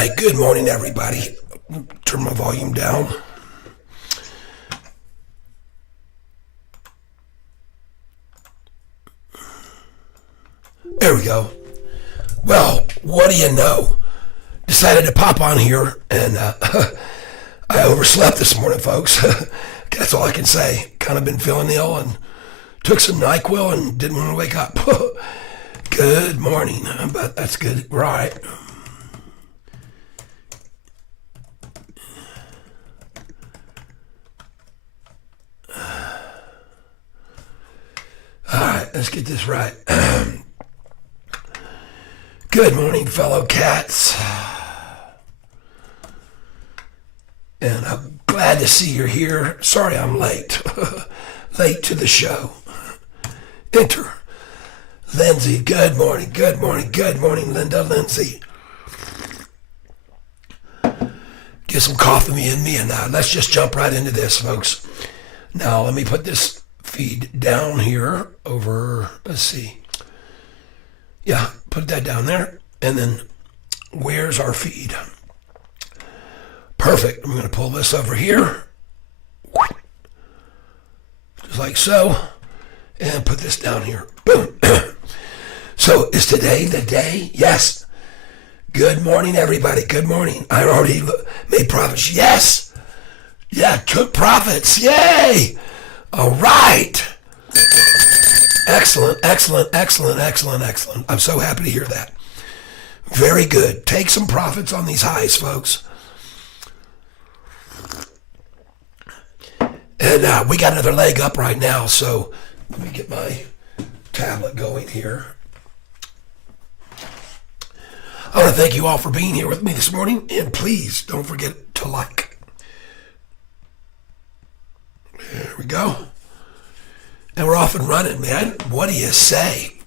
right, good morning, everybody. Turn my volume down. There we go. Well, what do you know? Decided to pop on here, and I overslept this morning, folks. That's all I can say. Kind of been feeling ill, and took some NyQuil and didn't want to wake up. Good morning, but that's good. Right. All right, let's get this right. Good morning, fellow cats. And I'm glad to see you're here. Sorry I'm late. Late to the show. Enter Lindsay. Good morning, good morning, good morning, Linda Lindsay. Get some coffee in me, and let's just jump right into this, folks. Now, let me put this feed down here over, let's see. Yeah, put that down there. And then, where's our feed? Perfect. I'm going to pull this over here. Just like so. And put this down here. Boom. So, is today the day? Yes. Good morning, everybody. Good morning. I already made profits. Yes. Yeah, took profits. Yay. All right. Excellent, excellent, excellent, excellent, excellent. I'm so happy to hear that. Very good. Take some profits on these highs, folks. And we got another leg up right now, so let me get my tablet going here. I want to thank you all for being here with me this morning, and please don't forget to like. There we go. And we're off and running, man. What do you say?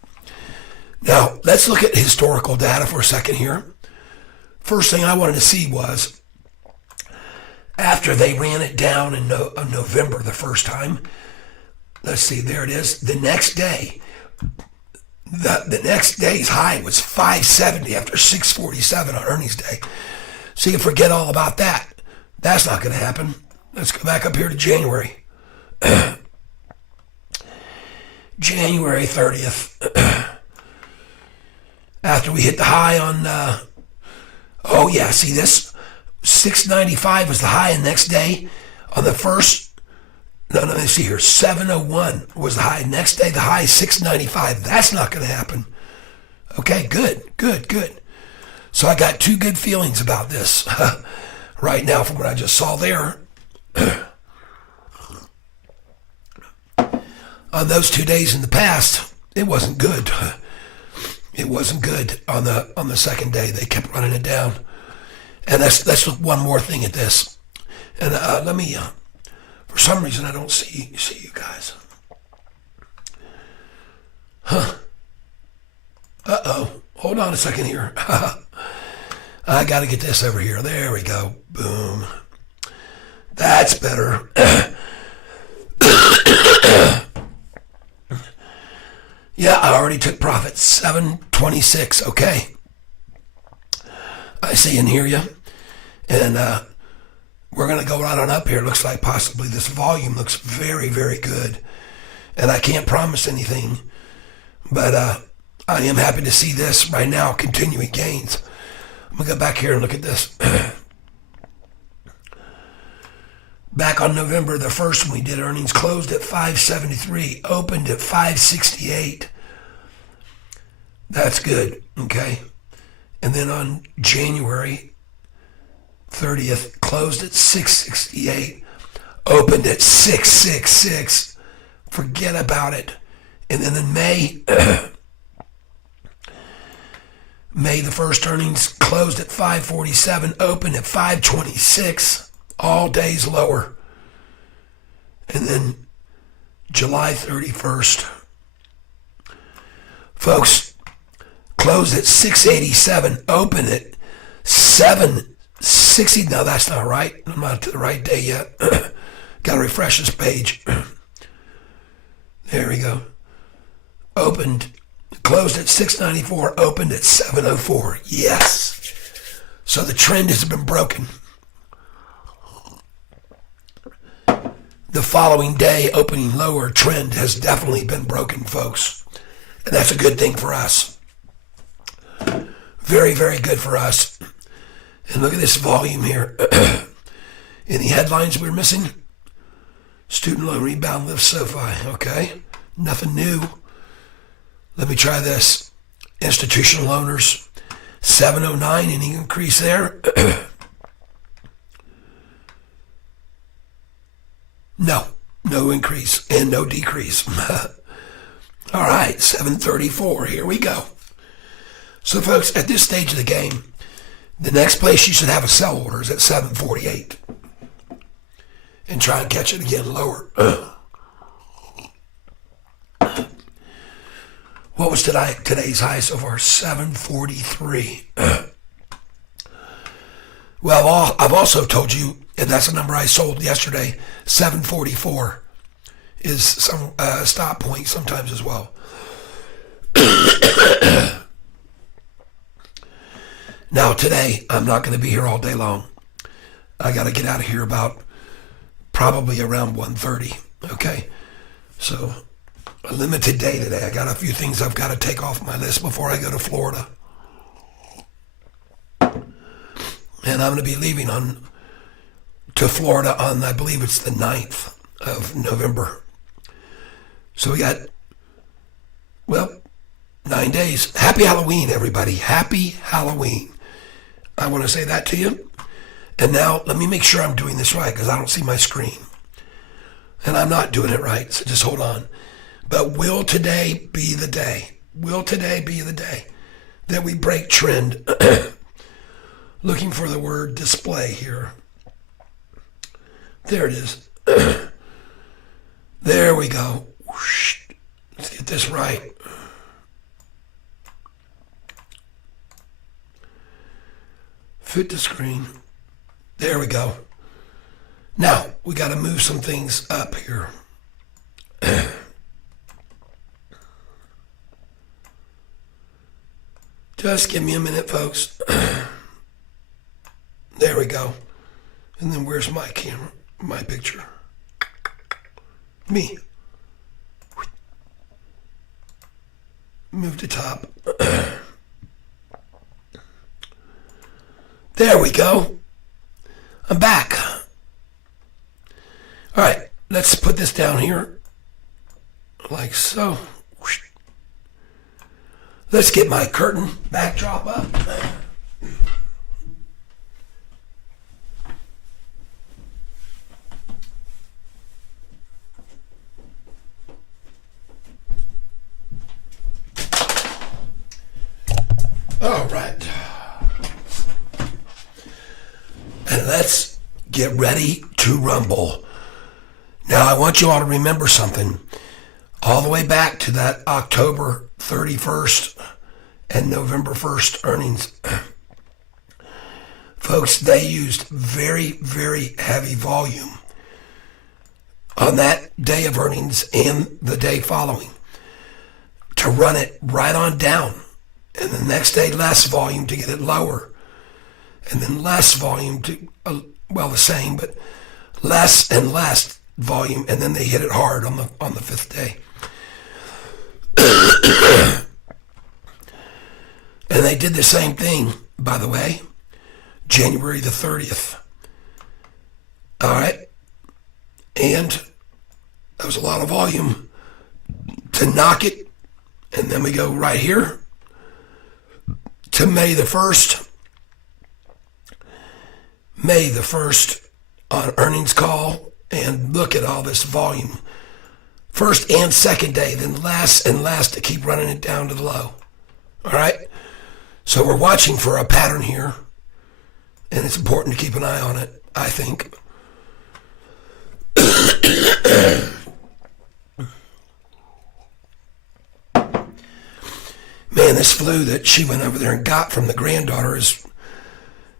Now, let's look at historical data for a second here. First thing I wanted to see was, after they ran it down in November the first time, let's see, there it is. The next day, the next day's high was 570 after 647 on earnings day. So you can forget all about that. That's not going to happen. Let's go back up here to January. January 30th. After we hit the high on, oh yeah, see this? 695 was the high, and next day on the first, no, let me see here, 701 was the high. Next day, the high is 695. That's not going to happen. Okay, good, good, good. So I got two good feelings about this right now from what I just saw there. On those 2 days in the past, it wasn't good. It wasn't good on the second day. They kept running it down. And let's look one more thing at this. And let me, for some reason I don't see you guys. Huh. Uh-oh. Hold on a second here. I got to get this over here. There we go. Boom. That's better. Yeah, I already took profit. 726. Okay. I see and hear you. And we're going to go right on up here. Looks like possibly this volume looks very, very good. And I can't promise anything. But I am happy to see this right now continuing gains. I'm going to go back here and look at this. Back on November the 1st when we did earnings, closed at 573, opened at 568. That's good, okay? And then on January 30th, closed at 668, opened at 666. Forget about it. And then in May, May the 1st earnings, closed at 547, opened at 526. All days lower. And then July 31st, folks, closed at 687, open at 760. No, that's not right. I'm not to the right day yet. Got to refresh this page. There we go. Opened, closed at 694, opened at 704. Yes. So the trend has been broken. The following day, opening lower, trend has definitely been broken, folks. And that's a good thing for us. Very, very good for us. And look at this volume here. Any headlines we're missing? Student loan rebound lifts Sofi. Okay. Nothing new. Let me try this. Institutional owners, 709. Any increase there? No increase and no decrease. All right, 734. Here we go. So, folks, at this stage of the game, the next place you should have a sell order is at 748. And try and catch it again lower. What was today's high so far? 743. Well, I've also told you, and that's the number I sold yesterday, 744 is some stop point sometimes as well. Now today, I'm not going to be here all day long. I got to get out of here about probably around 1:30. Okay, so a limited day today. I got a few things I've got to take off my list before I go to Florida. And I'm going to be leaving to Florida on, I believe it's the 9th of November. So we got, 9 days. Happy Halloween, everybody. Happy Halloween. I want to say that to you. And now let me make sure I'm doing this right because I don't see my screen. And I'm not doing it right, so just hold on. But will today be the day? Will today be the day that we break trend? Looking for the word display here. There it is. There we go. Let's get this right. Fit the screen. There we go. Now, we got to move some things up here. Just give me a minute, folks. There we go. And then where's my camera? My picture. Me. Move to top. There we go. I'm back. All right, let's put this down here. Like so. Let's get my curtain backdrop up. All right. And let's get ready to rumble. Now, I want you all to remember something. All the way back to that October 31st and November 1st earnings. Folks, they used very, very heavy volume on that day of earnings and the day following to run it right on down. And the next day, less volume to get it lower. And then less volume to, the same, but less and less volume. And then they hit it hard on the fifth day. And they did the same thing, by the way, January the 30th. All right. And that was a lot of volume to knock it. And then we go right here to May the 1st. May the 1st on earnings call. And look at all this volume. First and second day, then last and last to keep running it down to the low. All right? So we're watching for a pattern here. And it's important to keep an eye on it, I think. Man, this flu that she went over there and got from the granddaughter is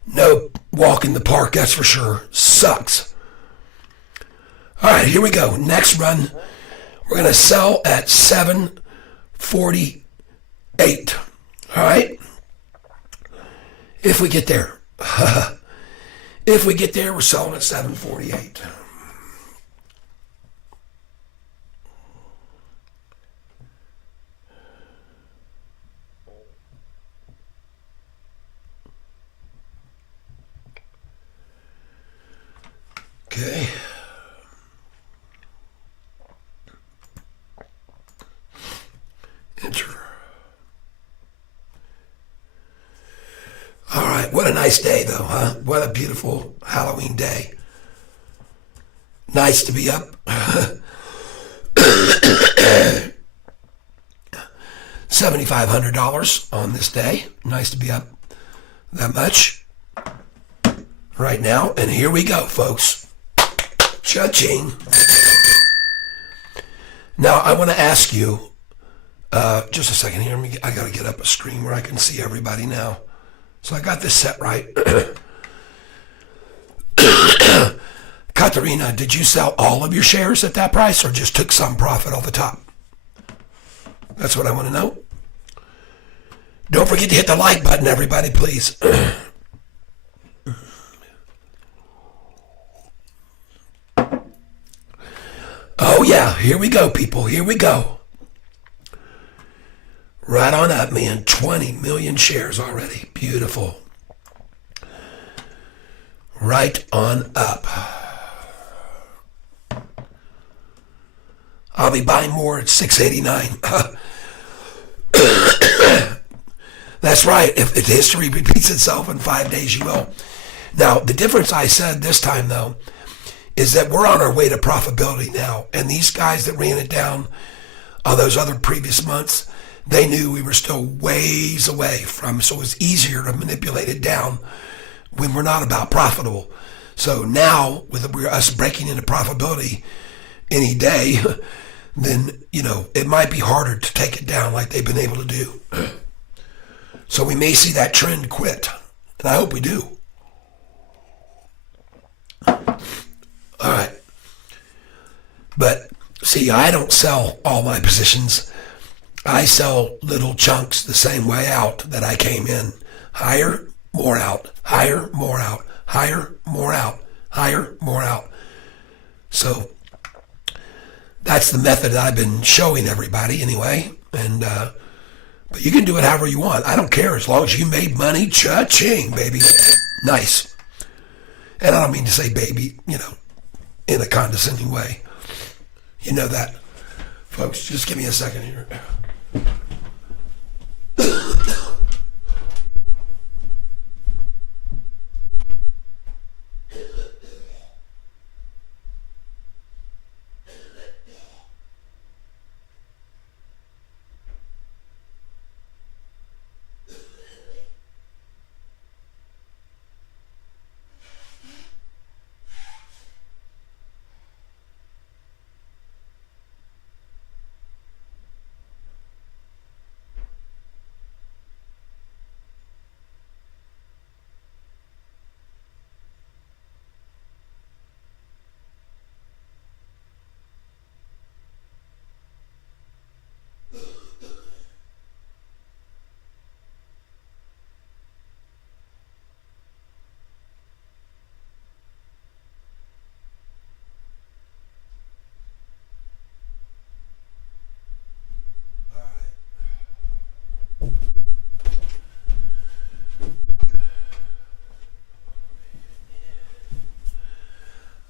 no walk in the park, that's for sure. Sucks. All right, here we go. Next run, we're going to sell at 748. All right? If we get there. If we get there, we're selling at 748. Okay. Enter. All right. What a nice day, though, huh? What a beautiful Halloween day. Nice to be up. $7,500 on this day. Nice to be up that much right now. And here we go, folks. Cha-ching. Now, I want to ask you, just a second here. I got to get up a screen where I can see everybody now. So I got this set right. Katerina, did you sell all of your shares at that price or just took some profit off the top? That's what I want to know. Don't forget to hit the like button, everybody, please. Oh, yeah. Here we go, people. Here we go. Right on up, man. 20 million shares already. Beautiful. Right on up. I'll be buying more at 689. That's right. If history repeats itself in 5 days, you will. Now, the difference I said this time, though, is that we're on our way to profitability now. And these guys that ran it down on those other previous months, they knew we were still ways away from, so it was easier to manipulate it down when we're not about profitable. So now, with us breaking into profitability any day, then, it might be harder to take it down like they've been able to do. So we may see that trend quit, and I hope we do. All right. But, see, I don't sell all my positions. I sell little chunks the same way out that I came in. Higher, more out. Higher, more out. Higher, more out. Higher, more out. So that's the method that I've been showing everybody anyway. And but you can do it however you want. I don't care as long as you made money. Cha-ching, baby. Nice. And I don't mean to say baby, in a condescending way. You know that. Folks, just give me a second here.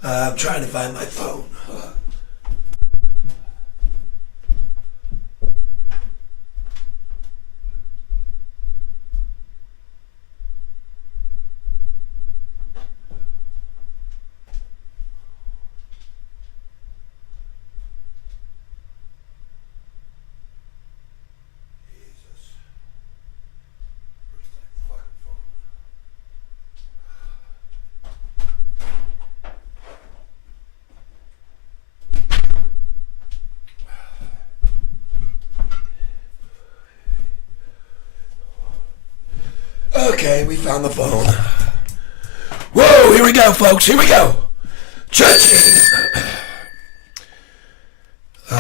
I'm trying to find my phone. Okay, we found the phone. Whoa, here we go, folks. Here we go. Cha-ching. All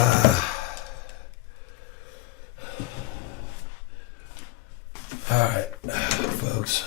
right, folks.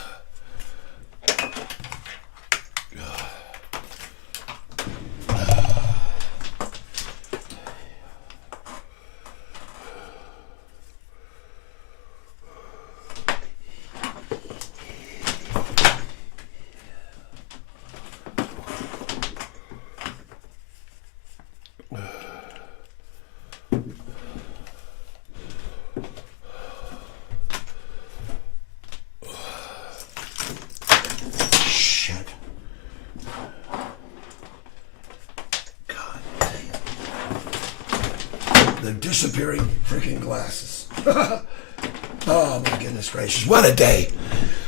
disappearing freaking glasses. Oh my goodness gracious. What a day.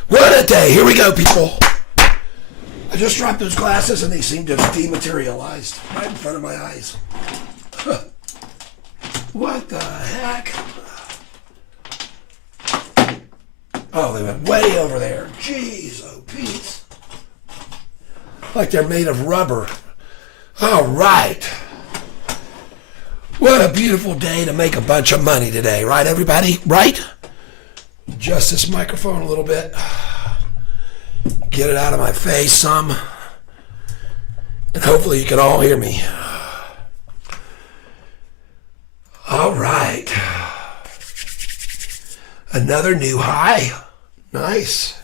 What a day. Here we go, people. I just dropped those glasses and they seem to have dematerialized right in front of my eyes. What the heck? Oh, they went way over there. Jeez, oh Pete. Like they're made of rubber. All right. What a beautiful day to make a bunch of money today, right, everybody? Right? Adjust this microphone a little bit. Get it out of my face some. And hopefully you can all hear me. All right. Another new high. Nice.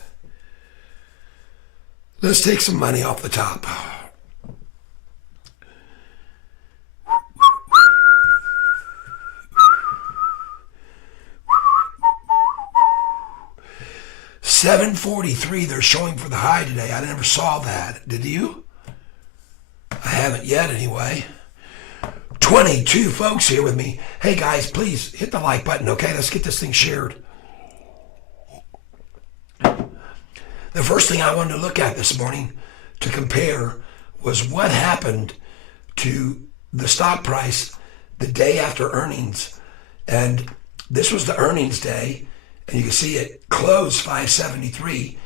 Let's take some money off the top. $743 they're showing for the high today. I never saw that. Did you? I haven't yet anyway. 22 folks here with me. Hey guys, please hit the like button, okay? Let's get this thing shared. The first thing I wanted to look at this morning to compare was what happened to the stock price the day after earnings. And this was the earnings day, and you can see it closed 573.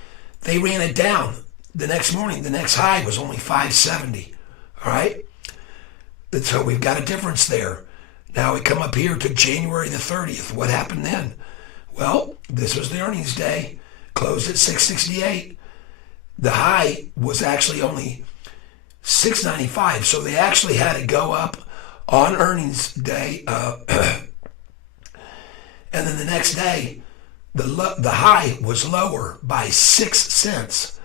They ran it down the next morning. The next high was only 570, all right? And so we've got a difference there. Now we come up here to January the 30th. What happened then? Well, this was the earnings day, closed at 668. The high was actually only 695, so they actually had to go up on earnings day. And then the next day, the high was lower by 6 cents.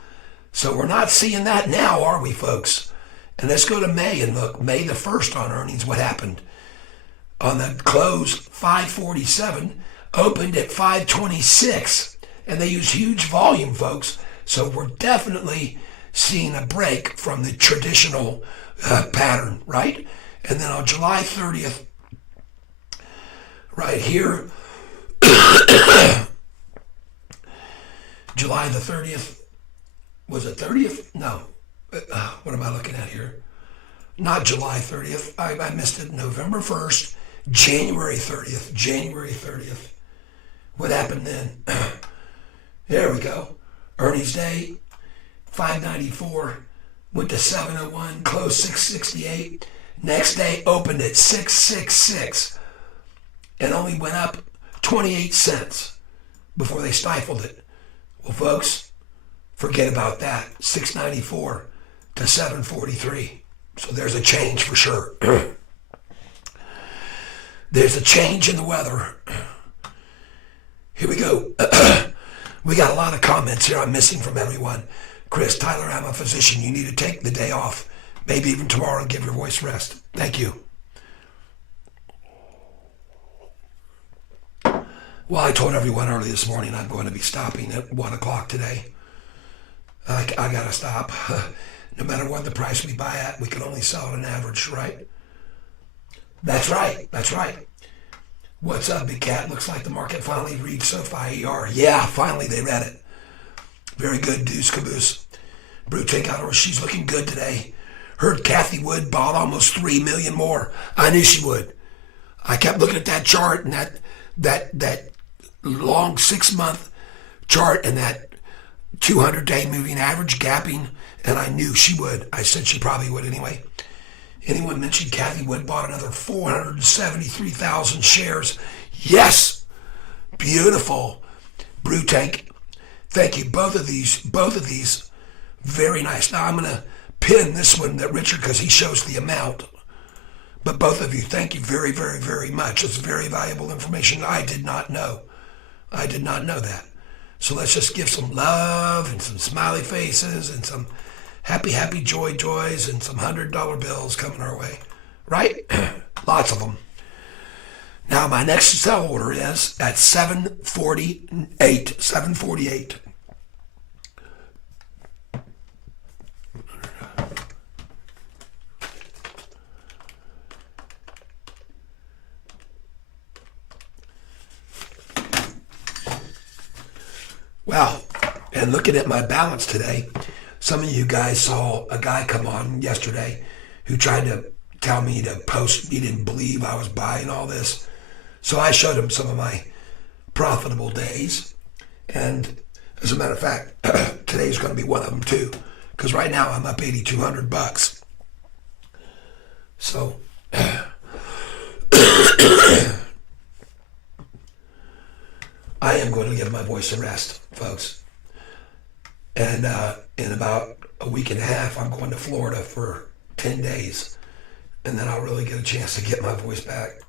So we're not seeing that now, are we, folks? And let's go to May and look. May the 1st on earnings, what happened? On the close, 547, opened at 526. And they use huge volume, folks. So we're definitely seeing a break from the traditional pattern, right? And then on July 30th, right here, July the 30th, was it 30th? No. What am I looking at here? Not July 30th. I missed it. November 1st, January 30th. January 30th. What happened then? There we go. Earnings day, 594. Went to 701. Closed 668. Next day opened at 666. And only went up 28 cents before they stifled it. Well, folks, forget about that. 694 to 743. So there's a change for sure. There's a change in the weather. Here we go. We got a lot of comments here I'm missing from everyone. Chris, Tyler, I'm a physician. You need to take the day off. Maybe even tomorrow and give your voice rest. Thank you. Well, I told everyone early this morning I'm going to be stopping at 1 o'clock today. I got to stop. No matter what the price we buy at, we can only sell at an average, right? That's right. That's right. What's up, Big Cat? Looks like the market finally read Sofi ER. Yeah, finally they read it. Very good, Deuce Caboose. Brew Takeout, she's looking good today. Heard Kathy Wood bought almost 3 million more. I knew she would. I kept looking at that chart and that long 6-month chart and that 200-day moving average gapping, and I knew she would. I said she probably would anyway. Anyone mentioned Kathy Wood bought another 473,000 shares? Yes! Beautiful. Brew Tank. Thank you. Both of these, very nice. Now I'm going to pin this one that Richard, because he shows the amount. But both of you, thank you very, very, very much. It's very valuable information I did not know. I did not know that. So let's just give some love and some smiley faces and some happy joys and some $100 bills coming our way. Right? Lots of them. Now my next sell order is at 748. 748. Well, and looking at my balance today, some of you guys saw a guy come on yesterday who tried to tell me to post. He didn't believe I was buying all this. So I showed him some of my profitable days. And as a matter of fact, today's going to be one of them too. Because right now I'm up $8,200. So I am going to give my voice a rest, folks. And in about a week and a half, I'm going to Florida for 10 days. And then I'll really get a chance to get my voice back.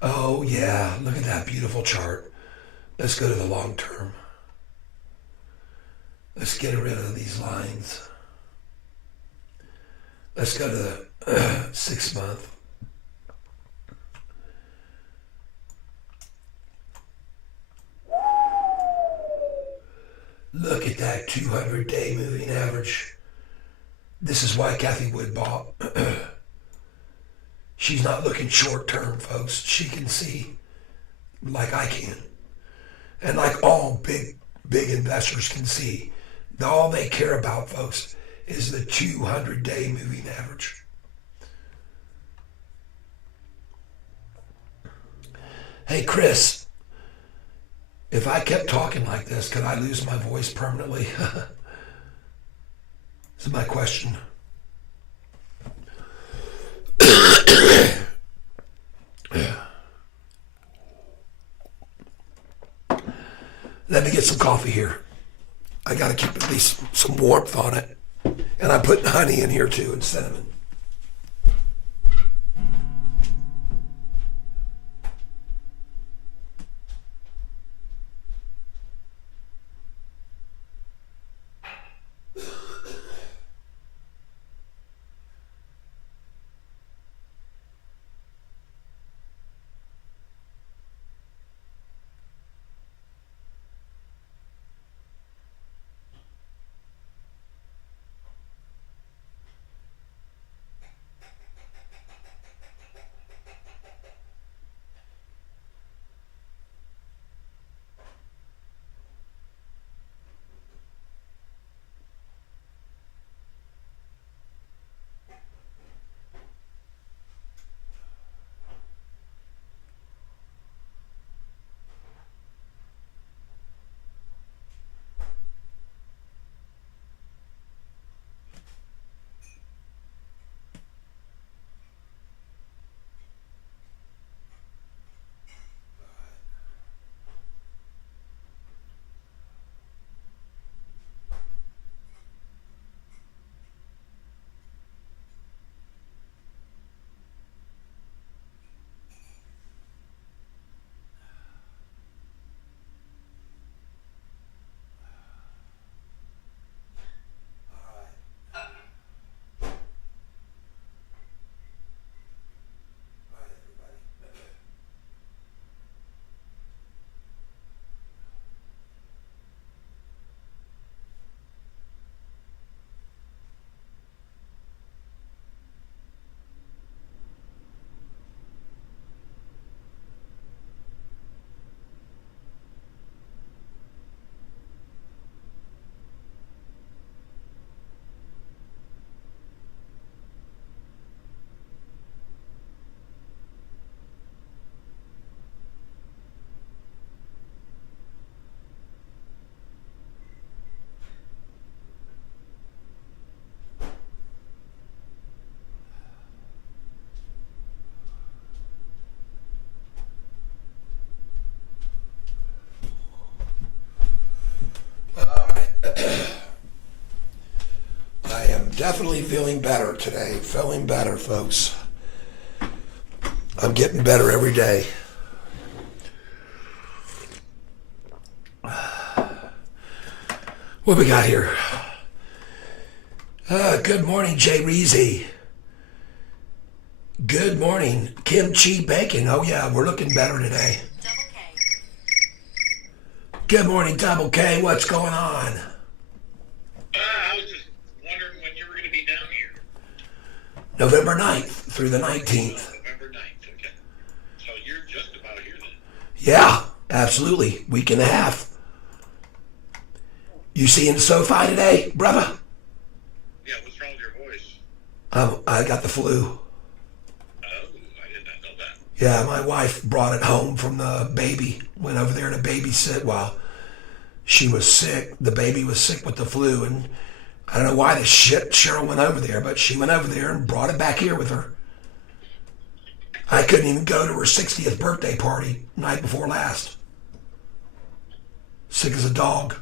Oh, yeah, look at that beautiful chart. Let's go to the long term. Let's get rid of these lines. Let's go to the 6 month. Look at that 200-day moving average. This is why Kathy Wood bought. She's not looking short term, folks. She can see like I can. And like all big investors can see. All they care about, folks, is the 200-day moving average. Hey, Chris, if I kept talking like this, could I lose my voice permanently? This is my question. Let me get some coffee here. I got to keep at least some warmth on it. And I'm putting honey in here too and cinnamon. Definitely feeling better today. Feeling better, folks. I'm getting better every day. What we got here? Good morning, Jay Reezy. Good morning, Kimchi Bacon. Oh yeah, we're looking better today. Good morning, Double K. What's going on? I was just wondering when you were going to be down here. November 9th through the 19th. November 9th, okay. So you're just about here then. Yeah, Absolutely. Week and a half. You seeing Sofi today, brother? Yeah, what's wrong with your voice? I got the flu. Oh, I did not know that. Yeah, my wife brought it home from the baby. Went over there to babysit while she was sick. The baby was sick with the flu, and I don't know why the shit Cheryl went over there, but she went over there and brought it back here with her. I couldn't even go to her 60th birthday party night before last. Sick as a dog.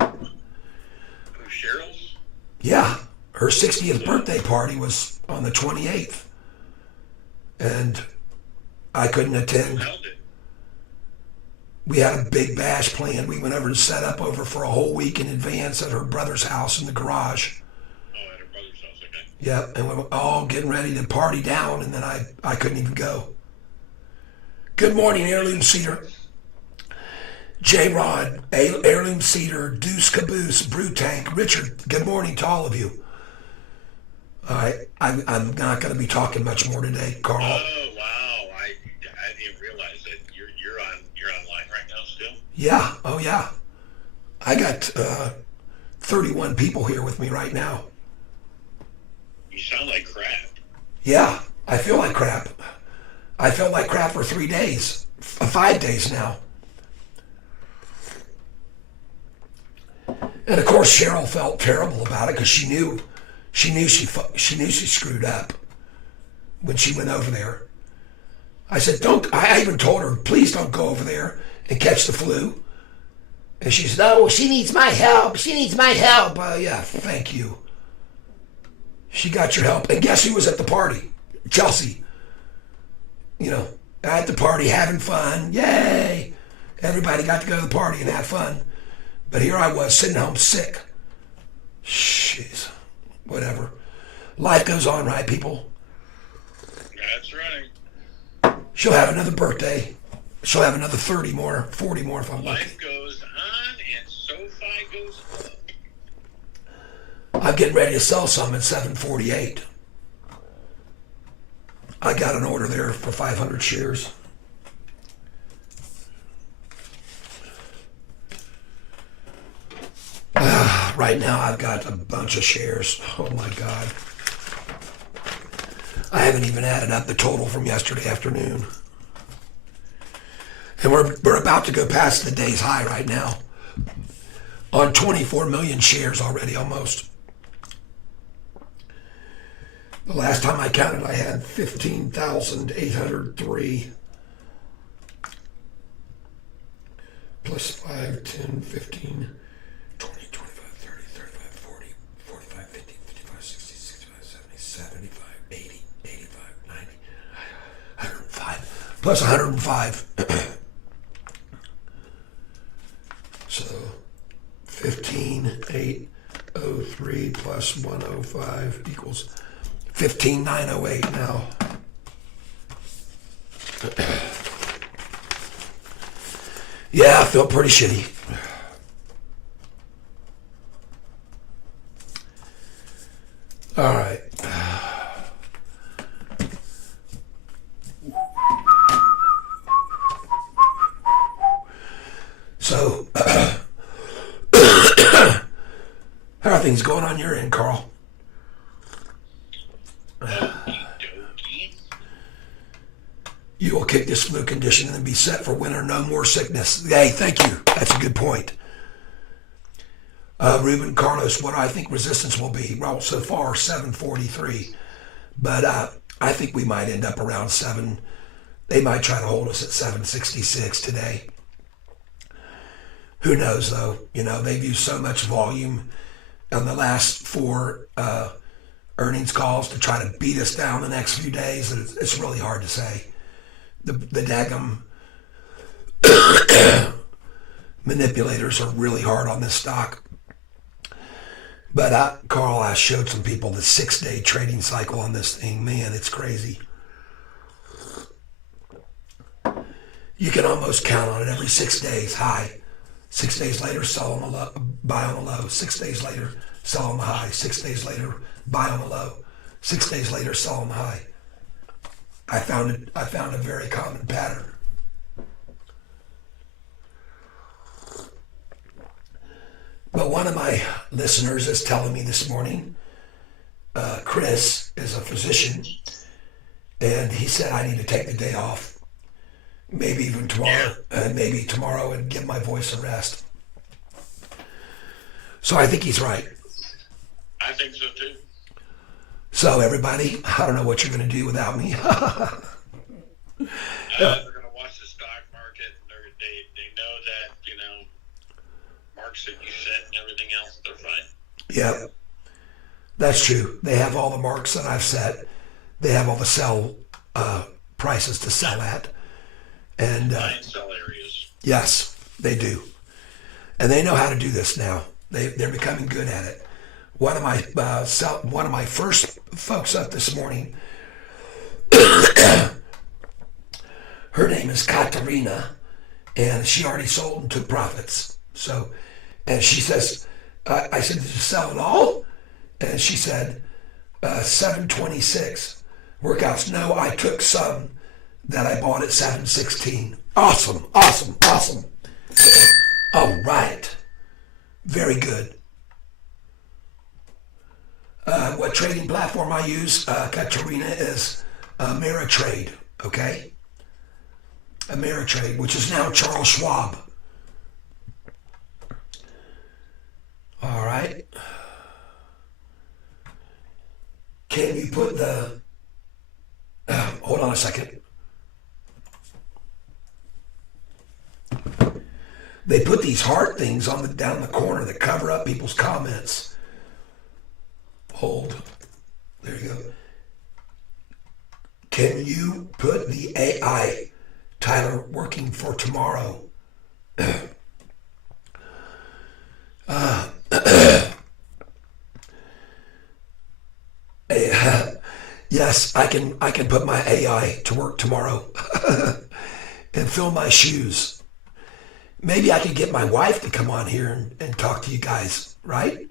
Oh, Cheryl's? Yeah, her 60th birthday party was on the 28th, and I couldn't attend. How'd it? We had a big bash planned. We went over to set up over for a whole week in advance at her brother's house in the garage. Oh, at her brother's house, okay. Yep, and we were all getting ready to party down, and then I couldn't even go. Good morning, Heirloom Cedar. J-Rod, Heirloom Cedar, Deuce Caboose, Brew Tank, Richard, good morning to all of you. All right, I'm not going to be talking much more today, Carl. Oh, wow. I didn't realize that you're online right now still. Yeah, oh yeah. I got 31 people here with me right now. You sound like crap. Yeah, I feel like crap. I felt like crap for 3 days, 5 days now. And of course, Cheryl felt terrible about it because she knew she screwed up when she went over there. I said, I even told her, please don't go over there and catch the flu. And she said, oh, she needs my help. She needs my help. Yeah, thank you. She got your help. And guess who was at the party? Chelsea. You know, at the party having fun. Yay. Everybody got to go to the party and have fun. But here I was sitting home sick. Jeez. Whatever. Life goes on, right, people? That's right. She'll have another birthday. She'll have another 30 more, 40 more if I'm lucky. Life goes on and Sofi goes up. I'm getting ready to sell some at 748. I got an order there for 500 shares. Right now I've got a bunch of shares. Oh my God. I haven't even added up the total from yesterday afternoon. And we're about to go past the day's high right now. On 24 million shares already almost. The last time I counted I had 15,803. Plus 5, 10, 15, 20, 25, 30, 35, 40, 45, 50, 55, 60, 65, 70, 75, 80, 85, 90, 105. Plus 105. So 15,803 plus 105 equals 15,908 now. Yeah, I feel pretty shitty. All right. So, how are things going on your end, Carl? You will kick this flu condition and be set for winter. No more sickness. Hey, thank you. That's a good point. Ruben Carlos, what do I think resistance will be? Well, so far 743, but I think we might end up around 7. They might try to hold us at 766 today. Who knows though? You know, they've used so much volume on the last 4 earnings calls to try to beat us down the next few days. It's really hard to say. The daggum manipulators are really hard on this stock. But Carl, I showed some people the 6-day trading cycle on this thing. Man, it's crazy. You can almost count on it every 6 days. High. 6 days later, sell on the low, buy on the low. 6 days later, sell on the high. 6 days later, buy on the low. 6 days later, sell on the high. I found a very common pattern. Well, one of my listeners is telling me this morning, Chris is a physician, and he said I need to take the day off, maybe even tomorrow, and give my voice a rest. So I think he's right. I think so too. So everybody, I don't know what you're going to do without me. They're going to watch the stock market. They know that, marks that you set and everything else, they're fine. Yeah, that's true. They have all the marks that I've set. They have all the sell prices to sell at. And Buy and sell areas. yes, they do. And they know how to do this now. They're becoming good at it. One of my first folks up this morning, her name is Katerina, and she already sold and took profits. So, and she says, I said, did you sell it all? And she said, 726 workouts. No, I took some that I bought at 716. Awesome, awesome, awesome. All right. Very good. What trading platform I use, Katerina, is Ameritrade, okay? Ameritrade, which is now Charles Schwab. All right. Can you put the... hold on a second. They put these heart things on down the corner that cover up people's comments. Hold. There you go. Can you put the AI, Tyler, working for tomorrow? Yes, I can put my AI to work tomorrow and fill my shoes. Maybe I could get my wife to come on here and talk to you guys, right?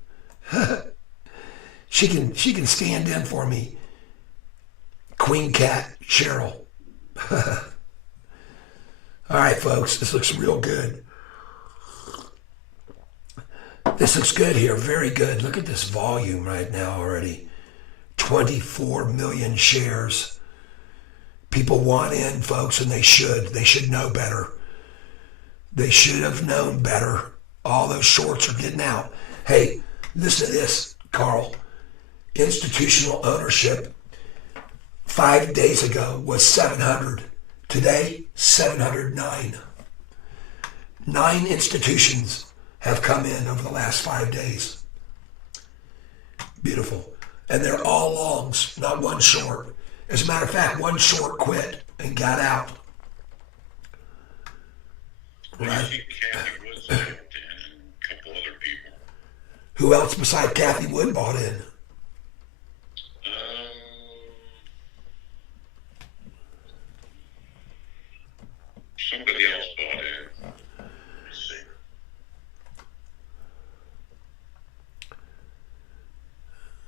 She can stand in for me. Queen Cat Cheryl. All right, folks, this looks real good. This looks good here, very good. Look at this volume right now already. 24 million shares. People want in, folks, and they should. They should know better. They should have known better. All those shorts are getting out. Hey, listen to this, Carl. Institutional ownership 5 days ago was 700. Today, 709. 9 institutions have come in over the last 5 days. Beautiful. And they're all longs, not one short. As a matter of fact, one short quit and got out. Right. I think Kathy Wood's bought in, and a couple other people. Who else besides Kathy Wood bought in? Somebody else bought in. Let's see.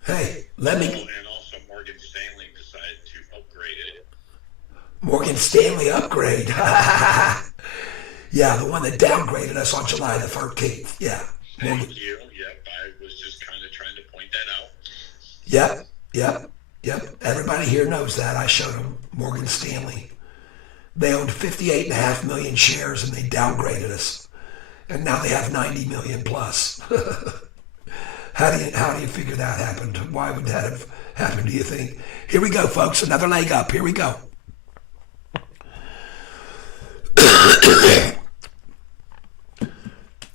Hey, let me... And also Morgan Stanley decided to upgrade it. Morgan Stanley upgrade. Yeah, the one that downgraded us on July the 13th. Yeah. Thank you. Yep, I was just kind of trying to point that out. Yep. Everybody here knows that. I showed them Morgan Stanley. They owned 58.5 million shares and they downgraded us. And now they have 90 million plus. How do you figure that happened? Why would that have happened, do you think? Here we go, folks. Another leg up. Here we go.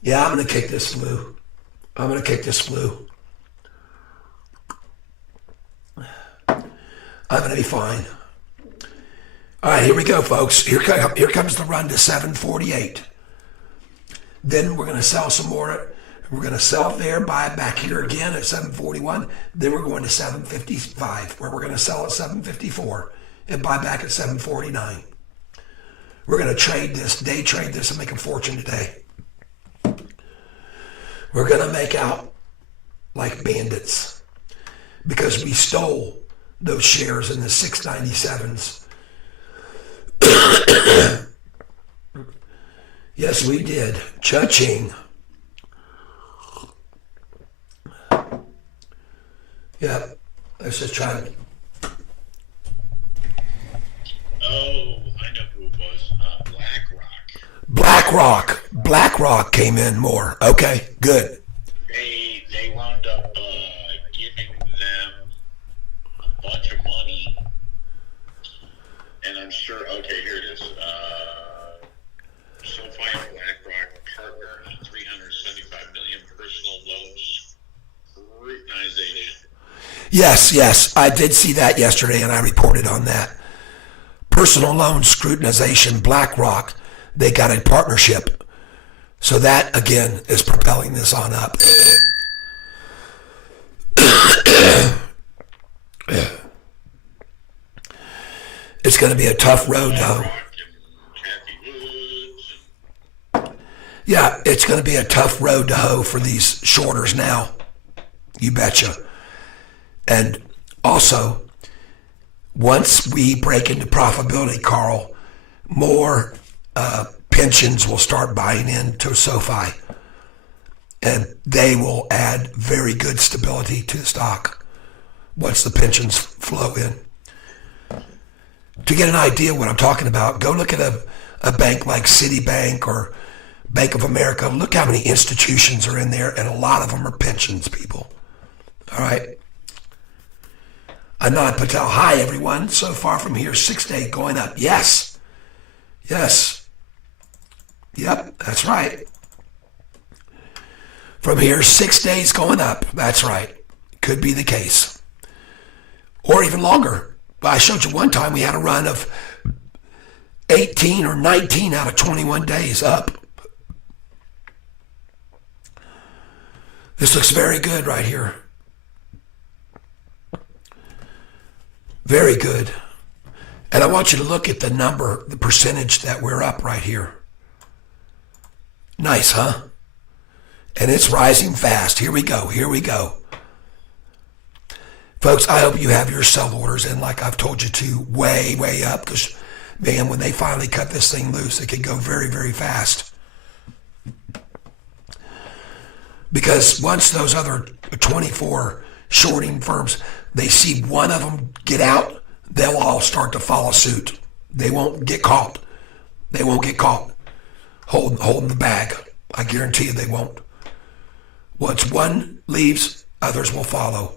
Yeah, I'm going to kick this flu. I'm going to be fine. All right, here we go, folks. Here comes the run to 748. Then we're going to sell some more. We're going to sell there, buy it back here again at 741. Then we're going to 755, where we're going to sell at 754 and buy back at 749. We're going to day trade this, and make a fortune today. We're going to make out like bandits because we stole those shares in the 697s. Yes, we did. Cha-ching. Yeah. Let's just try to. Oh, I know who it was. BlackRock. BlackRock came in more. Okay, good. They wound up giving them a bunch of money, and I'm sure. Okay, here it is. Sofi and BlackRock partner on 375 million personal loans scrutinization. Yes, I did see that yesterday, and I reported on that. Personal loan scrutinization, BlackRock, they got a partnership. So that, again, is propelling this on up. It's going to be a tough road, though. Yeah, it's going to be a tough road to hoe for these shorters now. You betcha. And also, once we break into profitability, Carl, more pensions will start buying into Sofi. And they will add very good stability to the stock once the pensions flow in. To get an idea what I'm talking about, go look at a bank like Citibank or Bank of America. Look how many institutions are in there, and a lot of them are pensions people. All right. Anand Patel, hi everyone. So far from here, 6 to 8 going up. Yes. Yep, that's right. From here, 6 days going up. That's right. Could be the case. Or even longer. I showed you one time we had a run of 18 or 19 out of 21 days up. This looks very good right here. Very good. And I want you to look at the number, the percentage that we're up right here. Nice, huh? And it's rising fast. Here we go. Folks, I hope you have your sell orders in, like I've told you to, way up. Because, man, when they finally cut this thing loose, it can go very, very fast. Because once those other 24 shorting firms, they see one of them get out, they'll all start to follow suit. They won't get caught. Holding the bag. I guarantee you they won't. Once one leaves, others will follow.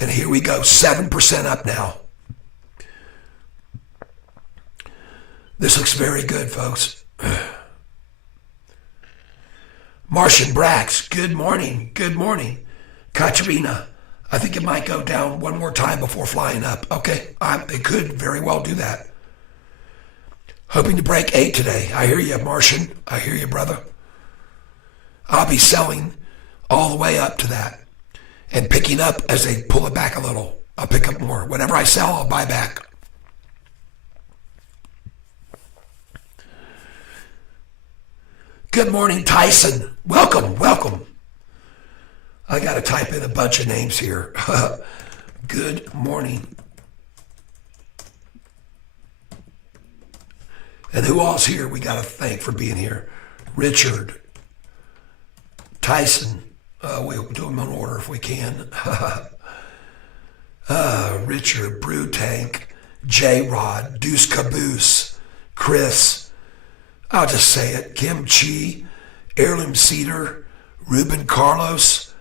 And here we go, 7% up now. This looks very good, folks. Martian Brax, good morning. Katerina, I think it might go down one more time before flying up. Okay, it could very well do that. Hoping to break 8 today. I hear you, Martian. I hear you, brother. I'll be selling all the way up to that and picking up as they pull it back a little. I'll pick up more. Whatever I sell, I'll buy back. Good morning, Tyson. Welcome. I got to type in a bunch of names here. Good morning. And who all's here we got to thank for being here? Richard, Tyson. We'll do them in order if we can. Richard, Brew Tank, J-Rod, Deuce Caboose, Chris, I'll just say it, Kim Chi, Heirloom Cedar, Ruben Carlos,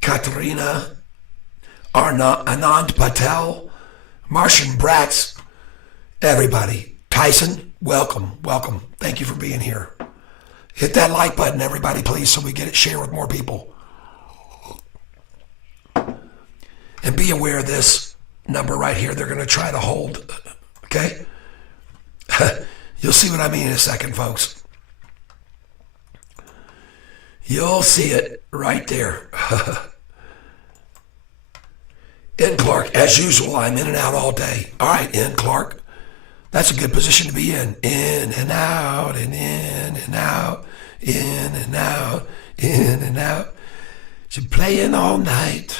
Katerina, Anand Patel, Martian Bratz, everybody. Tyson, welcome. Thank you for being here. Hit that like button, everybody, please, so we get it shared with more people. And be aware of this number right here. They're going to try to hold, okay? You'll see what I mean in a second, folks. You'll see it right there. N. Clark, as usual, I'm in and out all day. All right, N. Clark. That's a good position to be in. In and out, and in and out, in and out, in and out. She's playing all night.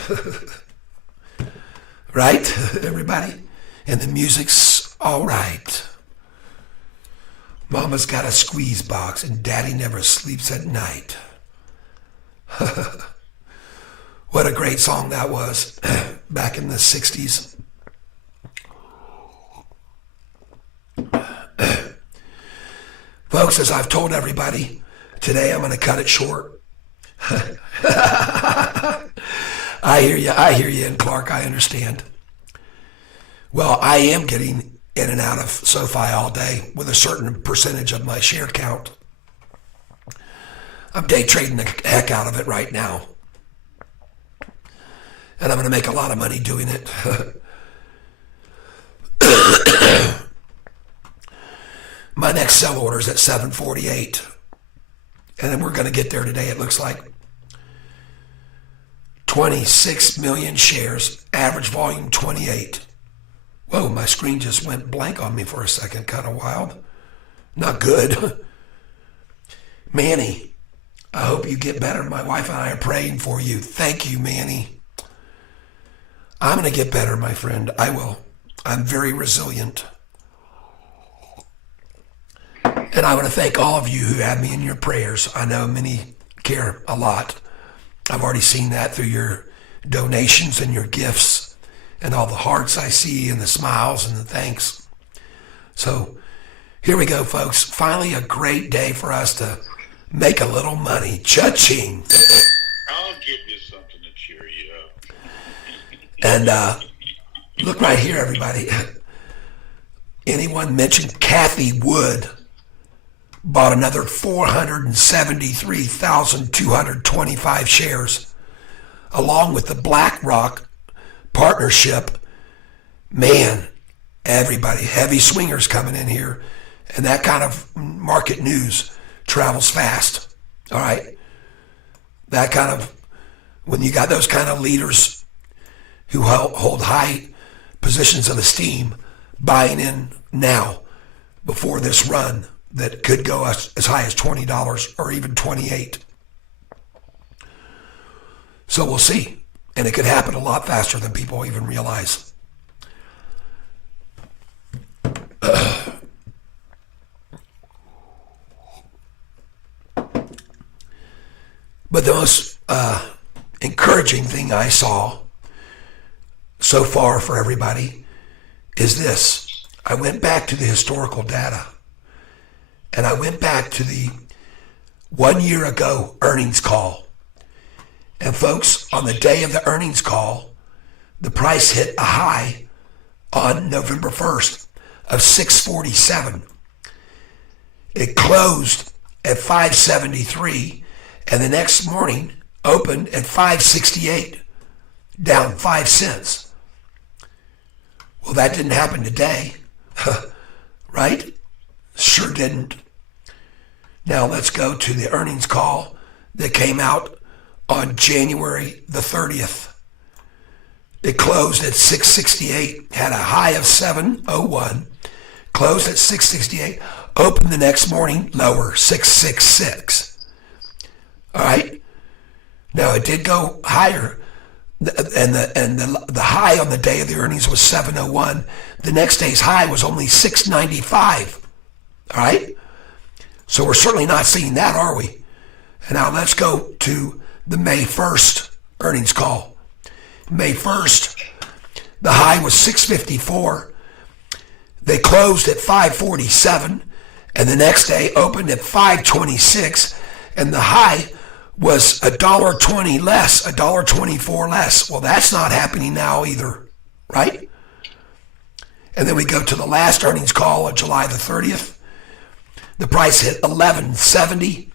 Right, everybody? And the music's all right. Mama's got a squeeze box, and Daddy never sleeps at night. Well, What a great song that was back in the 60s. Folks, as I've told everybody, today I'm going to cut it short. I hear you, and Clark, I understand. Well, I am getting in and out of Sofi all day with a certain percentage of my share count. I'm day trading the heck out of it right now. And I'm going to make a lot of money doing it. My next sell order is at 748. And then we're going to get there today, it looks like. 26 million shares, average volume 28. Whoa, my screen just went blank on me for a second, kind of wild. Not good. Manny, I hope you get better. My wife and I are praying for you. Thank you, Manny. I'm going to get better, my friend. I will. I'm very resilient. And I want to thank all of you who have me in your prayers. I know many care a lot. I've already seen that through your donations and your gifts and all the hearts I see and the smiles and the thanks. So here we go, folks. Finally, a great day for us to make a little money. Cha-ching. I'll give you something to cheer you up. And look right here, everybody. Anyone mentioned Kathy Wood bought another 473,225 shares, along with the BlackRock partnership. Man, everybody, heavy swingers coming in here. And that kind of market news travels fast. All right. That kind of, when you got those kind of leaders who hold high positions of esteem, buying in now before this run that could go as high as $20 or even $28. So we'll see. And it could happen a lot faster than people even realize. But the most encouraging thing I saw so far for everybody is this. I went back to the historical data, and I went back to the 1 year ago earnings call. And folks, on the day of the earnings call, the price hit a high on November 1st of 647. It closed at 573, and the next morning opened at 568, down 5 cents. Well, that didn't happen today, right? Sure didn't. Now let's go to the earnings call that came out on January the 30th. It closed at 668, had a high of 701, closed at 668, opened the next morning lower, 666. All right. Now it did go higher, and the high on the day of the earnings was 701. The next day's high was only 695. All right. So we're certainly not seeing that, are we? And now let's go to the May 1st earnings call. May 1st, the high was 654. They closed at 547, and the next day opened at 526, and the high was $1.20 less, $1.24 less. Well, that's not happening now either, right? And then we go to the last earnings call on July the 30th. The price hit 1170,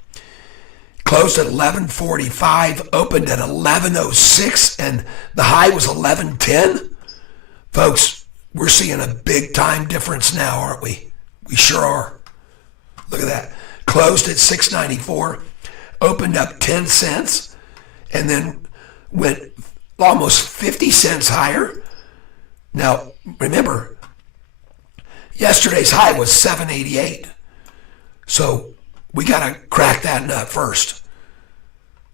closed at 1145, opened at 1106, and the high was 1110. Folks, we're seeing a big time difference now, aren't we? We sure are. Look at that. Closed at 694, opened up 10 cents, and then went almost 50 cents higher. Now, remember, yesterday's high was 788. So we got to crack that nut first.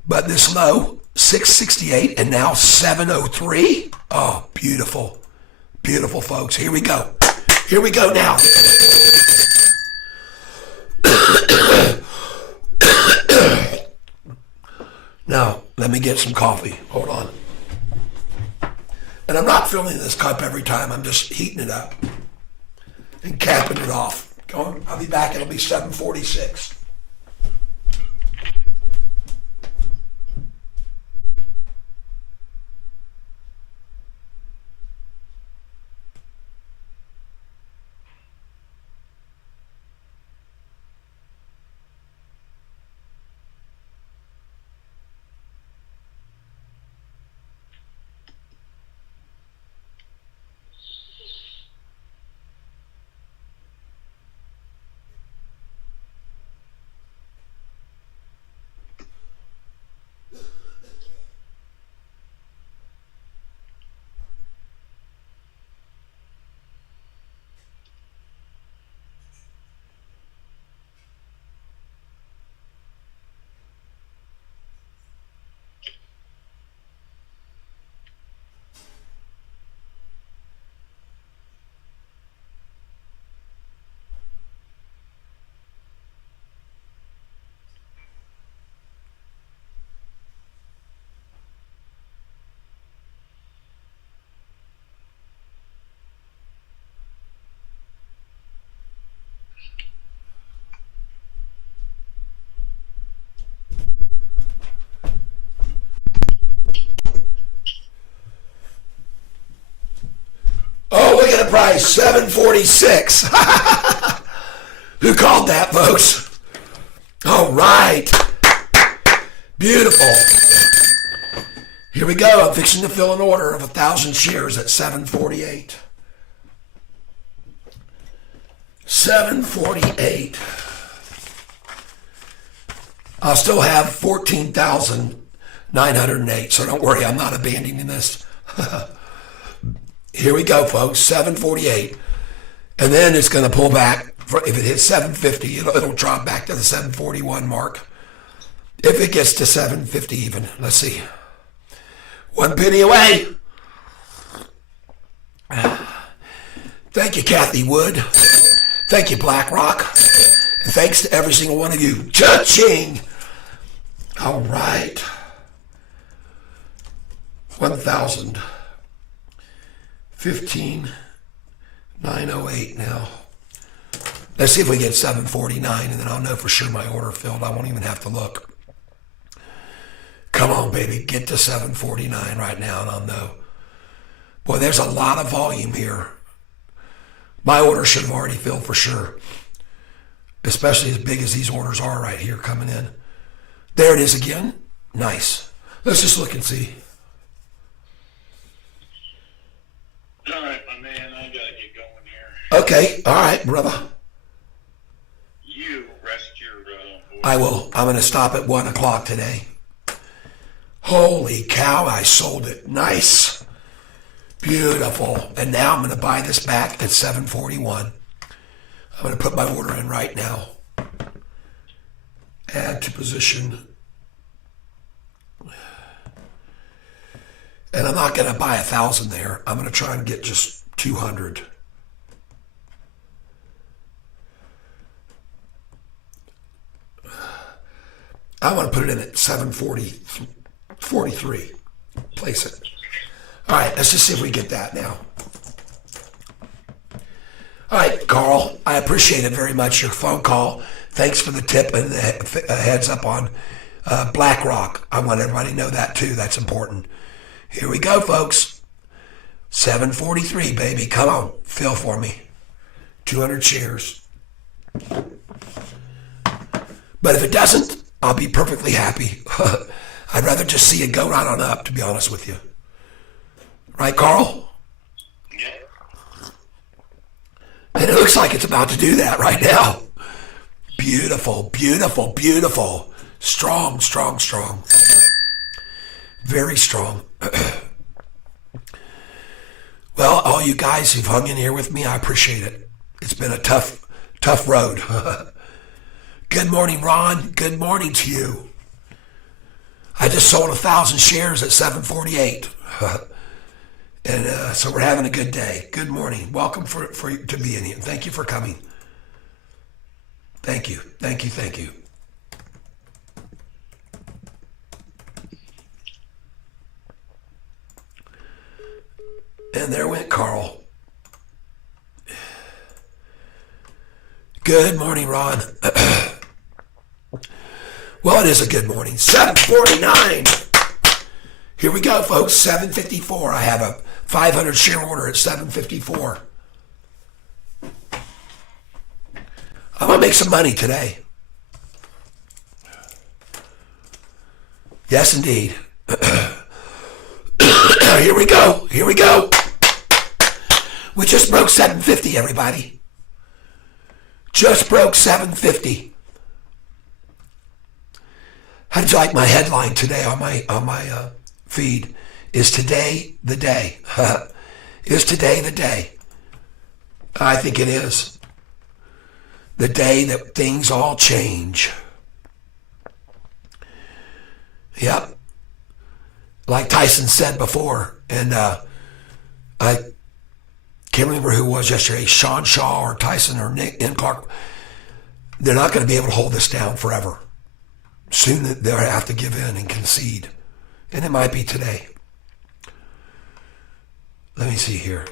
But this low, 668, and now 703. Oh, beautiful. Beautiful, folks. Here we go. Here we go now. Now, let me get some coffee. Hold on. And I'm not filling this cup every time. I'm just heating it up and capping it off. I'll be back. It'll be 7:46. Oh, look at the price, 746. Who called that, folks? All right. Beautiful. Here we go. I'm fixing to fill an order of 1,000 shares at 748. 748. I'll still have 14,908, so don't worry, I'm not abandoning this. Here we go, folks, 748. And then it's going to pull back. If it hits 750, it'll drop back to the 741 mark. If it gets to 750 even. Let's see. 1 penny away. Thank you, Kathy Wood. Thank you, BlackRock. And thanks to every single one of you. Cha-ching. All right. 1,000. 15,908 now. Let's see if we get 749, and then I'll know for sure my order filled. I won't even have to look. Come on, baby. Get to 749 right now, and I'll know. Boy, there's a lot of volume here. My order should have already filled for sure, especially as big as these orders are right here coming in. There it is again. Nice. Let's just look and see. All right, my man, I gotta get going here. Okay, all right, brother. You rest your I will. I'm going to stop at 1 o'clock today. Holy cow, I sold it. Nice. Beautiful. And now I'm going to buy this back at 741. I'm going to put my order in right now. Add to position. And I'm not going to buy 1,000 there. I'm going to try and get just 200. I want to put it in at 743. Place it. All right, let's just see if we get that now. All right, Carl, I appreciate it very much, your phone call. Thanks for the tip and the heads up on BlackRock. I want everybody to know that too. That's important. Here we go, folks. 743, baby. Come on, fill for me. 200 shares. But if it doesn't, I'll be perfectly happy. I'd rather just see it go right on up, to be honest with you. Right, Carl? Yeah. And it looks like it's about to do that right now. Beautiful, beautiful, beautiful. Strong, strong, strong. Very strong. Well, all you guys who've hung in here with me, I appreciate it. It's been a tough road. Good morning, Ron. Good morning to you. I just sold 1,000 shares at 748. And so we're having a good day. Good morning. Welcome to being here. Thank you for coming. Thank you. Thank you. Thank you. Carl. Good morning, Ron. Well, it is a good morning. 7:49. Here we go, folks. 7:54. I have a 500 share order at 7:54. I'm going to make some money today. Yes, indeed. Here we go. Here we go. We just broke 750, everybody. Just broke 750. How did you like my headline today on my feed? Is today the day? Is today the day? I think it is. The day that things all change. Yep. Like Tyson said before, and I can't remember who it was yesterday, Sean Shaw or Tyson or Nick and Clark. They're not going to be able to hold this down forever. Soon they'll have to give in and concede. And it might be today. Let me see here.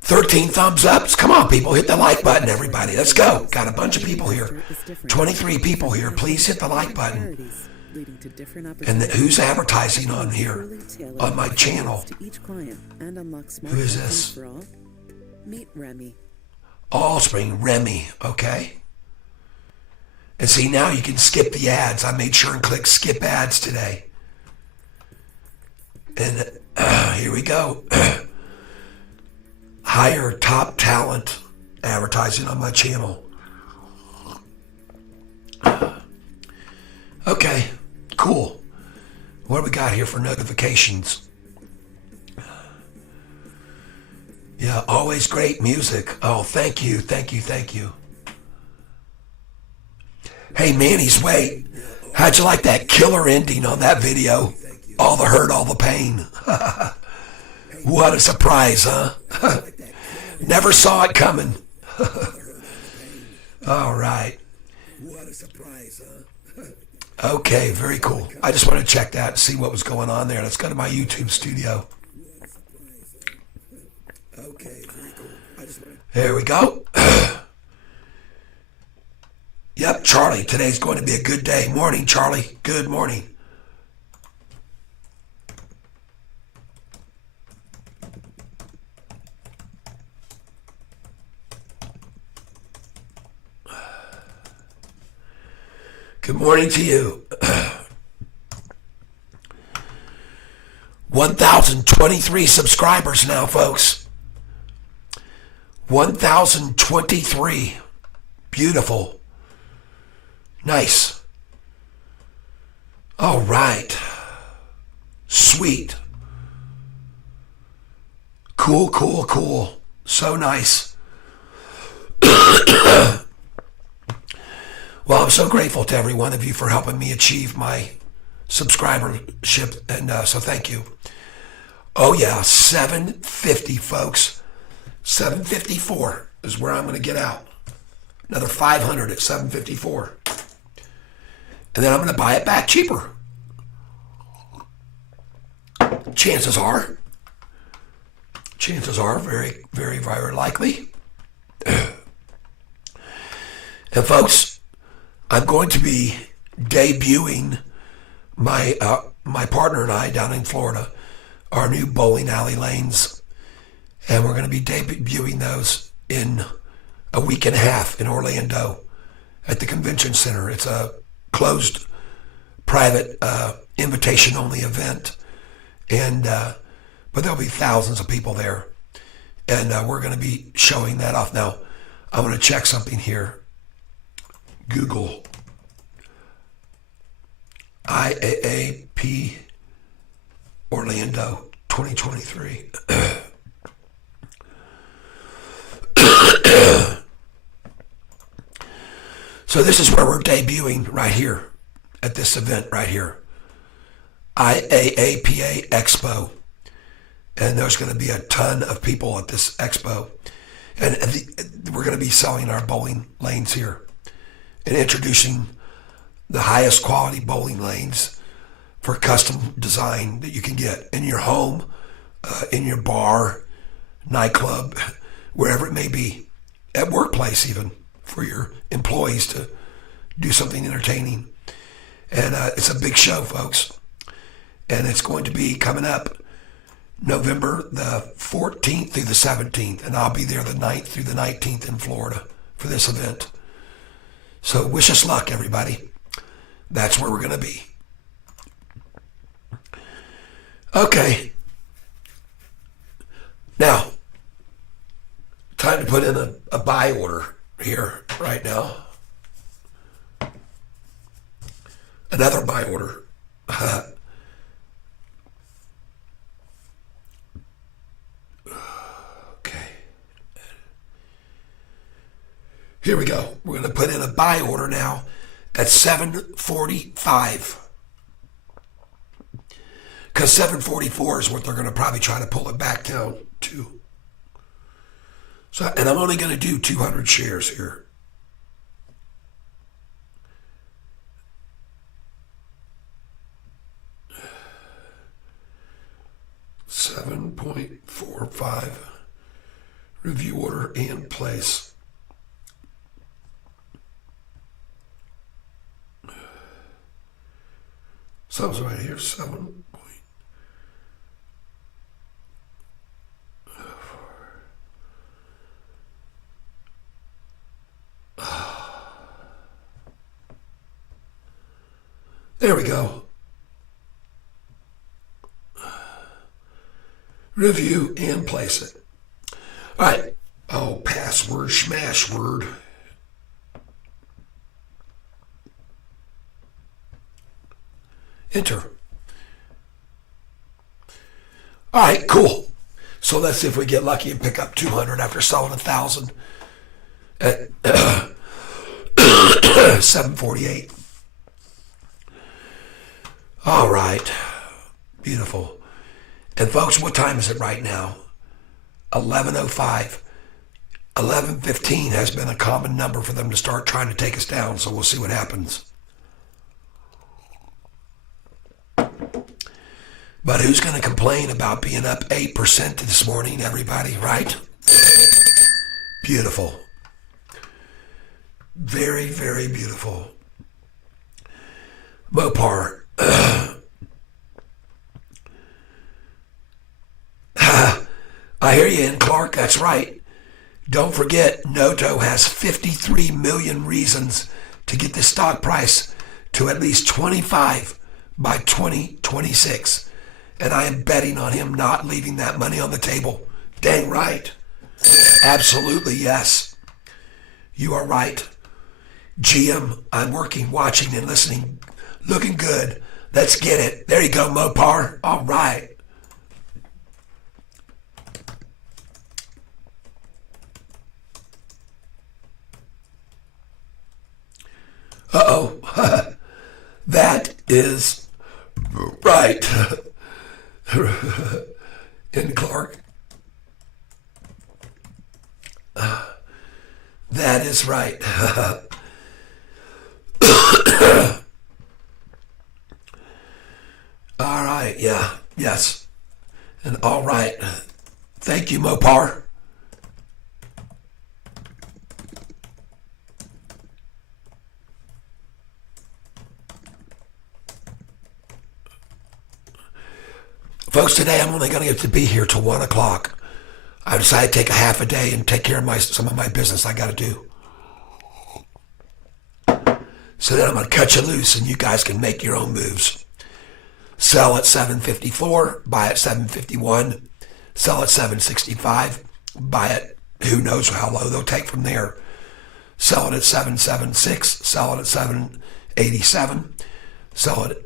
13 thumbs ups. Come on, people. Hit the like button, everybody. Let's go. Got a bunch of people here. 23 people here. Please hit the like button. And who's advertising on here? On my channel. Who is this? Meet Remy. Allspring, Remy. Okay. And see, now you can skip the ads. I made sure and click skip ads today. And here we go. Hire top talent advertising on my channel. Okay, cool. What do we got here for notifications? Yeah, always great music. Oh, thank you, thank you, thank you. Hey, Manny's Way, how'd you like that killer ending on that video? All the hurt, all the pain. What a surprise, huh? Never saw it coming. All right. What a surprise, huh? Okay, very cool. I just wanted to check that and see what was going on there. Let's go to my YouTube studio. Okay, very cool. There we go. Yep, Charlie, today's going to be a good day. Morning, Charlie. Good morning. Good morning to you. 1,023 subscribers now, folks. 1,023. Beautiful. Nice. All right. Sweet. Cool, cool, cool. So nice. Well, I'm so grateful to every one of you for helping me achieve my subscribership, and so thank you. Oh yeah, 750, folks. 754 is where I'm going to get out. Another 500 at 754. And then I'm going to buy it back cheaper. Chances are very, very, very likely. And folks, I'm going to be debuting my partner and I down in Florida, our new bowling alley lanes, and we're going to be debuting those in a week and a half in Orlando at the convention center. It's a closed, private, invitation-only event, and but there'll be thousands of people there, and we're going to be showing that off. Now, I'm going to check something here. Google IAAP Orlando 2023. So this is where we're debuting right here at this event right here. IAAPA Expo. And there's going to be a ton of people at this expo. And we're going to be selling our bowling lanes here and introducing the highest quality bowling lanes for custom design that you can get in your home, in your bar, nightclub, wherever it may be, at workplace even, for your employees to do something entertaining. And it's a big show, folks. And it's going to be coming up November the 14th through the 17th. And I'll be there the 9th through the 19th in Florida for this event. So wish us luck, everybody. That's where we're going to be. Okay. Now, time to put in a buy order here right now. Another buy order. Okay. Here we go. We're going to put in a buy order now at 745. Because 744 is what they're going to probably try to pull it back down to. So, and I'm only going to do 200 shares here. $7.45 review order in place. Something's right here, 7. There we go. Review and place it. All right. Oh, password, smash word. Enter. All right, cool. So let's see if we get lucky and pick up 200 after selling 1,000 at 748. All right. Beautiful. And folks, what time is it right now? 11:05. 11:15 has been a common number for them to start trying to take us down, so we'll see what happens. But who's going to complain about being up 8% this morning, everybody, right? Beautiful. Very, very beautiful. Mopar. I hear you, and Clark, that's right. Don't forget, Noto has 53 million reasons to get the stock price to at least 25 by 2026. And I am betting on him not leaving that money on the table. Dang right. Absolutely, yes. You are right. GM, I'm working, watching, and listening. Looking good. Let's get it. There you go, Mopar. All right. Uh-oh. That is right. And Clark. That is right. All right, yeah, yes. And all right. Thank you, Mopar. Folks, today I'm only going to get to be here till 1 o'clock. I decided to take a half a day and take care of some of my business I got to do. So then I'm going to cut you loose and you guys can make your own moves. Sell at 754, buy at 751, sell at 765, buy it, who knows how low they'll take from there. Sell it at 776, sell it at 787, sell it at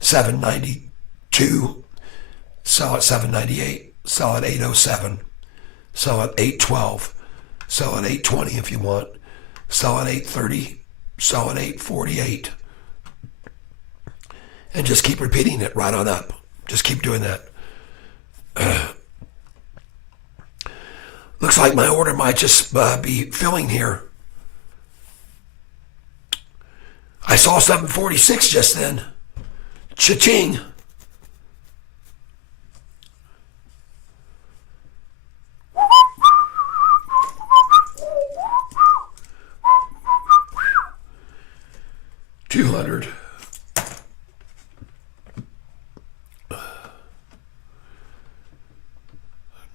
792, sell at 798, sell at 807, sell at 812, sell at 820 if you want, sell at 830, sell at 848. And just keep repeating it right on up. Just keep doing that. Looks like my order might just be filling here. I I saw 746 just then. Cha-ching. $200.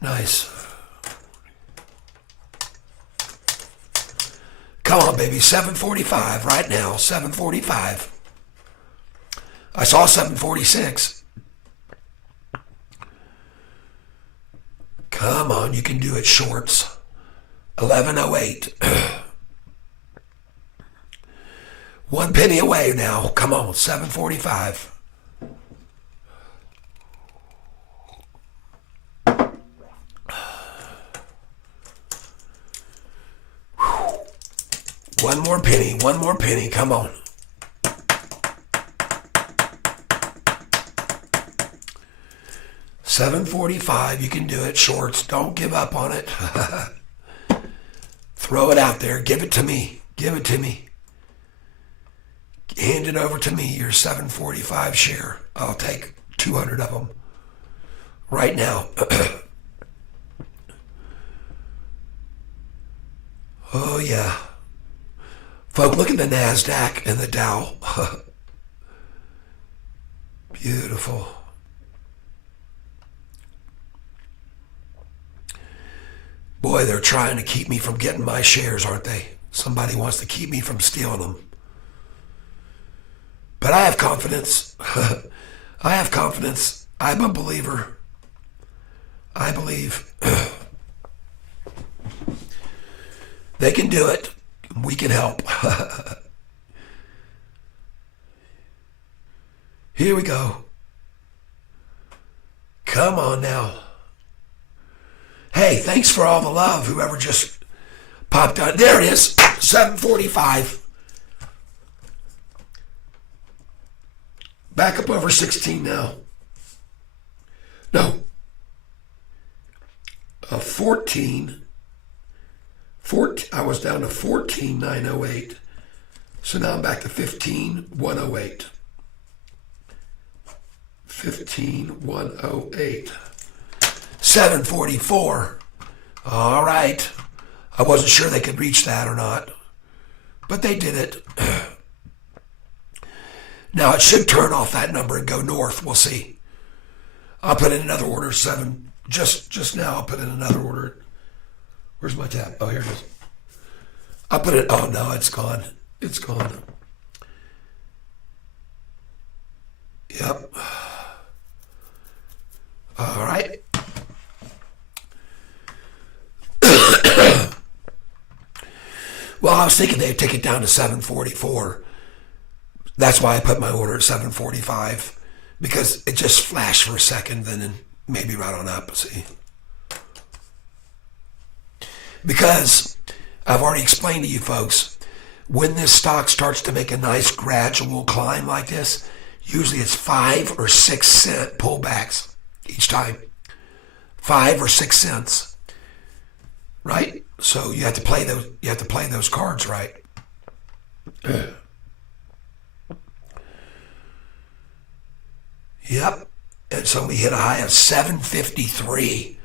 Nice. Come on, baby. 745 right now. 745. I saw 746. Come on, you can do it, shorts. 1108. 1 penny away now. Come on, 745. One more penny, come on. $7.45, you can do it, shorts. Don't give up on it. Throw it out there. Give it to me. Give it to me. Hand it over to me, your $7.45 share. I'll take 200 of them right now. Oh, yeah. Folks, look at the NASDAQ and the Dow. Beautiful. Boy, they're trying to keep me from getting my shares, aren't they? Somebody wants to keep me from stealing them. But I have confidence. I have confidence. I'm a believer. I believe. They can do it. We can help. Here we go. Come on now. Hey, thanks for all the love, whoever just popped on. There it is, 745. Back up over 16 now. No. 14. I was down to 14,908. So now I'm back to 15,108. 15,108. 744. All right. I wasn't sure they could reach that or not, but they did it. Now it should turn off that number and go north. We'll see. I'll put in another order. Just now I'll put in another order. Where's my tab? Oh, here it is. I'll put it. Oh no, it's gone. It's gone. Yep. All right. Well, I was thinking they'd take it down to 744. That's why I put my order at 745, because it just flashed for a second, then maybe right on up. See, because I've already explained to you folks, when this stock starts to make a nice gradual climb like this, usually it's 5 or 6 cent pullbacks each time. 5 or 6 cents, right? So you have to play those. You have to play those cards right. Yep. And so we hit a high of 753,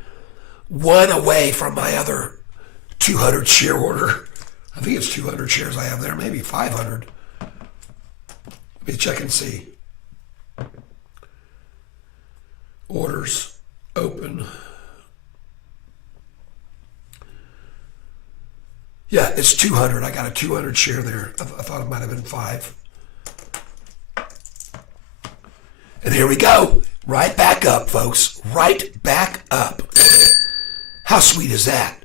one away from my other 200 share order. I think it's 200 shares I have there, maybe 500. Let me check and see. Orders open. Yeah, it's 200. I got a 200 share there. I thought it might have been 5. And here we go. Right back up, folks. Right back up. How sweet is that?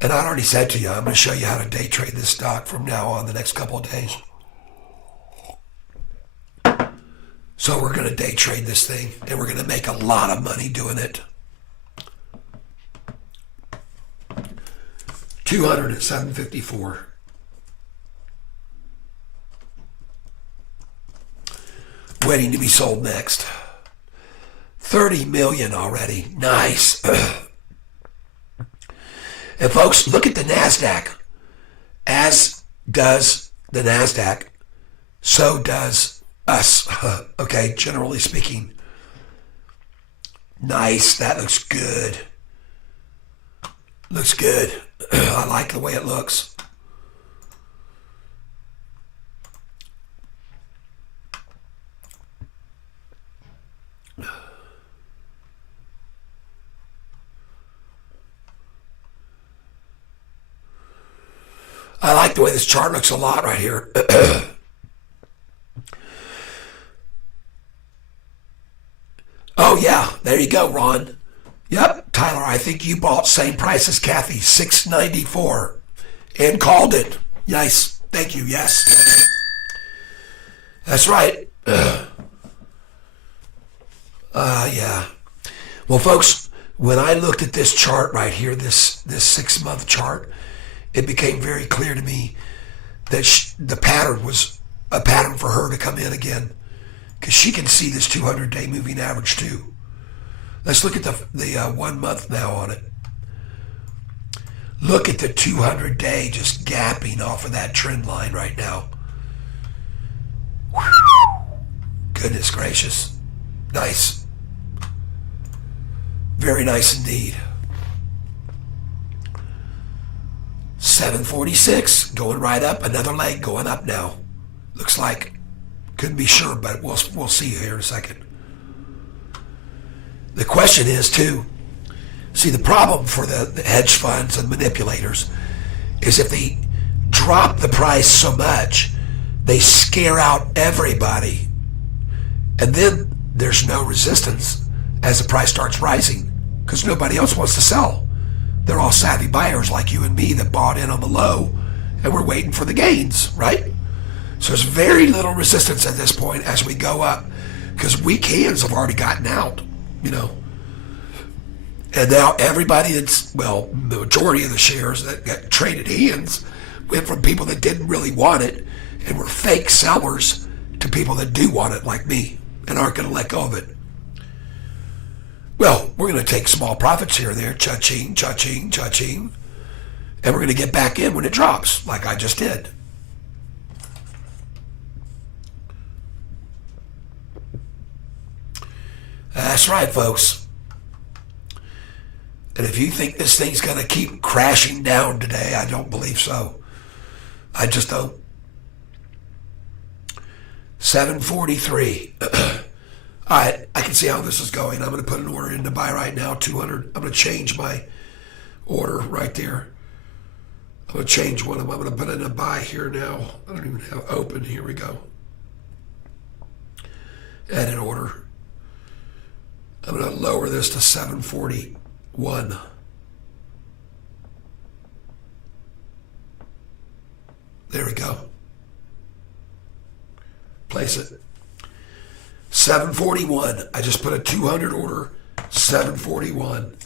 And I already said to you, I'm going to show you how to day trade this stock from now on the next couple of days. So we're going to day trade this thing, and we're going to make a lot of money doing it. 200 at 754. Waiting to be sold next. 30 million already. Nice. And folks, look at the NASDAQ. As does the NASDAQ, So does us. Okay, generally speaking. Nice. That looks good. Looks good. I like the way it looks. I like the way this chart looks a lot right here. Oh, yeah. There you go, Ron. Yep, Tyler, I think you bought same price as Kathy, $6.94, and called it. Nice. Thank you. Yes. That's right. Yeah. Well, folks, when I looked at this chart right here, this 6-month chart, it became very clear to me that the pattern was a pattern for her to come in again, because she can see this 200-day moving average too. Let's look at the 1 month now on it. Look at the 200-day just gapping off of that trend line right now. Whew. Goodness gracious. Nice. Very nice indeed. 746 going right up. Another leg going up now. Looks like. Couldn't be sure, but we'll see here in a second. The question is, too, see, the problem for the hedge funds and manipulators is if they drop the price so much, they scare out everybody. And then there's no resistance as the price starts rising because nobody else wants to sell. They're all savvy buyers like you and me that bought in on the low and we're waiting for the gains, right? So there's very little resistance at this point as we go up because weak hands have already gotten out. And now everybody that's, well, the majority of the shares that got traded hands went from people that didn't really want it and were fake sellers to people that do want it like me and aren't going to let go of it. Well, we're going to take small profits here and there, cha-ching, cha-ching, cha-ching, and we're going to get back in when it drops like I just did. That's right, folks. And if you think this thing's going to keep crashing down today, I don't believe so. I just don't. 743. All right, I can see how this is going. I'm going to put an order in to buy right now, 200. I'm going to change my order right there. I'm going to change one of them. I'm going to put in a buy here now. I don't even have open. Here we go. Edit order. I'm going to lower this to 741. There we go. Place it. 741. I just put a 200 order. 741.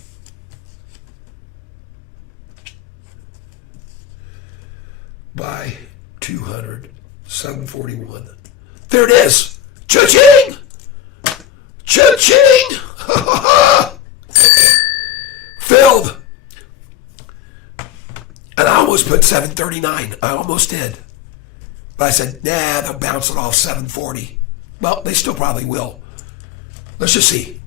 Buy 200. 741. There it is. Cha-ching! Cha-ching! Filled. And I almost put 739. I almost did. But I said, nah, they'll bounce it off 740. Well, they still probably will. Let's just see.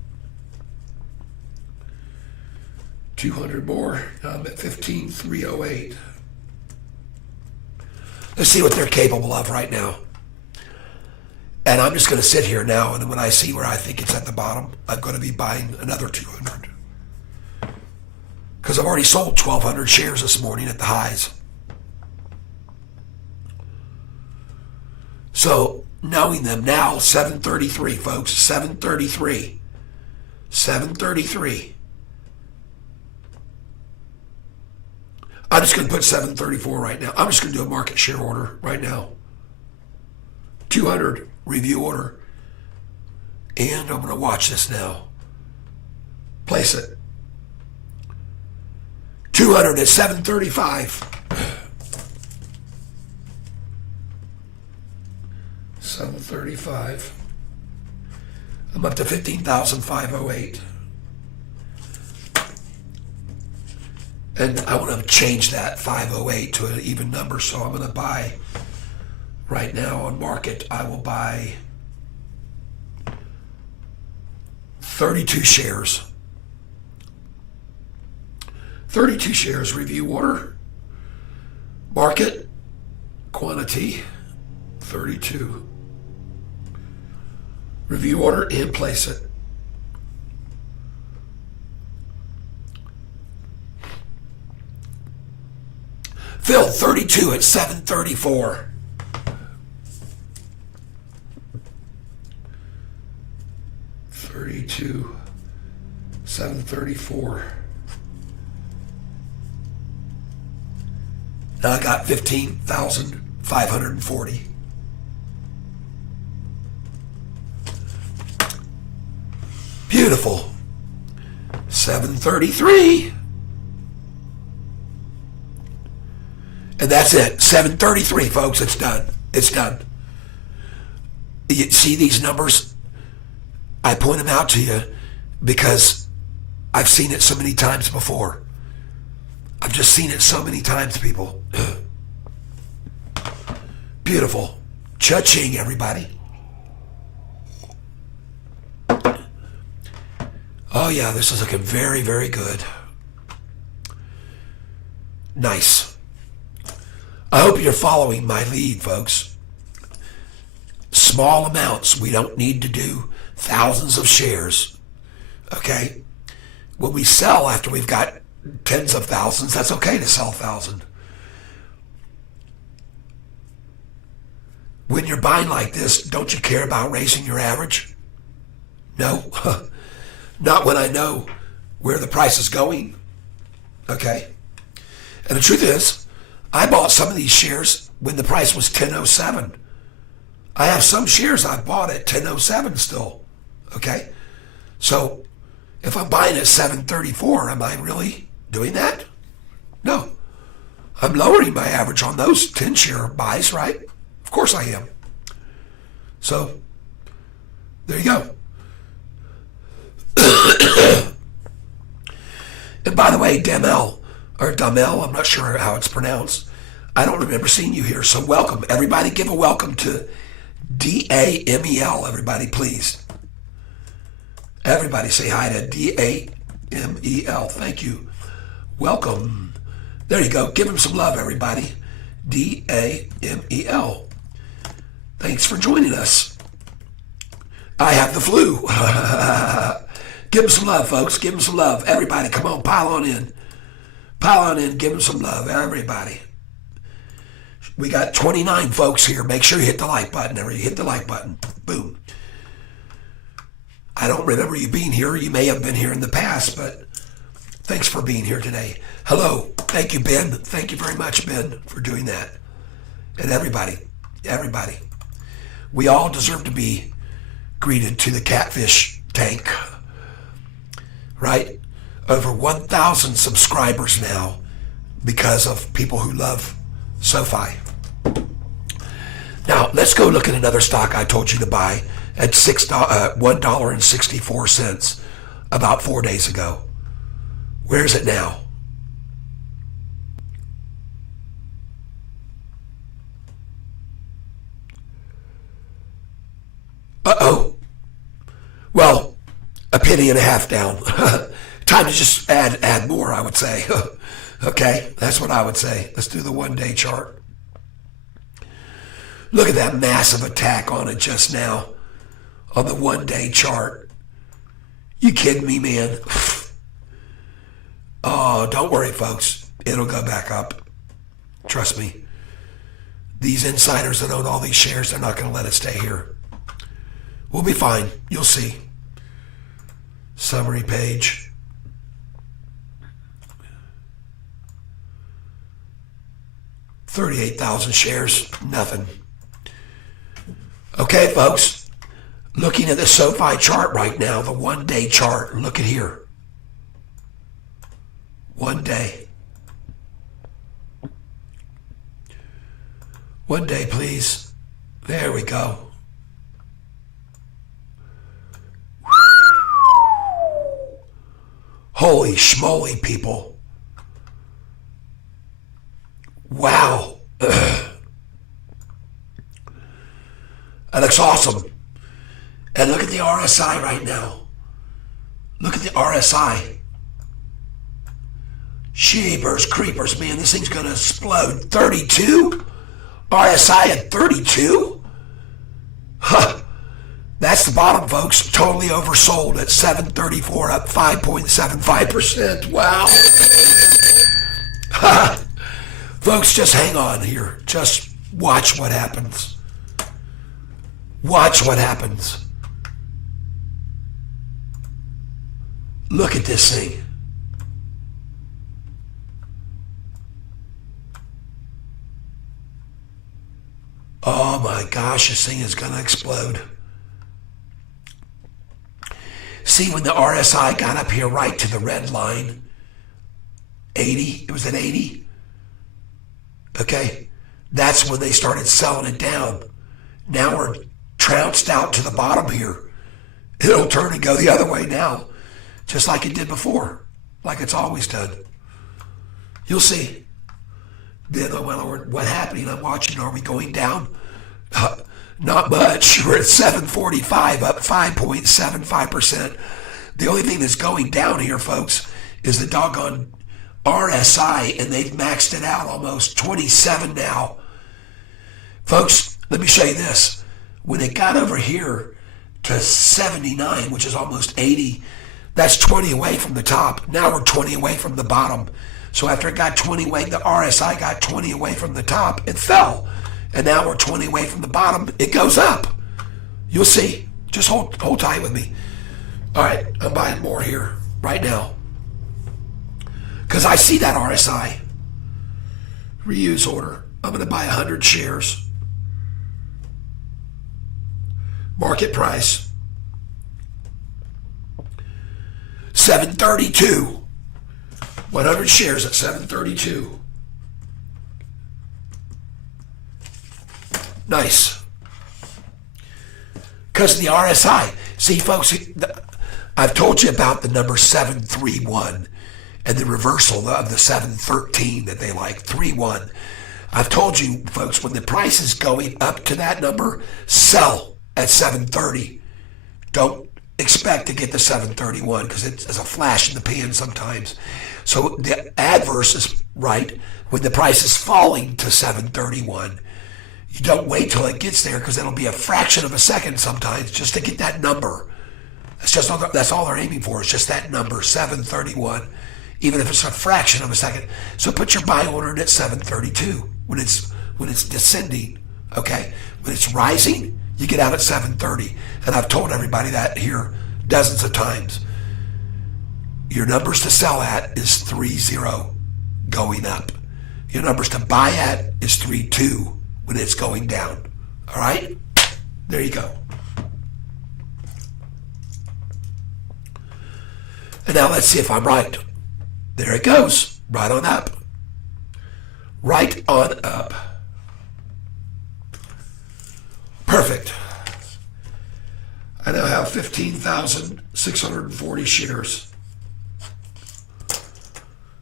200 more. I'm at 15,308. Let's see what they're capable of right now. And I'm just going to sit here now, and when I see where I think it's at the bottom, I'm going to be buying another 200. Because I've already sold 1,200 shares this morning at the highs. So, knowing them now, 733, folks, 733. 733. I'm just going to put 734 right now. I'm just going to do a market share order right now. 200 review order. And I'm going to watch this now. Place it. 200 at 735. 735. I'm up to 15,508. And I want to change that 508 to an even number, so I'm going to buy Right now on market, I will buy 32 shares. 32 shares, review order. Market, quantity, 32. Review order and place it. Filled 32 at 734. $32, $734. Now I got 15,540. Beautiful. 733. And that's it. 733, folks. It's done. It's done. You see these numbers? I point them out to you because I've seen it so many times before. I've just seen it so many times, people. Beautiful. Cha-ching, everybody. Oh, yeah, this is looking very, very good. Nice. I hope you're following my lead, folks. Small amounts. We don't need to do thousands of shares. Okay? When we sell after we've got tens of thousands, that's okay to sell 1,000. When you're buying like this, don't you care about raising your average? No. Not when I know where the price is going. Okay? And the truth is, I bought some of these shares when the price was 10.07. I have some shares I bought at 10.07 still. Okay? So, if I'm buying at 7.34, am I really doing that? No. I'm lowering my average on those 10 share buys, right? Of course I am. So, there you go. And by the way, Damel, I'm not sure how it's pronounced. I don't remember seeing you here, so welcome. Everybody give a welcome to D-A-M-E-L, everybody, please. Everybody say hi to D-A-M-E-L. Thank you. Welcome. There you go. Give him some love, everybody. D-A-M-E-L. Thanks for joining us. I have the flu. Give him some love, folks. Give him some love. Everybody, come on, pile on in. Pile on in. Give him some love, everybody. We got 29 folks here. Make sure you hit the like button. Everybody, hit the like button. Boom. I don't remember you being here. You may have been here in the past, but thanks for being here today. Hello. Thank you, Ben. Thank you very much, Ben, for doing that. And everybody. We all deserve to be greeted to the catfish tank. Right? Over 1,000 subscribers now because of people who love Sofi. Now, let's go look at another stock I told you to buy at $1.64 about 4 days ago. Where is it now? Uh-oh. Well, a penny and a half down. Time to just add more, I would say. Okay, that's what I would say. Let's do the 1 day chart. Look at that massive attack on it just now on the 1 day chart. You kidding me, man? Oh, don't worry, folks. It'll go back up. Trust me. These insiders that own all these shares, they're not going to let it stay here. We'll be fine. You'll see. Summary page. $38,000 shares, nothing. Okay, folks. Looking at the Sofi chart right now, the 1 day chart. Look at here. 1 day. 1 day, please. There we go. Holy schmoly, people. Wow. That's awesome. And look at the RSI right now. Look at the RSI. Jeepers creepers, man, this thing's gonna explode. 32? RSI at 32? Huh. That's the bottom, folks. Totally oversold at 734, up 5.75%. Wow. Folks, just hang on here. Just watch what happens. Watch what happens. Look at this thing. Oh my gosh, this thing is going to explode. See, when the RSI got up here right to the red line, 80, it was at 80. Okay, that's when they started selling it down. Now we're trounced out to the bottom here. It'll turn and go the other way now, just like it did before, like it's always done. You'll see. Then, well, what happening? I'm watching. Are we going down? Not much. We're at 745, up 5.75%. The only thing that's going down here, folks, is the doggone RSI, and they've maxed it out almost 27 now. Folks, let me show you this. When it got over here to 79, which is almost 80, that's 20 away from the top. Now we're 20 away from the bottom. So after it got 20 away, the RSI got 20 away from the top, it fell. And now we're 20 away from the bottom, it goes up. You'll see. Just hold tight with me. All right, I'm buying more here right now, because I see that RSI. Reuse order. I'm going to buy 100 shares. Market price, 732. 100 shares at 732. Nice. Because of the RSI. See, folks, I've told you about the number 731 and the reversal of the 713 that they like, 31. I've told you, folks, when the price is going up to that number, sell at 730. Don't expect to get the 731 because it's a flash in the pan sometimes. So the adverse is right. When the price is falling to 731, you don't wait till it gets there, because it'll be a fraction of a second sometimes just to get that number. That's all they're aiming for. It's just that number, 731, even if it's a fraction of a second. So put your buy order in at 732 when it's descending. Okay, when it's rising, you get out at 730. And I've told everybody that here dozens of times. Your numbers to sell at is 30 going up. Your numbers to buy at is 32 when it's going down. All right? There you go. And now let's see if I'm right. There it goes. Right on up. Right on up. Perfect. I now have 15,640 shares.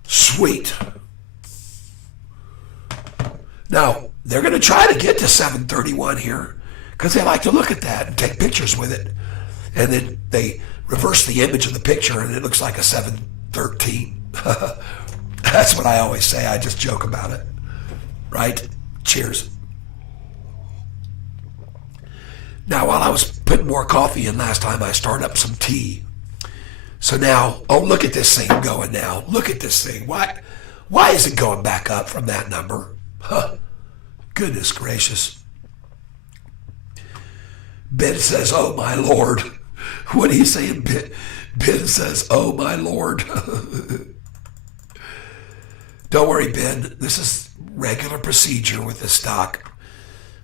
Sweet. Now, they're going to try to get to 731 here, because they like to look at that and take pictures with it. And then they reverse the image of the picture and it looks like a 713. That's what I always say. I just joke about it. Right? Cheers. Now, while I was putting more coffee in last time, I started up some tea. So now, oh, look at this thing going now. Look at this thing. Why is it going back up from that number? Huh. Goodness gracious. Ben says, oh my Lord. What are you saying, Ben? Ben says, oh my Lord. Don't worry, Ben. This is regular procedure with the stock.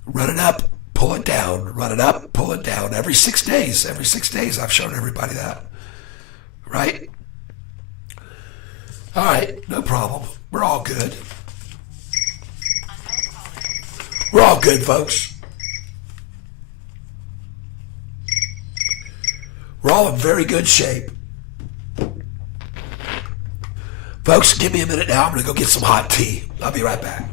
Run it up, pull it down. Run it up, pull it down. Every 6 days. Every 6 days I've shown everybody that. Right? All right, no problem. We're all good. We're all good, folks. We're all in very good shape. Folks, give me a minute now. I'm going to go get some hot tea. I'll be right back.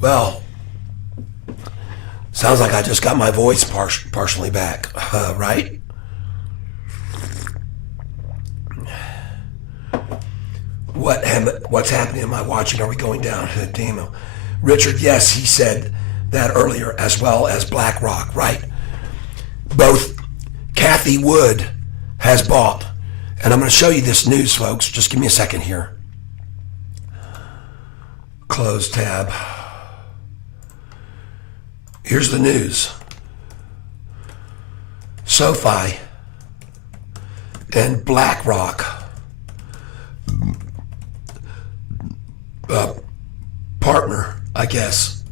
Well, sounds like I just got my voice partially back, right? What's happening? Am I watching? Are we going down? Damn. Richard, yes, he said that earlier, as well as BlackRock, right? Both Kathy Wood has bought. And I'm going to show you this news, folks. Just give me a second here. Close tab. Here's the news. Sofi and BlackRock partner, I guess.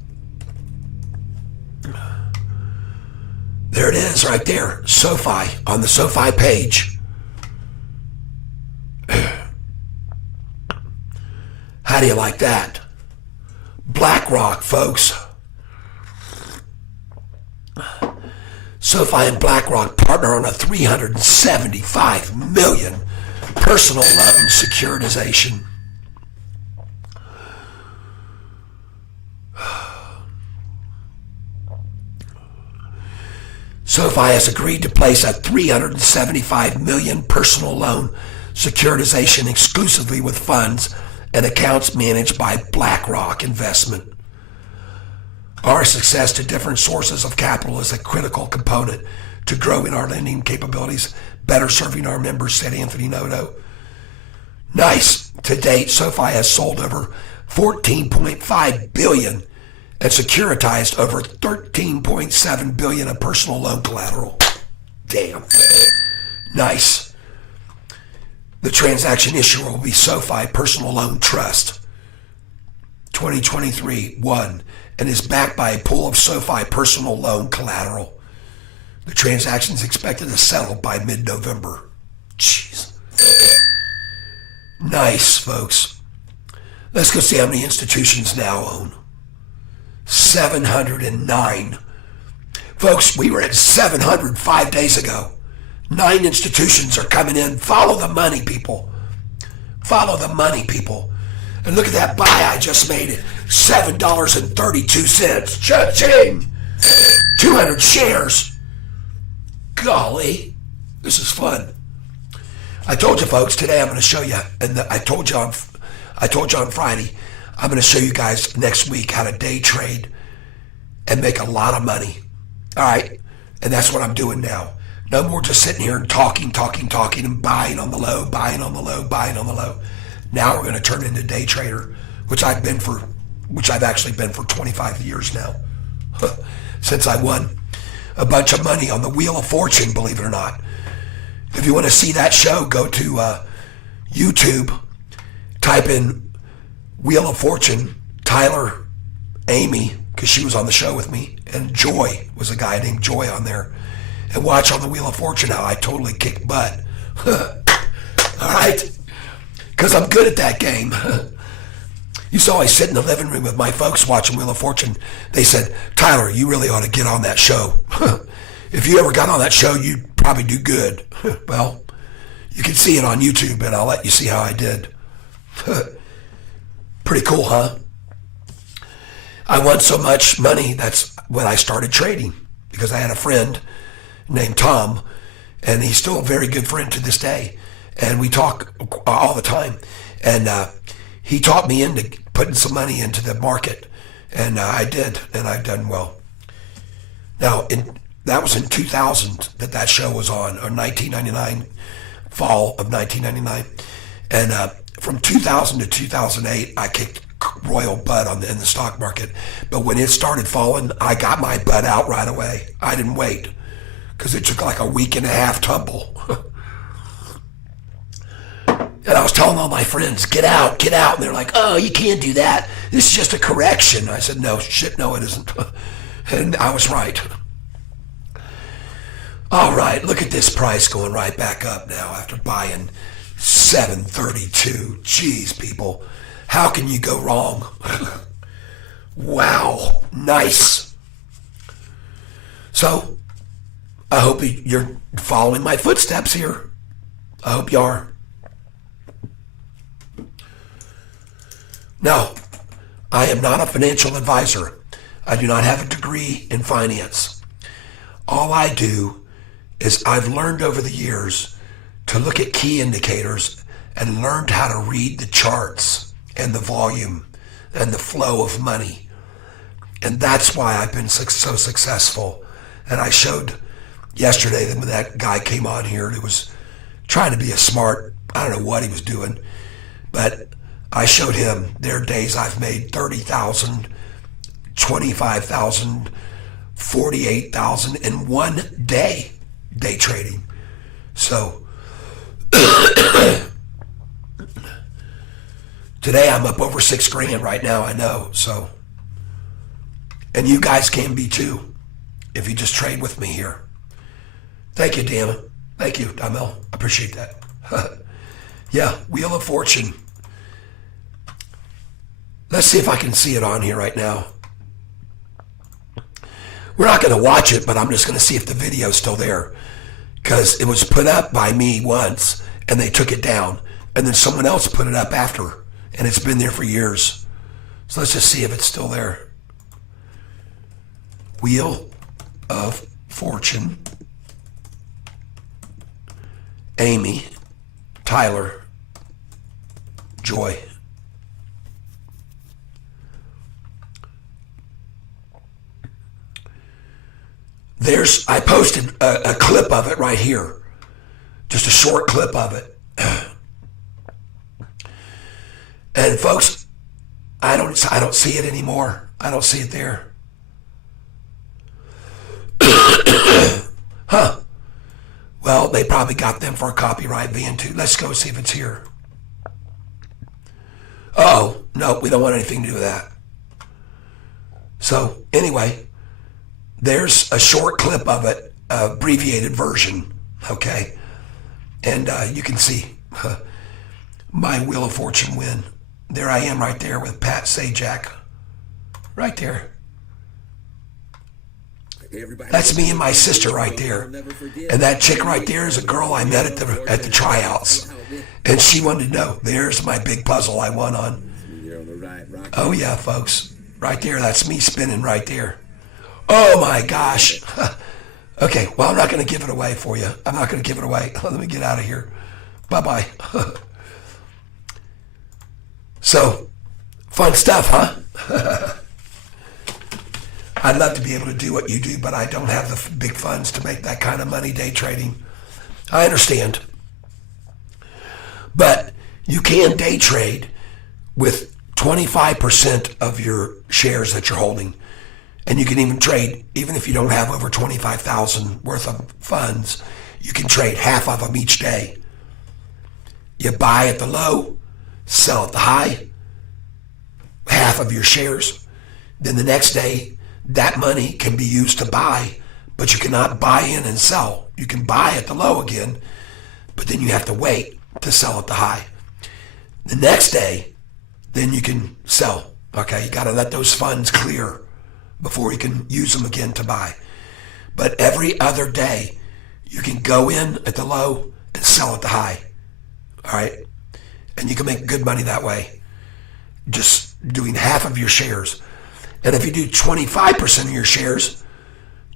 There it is right there. Sofi on the Sofi page. How do you like that? BlackRock, folks. Sofi and BlackRock partner on a $375 million personal loan securitization. Sofi has agreed to place a $375 million personal loan securitization exclusively with funds and accounts managed by BlackRock Investment. Our success to different sources of capital is a critical component to growing our lending capabilities, better serving our members, said Anthony Noto. Nice. To date, Sofi has sold over $14.5 billion and securitized over $13.7 billion of personal loan collateral. Damn. Nice. The transaction issuer will be Sofi Personal Loan Trust 2023-1 and is backed by a pool of Sofi personal loan collateral. The transaction is expected to settle by mid-November. Jeez. Nice, folks. Let's go see how many institutions now own. 709. Folks, we were at 700 5 days ago. 9 institutions are coming in. Follow the money, people. Follow the money, people. And look at that buy I just made it. $7.32. Cha-ching! 200 shares. Golly, this is fun. I told you, folks, today I'm going to show you, and I told you on Friday, I'm going to show you guys next week how to day trade and make a lot of money. All right? And that's what I'm doing now. No more just sitting here and talking, and buying on the low, buying on the low, buying on the low. Now we're going to turn into day trader, which I've actually been for 25 years now. Since I won a bunch of money on the Wheel of Fortune, believe it or not. If you want to see that show, go to YouTube, type in Wheel of Fortune, Tyler, Amy, because she was on the show with me, and Joy was a guy named Joy on there. And watch on the Wheel of Fortune how I totally kick butt. All right? Because I'm good at that game. You saw I sit in the living room with my folks watching Wheel of Fortune. They said, Tyler, you really ought to get on that show. If you ever got on that show, you'd probably do good. Well, you can see it on YouTube, and I'll let you see how I did. Pretty cool, huh? I won so much money, that's when I started trading, because I had a friend named Tom, and he's still a very good friend to this day, and we talk all the time, and he taught me into putting some money into the market, and I did, and I've done well. Now, that was in 2000 that show was on, or 1999, fall of 1999, and from 2000 to 2008, I kicked royal butt in the stock market, but when it started falling, I got my butt out right away. I didn't wait, because it took like a week and a half tumble. And I was telling all my friends, get out. And they're like, oh, you can't do that. This is just a correction. I said, no, it isn't. And I was right. All right, look at this price going right back up now after buying 732. Jeez, people. How can you go wrong? Wow, nice. So, I hope you're following my footsteps here. I hope you are. Now, I am not a financial advisor. I do not have a degree in finance. All I do is I've learned over the years to look at key indicators and learned how to read the charts and the volume and the flow of money. And that's why I've been so successful. And I showed yesterday that when that guy came on here and was trying to be a smart, I don't know what he was doing, but I showed him there are days I've made 30,000, 25,000, 48,000 in one day trading. So today I'm up over $6,000 right now, I know. So, and you guys can be too if you just trade with me here. Thank you, Dana. Thank you, Damel. I appreciate that. Yeah, Wheel of Fortune. Let's see if I can see it on here right now. We're not going to watch it, but I'm just going to see if the video's still there. Because it was put up by me once, and they took it down. And then someone else put it up after, and it's been there for years. So let's just see if it's still there. Wheel of Fortune. Amy, Tyler, Joy. I posted a clip of it right here. Just a short clip of it. And folks, I don't see it anymore. I don't see it there. Huh. Well, they probably got them for a copyright van too. Let's go see if it's here. Oh, no, we don't want anything to do with that. So anyway, there's a short clip of it, abbreviated version, okay? And you can see my Wheel of Fortune win. There I am right there with Pat Sajak. Right there. That's me and my sister right there. And that chick right there is a girl I met at the tryouts. And she wanted to know, there's my big puzzle I won on. Oh yeah, folks. Right there, that's me spinning right there. Oh my gosh. Okay, well, I'm not going to give it away for you. I'm not going to give it away. Let me get out of here. Bye-bye. So, fun stuff, huh? I'd love to be able to do what you do, but I don't have the big funds to make that kind of money day trading. I understand. But you can day trade with 25% of your shares that you're holding. And you can even trade, even if you don't have over 25,000 worth of funds, you can trade half of them each day. You buy at the low, sell at the high, half of your shares. Then the next day, that money can be used to buy, but you cannot buy in and sell. You can buy at the low again, but then you have to wait to sell at the high. The next day, then you can sell. Okay, you got to let those funds clear before you can use them again to buy. But every other day, you can go in at the low and sell at the high. All right? And you can make good money that way, just doing half of your shares. And if you do 25% of your shares,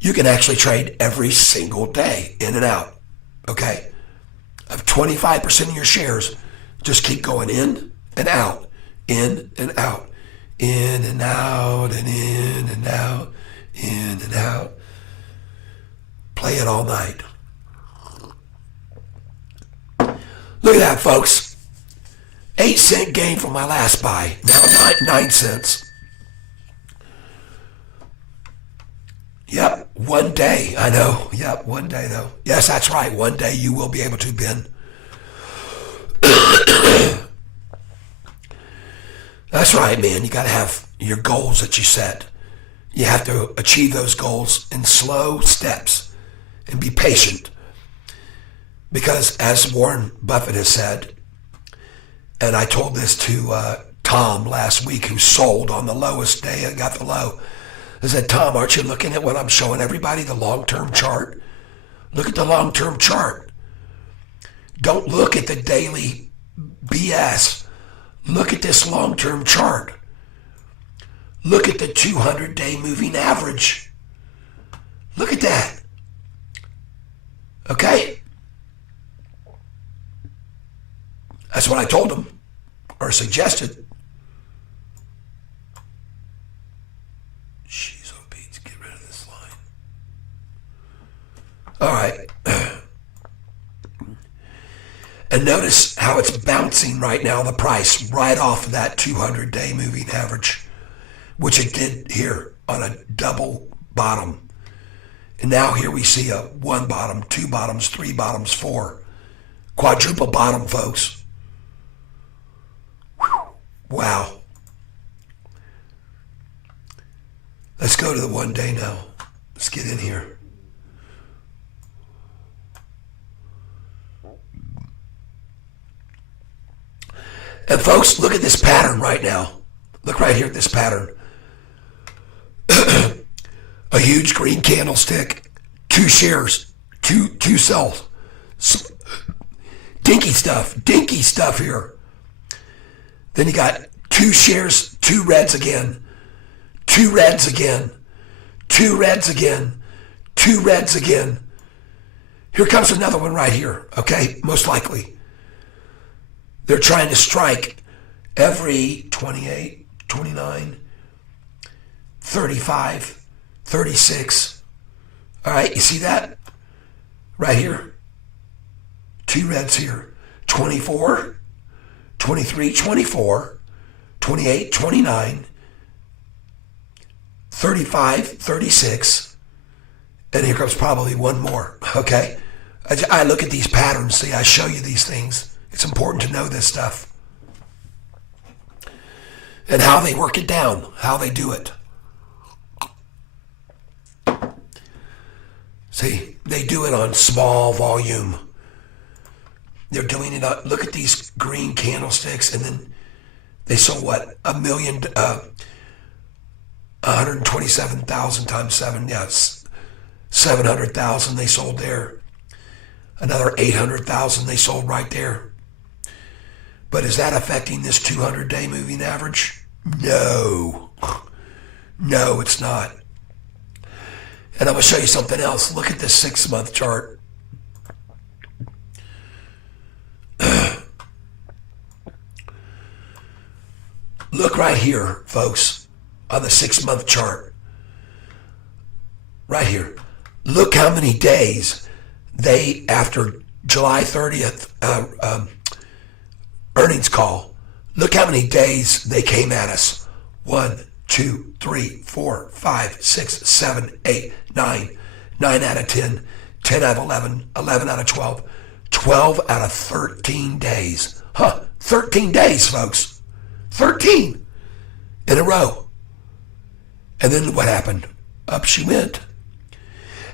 you can actually trade every single day, in and out. Okay? Of 25% of your shares, just keep going in and out, in and out, in and out, and in and out, in and out. Play it all night. Look at that, folks. 8-cent gain from my last buy. Now 9 cents. Yep, one day. I know. Yep, one day though. Yes, that's right. One day you will be able to, Ben. That's right, man. You got to have your goals that you set. You have to achieve those goals in slow steps and be patient. Because as Warren Buffett has said, and I told this to Tom last week, who sold on the lowest day and got the low. I said, Tom, aren't you looking at what I'm showing everybody, the long-term chart? Look at the long-term chart. Don't look at the daily BS. Look at this long-term chart. Look at the 200-day moving average. Look at that. Okay? That's what I told them, or suggested. Jeez, oh Pete, get rid of this line. All right. And notice how it's bouncing right now, the price, right off of that 200-day moving average, which it did here on a double bottom. And now here we see a one bottom, two bottoms, three bottoms, four. Quadruple bottom, folks. Whew. Wow. Let's go to the 1 day now. Let's get in here. And folks, look at this pattern right now. Look right here at this pattern. A huge green candlestick, two shares, two sells. Dinky stuff here. Then you got two shares, two reds again, two reds again, two reds again, two reds again. Here comes another one right here, okay? Most likely. They're trying to strike every 28, 29, 35, 36. All right, you see that? Right here. Two reds here. 24, 23, 24, 28, 29, 35, 36. And here comes probably one more, okay? I look at these patterns, see, I show you these things. It's important to know this stuff. And how they work it down, how they do it. See, they do it on small volume. They're doing it on, look at these green candlesticks, and then they sold what? 127,000 times 7, yes. 700,000 they sold there. Another 800,000 they sold right there. But is that affecting this 200-day moving average? No. No, it's not. And I'm going to show you something else. Look at this 6-month chart. Look right here, folks, on the 6-month chart. Right here. Look how many days they, after July 30th, earnings call, look how many days they came at us. 1, 2, 3, 4, 5, 6, 7, 8, 9. 9 out of 10, 10 out of 11, 11 out of 12, 12 out of 13 days. 13 days, folks. 13 in a row. And then what happened? Up she went.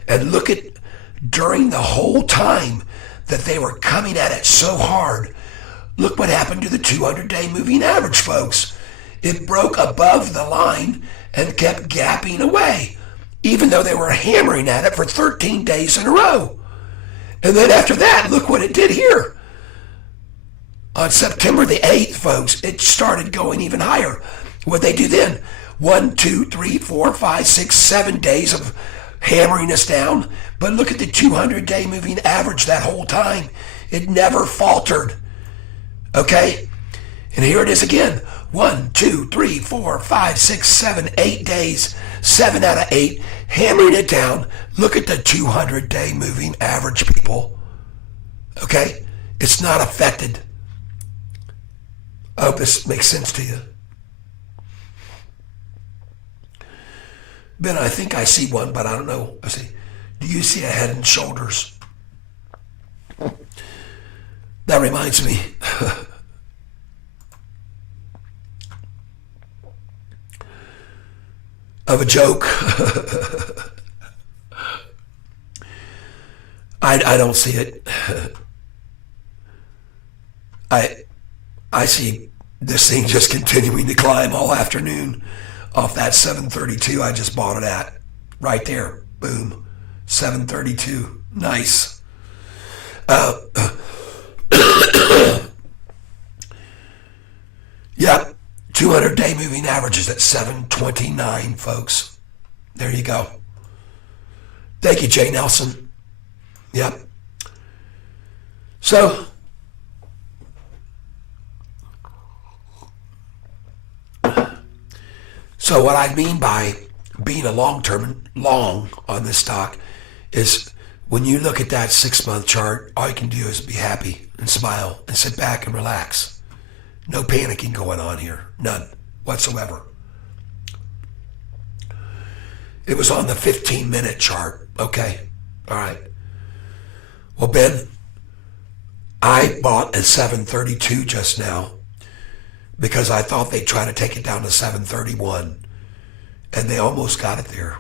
And look at, during the whole time that they were coming at it so hard, look what happened to the 200-day moving average, folks. It broke above the line and kept gapping away, even though they were hammering at it for 13 days in a row. And then after that, look what it did here. On September the 8th, folks, it started going even higher. What they do then? 1, 2, 3, 4, 5, 6, 7 days of hammering us down. But look at the 200-day moving average that whole time. It never faltered. Okay? And here it is again. 1, 2, 3, 4, 5, 6, 7, 8 days. 7 out of 8. Hammering it down. Look at the 200-day moving average, people. Okay? It's not affected. I hope this makes sense to you. Ben, I think I see one, but I don't know. I see. Do you see a Head and Shoulders? That reminds me. Of a joke. I don't see it. I see this thing just continuing to climb all afternoon off that 732 I just bought it at. Right there. Boom. 732. Nice. Yeah. 200-day moving average is at 729, folks. There you go. Thank you, Jay Nelson. Yep. So, what I mean by being a long-term long on this stock is when you look at that 6-month chart, all you can do is be happy and smile and sit back and relax. No panicking going on here. None whatsoever. It was on the 15-minute chart. Okay. All right. Well, Ben, I bought at 732 just now because I thought they'd try to take it down to 731. And they almost got it there.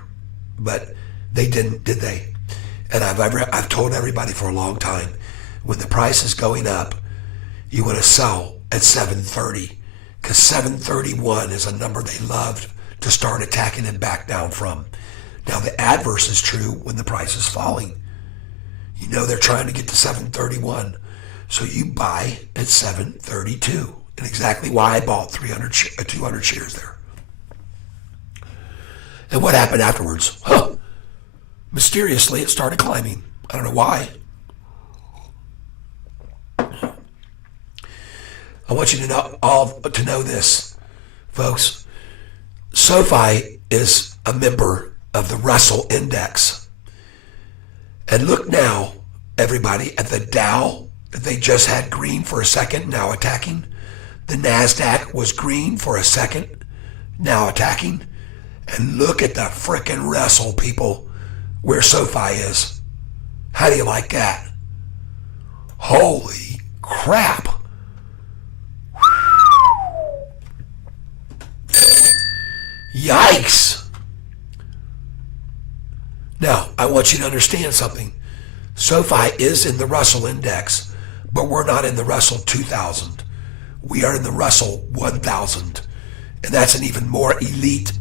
But they didn't, did they? And I've told everybody for a long time, when the price is going up, you want to sell at 730, because 731 is a number they loved to start attacking and back down from. Now the adverse is true when the price is falling. You know they're trying to get to 731, so you buy at 732, and exactly why I bought 200 shares there. And what happened afterwards? Mysteriously, it started climbing. I don't know why. I want you to know this, folks. Sofi is a member of the Russell Index. And look now, everybody, at the Dow that they just had green for a second, now attacking. The NASDAQ was green for a second, now attacking. And look at the frickin' Russell, people, where Sofi is. How do you like that? Holy crap. Yikes. Now, I want you to understand something. Sofi is in the Russell Index, but we're not in the Russell 2000. We are in the Russell 1000. And that's an even more elite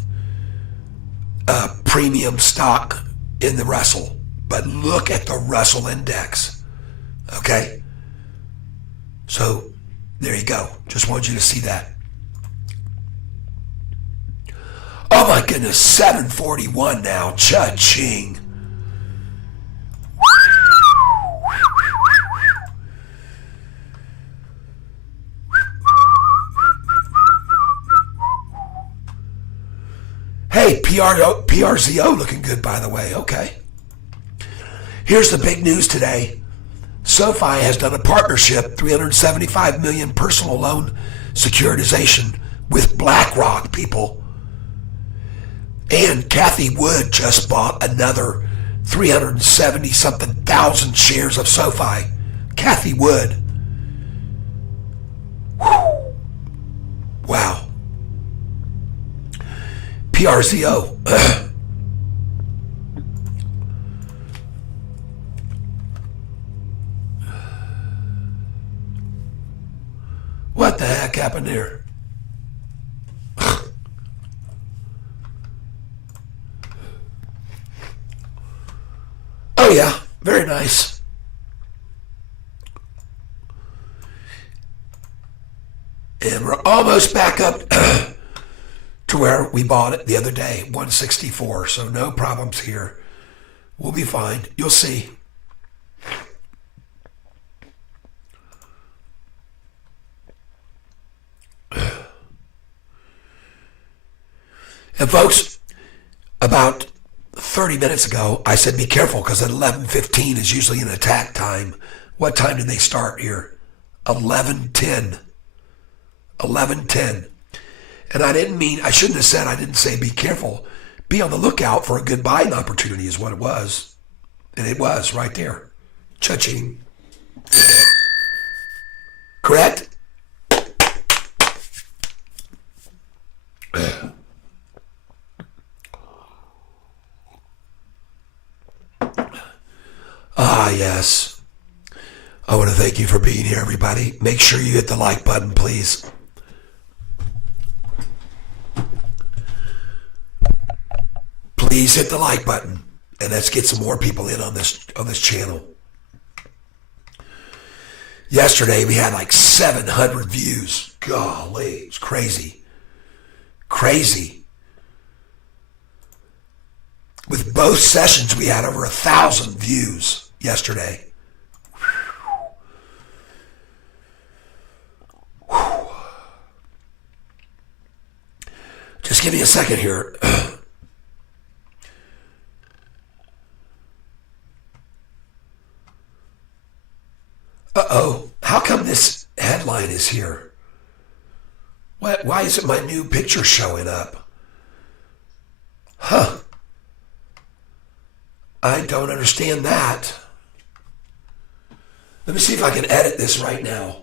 premium stock in the Russell. But look at the Russell Index. Okay? So, there you go. Just wanted you to see that. Oh my goodness, 741 now. Cha-ching. Hey, PRZO looking good, by the way. Okay. Here's the big news today. Sofi has done a partnership, $375 million personal loan securitization with BlackRock, people. And Kathy Wood just bought another 370-something thousand shares of Sofi. Kathy Wood. Whew. Wow. PRZO. What the heck happened there? Oh yeah, very nice. And we're almost back up to where we bought it the other day, 164. So no problems here. We'll be fine. You'll see. And folks, about 30 minutes ago, I said be careful because at 11:15 is usually an attack time. What time did they start here? 11:10. 11:10. And I shouldn't have said, I didn't say be careful. Be on the lookout for a good buying opportunity is what it was. And it was right there. Cha-ching. Correct? Ah, yes. I want to thank you for being here, everybody. Make sure you hit the like button, please. Please hit the like button, and let's get some more people in on this channel. Yesterday we had like 700 views. Golly, it's crazy. Crazy. With both sessions, we had over 1,000 views yesterday. Just give me a second here. Uh-oh. How come this headline is here? Why isn't my new picture showing up? Huh. I don't understand that. Let me see if I can edit this right now.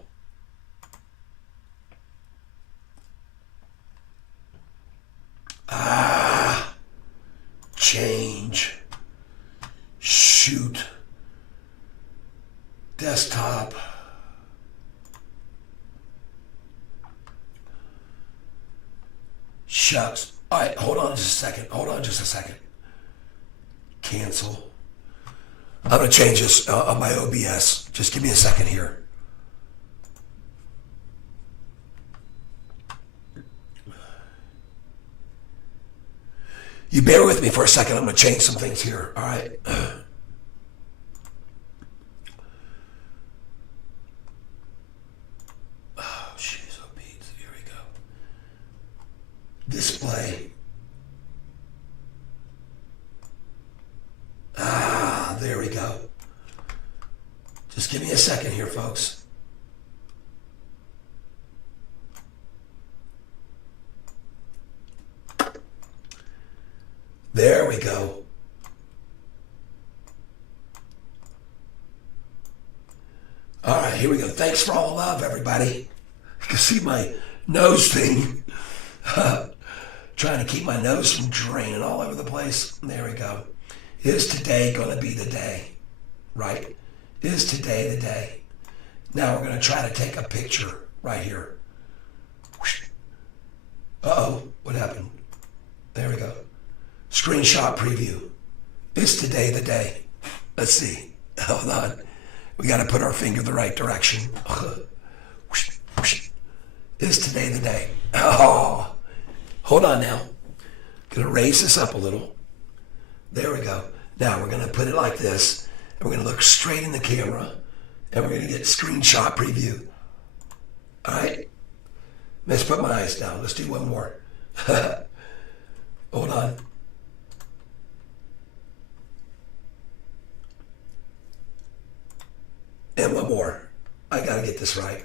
Change. Shoot. Desktop. Shucks. All right, hold on just a second. Cancel. I'm going to change this on my OBS. Just give me a second here. You bear with me for a second. I'm going to change some things here. All right. Oh, jeez, oh, Pete. Here we go. Display. There we go. Just give me a second here, folks. There we go. All right, here we go. Thanks for all the love, everybody. You can see my nose thing. Trying to keep my nose from draining all over the place. There we go. Is today going to be the day? Right? Is today the day? Now we're going to try to take a picture right here. Uh-oh, what happened? There we go. Screenshot preview. Is today the day? Let's see. Hold on. We got to put our finger the right direction. Is today the day? Oh, hold on now. Gonna raise this up a little. There we go. Now we're gonna put it like this, and we're gonna look straight in the camera, and we're gonna get screenshot preview. All right. Let's put my eyes down. Let's do one more. Hold on. And one more. I gotta get this right.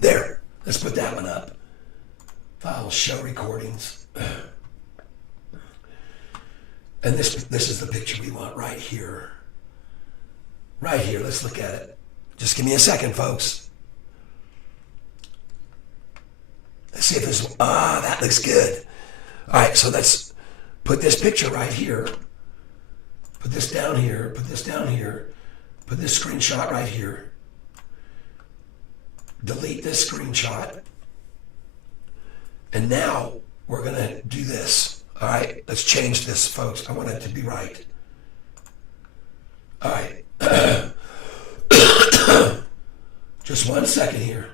There. Let's put that one up. File show recordings. And this is the picture we want right here. Right here. Let's look at it. Just give me a second, folks. Let's see if this, that looks good. All right, so let's put this picture right here. Put this down here, put this down here, put this screenshot right here. Delete this screenshot. And now we're gonna do this. All right, let's change this, folks. I want it to be right. All right. Just 1 second here.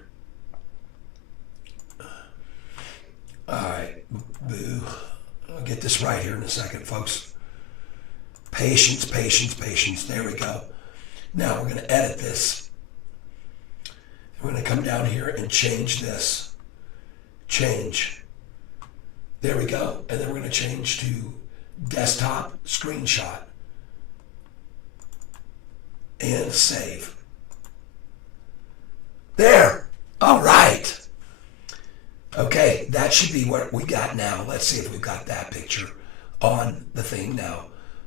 All right, boo. I'll get this right here in a second, folks. Patience, patience, patience. There we go. Now we're going to edit this. We're going to come down here and change this. Change. There we go. And then we're going to change to desktop screenshot. And save. There. All right. Okay, that should be what we got now. Let's see if we've got that picture on the thing now.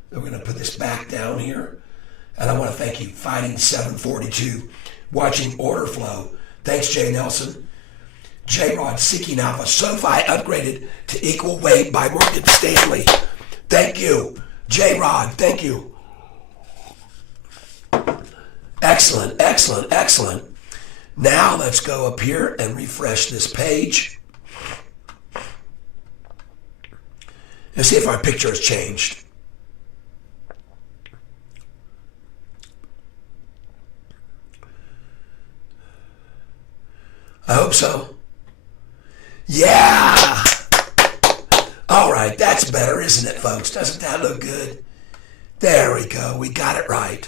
We're going to put this back down here. And I want to thank you, Fighting 742, watching Order Flow. Thanks, Jay Nelson. J-Rod, Seeking Alpha. Sofi upgraded to equal weight by Morgan Stanley. Thank you. J-Rod, thank you. Excellent, excellent, excellent. Now let's go up here and refresh this page. And see if our picture has changed. I hope so. Yeah! All right, that's better, isn't it, folks? Doesn't that look good? There we go. We got it right.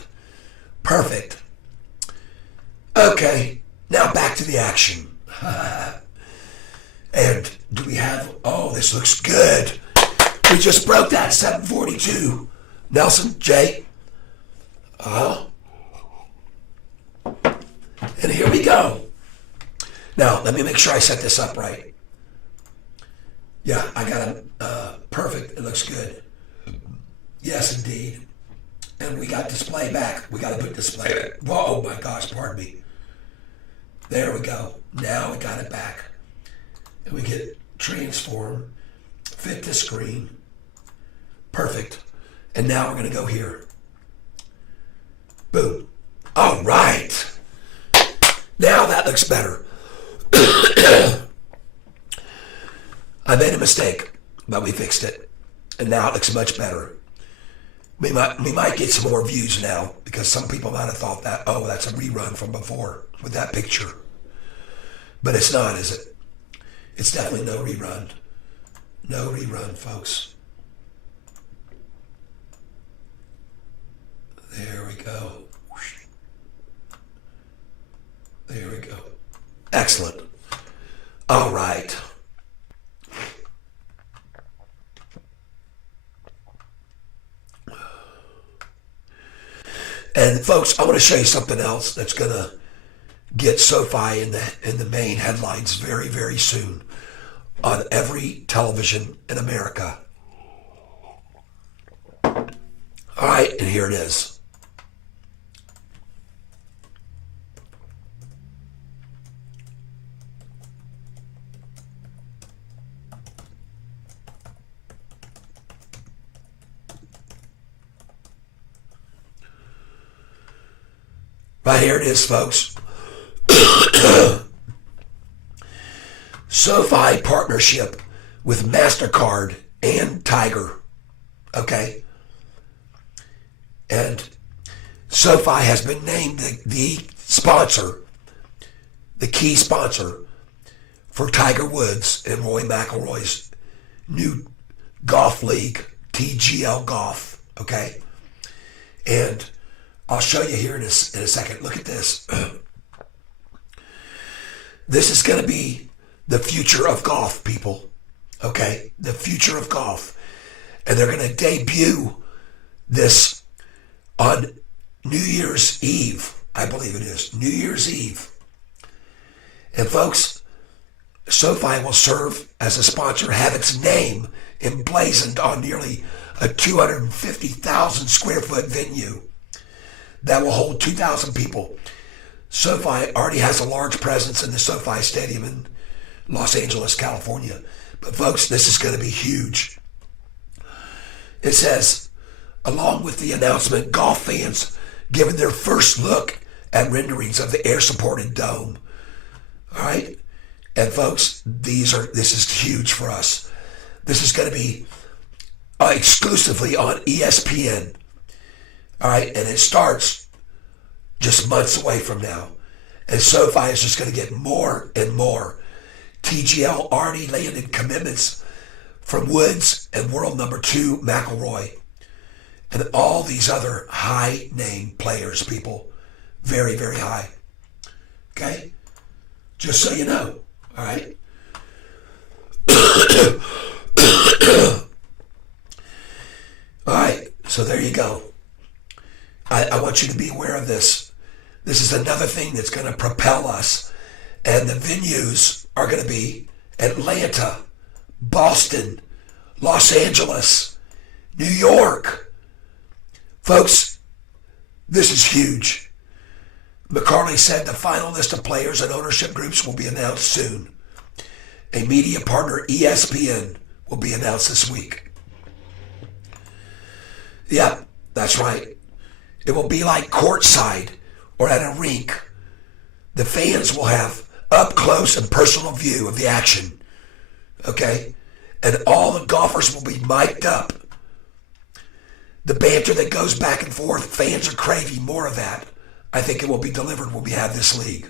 Perfect. Okay, now back to the action. And do we have... Oh, this looks good. We just broke that 742. Nelson, Jay. And here we go. Now, let me make sure I set this up right. Yeah, I got it. Perfect. It looks good. Yes, indeed. And we got display back. We got to put display back. Whoa, oh my gosh, pardon me. There we go. Now we got it back. And we get transform, fit to screen. Perfect. And now we're going to go here. Boom. All right. Now that looks better. I made a mistake, but we fixed it. And now it looks much better. We might get some more views now because some people might have thought that, oh, that's a rerun from before with that picture. But it's not, is it? It's definitely no rerun. No rerun, folks. There we go. There we go. Excellent. All right. And folks, I want to show you something else that's going to get Sofi in the main headlines very, very soon on every television in America. All right, and here it is. Right here it is, folks. Sofi partnership with MasterCard and Tiger. Okay? And Sofi has been named the sponsor, the key sponsor for Tiger Woods and Rory McIlroy's new golf league, TGL Golf. Okay? And I'll show you here in a second. Look at this. This is going to be the future of golf, people. Okay? The future of golf. And they're going to debut this on New Year's Eve. I believe it is. New Year's Eve. And folks, Sofi will serve as a sponsor, have its name emblazoned on nearly a 250,000 square foot venue that will hold 2,000 people. Sofi already has a large presence in the SoFi Stadium in Los Angeles, California. But folks, this is going to be huge. It says, along with the announcement, golf fans given their first look at renderings of the air-supported dome. All right? And folks, this is huge for us. This is going to be exclusively on ESPN. All right, and it starts just months away from now. And Sofi is just going to get more and more. TGL already landed commitments from Woods and world number 2, McIlroy. And all these other high-name players, people. Very, very high. Okay? Just so you know. All right? All right, so there you go. I want you to be aware of this. This is another thing that's going to propel us. And the venues are going to be Atlanta, Boston, Los Angeles, New York. Folks, this is huge. McCarley said the final list of players and ownership groups will be announced soon. A media partner, ESPN, will be announced this week. Yeah, that's right. It will be like courtside or at a rink. The fans will have up close and personal view of the action. Okay? And all the golfers will be mic'd up. The banter that goes back and forth, fans are craving more of that. I think it will be delivered when we have this league.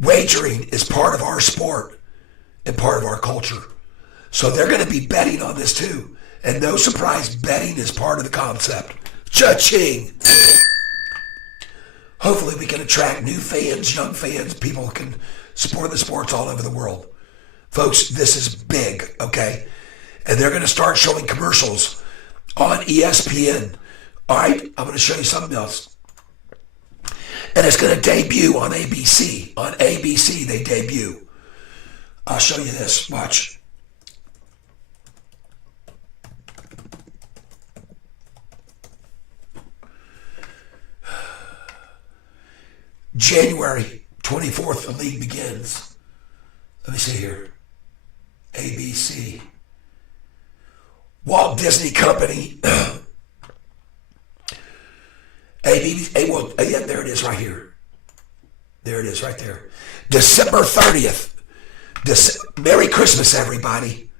Wagering is part of our sport and part of our culture. So they're going to be betting on this too. And no surprise, betting is part of the concept. Cha-ching! Hopefully we can attract new fans, young fans, people who can support the sports all over the world. Folks, this is big, okay? And they're going to start showing commercials on ESPN. All right, I'm going to show you something else. And it's going to debut on ABC. On ABC, they debut. I'll show you this. Watch. January 24th, the league begins. Let me see here. ABC. Walt Disney Company. ABC, well, yeah, there it is right here. There it is right there. December 30th. Merry Christmas, everybody.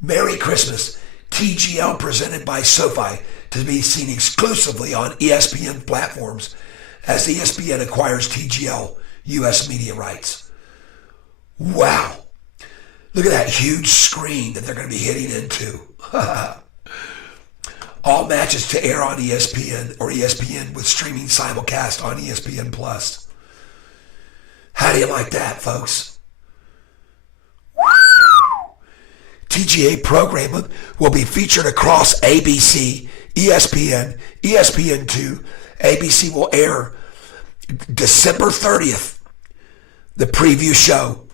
Merry Christmas. TGL presented by Sofi to be seen exclusively on ESPN platforms as ESPN acquires TGL U.S. media rights. Wow. Look at that huge screen that they're going to be hitting into. All matches to air on ESPN or ESPN with streaming simulcast on ESPN Plus. How do you like that, folks? TGA programming will be featured across ABC, ESPN, ESPN2. ABC will air December 30th, the preview show.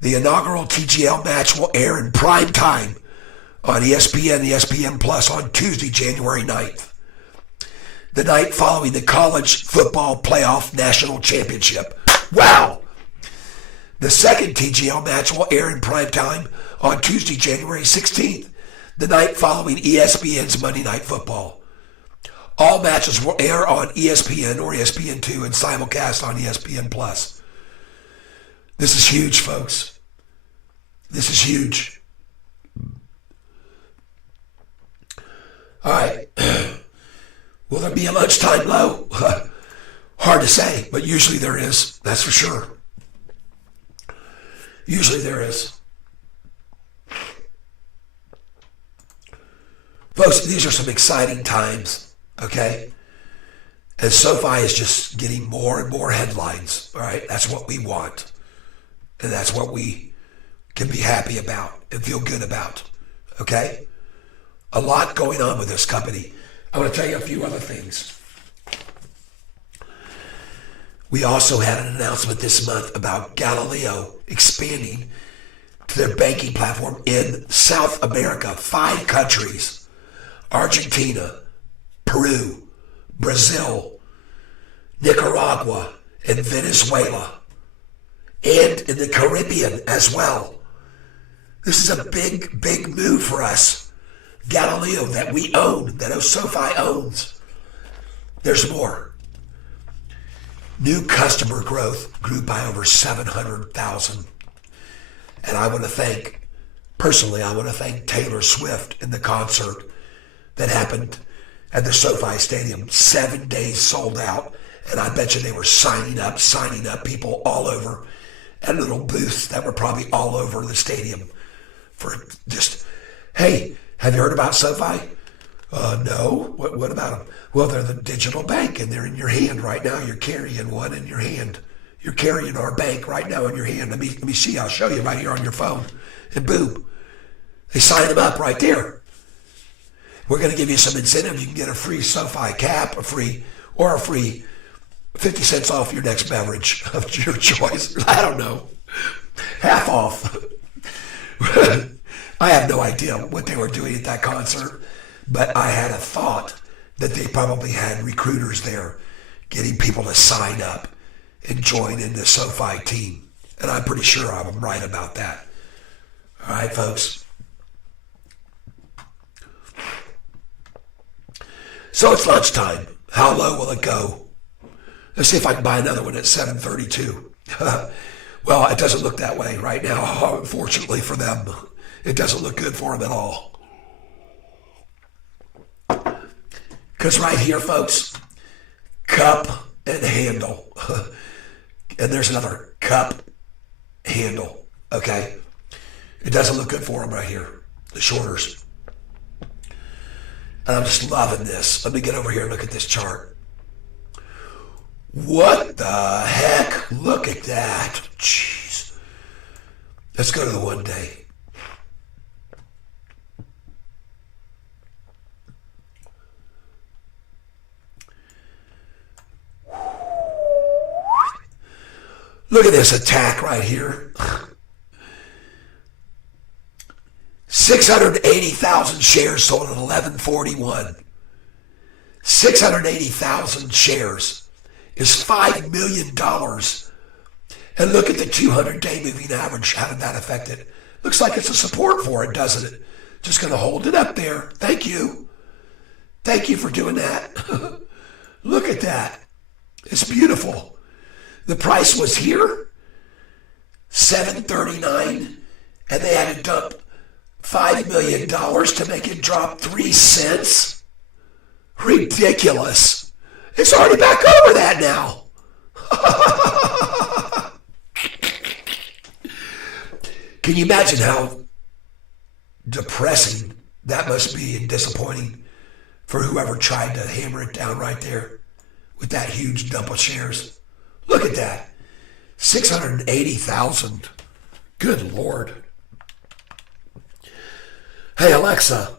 The inaugural TGL match will air in prime time on ESPN, ESPN Plus on Tuesday, January 9th. The night following the College Football Playoff National Championship. Wow! The second TGL match will air in prime time on Tuesday, January 16th, the night following ESPN's Monday Night Football. All matches will air on ESPN or ESPN2 and simulcast on ESPN Plus. This is huge, folks. This is huge. All right. Will there be a lunchtime low? Hard to say, but usually there is. That's for sure. Usually there is. Folks, these are some exciting times, okay? And Sofi is just getting more and more headlines, all right? That's what we want. And that's what we can be happy about and feel good about, okay? A lot going on with this company. I want to tell you a few other things. We also had an announcement this month about Galileo expanding to their banking platform in South America, 5 countries. Argentina, Peru, Brazil, Nicaragua, and Venezuela, and in the Caribbean as well. This is a big, big move for us. Galileo that we own, that Sofi owns. There's more. New customer growth grew by over 700,000. And I want to thank, personally, I want to thank Taylor Swift in the concert that happened at the SoFi Stadium. 7 days sold out, and I bet you they were signing up people all over at little booths that were probably all over the stadium for just, hey, have you heard about SoFi? No. What about them? Well, they're the digital bank, and they're in your hand right now. You're carrying one in your hand. You're carrying our bank right now in your hand. Let me see. I'll show you right here on your phone. And boom, they sign them up right there. We're going to give you some incentive. You can get a free SoFi cap, a free 50 cents off your next beverage of your choice. I don't know. Half off. I have no idea what they were doing at that concert, but I had a thought that they probably had recruiters there getting people to sign up and join in the SoFi team. And I'm pretty sure I'm right about that. All right, folks. So it's lunchtime. How low will it go? Let's see if I can buy another one at 7:32. Well, it doesn't look that way right now, unfortunately for them. It doesn't look good for them at all. Because right here, folks, cup and handle. And there's another cup handle, okay? It doesn't look good for them right here, the shorters. And I'm just loving this. Let me get over here and look at this chart. What the heck? Look at that. Jeez. Let's go to the 1 day. Look at this attack right here. 680,000 shares sold at 1141. 680,000 shares is $5 million. And look at the 200-day moving average. How did that affect it? Looks like it's a support for it, doesn't it? Just going to hold it up there. Thank you. Thank you for doing that. Look at that. It's beautiful. The price was here, $7.39, and they had to dump $5 million to make it drop 3 cents. Ridiculous. It's already back over that now. Can you imagine how depressing that must be and disappointing for whoever tried to hammer it down right there with that huge dump of shares? Look at that. 680,000. Good Lord. Hey, Alexa,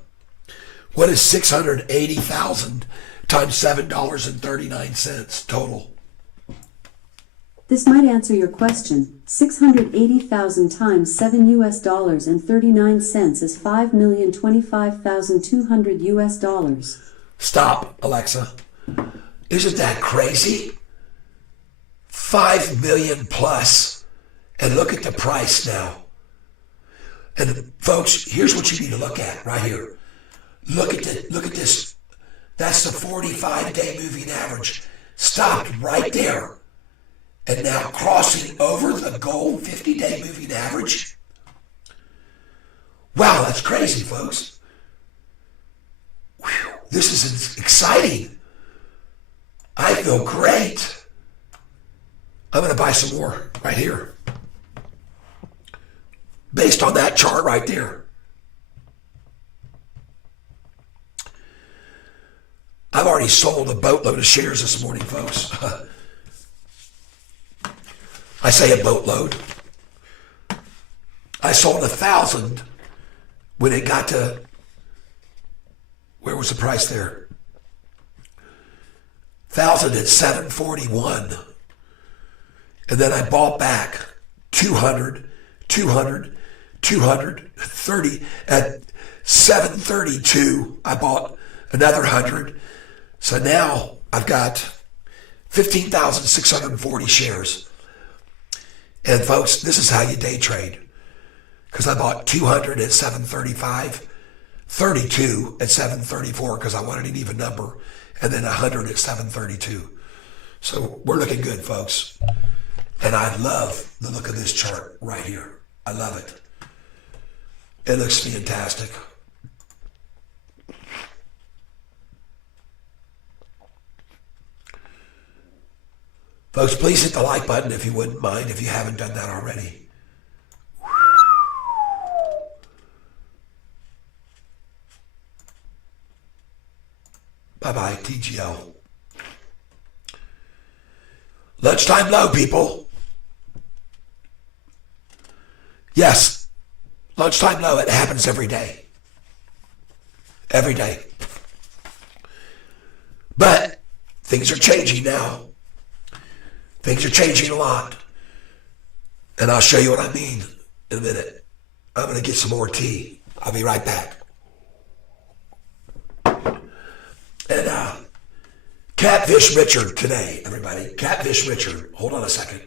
what is 680,000 times $7.39 total? This might answer your question. 680,000 times $7 is $5,025,200. Stop, Alexa. Isn't that crazy? 5 million plus. And look at the price now. And folks, here's what you need to look at right here. Look at this. That's the 45-day moving average. Stopped right there. And now crossing over the gold 50-day moving average. Wow, that's crazy, folks. Whew, this is exciting. I feel great. I'm going to buy some more right here. Based on that chart right there. I've already sold a boatload of shares this morning, folks. I say a boatload. I sold 1,000 when it got to, where was the price there? 1,000 at 741. And then I bought back 200, 30 at 732. I bought another 100. So now I've got 15,640 shares. And folks, this is how you day trade. Because I bought 200 at 735, 32 at 734 because I wanted an even number, and then 100 at 732. So we're looking good, folks. And I love the look of this chart right here. I love it. It looks fantastic. Folks, please hit the like button if you wouldn't mind, if you haven't done that already. Bye-bye, TGL. Lunchtime low, people. Yes, lunchtime low. It happens every day. Every day. But things are changing now. Things are changing a lot. And I'll show you what I mean in a minute. I'm going to get some more tea. I'll be right back. And Catfish Richard today, everybody. Catfish Richard. Hold on a second.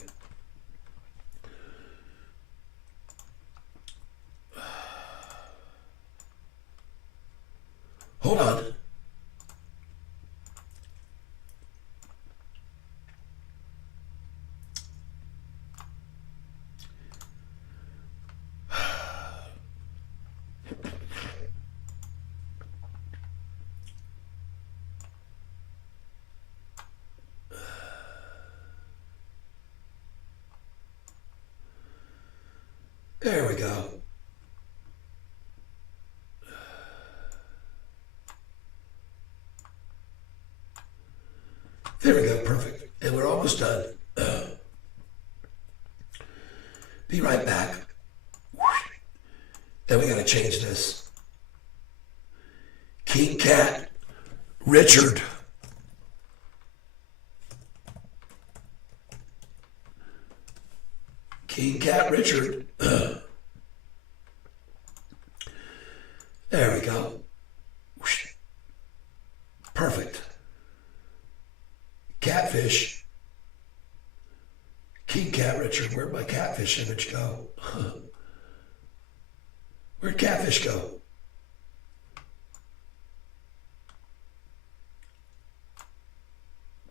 Hold on. There we go. There we go, perfect. And we're almost done. Be right back. And we gotta change this. King Cat Richard. King Cat Richard. There we go. Perfect. Catfish. King Cat Richard. Where'd my catfish image go? Where'd catfish go?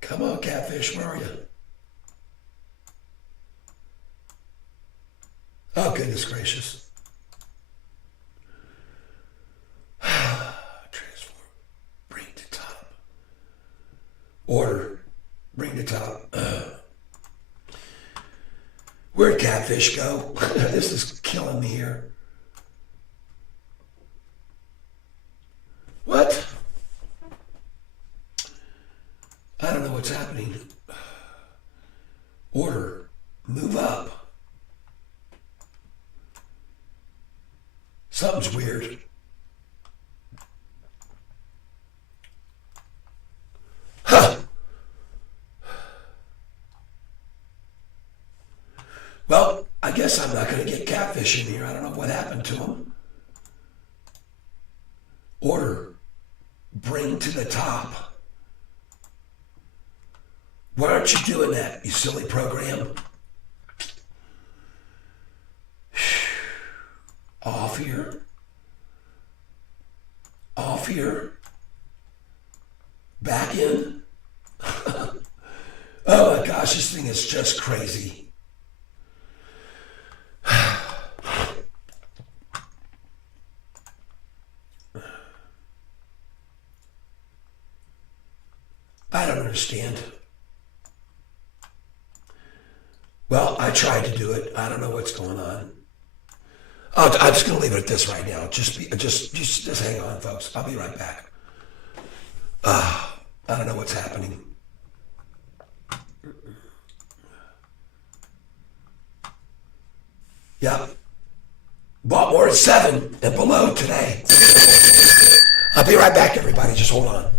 Come on, catfish, where are you? Oh, goodness gracious. Transform. Bring to top. Order. Bring to top. Where'd catfish go? This is killing me here. What? I don't know what's happening. Order. Move up. Something's weird. Huh. Well, I guess I'm not going to get catfish in here. I don't know what happened to him. Order. Bring to the top. Why aren't you doing that, you silly program? Off here. Off here. Back in. Oh my gosh, this thing is just crazy. I don't understand. Well, I tried to do it. I don't know what's going on. I'm just going to leave it at this right now. Just hang on, folks. I'll be right back. I don't know what's happening. Yeah. Bought more at 7 and below today. I'll be right back, everybody. Just hold on.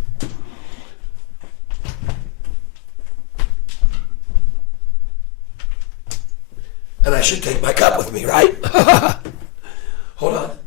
And I should take my cup with me, right? Hold on.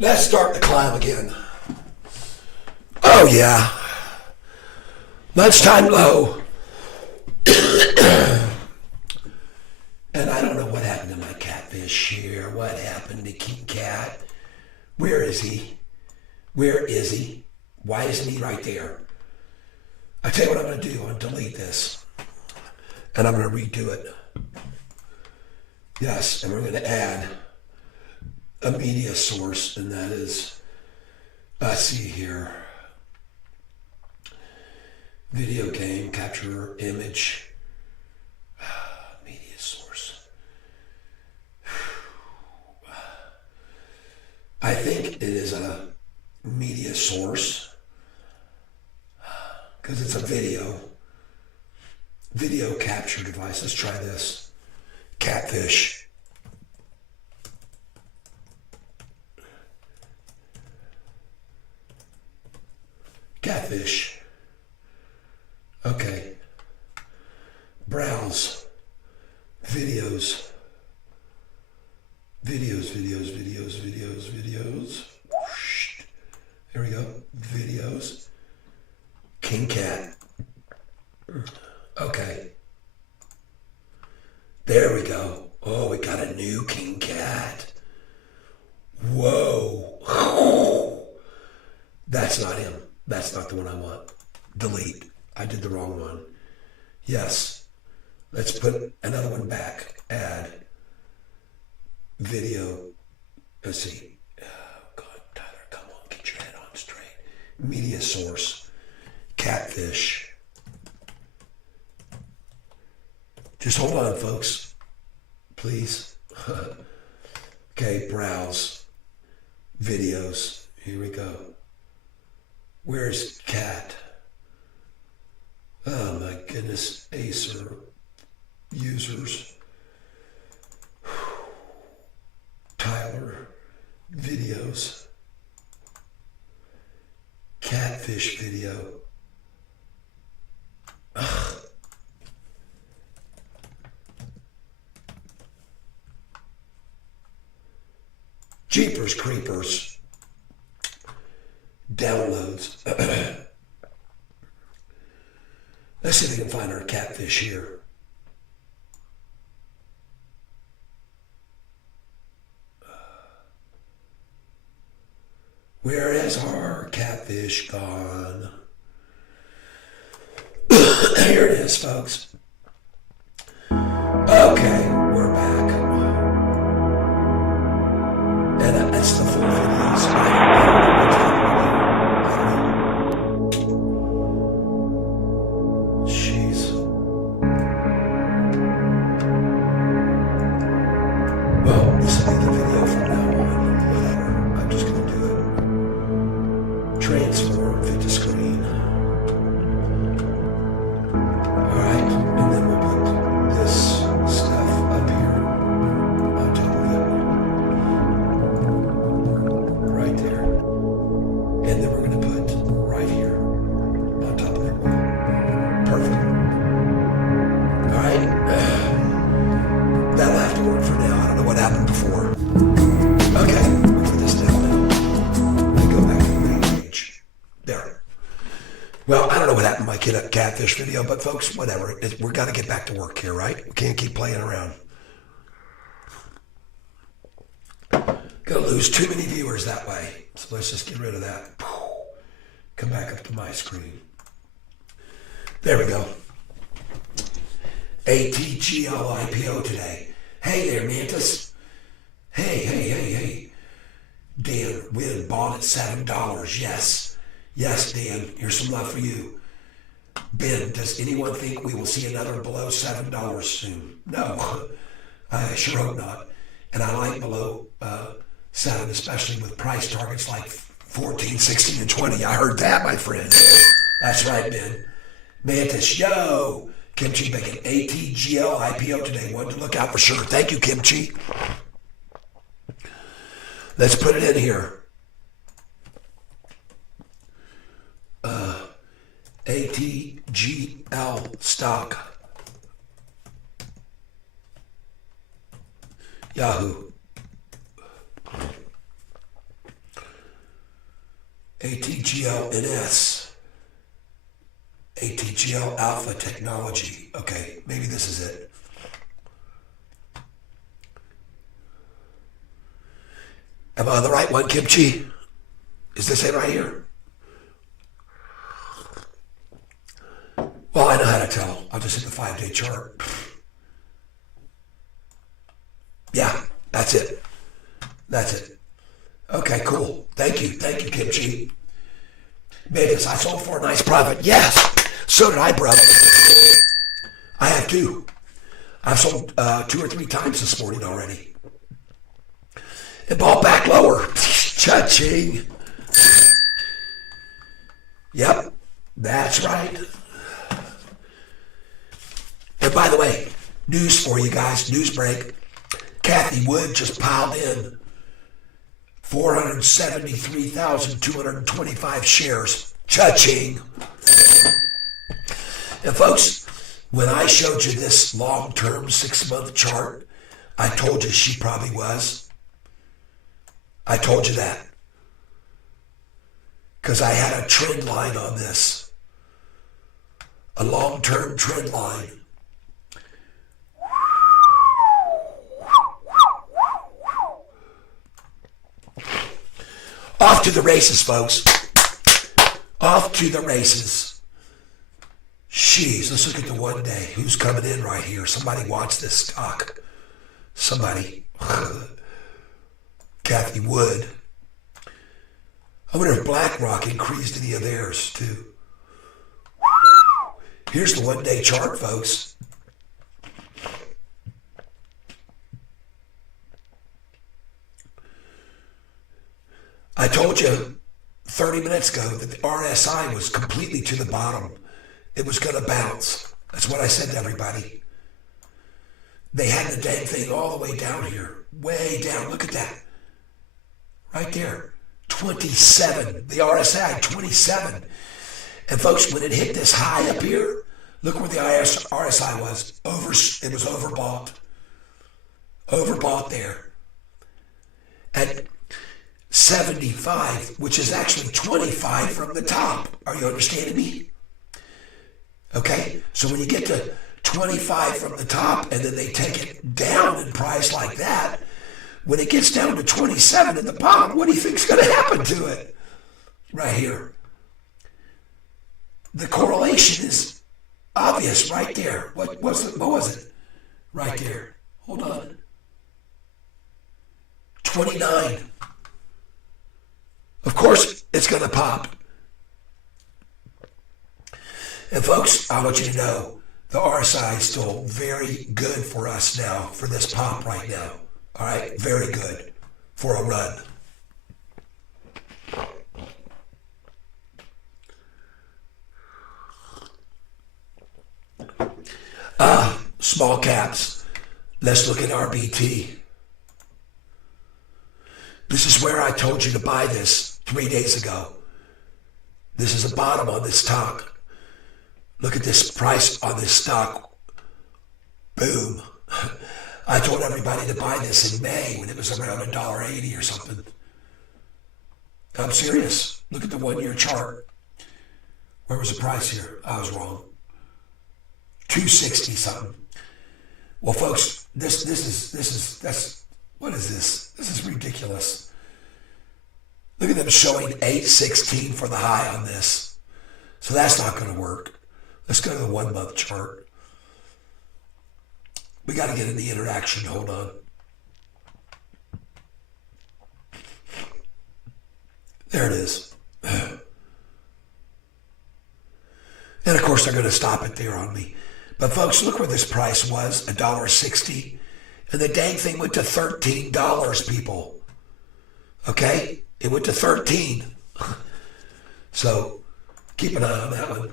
Let's start the climb again. Oh yeah. Lunchtime low. And I don't know what happened to my catfish here. What happened to King Cat? Where is he? Where is he? Why isn't he right there? I tell you what I'm going to do. I'm going to delete this. And I'm going to redo it. Yes, and we're going to add a media source, and that is, let's see here. Video game, capture image. Media source. I think it is a media source because it's a video capture device. Let's try this. Catfish. Catfish. Okay. Browse. Videos. Videos. Whoosh. There we go. Videos. King Cat. Okay. There we go. Oh, we got a new King Cat. Whoa. That's not him. That's not the one I want. Delete. I did the wrong one. Yes. Let's put another one back. Add. Video. Let's see. Oh, God, Tyler, come on. Get your head on straight. Media source. Catfish. Just hold on, folks. Please. Okay, browse. Videos. Here we go. Where's Cat? Oh my goodness. Acer users. Tyler. Videos. Catfish video. Ugh. Jeepers Creepers. Downloads. Let's see if we can find our catfish here. Where has our catfish gone? Here it is, folks. Okay, we're back. And it's the full video, so I don't know what's happening here. Jeez. Well, this will be the video from now on. Whatever. I'm just going to do it. Transform, fit to screen. Alright, and then we'll put this stuff up here on top of it. Right there. And then we're going to put right here on top of it. Perfect. Alright. That'll have to work for now. I don't know what happened before. Okay, wait for this down now. Let me go back to the main page. There. Well, I don't know what happened to my catfish video, but folks, whatever. We're got to get back to work here, right? We can't keep playing around. Gonna lose too many viewers that way. So let's just get rid of that. Come back up to my screen. There we go. ATGLIPO today. Hey there, Mantis. Hey. Dan, Win bought at $7. Yes, Dan. Here's some love for you. Ben, does anyone think we will see another below $7 soon? No. I sure hope not. And I like below 7, especially with price targets like 14, 16, and 20. I heard that, my friend. That's right, Ben. Mantis, yo. Kimchi Bacon, ATGL IPO today. One to look out for sure. Thank you, Kimchi. Let's put it in here. ATGL stock. Yahoo. ATGLNS. ATGL Alpha Technology. Okay, maybe this is it. Am I on the right one, Kimchi? Is this it right here? Well, I know how to tell. I'll just hit the 5-day chart. Yeah, that's it. That's it. Okay, cool. Thank you, Kimchi. Vegas, I sold for a nice profit. Yes, so did I, bro. I have too. I've sold 2 or 3 times this morning already. It bought back lower. Cha-ching. Yep, that's right. And by the way, news for you guys, news break. Kathy Wood just piled in 473,225 shares. Cha-ching. And folks, when I showed you this long-term 6-month chart, I told you she probably was. I told you that. Because I had a trend line on this. A long-term trend line. Off to the races, folks. Off to the races. Jeez, let's look at the 1 day. Who's coming in right here? Somebody wants this stock. Somebody. Kathy Wood. I wonder if BlackRock increased any of theirs too. Here's the 1 day chart, folks. I told you 30 minutes ago that the RSI was completely to the bottom. It was going to bounce. That's what I said to everybody. They had the dang thing all the way down here. Way down. Look at that. Right there. 27. The RSI, 27. And folks, when it hit this high up here, look where the RSI was. It was overbought. Overbought there. At 75, which is actually 25 from the top. Are you understanding me? Okay, so when you get to 25 from the top and then they take it down in price like that, when it gets down to 27 at the bottom, what do you think's going to happen to it? Right here. The correlation is obvious right there. What was it? Right there. Hold on. 29. Of course, it's going to pop. And folks, I want you to know the RSI is still very good for us now, for this pop right now. All right, very good for a run. Small caps. Let's look at RBT. This is where I told you to buy this 3 days ago. This is a bottom on this stock. Look at this price on this stock. Boom. I told everybody to buy this in May when it was around $1.80 or something. I'm serious. Look at the 1 year chart. Where was the price here? I was wrong. 260 something. Well, folks, that's what is this? This is ridiculous. Look at them showing 816 for the high on this. So that's not going to work. Let's go to the 1 month chart. We got to get in the interaction. Hold on. There it is. And of course, they're going to stop it there on me. But folks, look where this price was, $1.60. And the dang thing went to $13, people. Okay? It went to 13. So keep an eye on that one.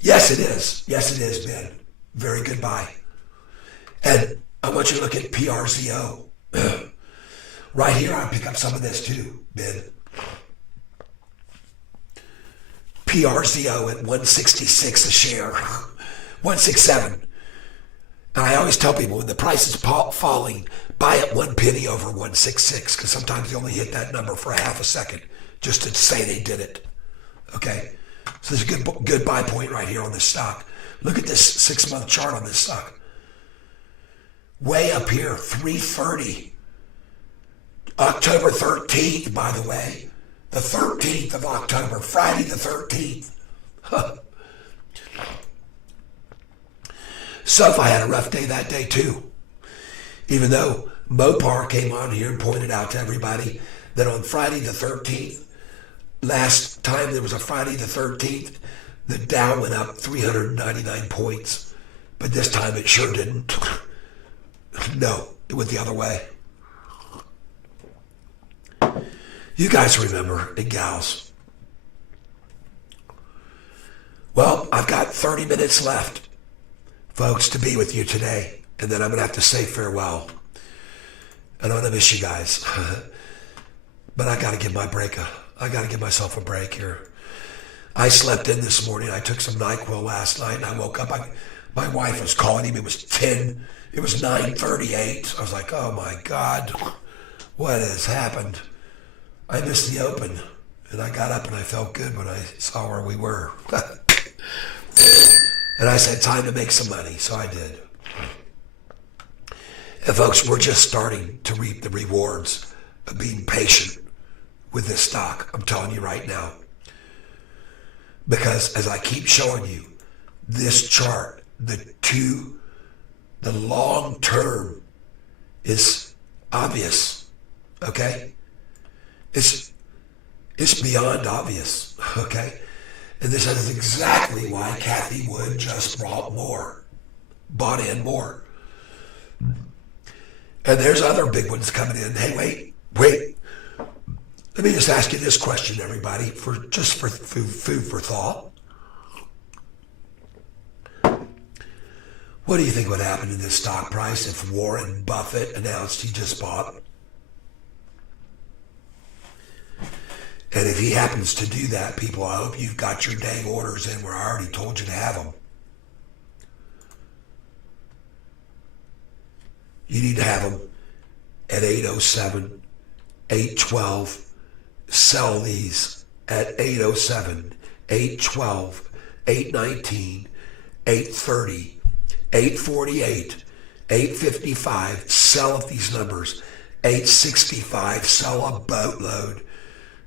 Yes, it is. Yes, it is, Ben. Very good buy. And I want you to look at PRZO. Right here, I'll pick up some of this too, Ben. PRZO at 166 a share. 167. And I always tell people when the price is falling, buy it 1 penny over 166, because sometimes you only hit that number for a half a second. just to say they did it. Okay, so there's a good buy point right here on this stock. Look at this 6-month chart on this stock. Way up here, 330. October 13th, by the way. The 13th of October, Friday the 13th. Sofi had a rough day that day too. Even though Mopar came on here and pointed out to everybody that on Friday the 13th, last time there was a Friday the 13th, the Dow went up 399 points. But this time it sure didn't. No, it went the other way. You guys remember, and gals. Well, I've got 30 minutes left, folks, to be with you today. And then I'm going to have to say farewell. And I'm going to miss you guys. But I got to give I got to give myself a break here. I slept in this morning. I took some NyQuil last night, and I woke up. My wife was calling him. It was 9:38. I was like, oh my God, what has happened? I missed the open, and I got up and I felt good when I saw where we were. And I said, time to make some money, so I did. And folks, we're just starting to reap the rewards of being patient with this stock. I'm telling you right now. Because as I keep showing you, this chart, the long term is obvious, okay? It's beyond obvious, okay? And this is exactly why Kathy Wood just bought in more. And there's other big ones coming in. Hey, wait. Let me just ask you this question, everybody, for food for thought. What do you think would happen to this stock price if Warren Buffett announced he just bought? And if he happens to do that, people, I hope you've got your dang orders in where I already told you to have them. You need to have them at 807, 812. Sell these at 807, 812, 819, 830, 848, 855. Sell at these numbers. 865. Sell a boatload.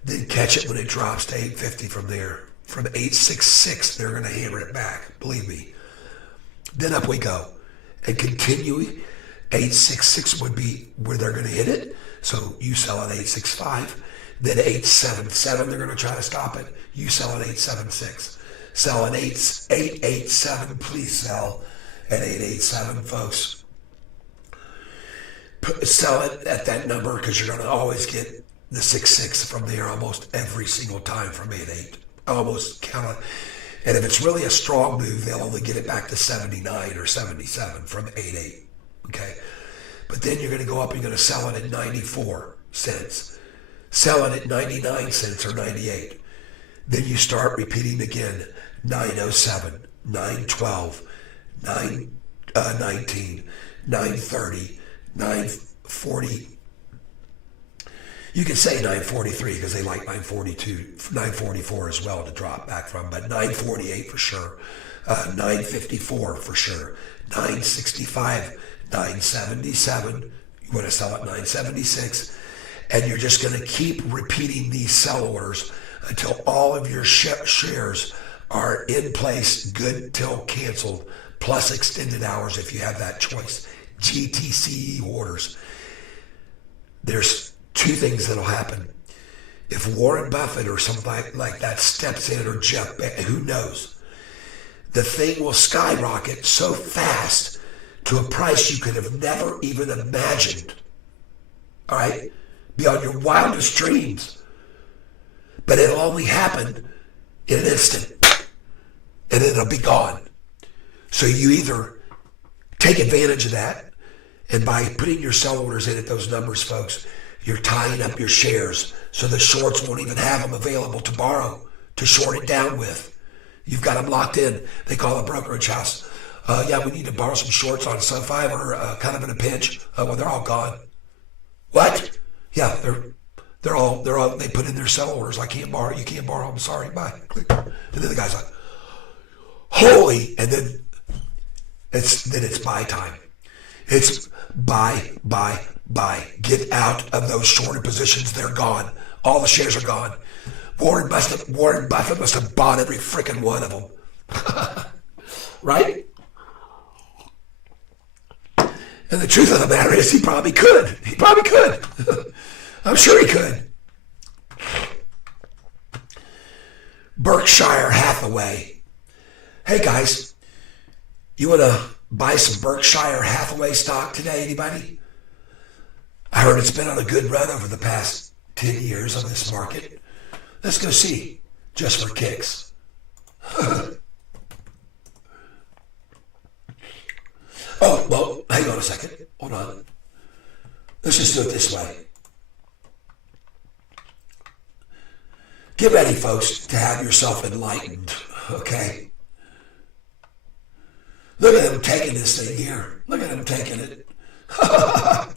Then catch it when it drops to 850 from there. From 866, they're going to hammer it back. Believe me. Then up we go. And continue. 866 would be where they're going to hit it. So you sell at 865. Then 877, they're going to try to stop it. You sell at 876. Sell at 887. Please sell at 887, folks. Sell it at that number because you're going to always get the 66 from there almost every single time from 88. Almost count on. And if it's really a strong move, they'll only get it back to 79 or 77 from 88. Okay? But then you're going to go up and you're going to sell it at 94 cents. Sell it at 99 cents or 98. Then you start repeating again. 907, 912, 919, 930, 940. You can say 943 because they like 942, 944 as well to drop back from, but 948 for sure, 954 for sure, 965, 977. You want to sell at 976. And you're just going to keep repeating these sell orders until all of your shares are in place, good till canceled, plus extended hours if you have that choice. GTCE orders. There's two things that'll happen. If Warren Buffett or somebody like that steps in, or Jeff Bezos, who knows, the thing will skyrocket so fast to a price you could have never even imagined. All right? Beyond your wildest dreams. But it'll only happen in an instant. And it'll be gone. So you either take advantage of that, and by putting your sell orders in at those numbers, folks, you're tying up your shares so the shorts won't even have them available to borrow, to short it down with. You've got them locked in. They call a brokerage house. Yeah, we need to borrow some shorts on Sofi. We're kind of in a pinch. Well, they're all gone. What? Yeah, They put in their sell orders. I can't borrow. You can't borrow. I'm sorry. Bye. Click. And then the guy's like, holy. And then it's buy time. It's buy. Get out of those shorted positions. They're gone. All the shares are gone. Warren Buffett must have bought every freaking one of them. Right? And the truth of the matter is he probably could. I'm sure he could. Berkshire Hathaway. Hey guys, you want to buy some Berkshire Hathaway stock today, anybody? I heard it's been on a good run over the past 10 years on this market. Let's go see, just for kicks. Oh, well, hang on a second. Hold on. Let's just do it this way. Get ready, folks, to have yourself enlightened, okay? Look at them taking this thing here. Look at them taking it. All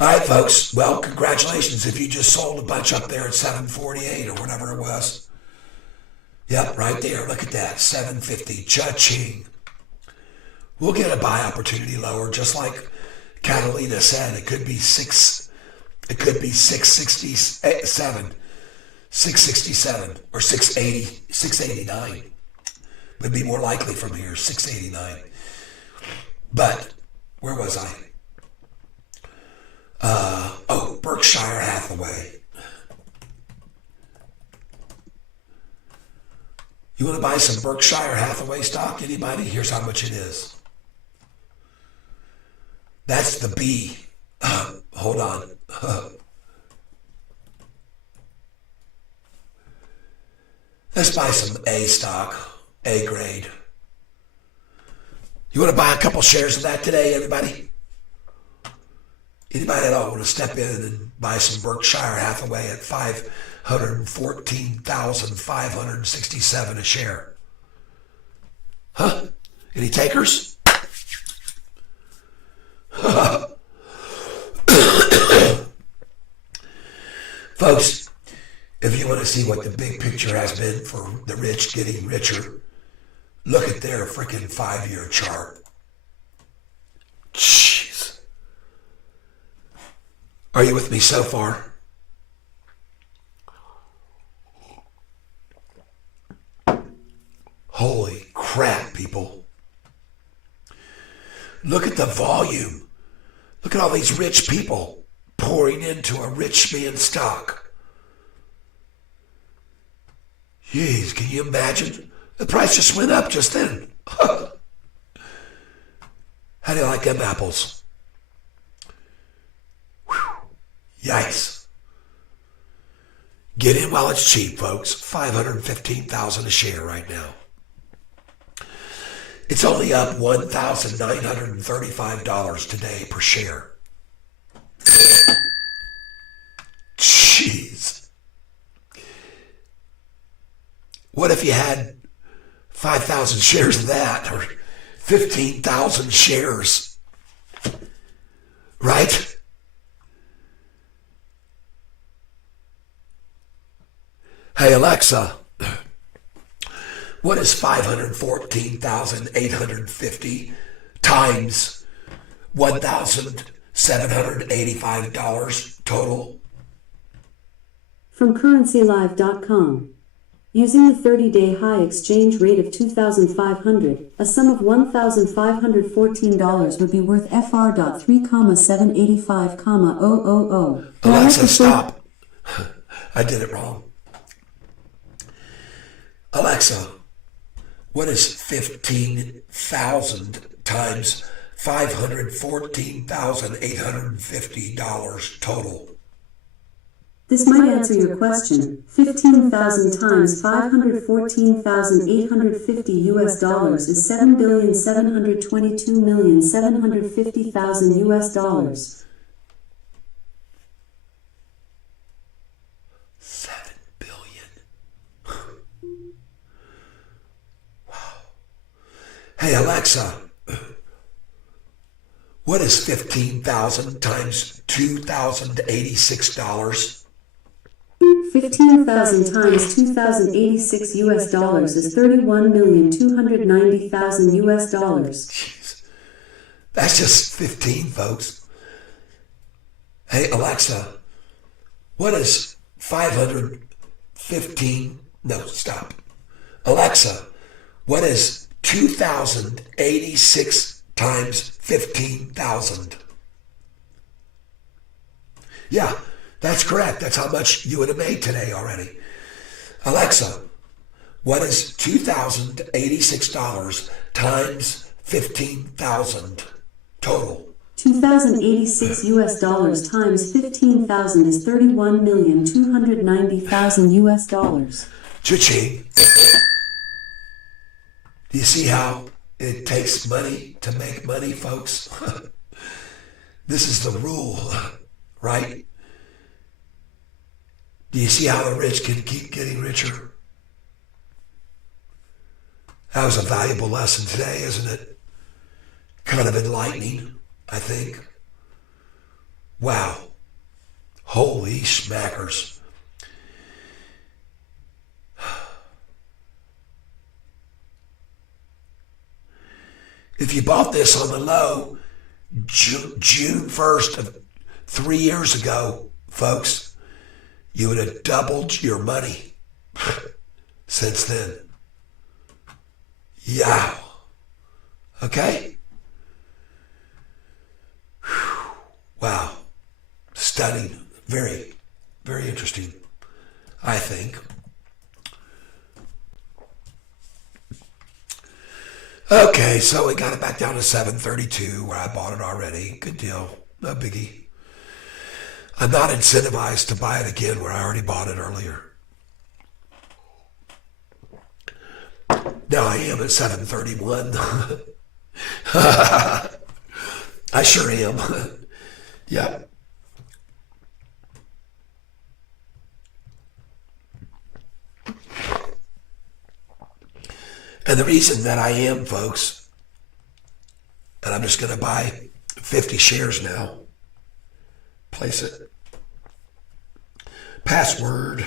right, folks. Well, congratulations if you just sold a bunch up there at 748 or whatever it was. Yep, right there. Look at that. 750. Cha-ching. We'll get a buy opportunity lower, just like Catalina said. It could be 667, 667 or 680, 689 would be more likely from here. 689. But where was I? Berkshire Hathaway. You want to buy some Berkshire Hathaway stock? Anybody? Here's how much it is. That's the B. Hold on. Let's buy some A stock, A grade. You want to buy a couple shares of that today, everybody? Anybody at all want to step in and buy some Berkshire Hathaway at 514,567 a share? Huh? Any takers? Folks, if you want to see what the big picture has been for the rich getting richer, look at their freaking 5-year chart. Jeez. Are you with me so far? Holy crap, people. Look at the volume. Look at all these rich people pouring into a rich man's stock. Jeez, can you imagine? The price just went up just then. How do you like them apples? Whew. Yikes. Get in while it's cheap, folks. $515,000 a share right now. It's only up $1,935 today per share. Jeez. What if you had 5,000 shares of that, or 15,000 shares? Right? Hey, Alexa, what is 514,850 times $1,785 total? From currencylive.com. Using the 30-day high exchange rate of 2,500, a sum of $1,514 would be worth FR.3,785,000. Alexa, stop. I did it wrong. Alexa, what is 15,000 times $514,850 total? This might answer your question. 15,000 times 514,850 US dollars is $7,722,750,000 US dollars. 7 billion. Wow. Hey, Alexa, What is 15,000 times $2,086? 15,000 times 2,086 US dollars is 31,290,000 US dollars. Jeez. That's just 15, folks. Hey, Alexa, what is 515? No, stop. Alexa, what is 2,086 times 15,000? Yeah, that's correct. That's how much you would have made today already. Alexa, what is $2,086 times 15,000 total? 2,086 US dollars times 15,000 is 31,290,000 US dollars. Cha-ching. Do you see how it takes money to make money, folks? This is the rule, right? Do you see how the rich can keep getting richer? That was a valuable lesson today, isn't it? Kind of enlightening, I think. Wow. Holy schmackers. If you bought this on the low June 1st of 3 years ago, folks, you would have doubled your money since then. Yeah. Okay? Wow. Stunning. Very, very interesting, I think. Okay, so we got it back down to 732 where I bought it already. Good deal. No biggie. I'm not incentivized to buy it again where I already bought it earlier. Now I am at 731. I sure am. Yeah. And the reason that I am, folks, and I'm just going to buy 50 shares now. Place it. Password.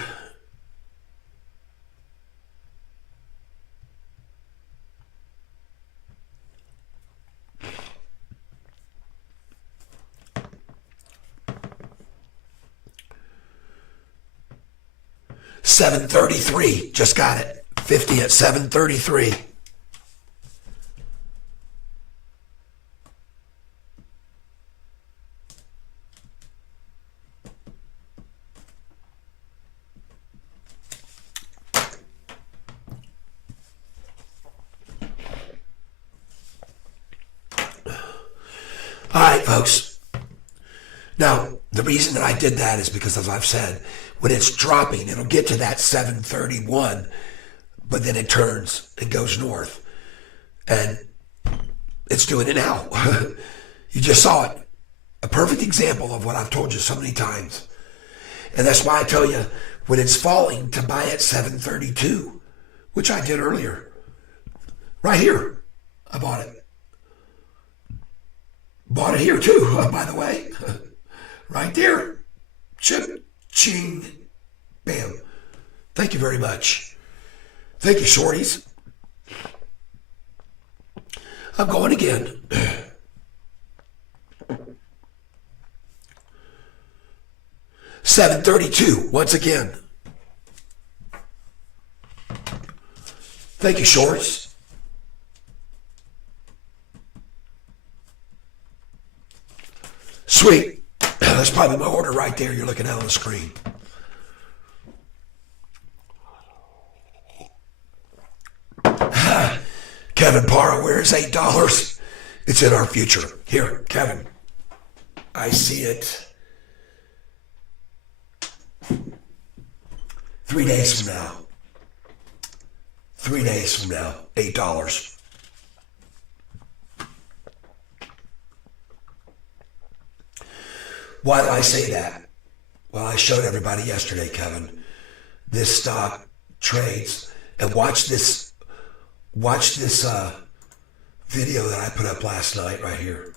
$733. Just got it. 50 at 733. All right, folks. Now, the reason that I did that is because, as I've said, when it's dropping, it'll get to that 731, but then it turns and goes north. And it's doing it now. You just saw it. A perfect example of what I've told you so many times. And that's why I tell you, when it's falling, to buy at 732, which I did earlier. Right here, I bought it. Bought it here too, by the way. Right there. Chip, ching, bam. Thank you very much. Thank you, shorties. I'm going again. $732, once again. Thank you, shorts. Sweet. That's probably my order right there. You're looking at on the screen. Kevin Parra, where's $8? It's in our future. Here, Kevin. I see it. 3 days from now. 3 days from now. $8. Why do I say that? Well, I showed everybody yesterday, Kevin. This stock trades, and watch this video that I put up last night right here.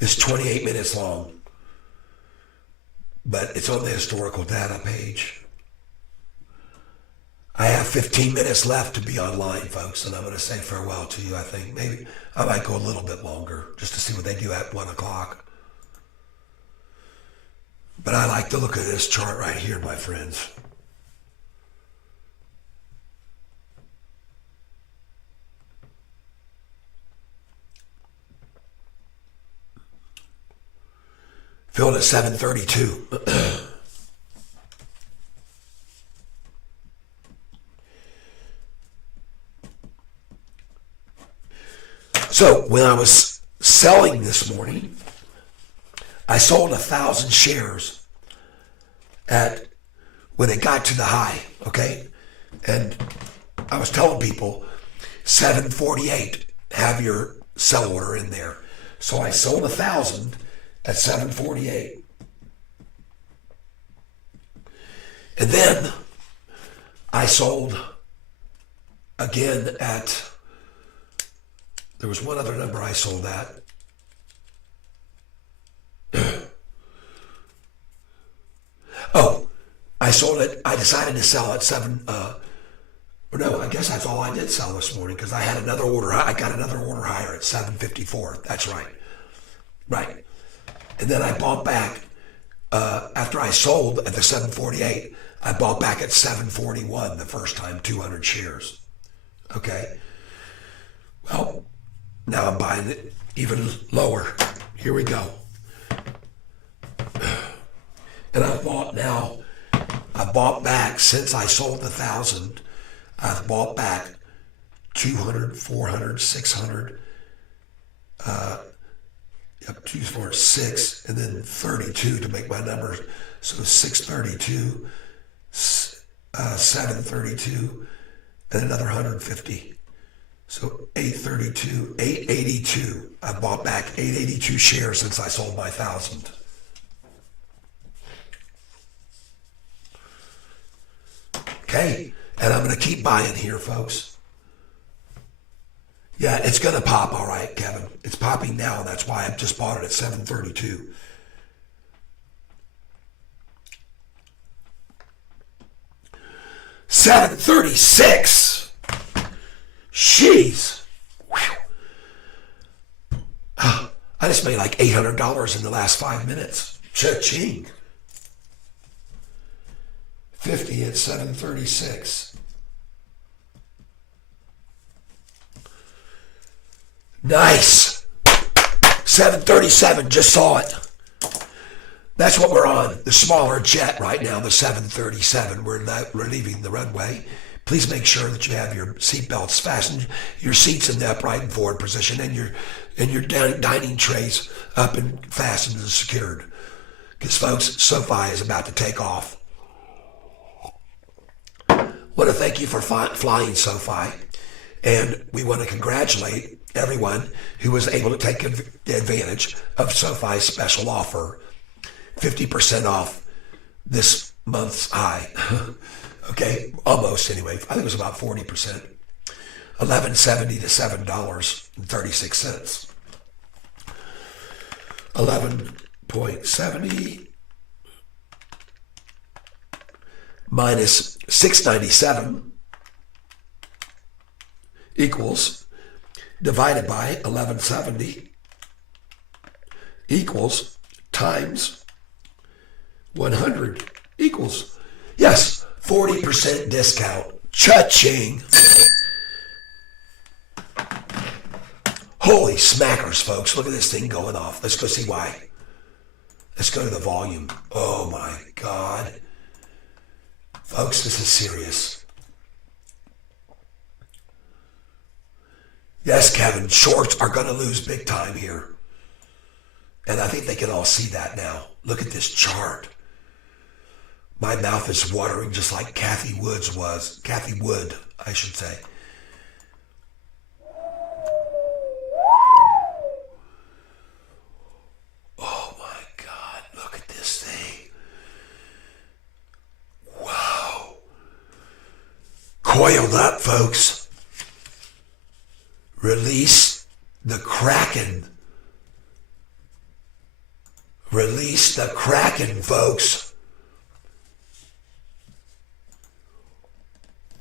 It's 28 minutes long, but it's on the historical data page. I have 15 minutes left to be online, folks, and I'm going to say farewell to you, I think. Maybe I might go a little bit longer just to see what they do at 1 o'clock. But I like to look at this chart right here, my friends. Filled at 732. So when I was selling this morning, I sold 1,000 shares when it got to the high, okay? And I was telling people 748, have your sell order in there. So I sold 1,000 at 748. And then I sold again at, there was one other number I sold at. Oh, I sold it. I decided to sell at no, I guess that's all I did sell this morning because I had another order. I got another order higher at 754. That's right. Right. And then I bought back, after I sold at the 748, I bought back at 741 the first time, 200 shares. Okay. Well, now I'm buying it even lower. Here we go. And I bought back, since I sold 1,000, I've bought back 200, 400, 600, 2, 4, 6, and then 32 to make my numbers. So 632, 732, and another 150. So 832, 882. I bought back 882 shares since I sold my 1,000. Okay, and I'm going to keep buying here, folks. Yeah, it's going to pop, all right, Kevin. It's popping now. That's why I just bought it at 732. $736. Jeez. I just made like $800 in the last 5 minutes. Cha-ching. 50 at 736. Nice. 737, just saw it. That's what we're on, the smaller jet right now, the 737. We're leaving the runway. Please make sure that you have your seatbelts fastened, your seats in the upright and forward position, and your dining trays up and fastened and secured. Because, folks, Sofi is about to take off. I want to thank you for flying Sofi, and we want to congratulate everyone who was able to take advantage of Sofi's special offer, 50% off this month's high. Okay, almost anyway. I think it was about 40%. $11.70 to $7.36. 11.70 minus 697 equals, divided by 1170 equals, times 100 equals, yes, 40% discount. Cha-ching. Holy smackers, folks. Look at this thing going off. Let's go see why. Let's go to the volume. Oh my God. Folks, this is serious. Yes, Kevin, shorts are going to lose big time here. And I think they can all see that now. Look at this chart. My mouth is watering just like Kathy Wood, I should say. Oh my God, look at this thing. Wow. Coiled up, folks. Release the Kraken. Release the Kraken, folks.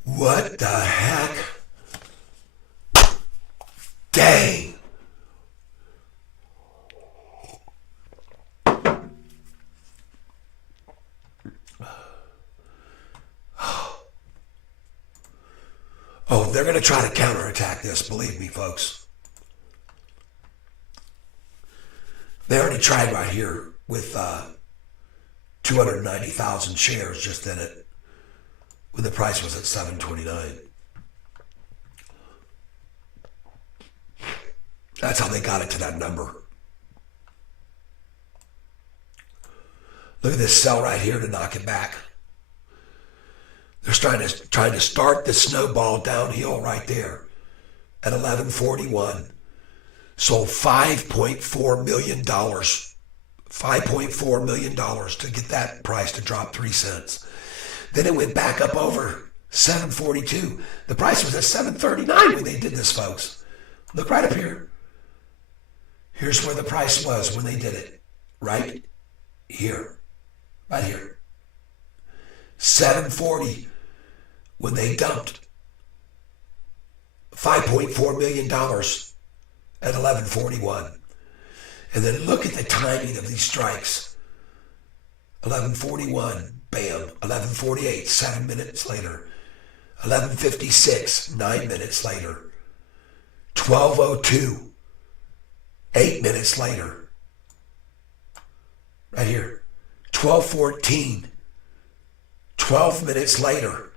What the heck? Dang. Oh, they're going to try to counterattack this, believe me, folks. They already tried right here with 290,000 shares just in it when the price was at $7.29. That's how they got it to that number. Look at this sell right here to knock it back. They're trying to start the snowball downhill right there at 1141. Sold $5.4 million. $5.4 million to get that price to drop 3 cents. Then it went back up over 742. The price was at 739 when they did this, folks. Look right up here. Here's where the price was when they did it. Right here. Right here. 740 when they dumped $5.4 million at 1141. And then look at the timing of these strikes. 1141, bam. 1148, 7 minutes later. 1156, 9 minutes later. 1202, 8 minutes later. Right here. 1214, 12 minutes later.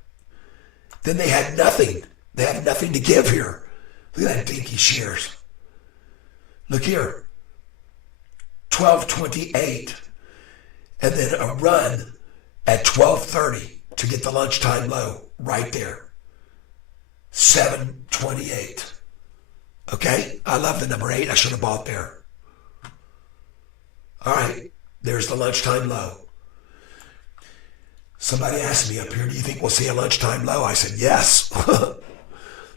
Then they had nothing. They have nothing to give here. Look at that dinky shares. Look here. 1228. And then a run at 1230 to get the lunchtime low right there. 728. Okay? I love the number 8. I should have bought there. All right. There's the lunchtime low. Somebody asked me up here, do you think we'll see a lunchtime low? I said, yes.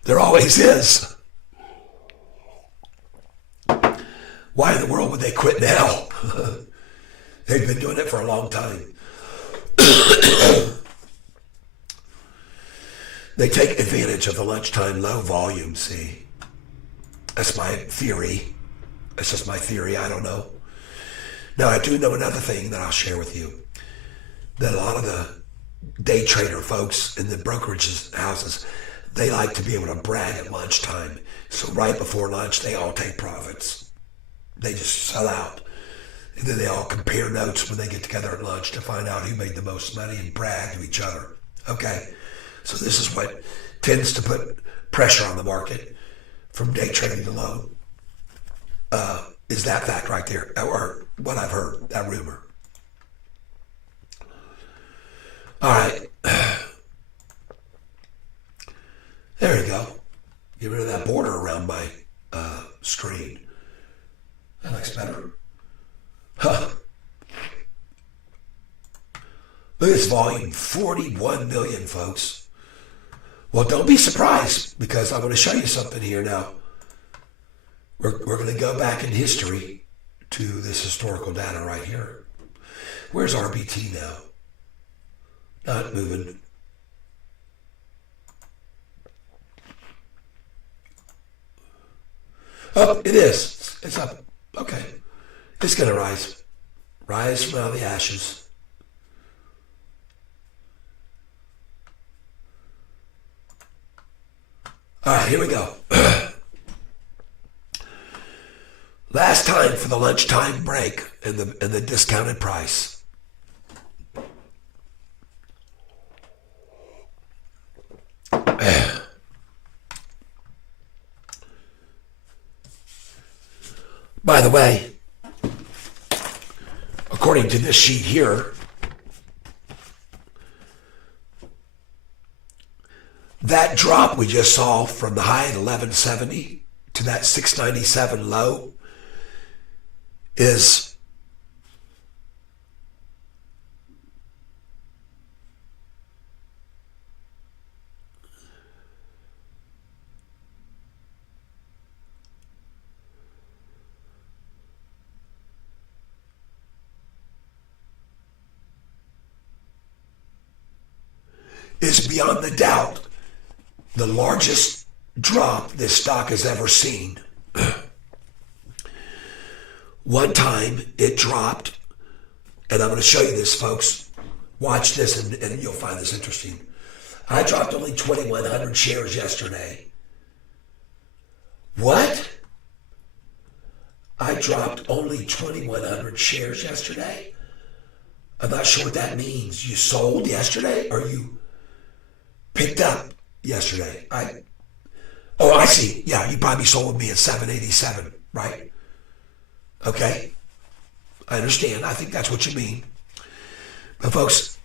There always is. Why in the world would they quit now? They've been doing it for a long time. They take advantage of the lunchtime low volume, see? That's my theory. That's just my theory, I don't know. Now, I do know another thing that I'll share with you. That a lot of the day trader folks in the brokerage houses, they like to be able to brag at lunchtime. So right before lunch, they all take profits. They just sell out. And then they all compare notes when they get together at lunch to find out who made the most money and brag to each other. Okay, so this is what tends to put pressure on the market from day trading alone. Is that fact right there, or what I've heard, that rumor. All right. There you go. Get rid of that border around my screen. That looks better. Huh. Look at this volume, 41 million, folks. Well, don't be surprised, because I'm going to show you something here now. We're going to go back in history to this historical data right here. Where's RBT now? Not moving. Oh, it is. It's up. Okay. It's going to rise. Rise from out of the ashes. All right, here we go. Last time for the lunchtime break and the discounted price. By the way, according to this sheet here, that drop we just saw from the high at 1170 to that 697 low is is beyond the doubt the largest drop this stock has ever seen. One time it dropped, and I'm going to show you this, folks. Watch this, and you'll find this interesting. I dropped only 2,100 shares yesterday. What? I dropped only 2,100 shares yesterday? I'm not sure what that means. You sold yesterday, or you picked up yesterday? I see. Yeah, you probably sold me at 787, right? Okay. I understand. I think that's what you mean. But folks,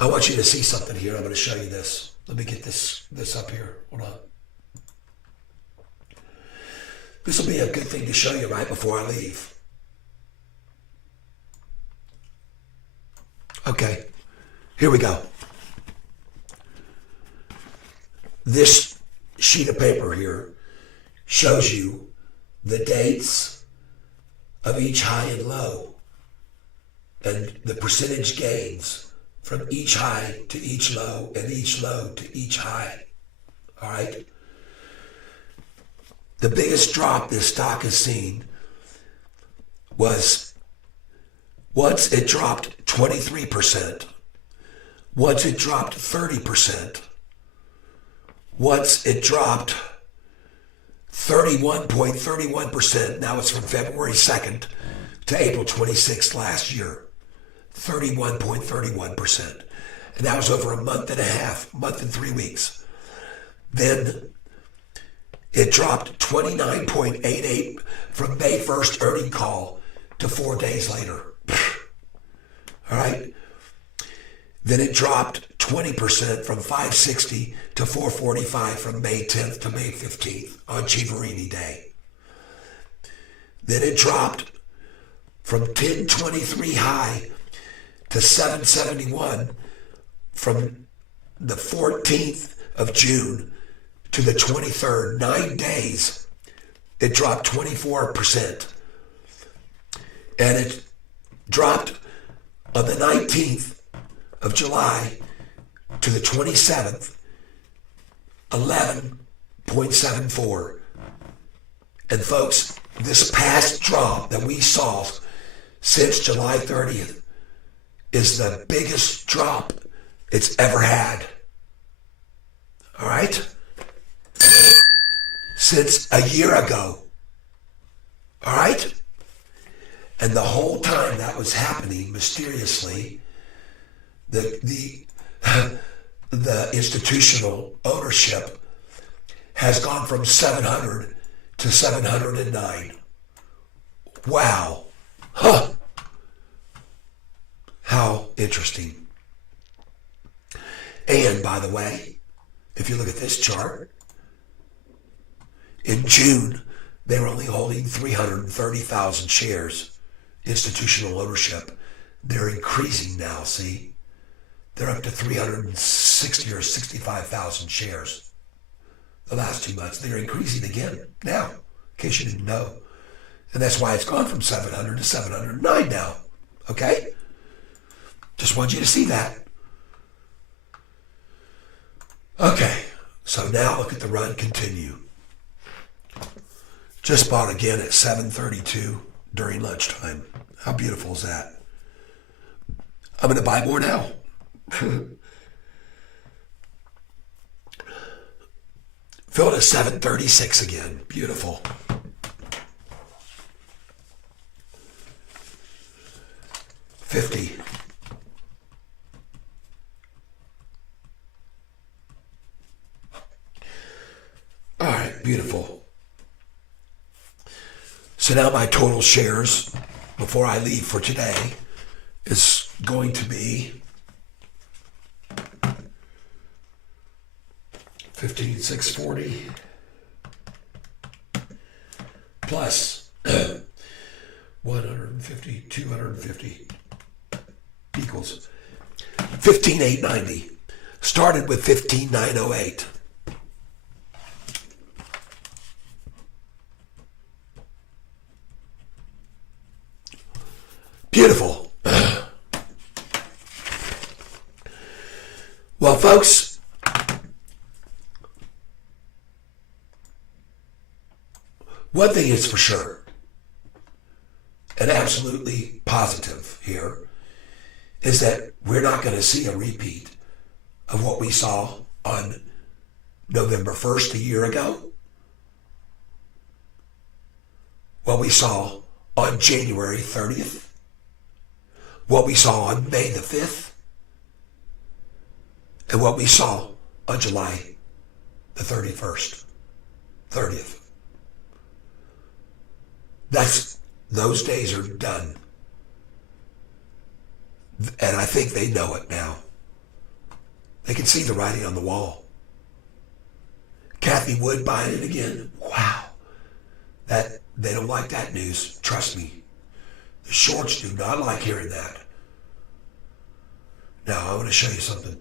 I want you to see something here. I'm going to show you this. Let me get this up here. Hold on. This will be a good thing to show you right before I leave. Okay, here we go. This sheet of paper here shows you the dates of each high and low and the percentage gains from each high to each low and each low to each high. All right? The biggest drop this stock has seen was once it dropped 23%, once it dropped 30%, once it dropped 31.31%, now it's from February 2nd to April 26th last year, 31.31%. And that was over a month and a half, month and 3 weeks. Then it dropped 29.88 from May 1st earning call to 4 days later. All right. Then it dropped 20% from 560 to 445 from May 10th to May 15th on Chivarini Day. Then it dropped from 1023 high to 771 from the 14th of June to the 23rd, 9 days. It dropped 24%. And it dropped on the 19th of July to the 27th, 11.74. And folks, this past drop that we saw since July 30th is the biggest drop it's ever had. All right? Since a year ago. All right? And the whole time that was happening, mysteriously, the institutional ownership has gone from 700 to 709. Wow. Huh. How interesting. And by the way, if you look at this chart, in June, they were only holding 330,000 shares. Institutional ownership. They're increasing now, see? They're up to 360 or 65,000 shares. The last 2 months, they're increasing again now, in case you didn't know. And that's why it's gone from 700 to 709 now, okay? Just want you to see that. Okay, so now look at the run continue. Just bought again at 7:32 during lunchtime. How beautiful is that? I'm going to buy more now. Filled at 7:36 again. Beautiful. $50. All right, beautiful. So now my total shares before I leave for today is going to be 15,640 plus 150, 250 equals 15,890. Started with 15,908. Beautiful. Well, folks, One thing is for sure, and absolutely positive here, is that we're not going to see a repeat of what we saw on November 1st a year ago, what we saw on January 30th, what we saw on May the 5th, and what we saw on July the 30th. Those days are done. And I think they know it now. They can see the writing on the wall. Kathy Wood buying it again. Wow. They don't like that news. Trust me. The shorts do not like hearing that. Now, I want to show you something.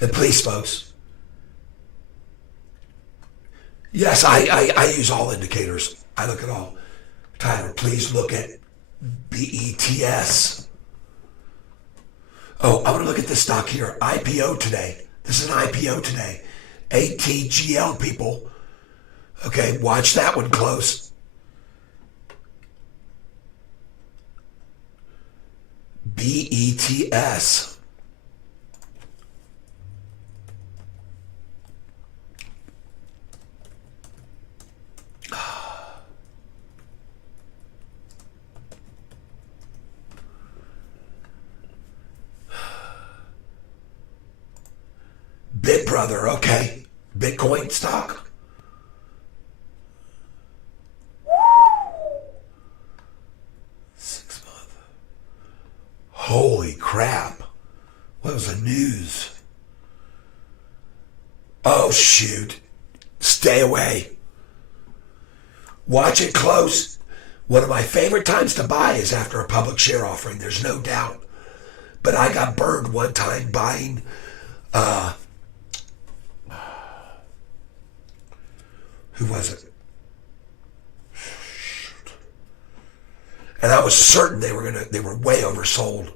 And please, folks. Yes, I use all indicators. I look at all. Tyler, please look at BETS. Oh, I want to look at this stock here. IPO today. This is an IPO today. ATGL, people. Okay, watch that one close. BETS. Bit Brother, okay. Bitcoin stock. Holy crap. What was the news? Oh, shoot. Stay away. Watch it close. One of my favorite times to buy is after a public share offering. There's no doubt. But I got burned one time buying who was it? Shoot. And I was certain they were way oversold.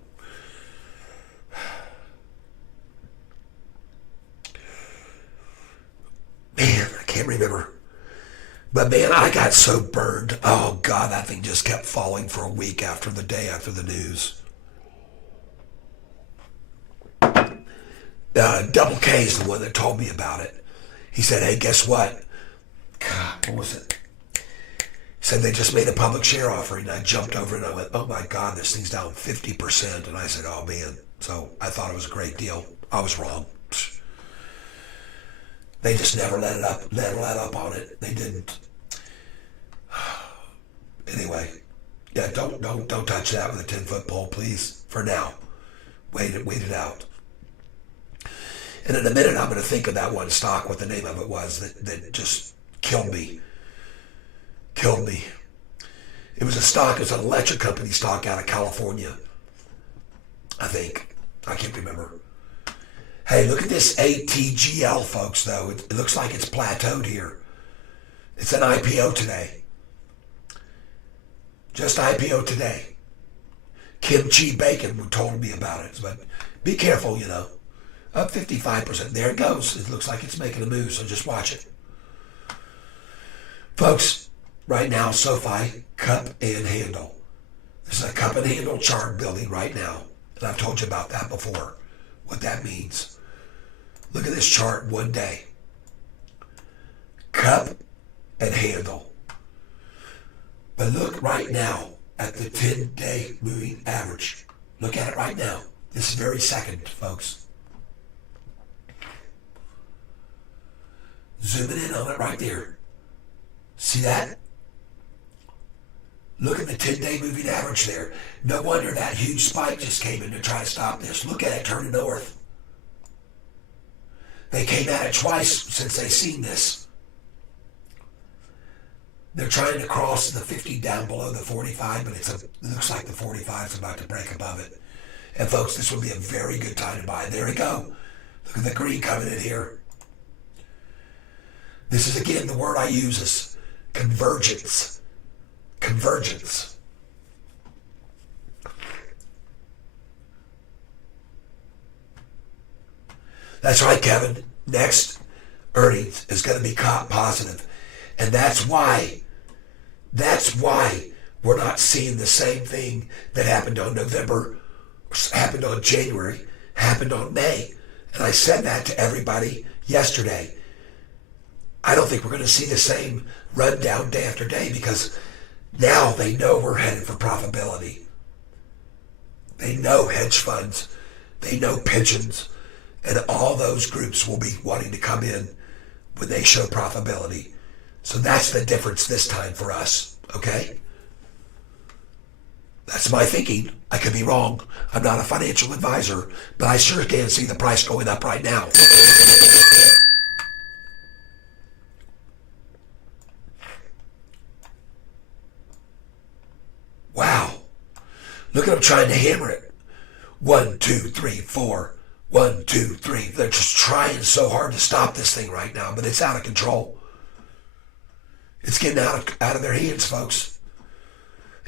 Man, I can't remember. But man, I got so burned. Oh God, that thing just kept falling for a week after the day after the news. Double K is the one that told me about it. He said, hey, guess what? God, what was it? He said they just made a public share offering. I jumped over and I went, oh my God, this thing's down 50%. And I said, oh man. So I thought it was a great deal. I was wrong. They just never let up on it. They didn't. Anyway, yeah, don't touch that with a 10-foot pole, please. For now, wait it out. And in a minute, I'm going to think of that one stock, what the name of it was, that just killed me. It was a stock, it's an electric company stock out of California, I think. I can't remember. Hey, look at this ATGL, folks, though. It looks like it's plateaued here. It's an IPO today. Just IPO today. Kimchi Bacon told me about it, but be careful, you know. Up 55%. There it goes. It looks like it's making a move, so just watch it. Folks, right now, Sofi, cup and handle. This is a cup and handle chart building right now. And I've told you about that before, what that means. Look at this chart one day. Cup and handle. But look right now at the 10-day moving average. Look at it right now. This very second, folks. Zooming in on it right there. See that? Look at the 10-day moving average there. No wonder that huge spike just came in to try to stop this. Look at it turning north. They came at it twice since they seen this. They're trying to cross the 50 down below the 45, but it looks like the 45 is about to break above it. And folks, this would be a very good time to buy. There we go. Look at the green coming in here. This is, again, the word I use is convergence. Convergence. That's right, Kevin. next earnings is going to be positive. And that's why we're not seeing the same thing that happened on November, happened on January, happened on May. And I said that to everybody yesterday. I don't think we're going to see the same rundown day after day because now they know we're headed for profitability. They know hedge funds, they know pensions, and all those groups will be wanting to come in when they show profitability. So that's the difference this time for us, okay? That's my thinking. I could be wrong. I'm not a financial advisor, but I sure can see the price going up right now. Wow. Look at them trying to hammer it. 1, 2, 3, 4. 1, 2, 3. They're just trying so hard to stop this thing right now, but it's out of control. It's getting out of their hands, folks.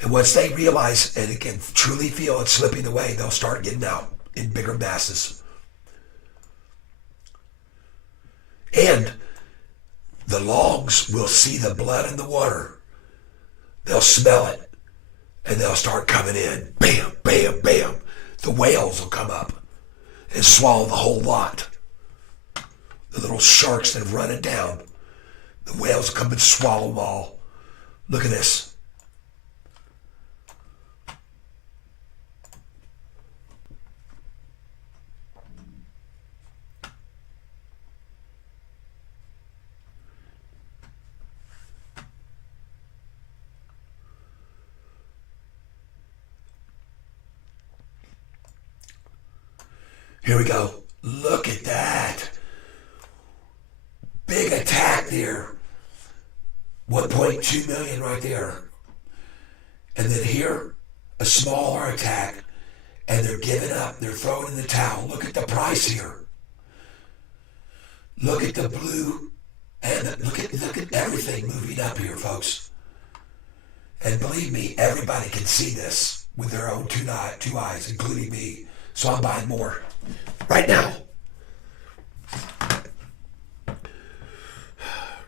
And once they realize and can truly feel it slipping away, they'll start getting out in bigger masses. And the logs will see the blood in the water. They'll smell it. And they'll start coming in. Bam, bam, bam. The whales will come up and swallow the whole lot. The little sharks that have run it down. The whales will come and swallow them all. Look at this. Here we go. Look at that. Big attack there. 1.2 million right there. And then here, a smaller attack. And they're giving up. They're throwing in the towel. Look at the price here. Look at the blue. And look at everything moving up here, folks. And believe me, everybody can see this with their own two eyes, including me. So I'm buying more. Right now.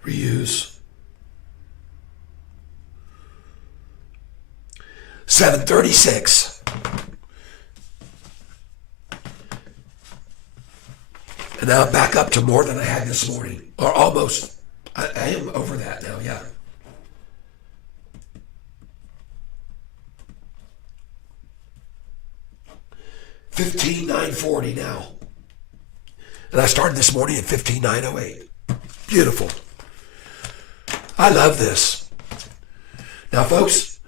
Reuse. 736. And now I'm back up to more than I had this morning. Or almost. I am over that now, yeah. $15,940 now. And I started this morning at $15,908. Beautiful. I love this. Now, folks,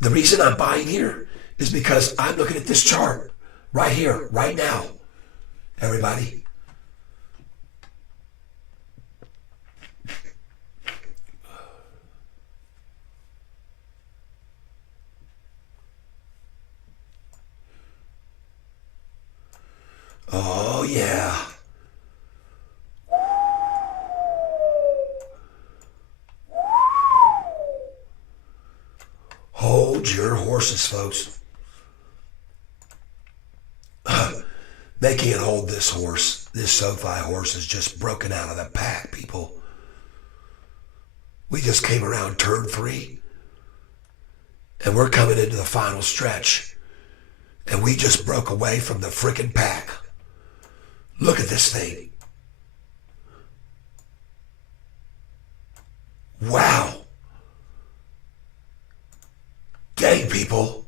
the reason I'm buying here is because I'm looking at this chart right here, right now. Everybody. Oh, yeah. Hold your horses, folks. They can't hold this horse. This Sofi horse is just broken out of the pack, people. We just came around turn 3, and we're coming into the final stretch, and we just broke away from the frickin' pack. Look at this thing. Wow. Dang, people.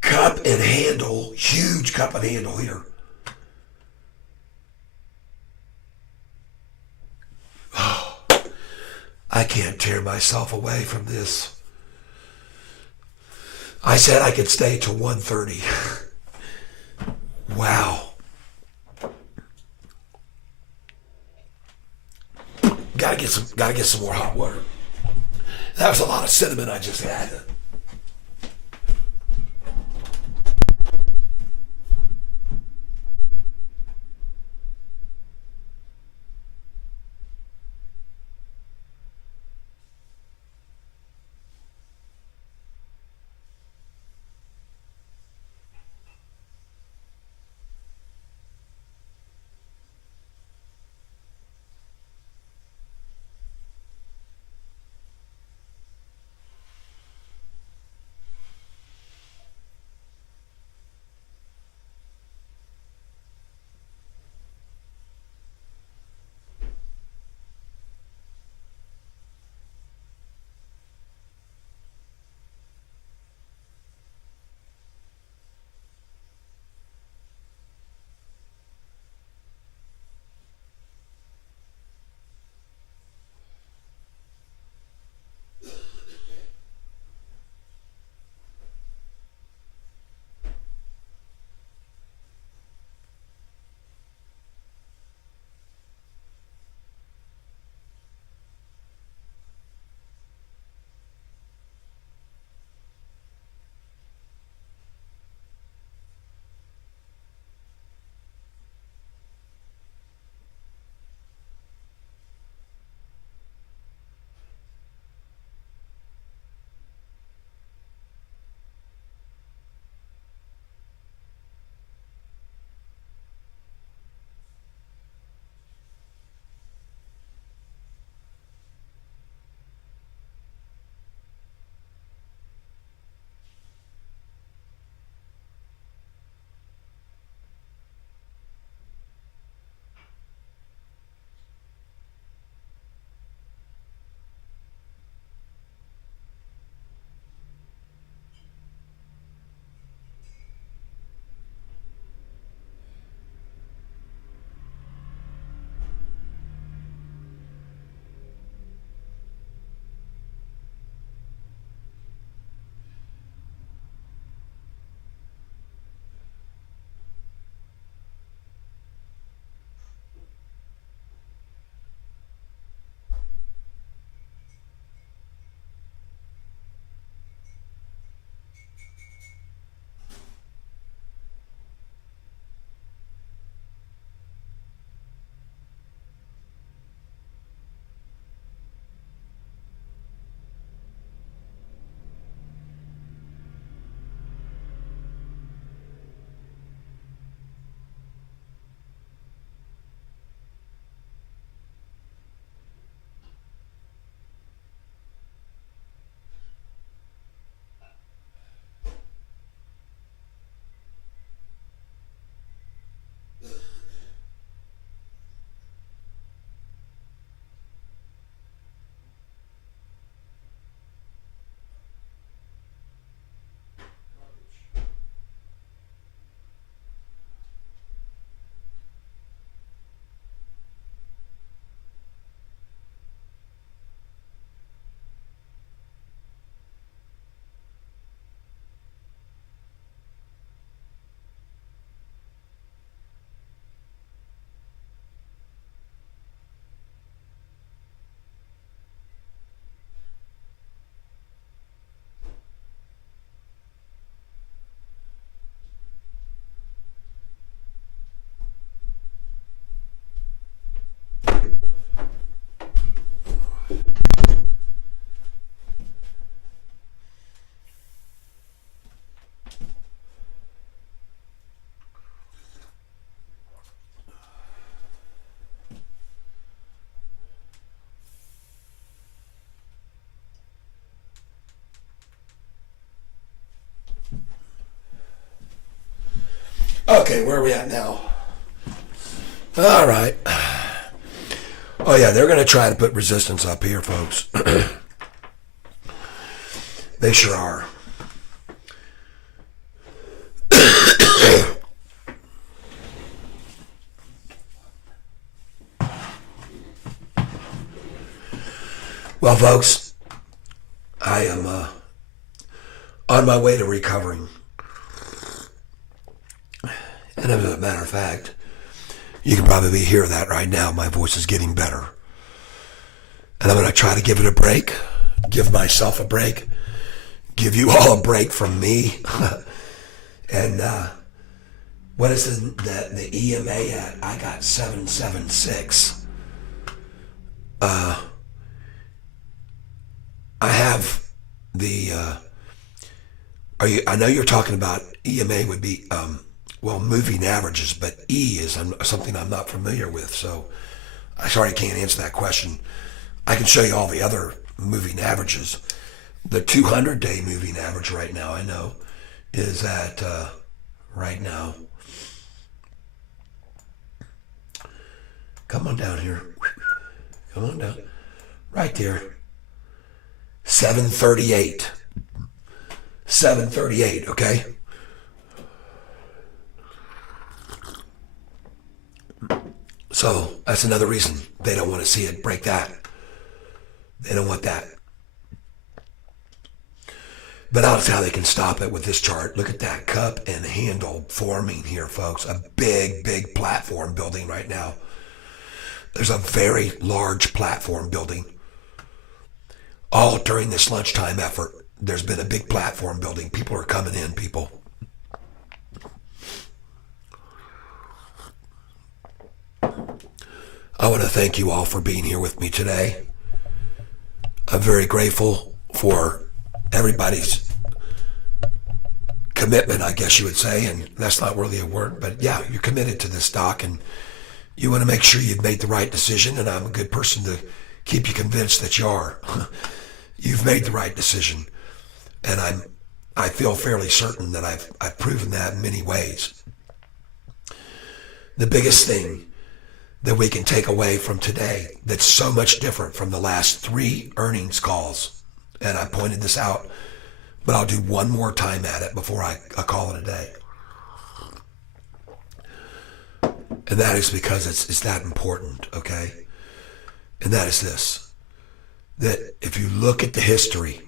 Cup and handle, huge cup and handle here. Oh, I can't tear myself away from this. I said I could stay till 1:30. Wow. Gotta get some more hot water. That was a lot of cinnamon I just had. Okay, where are we at now? All right. Oh, yeah, they're going to try to put resistance up here, folks. They sure are. Well, folks, I am on my way to recovering. And as a matter of fact, you can probably hear that right now. My voice is getting better. And I'm going to try to give it a break, give myself a break, give you all a break from me. And what is the EMA at? I got 776. I have the, I know you're talking about EMA would be, moving averages, but E is something I'm not familiar with, so I sorry I can't answer that question. I can show you all the other moving averages. The 200-day moving average right now, I know, is at, right now, come on down here, come on down, right there, 738, 738, okay? So that's another reason they don't want to see it break that. They don't want that. But that's how they can stop it with this chart. Look at that cup and handle forming here, folks. A big, big platform building right now. There's a very large platform building. All during this lunchtime effort, there's been a big platform building. People are coming in, people. I want to thank you all for being here with me today. I'm very grateful for everybody's commitment, I guess you would say, and that's not really a word, but yeah, you're committed to this stock and you want to make sure you've made the right decision, and I'm a good person to keep you convinced that you are. You've made the right decision, and I feel fairly certain that I've proven that in many ways. The biggest thing that we can take away from today that's so much different from the last 3 earnings calls, and I pointed this out, but I'll do one more time at it before I call it a day. And that is because it's that important, okay? And that is this, that if you look at the history,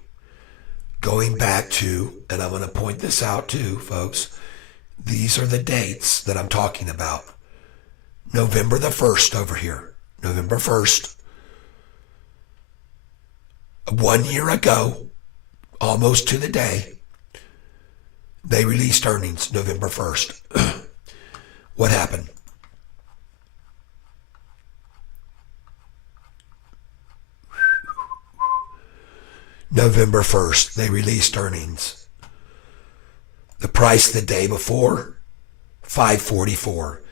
going back to, and I'm going to point this out too, folks, these are the dates that I'm talking about. November the 1st over here. November 1st. 1 year ago, almost to the day, they released earnings November 1st. What happened? November 1st, they released earnings. The price the day before, $5.44.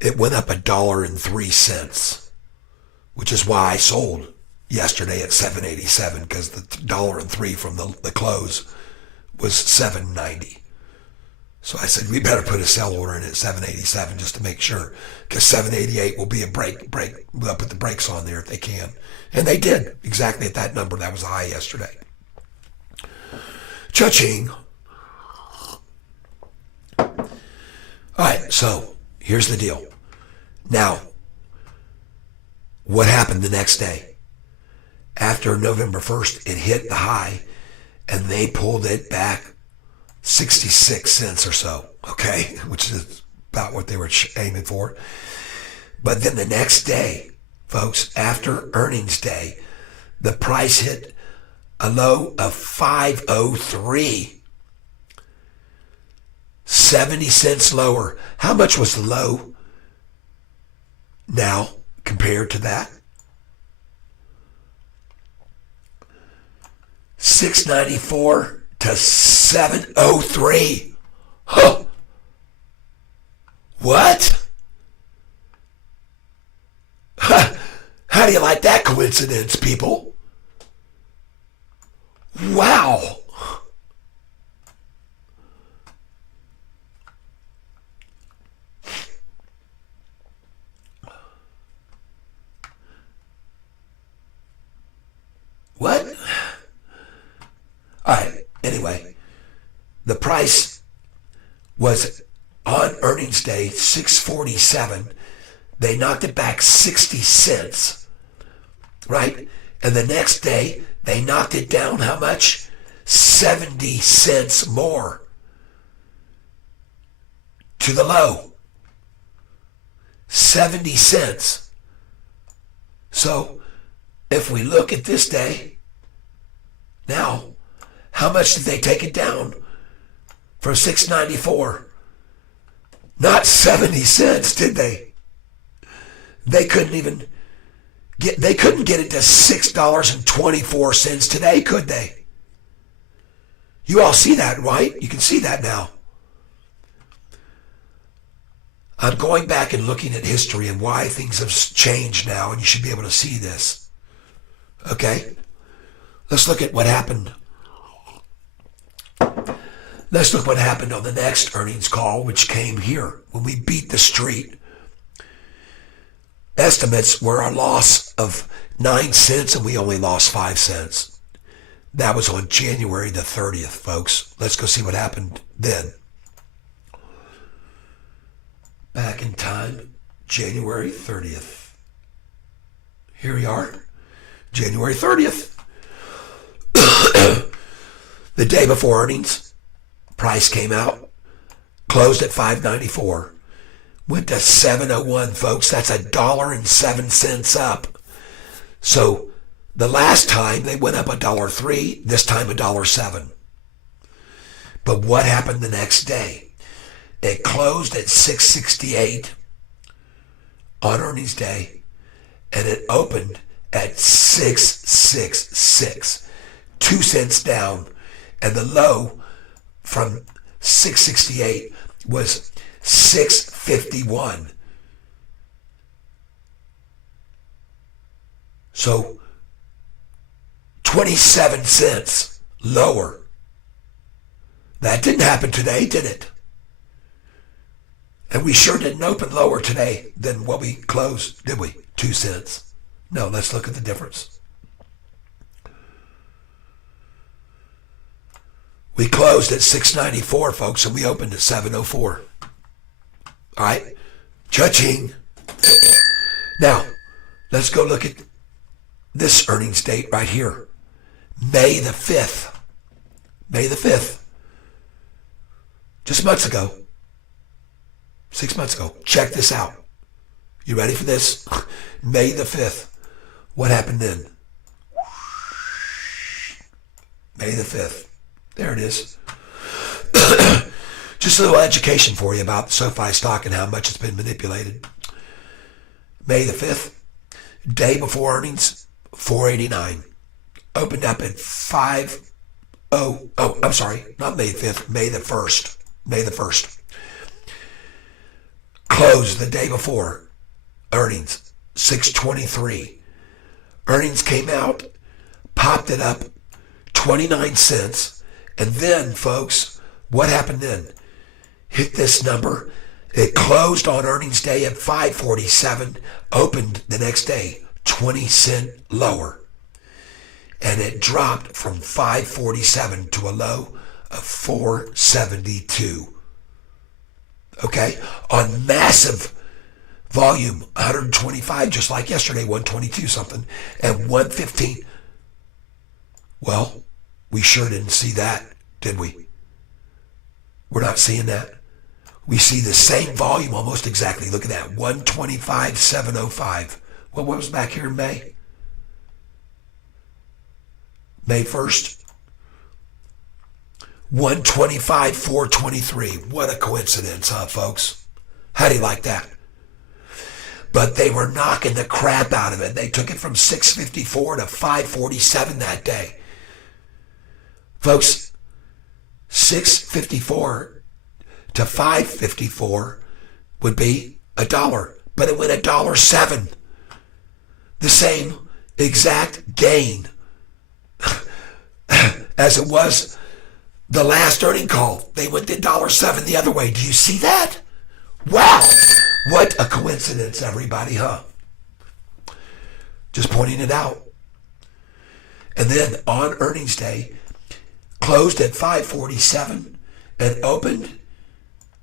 It went up $1.03, which is why I sold yesterday at $7.87, because the $1.03 from the close was $7.90. So I said we better put a sell order in at $7.87 just to make sure, because $7.88 will be a break. They'll put the brakes on there if they can, and they did exactly at that number. That was a high yesterday. Cha-ching. All right, so here's the deal. Now, what happened the next day? After November 1st, it hit the high, and they pulled it back 66 cents or so, okay, which is about what they were aiming for. But then the next day, folks, after earnings day, the price hit a low of $5.03. 70 cents lower. How much was the low now compared to that? $6.94 to $7.03. Huh. What? Huh. How do you like that coincidence, people? Wow. anyway, the price was on earnings day 647. They knocked it back 60 cents, right? And the next day they knocked it down how much? 70 cents more to the low. 70 cents. So if we look at this day, now, how much did they take it down from 694? Not 70 cents, did they? They couldn't get it to $6.24 today, could they? You all see that, right? You can see that now. I'm going back and looking at history and why things have changed now, and you should be able to see this. Okay? Let's look at what happened. Let's look what happened on the next earnings call, which came here when we beat the street. Estimates were a loss of 9 cents and we only lost 5 cents. That was on January the 30th, folks. Let's go see what happened then. Back in time, January 30th. Here we are, January 30th. The day before earnings, price came out, closed at $5.94, went to $7.01, folks. That's $1.07 up. So the last time they went up $1.03, this time $1.07. But what happened the next day? It closed at $6.68 on earnings day, and it opened at $6.66, 2 cents down, and the low from $6.68 was $6.51. So 27 cents lower. That didn't happen today, did it? And we sure didn't open lower today than what we closed, did we? 2 cents. No, let's look at the difference. We closed at $6.94, folks, and we opened at $7.04. All right? Cha-ching. Now, let's go look at this earnings date right here. May the 5th. May the 5th. Just months ago. 6 months ago. Check this out. You ready for this? May the 5th. What happened then? May the 5th. There it is. Just a little education for you about Sofi stock and how much it's been manipulated. May the 5th, day before earnings, $4.89. Opened up at I'm sorry, not May the 5th, May the 1st. May the 1st. Closed the day before earnings, $6.23. Earnings came out, popped it up 29 cents. And then, folks, what happened then? Hit this number. It closed on earnings day at $5.47, opened the next day 20 cents lower. And it dropped from $5.47 to a low of $4.72. Okay? On massive volume, 125, just like yesterday, 122 something, and 115. Well, we sure didn't see that, did we? We're not seeing that. We see the same volume almost exactly. Look at that, 125, 705. Well, what was back here in May? May 1st? 125, 423. What a coincidence, huh, folks? How do you like that? But they were knocking the crap out of it. They took it from 654 to 547 that day. Folks, 654 to 554 would be $1, but it went $1.07. The same exact gain as it was the last earning call. They went to $1.07 the other way. Do you see that? Wow, what a coincidence, everybody, huh? Just pointing it out. And then on earnings day, closed at 547 and opened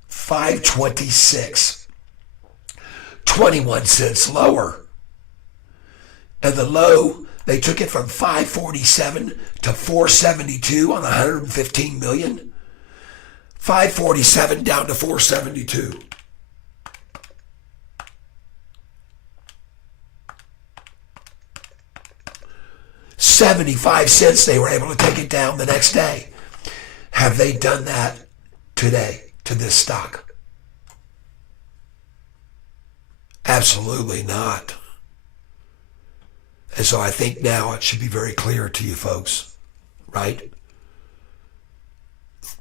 526. 21 cents lower. And the low, they took it from 547 to 472 on 115 million. 547 down to 472. $0.75 they were able to take it down the next day. Have they done that today to this stock? Absolutely not. And so I think now it should be very clear to you folks, right?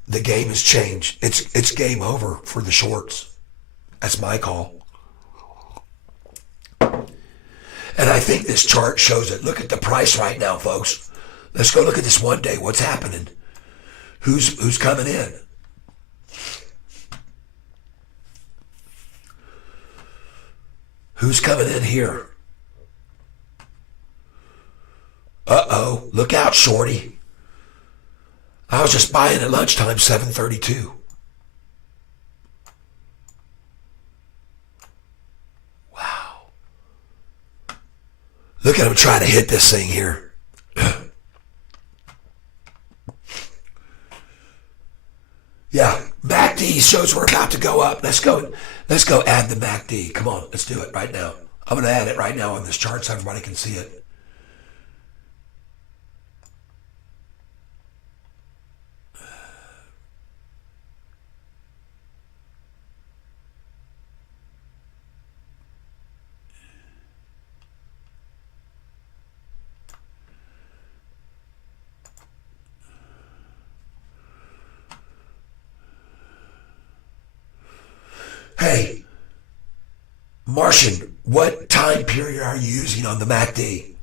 The game has changed. It's game over for the shorts. That's my call. And I think this chart shows it. Look at the price right now, folks. Let's go look at this one day. What's happening? Who's coming in? Who's coming in here? Uh-oh. Look out, shorty. I was just buying at lunchtime, 7:32. Wow. Look at him trying to hit this thing here. Yeah, MACD shows we're about to go up. Let's go add the MACD. Come on, let's do it right now. I'm going to add it right now on this chart so everybody can see it. Hey, Martian, what time period are you using on the MACD?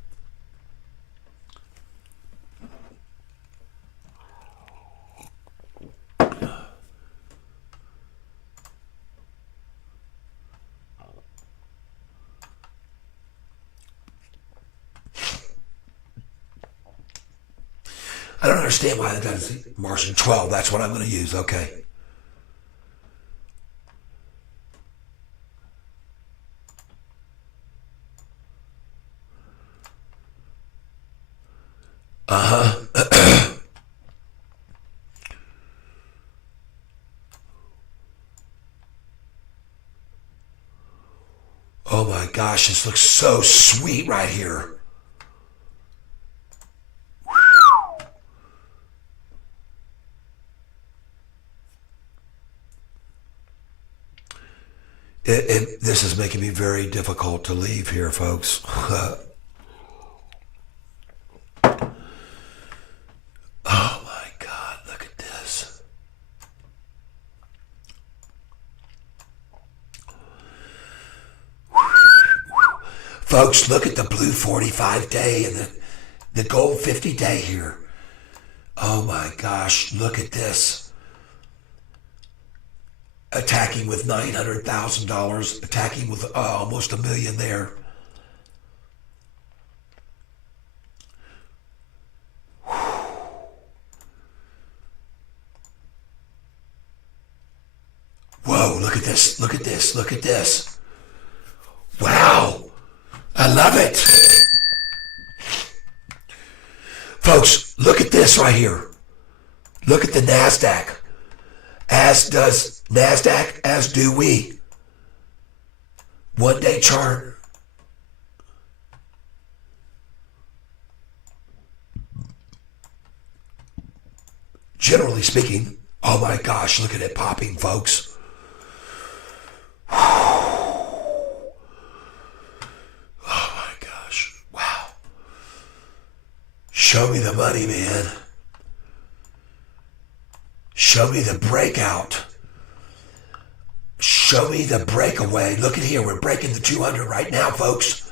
I don't understand why that doesn't. Martian 12, that's what I'm going to use, okay. Oh my gosh, this looks so sweet right here. This is making me very difficult to leave here, folks. Oh my God, look at this. Folks, look at the blue 45 day and the gold 50 day here. Oh my gosh, look at this. Attacking with $900,000, attacking with almost $1 million there. Whoa, look at this, look at this, look at this. Wow, I love it. Folks, look at this right here. Look at the NASDAQ. As does NASDAQ, as do we. 1 day chart. Generally speaking, oh my gosh, look at it popping, folks. Oh my gosh, wow. Show me the money, man. Show me the breakout. Show me the breakaway. Look at here. We're breaking the 200 right now, folks.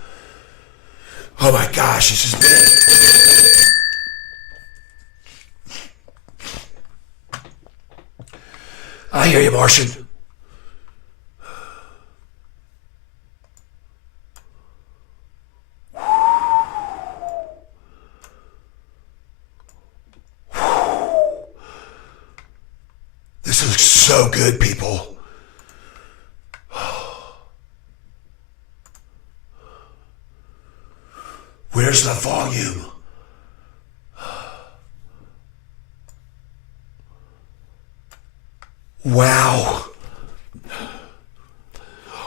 Oh my gosh, this is big. I hear you, Martian. so good, people. Where's the volume? Wow.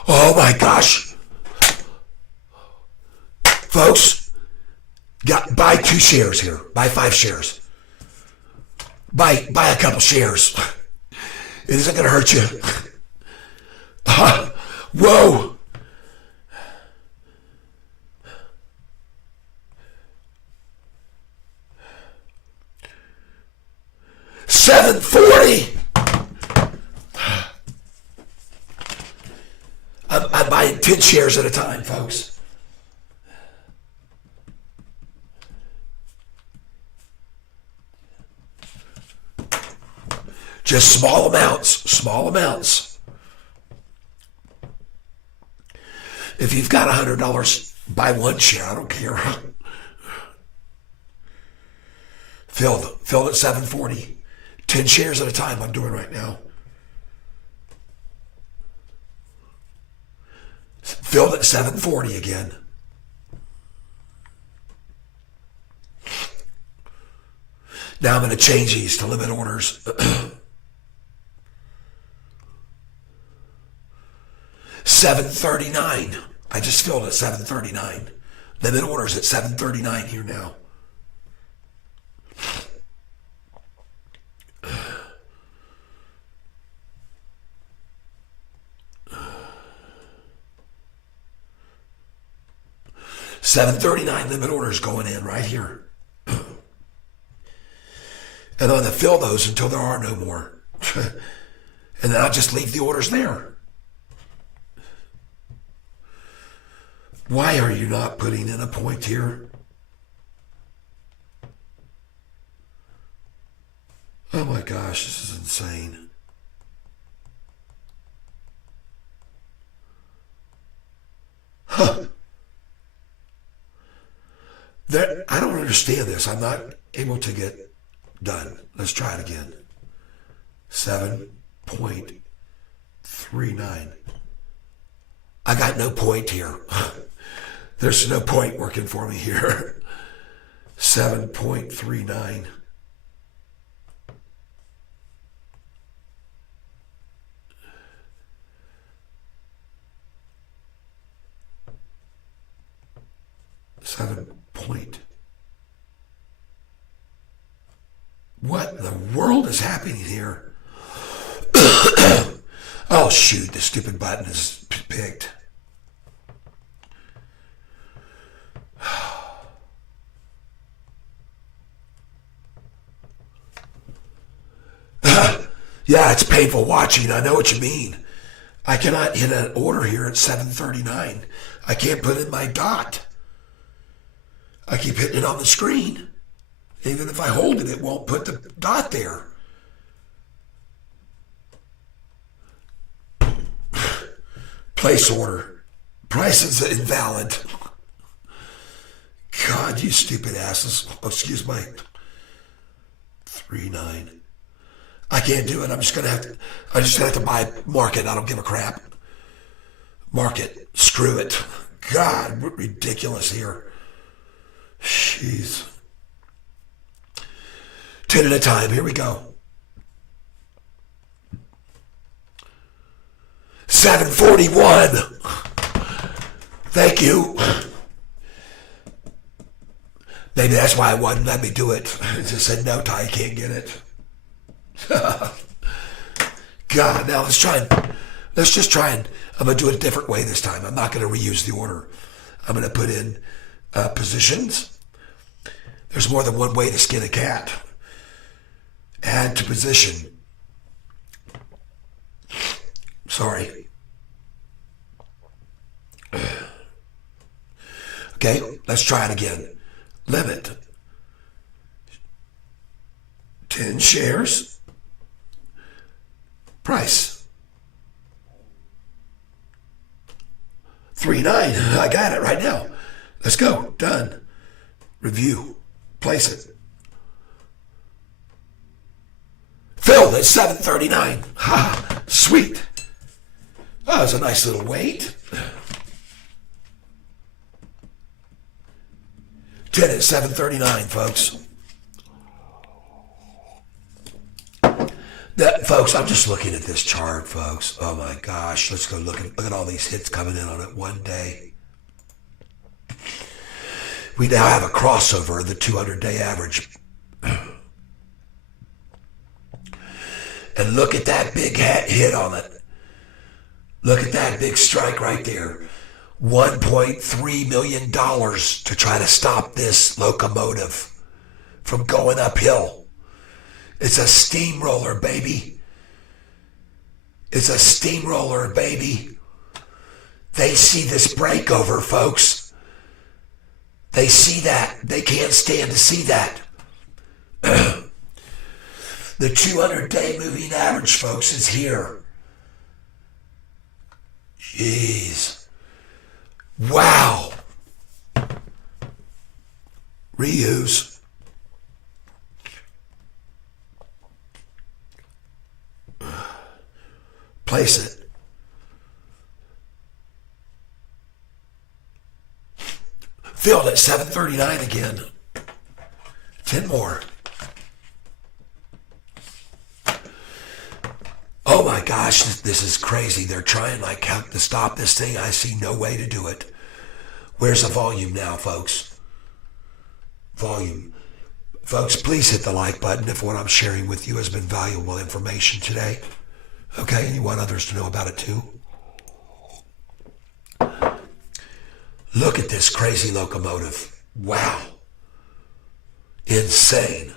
Oh my gosh. Folks, buy 2 shares here. Buy 5 shares. Buy a couple shares. It isn't going to hurt you. Whoa. $7.40. I'm buying 10 shares at a time, folks. Just small amounts. If you've got $100, buy 1 share. I don't care. Filled at $7.40. 10 shares at a time I'm doing right now. Filled at $7.40 again. Now I'm going to change these to limit orders. $7.39. I just filled at $7.39. Limit orders at $7.39 here now. $7.39 limit orders going in right here. And I'm going to fill those until there are no more. And then I'll just leave the orders there. Why are you not putting in a point here? Oh my gosh, this is insane. Huh. I don't understand this. I'm not able to get done. Let's try it again. 7.39. I got no point here. There's no point working for me here. 7.39. What in the world is happening here? Oh shoot, the stupid button is picked. Yeah, it's painful watching. I know what you mean. I cannot hit an order here at 7:39. I can't put in my dot. I keep hitting it on the screen. Even if I hold it, it won't put the dot there. Place order. Price is invalid. God, you stupid asses. Oh, excuse my 3.9. I can't do it. I'm just gonna have to buy market. I don't give a crap. Market. Screw it. God, what ridiculous here. Jeez. 10 at a time. Here we go. 7:41. Thank you. Maybe that's why it wouldn't let me do it. It just said, no, Ty, you can't get it. God, now let's just try and, I'm going to do it a different way this time. I'm not going to reuse the order. I'm going to put in positions. There's more than one way to skin a cat. Add to position. Sorry. Okay, let's try it again. Limit. 10 shares. Price. 3.9. I got it right now. Let's go. Done. Review. Place it. Filled at 739. Ha, sweet. Oh, that was a nice little wait. 10 at 739, folks. Folks, I'm just looking at this chart, folks. Oh my gosh, let's go look at all these hits coming in on it one day. We now have a crossover of the 200-day average. And look at that big hit on it. Look at that big strike right there. $1.3 million to try to stop this locomotive from going uphill. It's a steamroller, baby. It's a steamroller, baby. They see this breakover, folks. They see that. They can't stand to see that. The 200-day moving average, folks, is here. Jeez. Wow. Reuse. Place it. Filled at 739 again. 10 more. Oh my gosh, this is crazy. They're trying like to stop this thing. I see no way to do it. Where's the volume now, folks? Volume. Folks, please hit the like button if what I'm sharing with you has been valuable information today. Okay, and you want others to know about it too? Look at this crazy locomotive. Wow. Insane.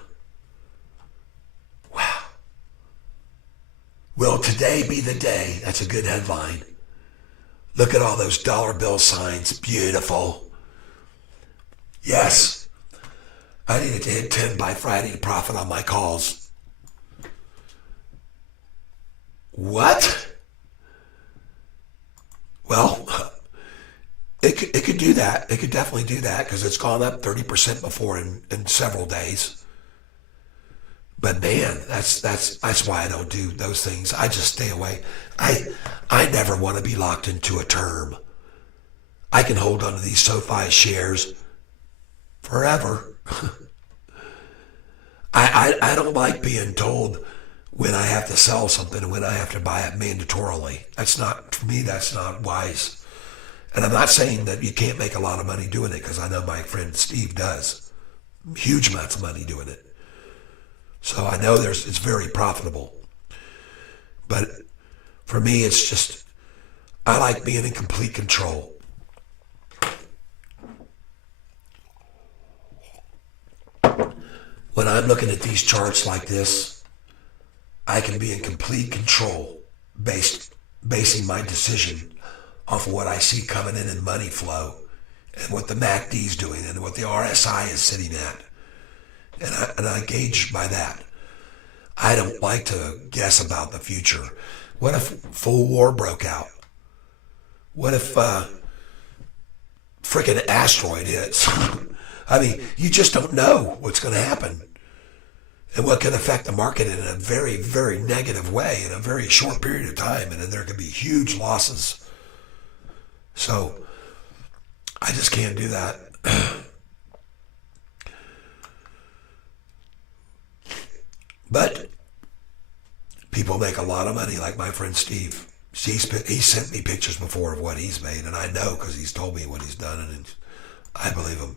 Wow. Will today be the day? That's a good headline. Look at all those dollar bill signs. Beautiful. Yes. I needed to hit 10 by Friday to profit on my calls. What? Well, it could do that. It could definitely do that because it's gone up 30% before in several days. But man, that's why I don't do those things. I just stay away. I never want to be locked into a term. I can hold on to these Sofi shares forever. I don't like being told when I have to sell something and when I have to buy it mandatorily. For me, that's not wise. And I'm not saying that you can't make a lot of money doing it because I know my friend Steve does. Huge amounts of money doing it. So I know it's very profitable. But for me, it's just, I like being in complete control. When I'm looking at these charts like this, I can be in complete control basing my decision off of what I see coming in money flow and what the MACD is doing and what the RSI is sitting at. And I gauge by that. I don't like to guess about the future. What if full war broke out? What if freaking asteroid hits? I mean, you just don't know what's going to happen and what can affect the market in a very, very negative way in a very short period of time, and then there could be huge losses. So I just can't do that. But people make a lot of money, like my friend Steve. He sent me pictures before of what he's made, and I know because he's told me what he's done, and I believe him.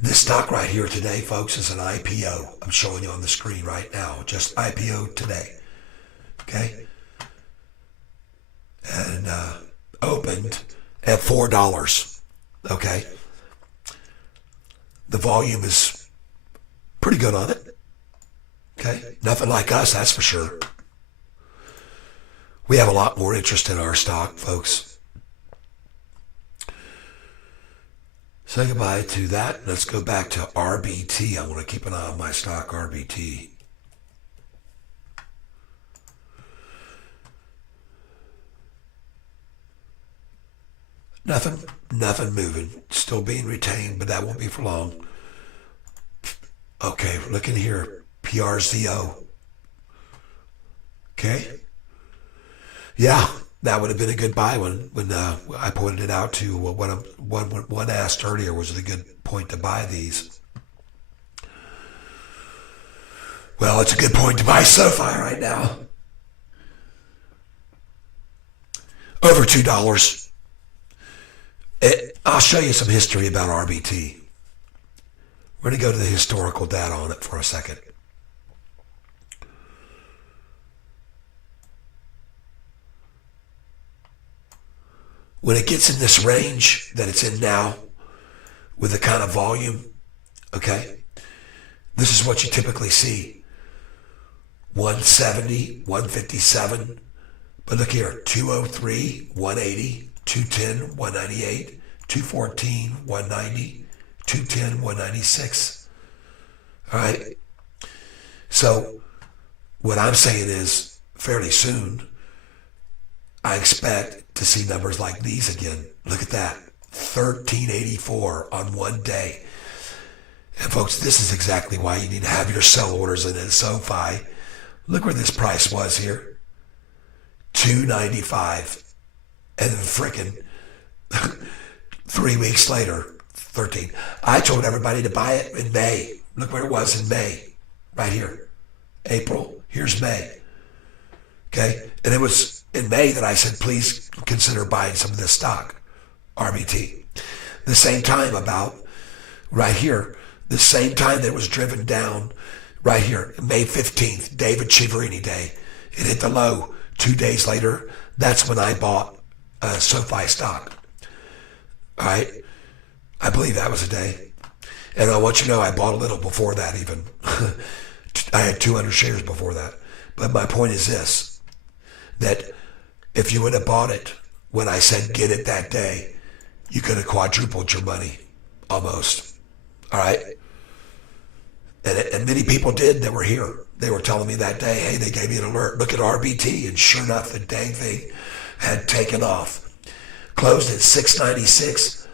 This stock right here today, folks, is an IPO. I'm showing you on the screen right now. Just IPO today. Okay? And opened at $4. Okay? The volume is pretty good on it. Okay? Nothing like us, that's for sure. We have a lot more interest in our stock, folks. Say goodbye to that. Let's go back to RBT. I want to keep an eye on my stock, RBT. Nothing moving. Still being retained, but that won't be for long. Okay, look in here. PRZO. Okay. Yeah, that would have been a good buy when I pointed it out to one asked earlier was it a good point to buy these. Well, it's a good point to buy Sofi right now. Over $2. I'll show you some history about RBT. We're going to go to the historical data on it for a second. When it gets in this range that it's in now, with the kind of volume, okay, this is what you typically see. 170, 157, but look here, 203, 180, 210, 198, 214, 190, 210, 196. All right. So what I'm saying is fairly soon, I expect to see numbers like these again. Look at that. 1384 on one day. And folks, this is exactly why you need to have your sell orders in Sofi. Look where this price was here. 295. And then frickin' 3 weeks later, 13. I told everybody to buy it in May. Look where it was in May. Right here. April. Here's May. Okay? And it was in May that I said, please consider buying some of this stock. RBT. The same time about right here, the same time that it was driven down right here, May 15th, David Chiaverini Day. It hit the low. 2 days later, that's when I bought Sofi stock. All right? I believe that was a day. And I want you to know I bought a little before that even. I had 200 shares before that. But my point is this, that if you would have bought it when I said get it that day, you could have quadrupled your money, almost. All right? And many people did that were here. They were telling me that day, hey, they gave me an alert. Look at RBT. And sure enough, the dang thing had taken off. Closed at 696,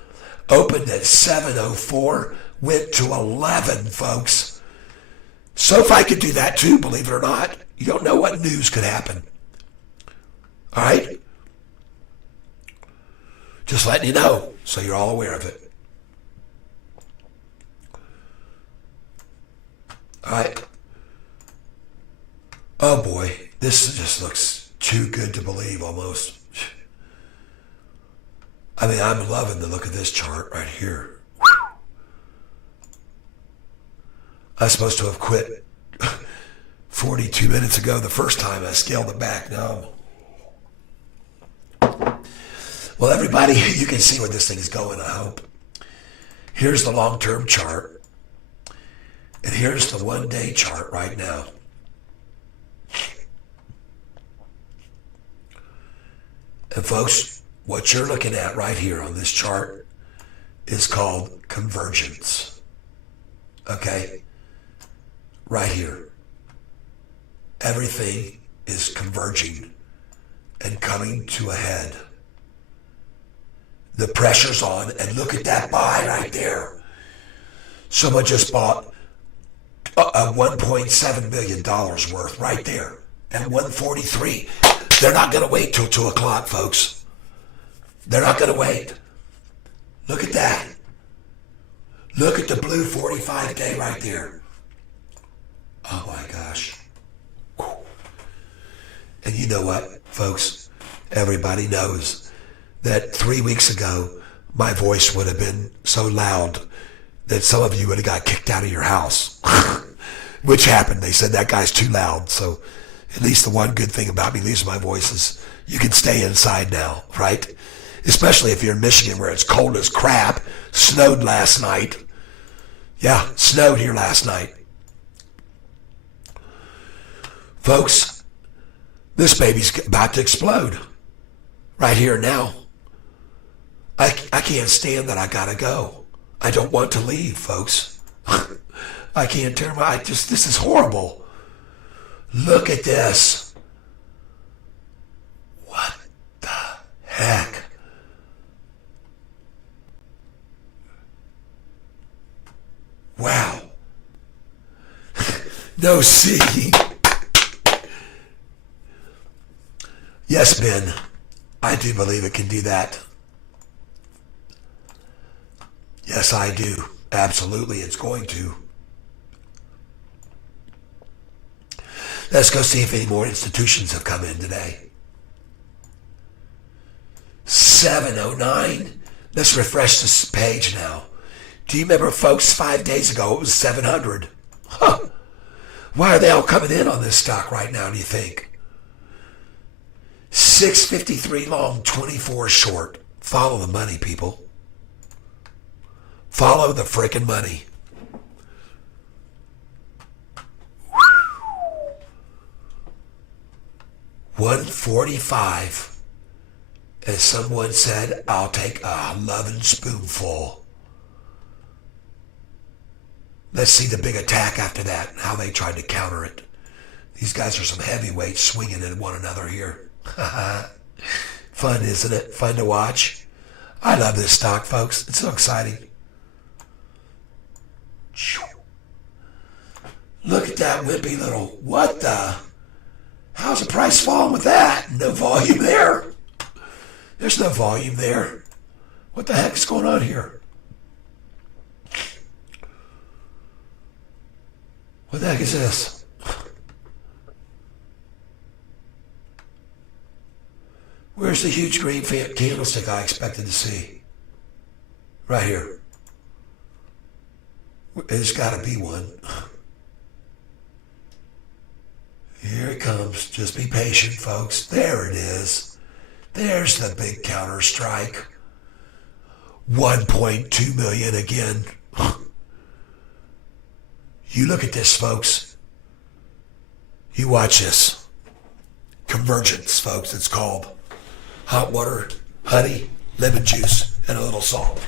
opened at 704, went to 11, folks. Sofi could do that too, believe it or not. You don't know what news could happen. All right? Just letting you know so you're all aware of it. All right. Oh boy, this just looks too good to believe almost. I mean, I'm loving the look of this chart right here. I was supposed to have quit 42 minutes ago the first time I scaled it back. No. Well, everybody, you can see where this thing is going, I hope. Here's the long-term chart. And here's the one-day chart right now. And folks, what you're looking at right here on this chart is called convergence. Okay? Right here. Everything is converging and coming to a head. The pressure's on, and look at that buy right there. Someone just bought $1.7 million worth right there at 143. They're not going to wait till 2 o'clock, folks. They're not going to wait. Look at that. Look at the blue 45-day right there. Oh my gosh. And you know what, folks? Everybody knows that 3 weeks ago, my voice would have been so loud that some of you would have got kicked out of your house. Which happened. They said that guy's too loud. So at least the one good thing about me losing my voice is you can stay inside now, right? Especially if you're in Michigan where it's cold as crap. Snowed last night. Yeah, snowed here last night. Folks, this baby's about to explode. Right here now. I can't stand that I gotta go. I don't want to leave, folks. I can't turn this is horrible. Look at this. What the heck? Wow. No C. Yes, Ben. I do believe it can do that. Yes, I do. Absolutely, it's going to. Let's go see if any more institutions have come in today. 709. Let's refresh this page now. Do you remember, folks, 5 days ago it was 700? Huh. Why are they all coming in on this stock right now, do you think? 653 long, 24 short. Follow the money, people. Follow the frickin' money. $145. As someone said, I'll take a loving spoonful. Let's see the big attack after that and how they tried to counter it. These guys are some heavyweights swinging at one another here. Fun, isn't it? Fun to watch. I love this stock, folks. It's so exciting. Look at that wimpy little, what the? How's the price falling with that? No volume there. There's no volume there. What the heck is going on here? What the heck is this? Where's the huge green candlestick I expected to see? Right here. There's got to be one. Here it comes. Just be patient, folks. There it is. There's the big counter strike. 1.2 million again. You look at this, folks. You watch this. Convergence, folks, it's called. Hot water, honey, lemon juice, and a little salt.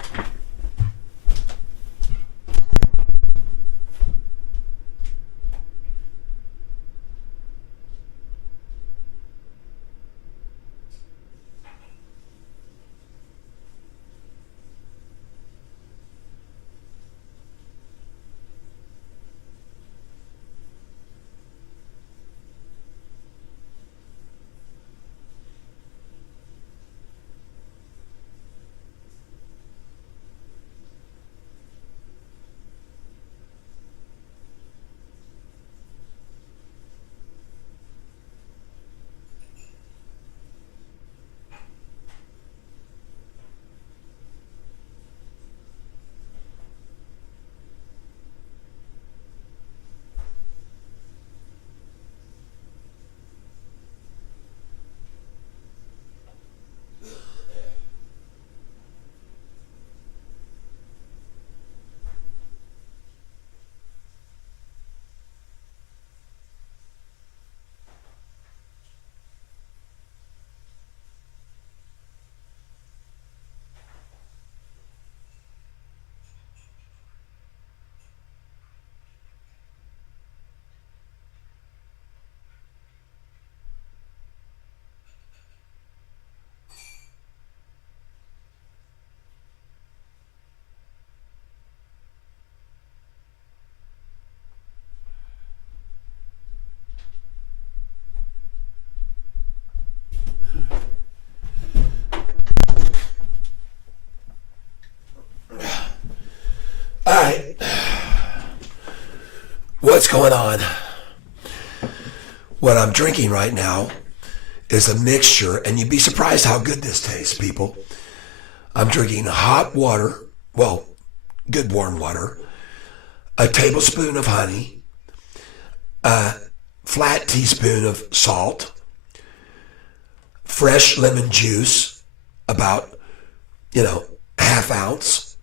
All right. What's going on? What I'm drinking right now is a mixture, and you'd be surprised how good this tastes, people. I'm drinking hot water, well, good warm water, a tablespoon of honey, a flat teaspoon of salt, fresh lemon juice, about, half ounce,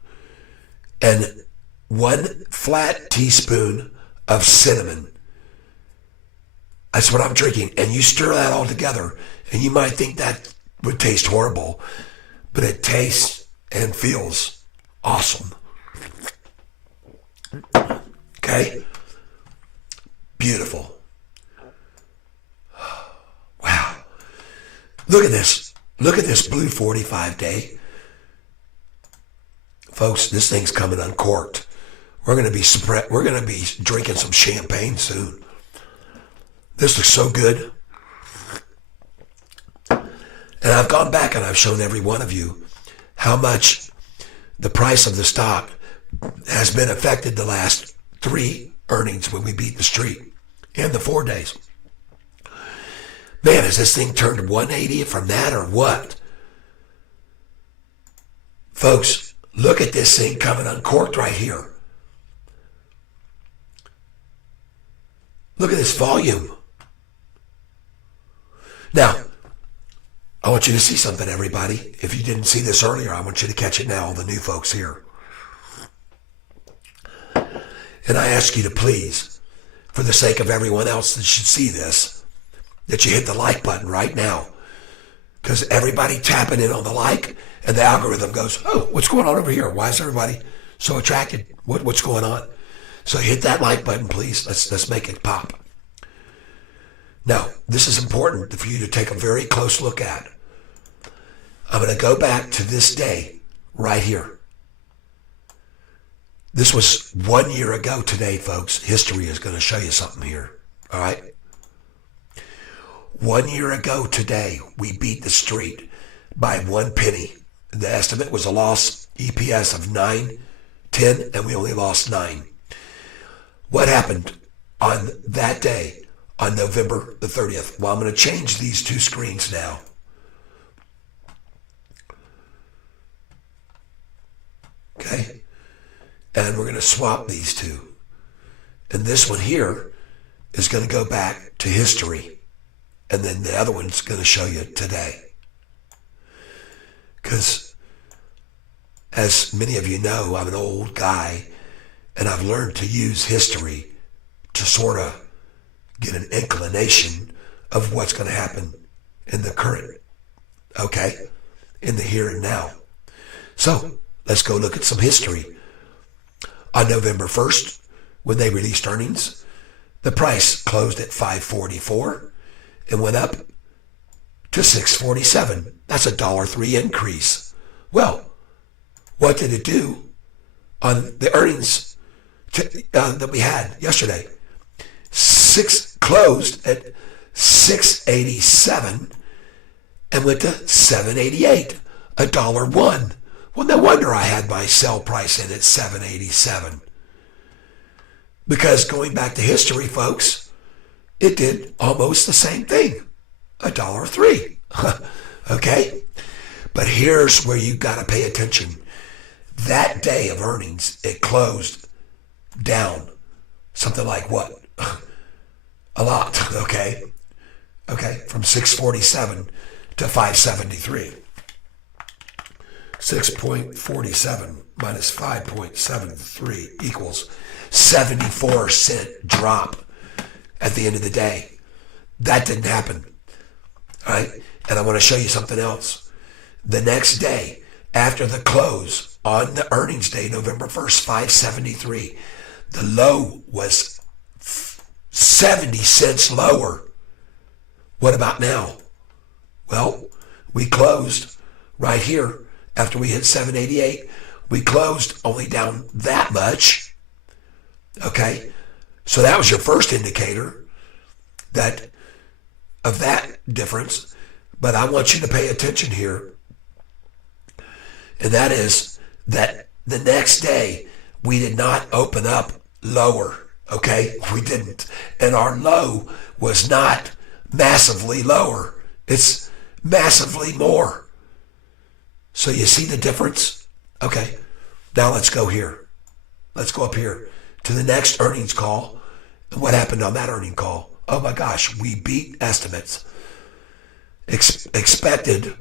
and 1 flat teaspoon of cinnamon. That's what I'm drinking. And you stir that all together, and you might think that would taste horrible, but it tastes and feels awesome. Okay? Beautiful. Wow. Look at this. Look at this blue 45 day. Folks, this thing's coming uncorked. We're going to be drinking some champagne soon. This looks so good. And I've gone back and I've shown every one of you how much the price of the stock has been affected the last 3 earnings when we beat the street and the 4 days. Man, has this thing turned 180 from that or what? Folks, look at this thing coming uncorked right here. Look at this volume. Now, I want you to see something, everybody. If you didn't see this earlier, I want you to catch it now, all the new folks here. And I ask you to please, for the sake of everyone else that should see this, that you hit the like button right now. Because everybody tapping in on the like, and the algorithm goes, oh, what's going on over here? Why is everybody so attracted? What's going on? So hit that like button, please. Let's make it pop. Now, this is important for you to take a very close look at. I'm going to go back to this day right here. This was 1 year ago today, folks. History is going to show you something here. All right? 1 year ago today, we beat the street by 1 penny. The estimate was a loss EPS of 9.10, and we only lost 9. What happened on that day, on November the 30th? Well, I'm going to change these 2 screens now. Okay? And we're going to swap these 2. And this one here is going to go back to history. And then the other one's going to show you today. Because, as many of you know, I'm an old guy, and I've learned to use history to sort of get an inclination of what's going to happen in the current, okay, in the here and now. So, let's go look at some history. On November 1st, when they released earnings, the price closed at $5.44 and went up to $6.47. That's a $1.03 increase. Well, what did it do on the earnings that we had yesterday? Closed at $6.87 and went to $7.88, $1.01. Well, no wonder I had my sell price in at $7.87. Because going back to history, folks, it did almost the same thing, $1.03. Okay? But here's where you got to pay attention. That day of earnings, it closed down something like what? A lot, okay? Okay, from 647 to 573. 6.47 minus 5.73 equals 74-cent drop at the end of the day. That didn't happen, all right? And I want to show you something else. The next day, after the close on the earnings day, November 1st, 573, the low was 70 cents lower. What about now? Well, we closed right here after we hit 788. We closed only down that much. Okay? So that was your first indicator that of that difference. But I want you to pay attention here. And that is that the next day we did not open up lower. Okay? We didn't. And our low was not massively lower. It's massively more. So you see the difference? Okay. Now let's go here. Let's go up here to the next earnings call. And what happened on that earnings call? Oh my gosh, we beat estimates. Expected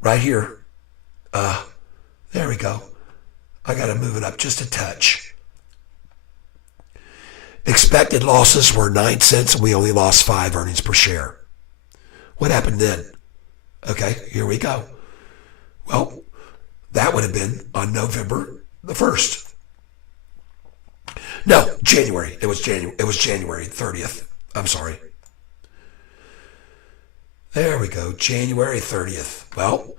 right here. There we go. I got to move it up just a touch. Expected losses were 9 cents and we only lost 5 earnings per share. What happened then? Okay, here we go. Well, that would have been on November the 1st. No, January. It was January 30th. I'm sorry. There we go, January 30th. Well,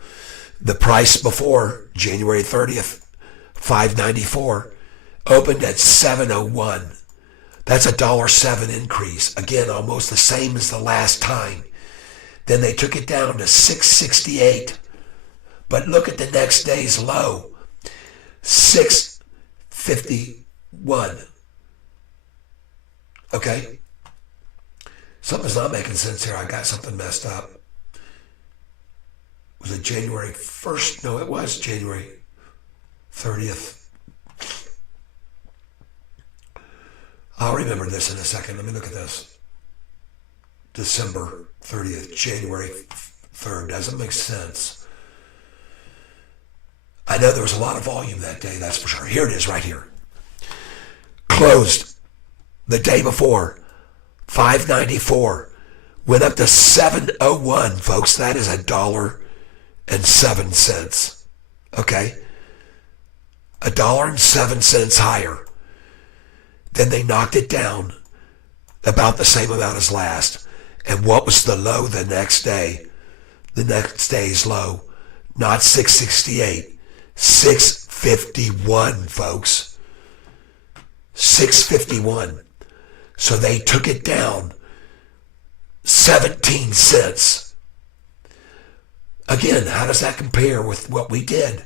the price before January 30th, $5.94, opened at $7.01. That's a $1.07 increase. Again, almost the same as the last time. Then they took it down to 668. But look at the next day's low, 651. Okay? Something's not making sense here. I got something messed up. Was it January 1st? No, it was January 30th. I'll remember this in a second. Let me look at this. December 30th, January 3rd. Doesn't make sense. I know there was a lot of volume that day, that's for sure. Here it is right here. Closed the day before, 594. Went up to 701, folks. That is $1.07. Okay? $1.07 higher. Then they knocked it down about the same amount as last. And what was the low the next day? The next day's low, not 668, 651, folks. 651. So they took it down 17 cents. Again, how does that compare with what we did?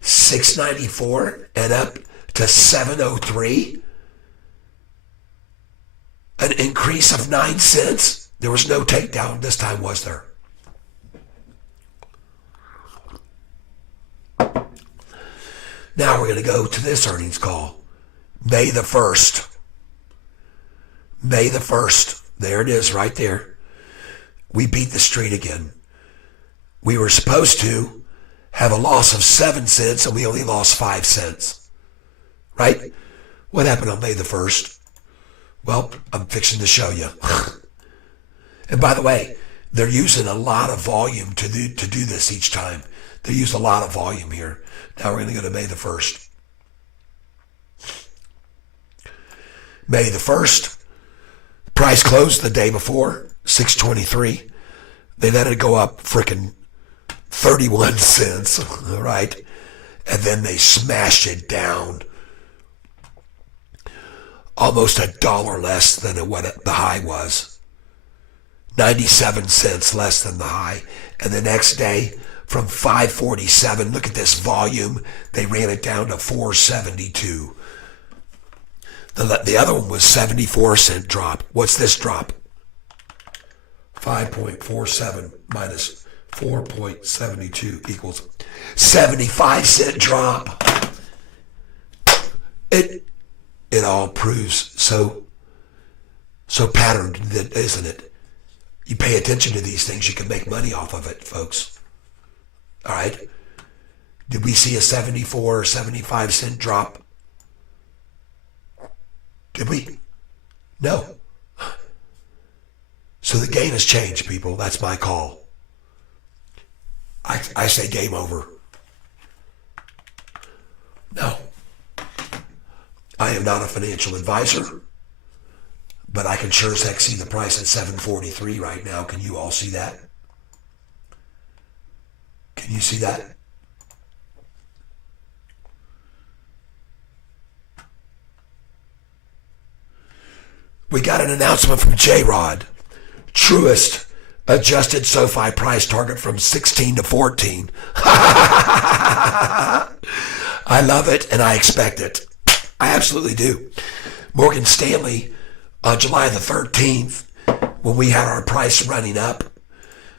694 and up to 703? An increase of 9 cents? There was no takedown this time, was there? Now we're going to go to this earnings call. May the 1st. May the 1st. There it is right there. We beat the street again. We were supposed to have a loss of 7 cents and we only lost 5 cents. Right? What happened on May the 1st? Well, I'm fixing to show you. And by the way, they're using a lot of volume to do this each time. They use a lot of volume here. Now we're going to go to May the 1st. May the 1st. Price closed the day before, 623. They let it go up frickin' 31 cents, all right? And then they smashed it down almost $1 less than what the high was. 97 cents less than the high. And the next day, from 547, look at this volume, they ran it down to 472. The other one was 74-cent drop. What's this drop? 5.47 minus 4.72 equals 75-cent drop. It all proves so patterned, isn't it? You pay attention to these things, you can make money off of it, folks. All right? Did we see a 74 or 75-cent drop? Did we? No. So the game has changed, people. That's my call. I say game over. No. I am not a financial advisor, but I can sure as heck see the price at 743 right now. Can you all see that? Can you see that? We got an announcement from J-Rod. Truest adjusted Sofi price target from 16 to 14. I love it and I expect it. I absolutely do. Morgan Stanley on July the 13th, when we had our price running up,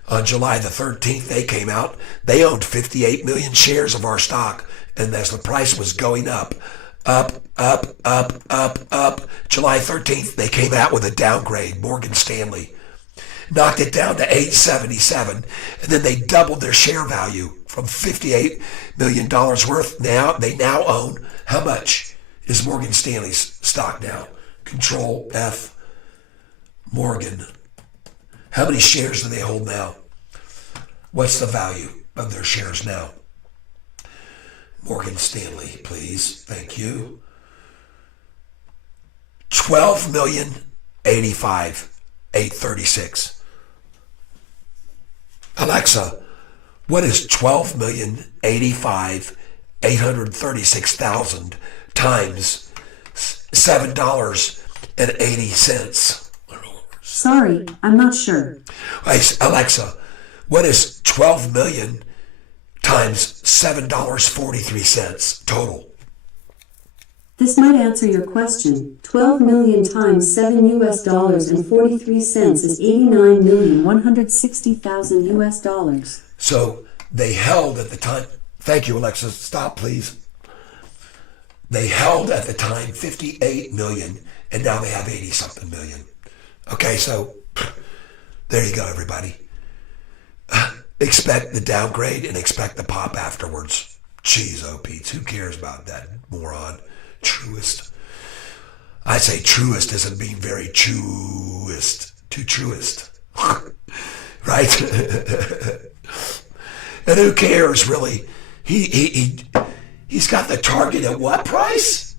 on July the 13th, they came out. They owned 58 million shares of our stock. And as the price was going up, July 13th, they came out with a downgrade, Morgan Stanley. Knocked it down to 877, and then they doubled their share value from $58 million worth. Now, they now own, how much is Morgan Stanley's stock now? Control F, Morgan. How many shares do they hold now? What's the value of their shares now? Morgan Stanley, please. Thank you. 12,085,836. Alexa, what is 12,085,836,000 times $7.80? Sorry, I'm not sure. Hey, Alexa, what is 12 million times $7.43 total? This might answer your question. 12 million times 7 US dollars and 43 cents is 89,160,000 US dollars. So they held at the time, thank you, Alexa, stop please. They held at the time 58 million, and now they have 80 something million. Okay, so there you go, everybody. Expect the downgrade and expect the pop afterwards. Jeez, oh Pete, who cares about that moron? Truist. I say truist isn't being very truist. Too truist. Right? And who cares, really? He's got the target at what price?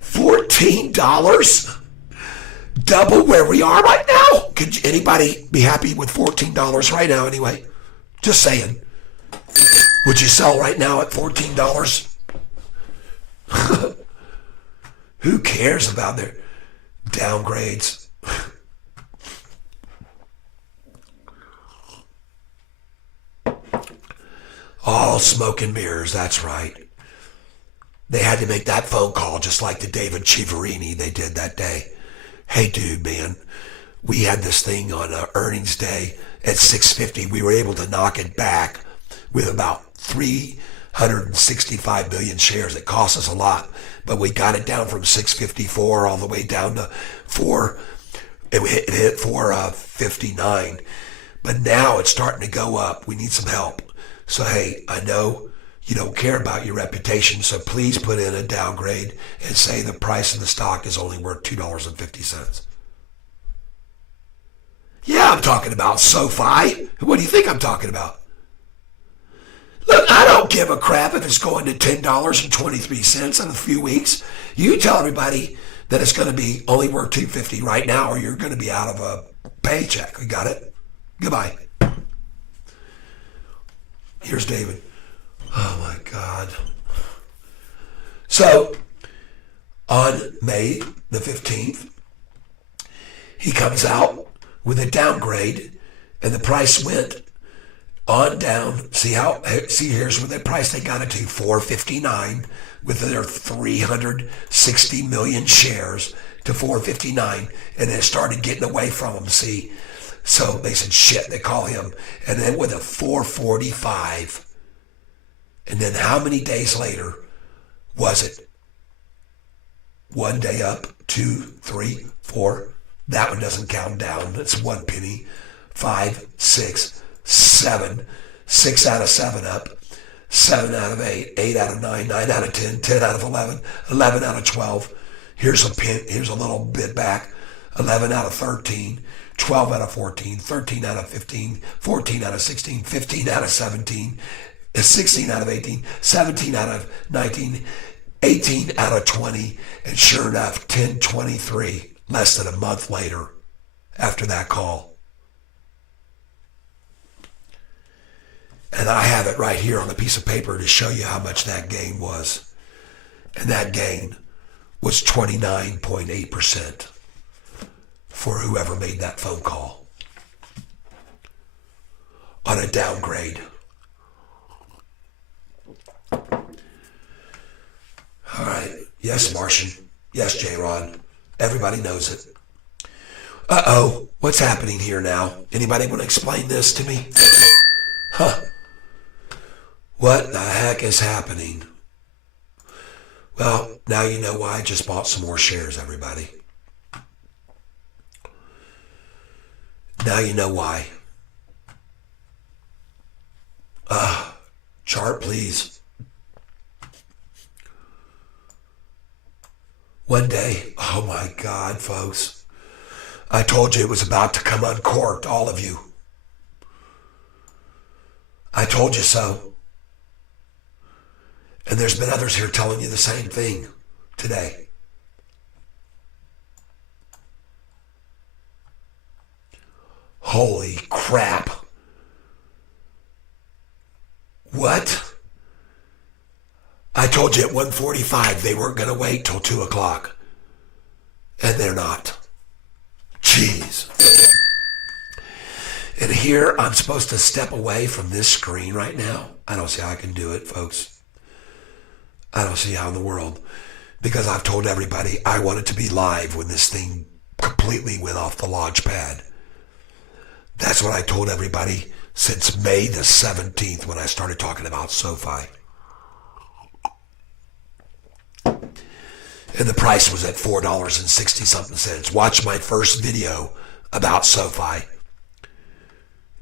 $14? Double where we are right now? Could anybody be happy with $14 right now anyway? Just saying. Would you sell right now at $14? Who cares about their downgrades? All smoke and mirrors, that's right. They had to make that phone call just like the David Chiaverini they did that day. Hey dude, man, we had this thing on earnings day at 650. We were able to knock it back with about 365 million shares. It cost us a lot, but we got it down from 654 all the way down to 4. It hit 459, but now it's starting to go up. We need some help. So hey, I know you don't care about your reputation, so please put in a downgrade and say the price of the stock is only worth $2.50. Yeah, I'm talking about Sofi. What do you think I'm talking about? Look, I don't give a crap if it's going to $10.23 in a few weeks. You tell everybody that it's going to be only worth $2.50 right now, or you're going to be out of a paycheck. You got it? Goodbye. Here's David. Oh my God. So, on May the 15th, he comes out with a downgrade, and the price went on down. See here's where the price they got it to, 459, with their 360 million shares to 459, and it started getting away from them, see. So they said, shit, they call him. And then with a 445. And then how many days later was it? 1 day up, 2, 3, 4. That one doesn't count down. It's 1 penny. 5, 6, 7. 6 out of 7 up. 7 out of 8. 8 out of 9. 9 out of 10. 10 out of 11. 11 out of 12. Here's a pin. Here's a little bit back. 11 out of 13. 12 out of 14, 13 out of 15, 14 out of 16, 15 out of 17, 16 out of 18, 17 out of 19, 18 out of 20, and sure enough, 10/23, less than a month later after that call. And I have it right here on a piece of paper to show you how much that gain was. And that gain was 29.8%. for whoever made that phone call on a downgrade. All right. Yes, Martian. Yes, J-Rod. Everybody knows it. Uh-oh. What's happening here now? Anybody want to explain this to me? Huh. What the heck is happening? Well, now you know why I just bought some more shares, everybody. Now you know why. Chart, please. One day, oh my God, folks. I told you it was about to come uncorked, all of you. I told you so. And there's been others here telling you the same thing today. Holy crap. What? I told you at 1:45 they weren't going to wait till 2 o'clock. And they're not. Jeez. Jeez. And here I'm supposed to step away from this screen right now. I don't see how I can do it, folks. I don't see how in the world. Because I've told everybody I want it to be live when this thing completely went off the launch pad. That's what I told everybody since May the 17th when I started talking about Sofi. And the price was at $4.60-something. Watch my first video about Sofi,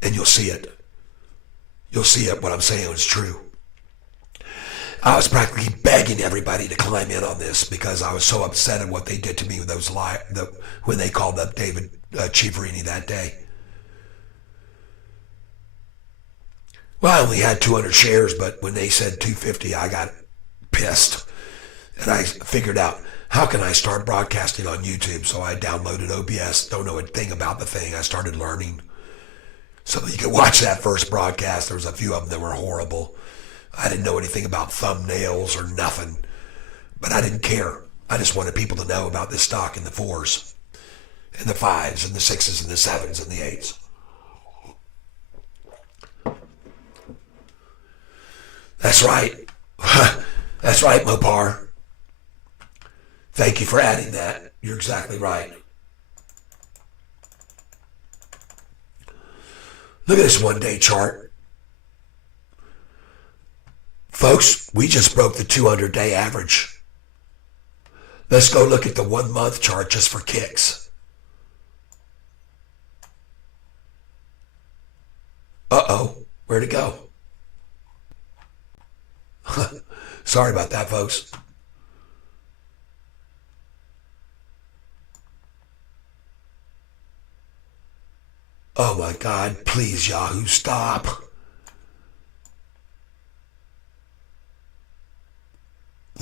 and you'll see it. You'll see it. What I'm saying is true. I was practically begging everybody to climb in on this because I was so upset at what they did to me with those when they called up David Chiaverini that day. Well, I only had 200 shares, but when they said 250, I got pissed. And I figured out, how can I start broadcasting on YouTube? So I downloaded OBS, don't know a thing about the thing. I started learning. So you could watch that first broadcast. There was a few of them that were horrible. I didn't know anything about thumbnails or nothing. But I didn't care. I just wanted people to know about this stock in the 4s, and the 5s, and the 6s, and the 7s, and the 8s. That's right. That's right, Mopar. Thank you for adding that. You're exactly right. Look at this one-day chart. Folks, we just broke the 200-day average. Let's go look at the 1-month chart just for kicks. Uh-oh, where'd it go? Sorry about that, folks. Oh my God, please, Yahoo, stop.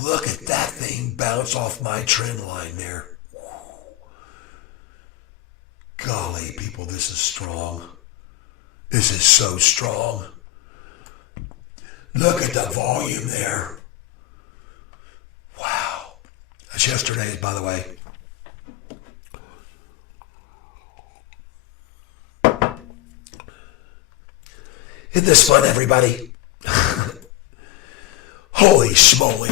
Look at that thing bounce off my trend line there. Golly, people, this is strong. This is so strong. Look at the volume there. Wow. That's yesterday's, by the way. Isn't this fun, everybody? Holy schmoly.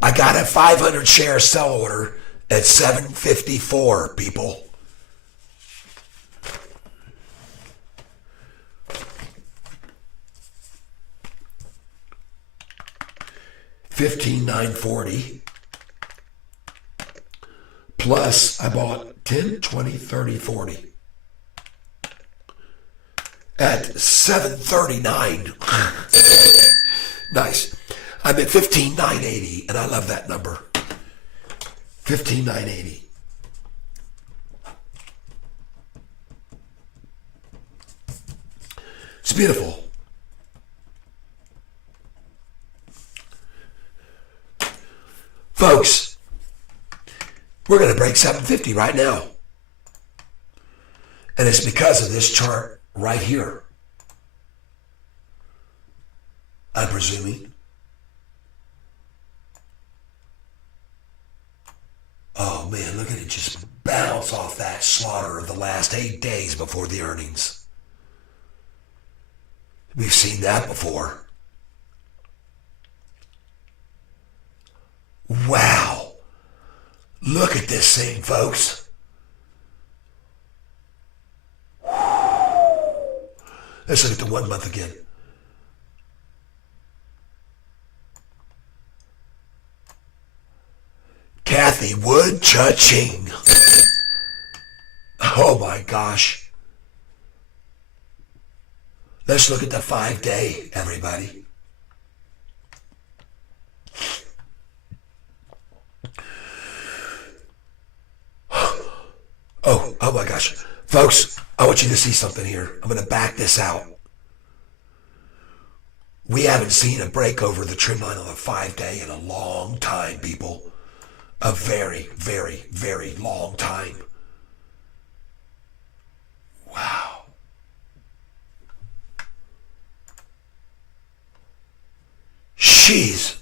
I got a 500 share sell order at $7.54, people. $15,940. Plus, I bought 10, 20, 30, 40. At $7.39. Nice. I'm at 15,980, and I love that number. 15,980. It's beautiful. Folks, we're going to break 750 right now. And it's because of this chart right here. I'm presuming. Oh man, look at it just bounce off that slaughter of the last 8 days before the earnings. We've seen that before. Wow. Look at this thing, folks. Let's look at the 1 month again. Kathy Wood, cha-ching. Oh my gosh. Let's look at the 5-day, everybody. Oh my gosh. Folks, I want you to see something here. I'm going to back this out. We haven't seen a break over the trend line on the 5-day in a long time, people. A very, very, very long time. Wow. Jeez.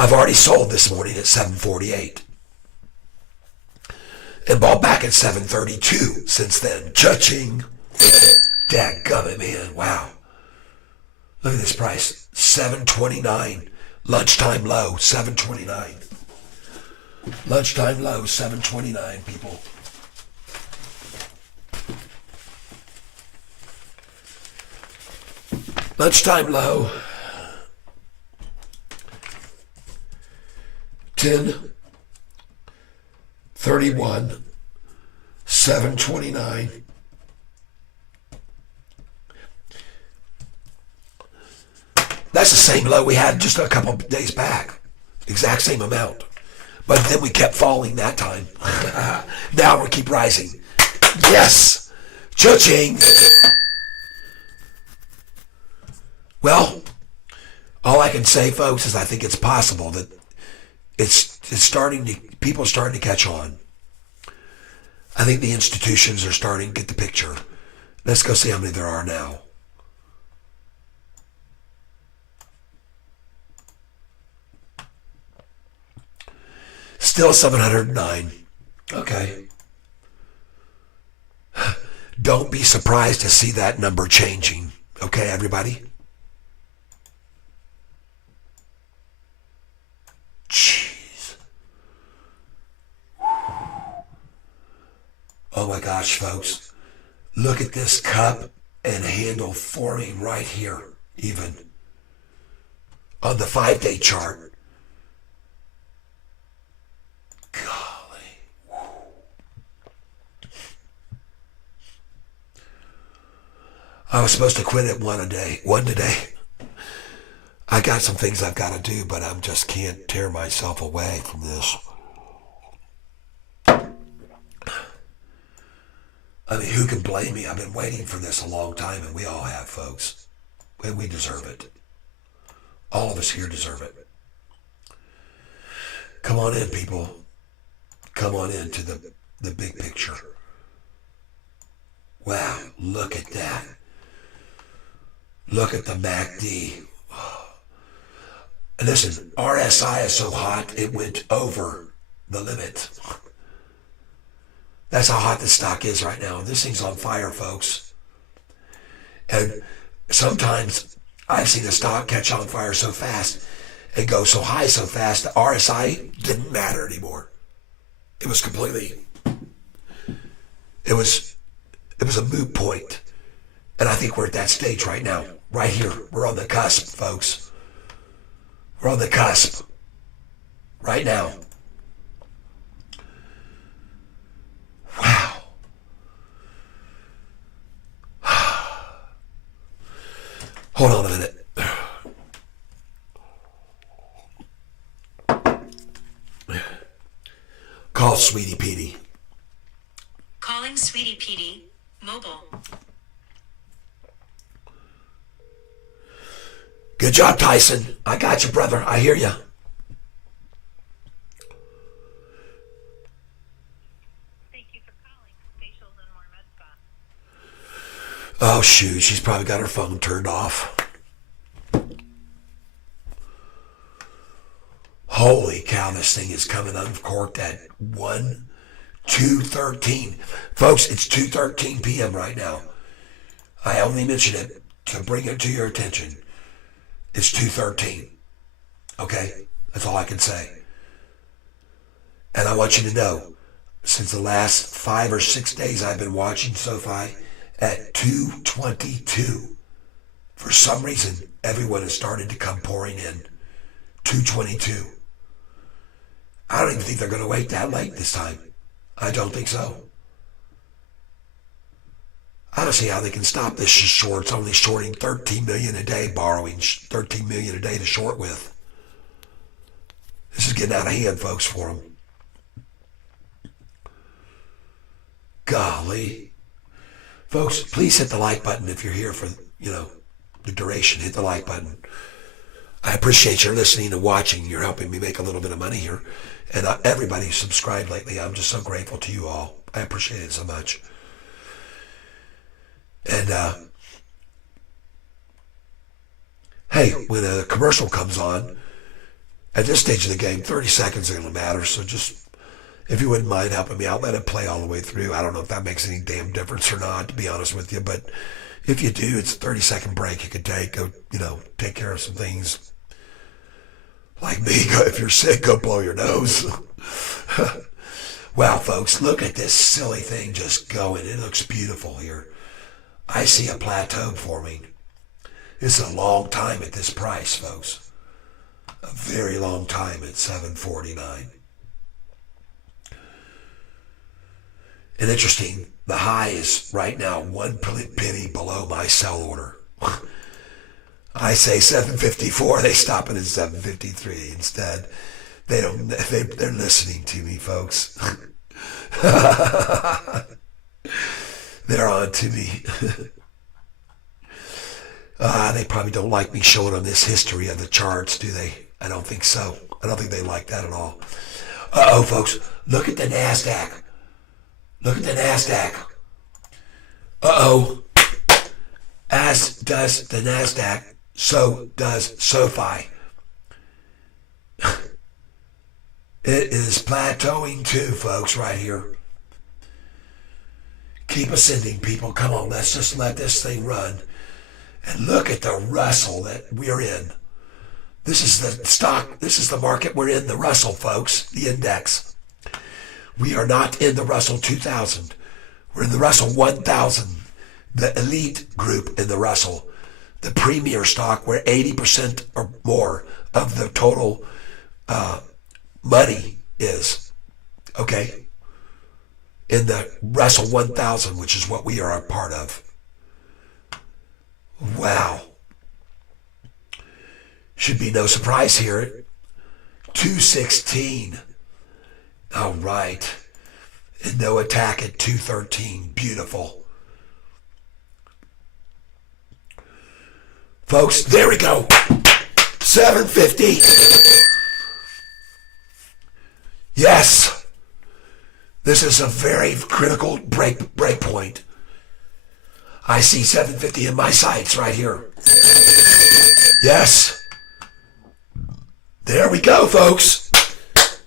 I've already sold this morning at 748 and bought back at 732 since then. Cha-ching. Dadgummit, man. Wow. Look at this price. 729. Lunchtime low, 729. Lunchtime low, 729, people. Lunchtime low. 10:31, 729. That's the same low we had just a couple of days back. Exact same amount. But then we kept falling that time. Now we keep rising. Yes! Cha-ching! Well, all I can say, folks, is I think it's possible that people are starting to catch on. I think the institutions are starting to get the picture. Let's go see how many there are now. Still 709. Okay. Don't be surprised to see that number changing. Okay, everybody? Jeez. Oh my gosh, folks. Look at this cup and handle forming right here, even. On the 5-day chart. Golly. I was supposed to quit at one today. I got some things I've got to do, but I just can't tear myself away from this. I mean, who can blame me? I've been waiting for this a long time, and we all have, folks. And we deserve it. All of us here deserve it. Come on in, people. Come on into the big picture. Wow, look at that. Look at the MACD. And listen, RSI is so hot, it went over the limit. That's how hot this stock is right now. This thing's on fire, folks. And sometimes I've seen a stock catch on fire so fast and go so high so fast, the RSI didn't matter anymore. It was it was a moot point. And I think we're at that stage right now. Right here. We're on the cusp, folks. We're on the cusp. Right now. Wow. Hold on a minute. Call Sweetie Petey. Calling Sweetie Petey, mobile. Good job, Tyson. I got you, brother. I hear you. Thank you for calling Facials and More Med Spa. Oh, shoot. She's probably got her phone turned off. Holy cow, this thing is coming uncorked at 2:13. Folks, it's 2:13 p.m. right now. I only mention it to bring it to your attention. It's 2:13. Okay? That's all I can say. And I want you to know, since the last 5 or 6 days I've been watching Sofi at 2:22. For some reason, everyone has started to come pouring in. 2:22. I don't even think they're going to wait that late this time. I don't think so. I don't see how they can stop this short. It's only shorting 13 million a day, borrowing 13 million a day to short with. This is getting out of hand, folks, for them. Golly. Folks, please hit the like button if you're here for, the duration. Hit the like button. I appreciate your listening and watching. You're helping me make a little bit of money here. And everybody who subscribed lately, I'm just so grateful to you all. I appreciate it so much. And, hey, when a commercial comes on, At this stage of the game, 30 seconds ain't gonna matter. So just, if you wouldn't mind helping me out, let it play all the way through. I don't know if that makes any damn difference or not, to be honest with you. But if you do, it's a 30-second break you could take. Go, take care of some things. Like me, if you're sick, go blow your nose. Wow, folks, look at this silly thing just going. It looks beautiful here. I see a plateau forming. It's a long time at this price, folks. A very long time at $7.49. And interesting, the high is right now 1 penny below my sell order. I say 7.54, they stop it at 7.53 instead. They're listening to me, folks. They're on to me. They probably don't like me showing them this history of the charts, do they? I don't think so. I don't think they like that at all. Uh-oh, folks. Look at the NASDAQ. Look at the NASDAQ. Uh-oh. As does the NASDAQ, so does Sofi. It is plateauing too, folks, right here. Keep ascending, people. Come on, let's just let this thing run. And look at the Russell that we're in. This is the stock, this is the market we're in, the Russell, folks, the index. We are not in the Russell 2000. We're in the Russell 1000, the elite group in the Russell, the premier stock where 80% or more of the total money is, okay? In the Russell 1000, which is what we are a part of. Wow. Should be no surprise here. 216. All right. And no attack at 213. Beautiful. Folks, there we go. 750. Yes. This is a very critical break point. I see 750 in my sights right here. Yes. There we go, folks.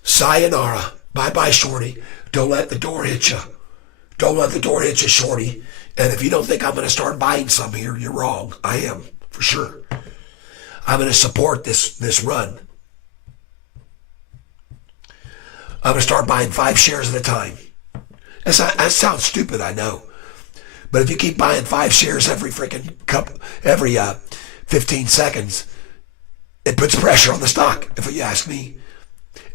Sayonara. Bye-bye, shorty. Don't let the door hit you. Don't let the door hit you, shorty. And if you don't think I'm going to start buying some here, you're wrong. I am, for sure. I'm going to support this run. I'm going to start buying 5 shares at a time. That sounds stupid, I know. But if you keep buying 5 shares every 15 seconds, it puts pressure on the stock, if you ask me.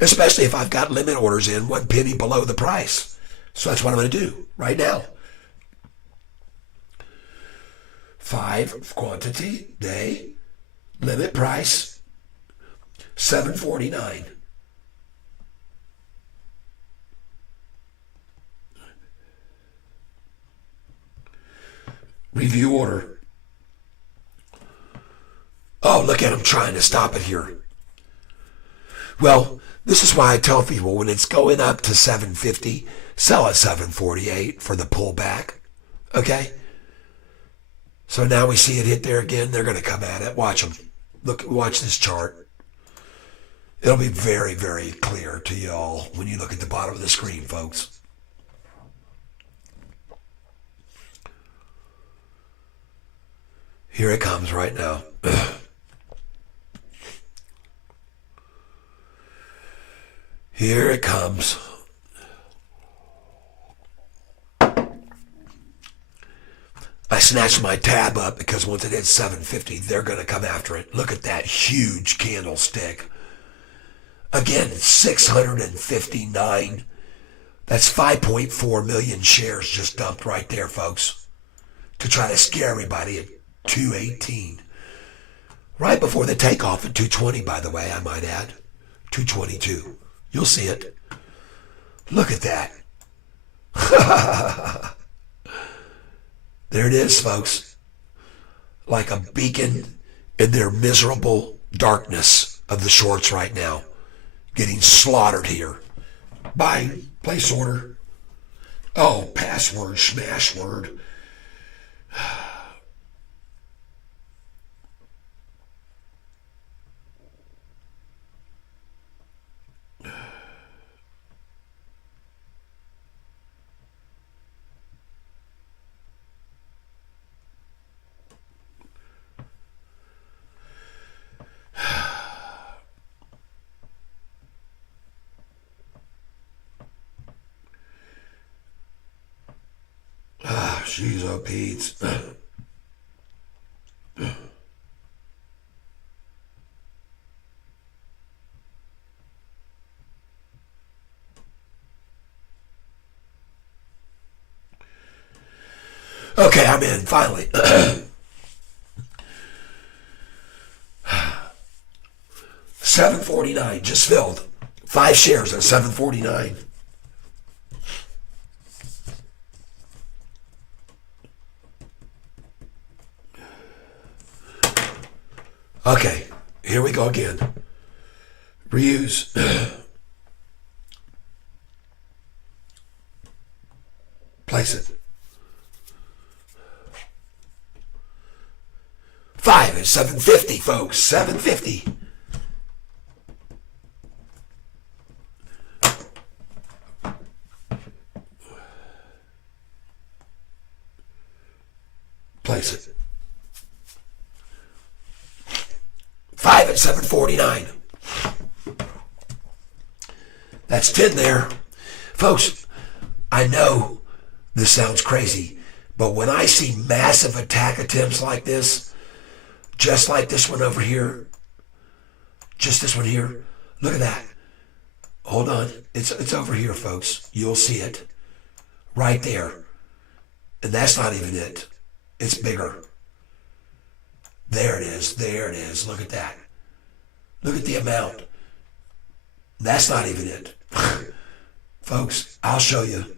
Especially if I've got limit orders in 1 penny below the price. So that's what I'm going to do right now. 5 quantity, day, limit price, $7.49. Review order. Oh, look at him trying to stop it here. Well, this is why I tell people when it's going up to 750, sell at 748 for the pullback. Okay? So now we see it hit there again. They're going to come at it. Watch them. Watch this chart. It'll be very, very clear to you all when you look at the bottom of the screen, folks. Here it comes right now. Here it comes. I snatched my tab up because once it hits 750, they're going to come after it. Look at that huge candlestick. Again, 659. That's 5.4 million shares just dumped right there, folks, to try to scare everybody at 218. Right before the takeoff at 220, by the way, I might add. 222. You'll see it. Look at that. There it is, folks. Like a beacon in their miserable darkness of the shorts right now. Getting slaughtered here. Buy, place order. Oh, password, smash word. Jeez, oh Pete. Okay, I'm in, finally. 749, just filled. 5 shares at 749. Okay, here we go again. Reuse. Place it. 5 at 750, folks. 750. Place it. 5 at 749. That's 10 there. Folks, I know this sounds crazy, but when I see massive attack attempts like this, just like this one over here, just this one here, look at that. Hold on. It's over here, folks. You'll see it. Right there. And that's not even it. It's bigger. There it is. There it is. Look at that. Look at the amount. That's not even it. Folks, I'll show you.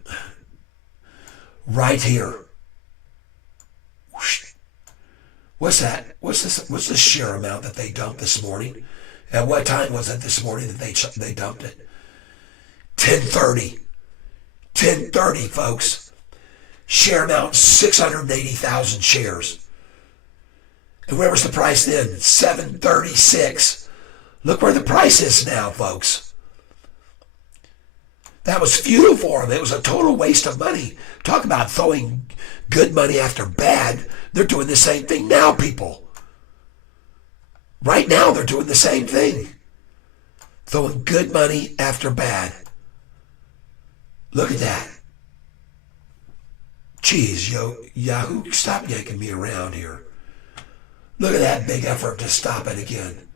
Right here. Whoosh. What's that? What's this? What's the sheer amount that they dumped this morning? At what time was it this morning that they dumped it? 10:30. 10:30, folks. Share amount 680,000 shares. And where was the price then? 736. Look where the price is now, folks. That was futile for them. It was a total waste of money. Talk about throwing good money after bad. They're doing the same thing now, people. Right now, they're doing the same thing. Throwing good money after bad. Look at that. Jeez, Yahoo, stop yanking me around here. Look at that big effort to stop it again.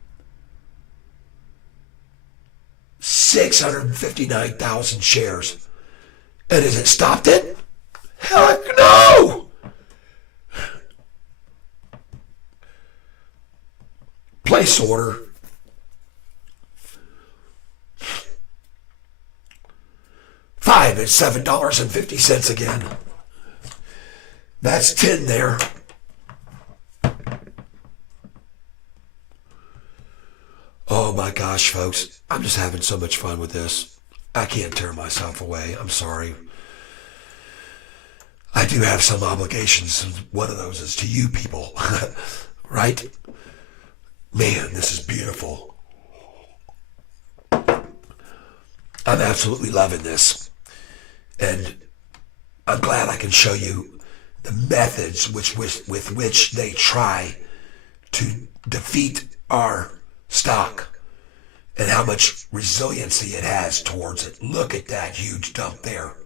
659,000 shares. And has it stopped it? Heck no! Place order. $5 at $7.50 again. That's 10 there. Oh my gosh, folks. I'm just having so much fun with this. I can't tear myself away. I'm sorry. I do have some obligations. One of those is to you people. Right? Man, this is beautiful. I'm absolutely loving this. And I'm glad I can show you the methods with which they try to defeat our stock and how much resiliency it has towards it. Look at that huge dump there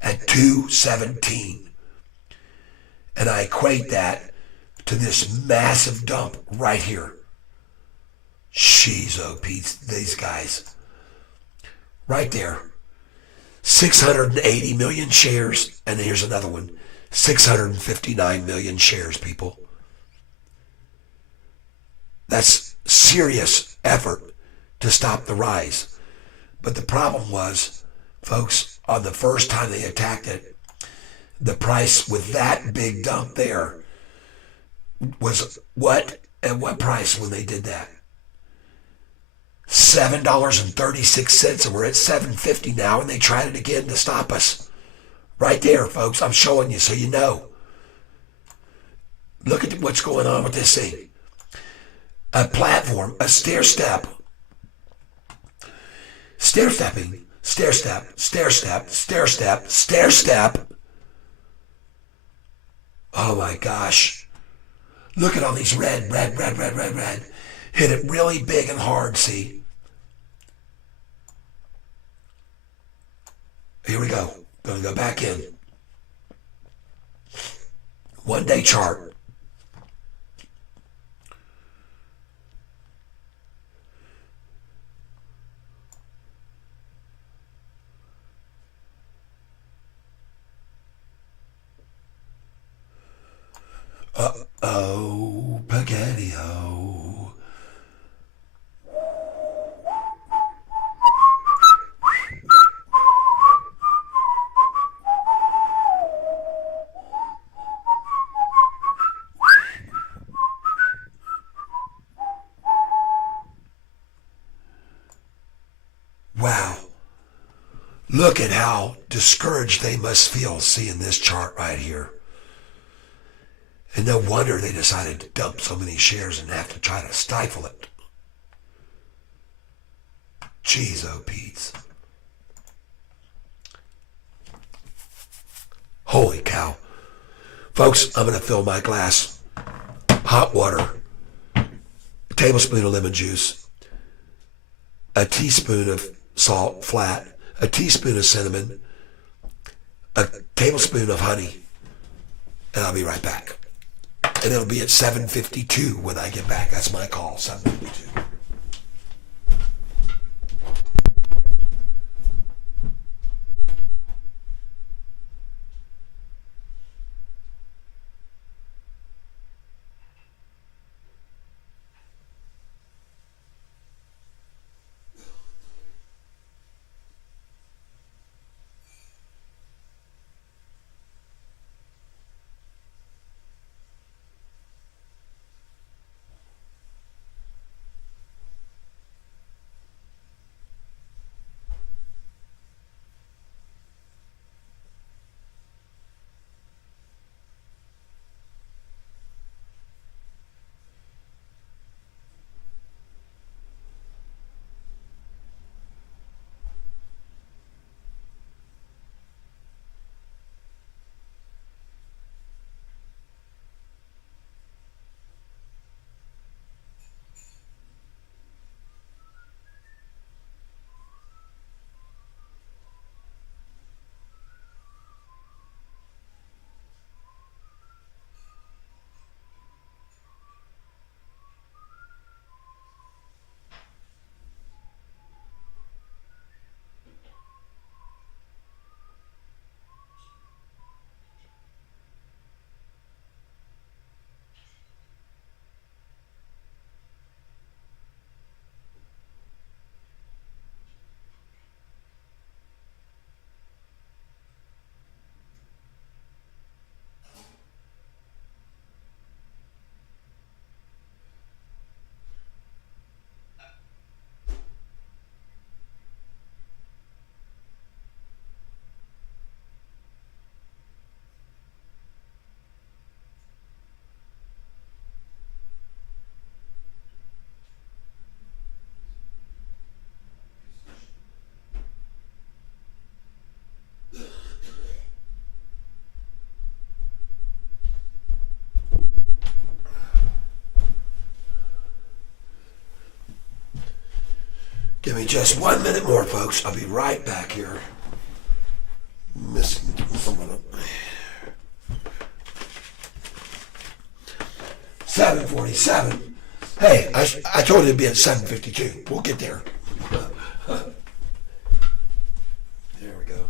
at 217. And I equate that to this massive dump right here. Jeez, oh Pete, these guys. Right there. 680 million shares, and here's another one. 659 million shares, people. That's serious effort to stop the rise. But the problem was, folks, on the first time they attacked it, the price with that big dump there was what? At what price when they did that? $7.36, and we're at $7.50 now, and they tried it again to stop us. Right there, folks. I'm showing you so you know. Look at what's going on with this thing. A platform, a stair step. Stair stepping, stair step, stair step, stair step, stair step. Oh my gosh. Look at all these red. Hit it really big and hard, see? Here we go. Gonna go back in. 1-day chart. Oh, Spaghetti-O. Wow. Look at how discouraged they must feel seeing this chart right here. And no wonder they decided to dump so many shares and have to try to stifle it. Jeez, oh Pete's. Holy cow. Folks, I'm going to fill my glass. Hot water, a tablespoon of lemon juice, a teaspoon of salt flat, a teaspoon of cinnamon, a tablespoon of honey, and I'll be right back. And it'll be at 7:52 when I get back. That's my call, 7:52. Give me just 1 minute more, folks. I'll be right back here. Missing someone. 7:47. Hey, I told you it'd be at 7:52. We'll get there. There we go.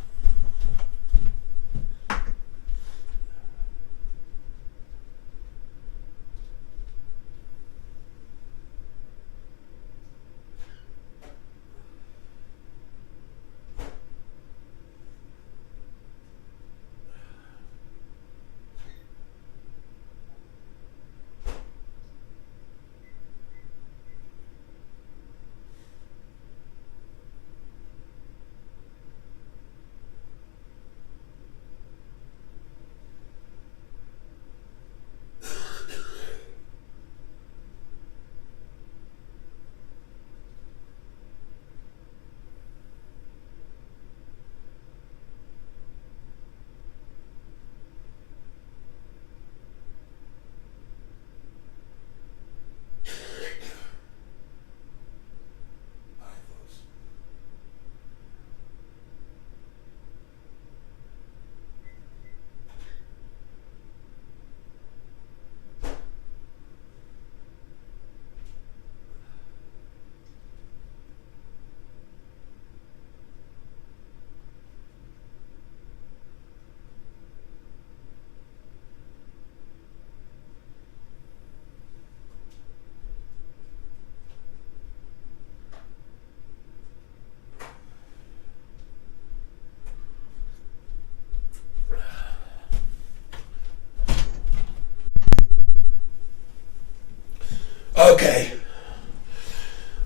Okay.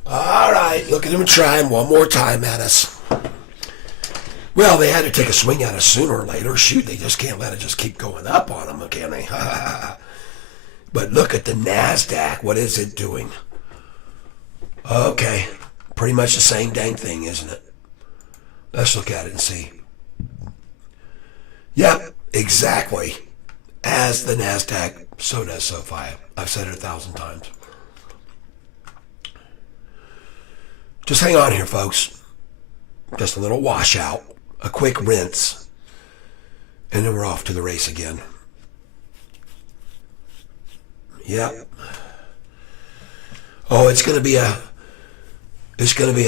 All right, look at them trying one more time at us. Well, they had to take a swing at us sooner or later. Shoot, they just can't let it just keep going up on them, can they? But look at the NASDAQ. What is it doing? Okay, pretty much the same dang thing, isn't it? Let's look at it and see. Yep, exactly. As the NASDAQ, so does Sofi. I've said it 1,000 times. Just hang on here, folks. Just a little washout, a quick rinse, and then we're off to the race again. Yep. Oh, it's gonna be a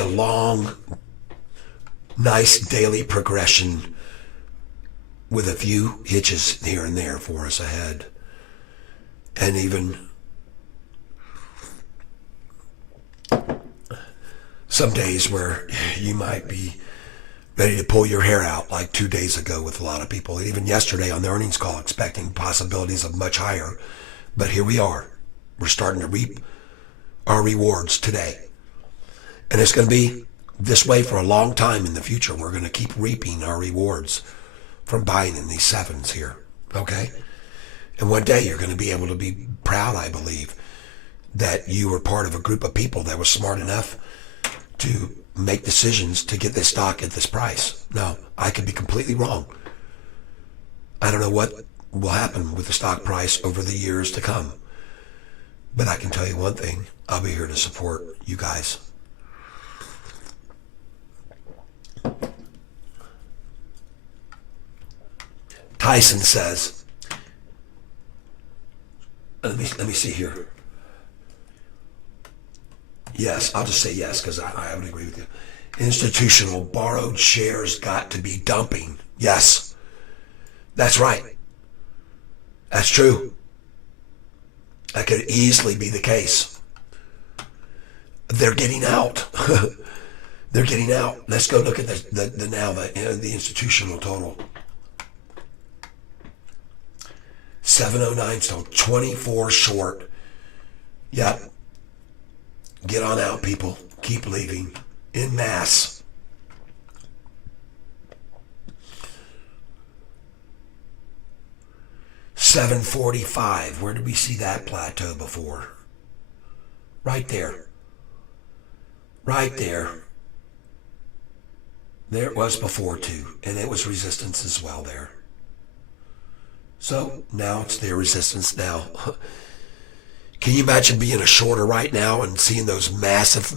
long, nice daily progression with a few hitches here and there for us ahead, and even some days where you might be ready to pull your hair out, like 2 days ago with a lot of people, and even yesterday on the earnings call, expecting possibilities of much higher. But here we are. We're starting to reap our rewards today. And it's going to be this way for a long time in the future. We're going to keep reaping our rewards from buying in these sevens here. Okay? And one day you're going to be able to be proud, I believe, that you were part of a group of people that was smart enough to make decisions to get this stock at this price. Now, I could be completely wrong. I don't know what will happen with the stock price over the years to come. But I can tell you one thing. I'll be here to support you guys. Tyson says, let me see here. Yes, I'll just say yes because I would agree with you. Institutional borrowed shares got to be dumping. Yes, that's right. That's true. That could easily be the case. They're getting out. They're getting out. Let's go look at the institutional total. 709 still 24 short. Yep. Get on out, people. Keep leaving en masse. $7.45. Where did we see that plateau before? Right there. Right there. There it was before too, and it was resistance as well there. So now it's their resistance now. Can you imagine being a shorter right now and seeing those massive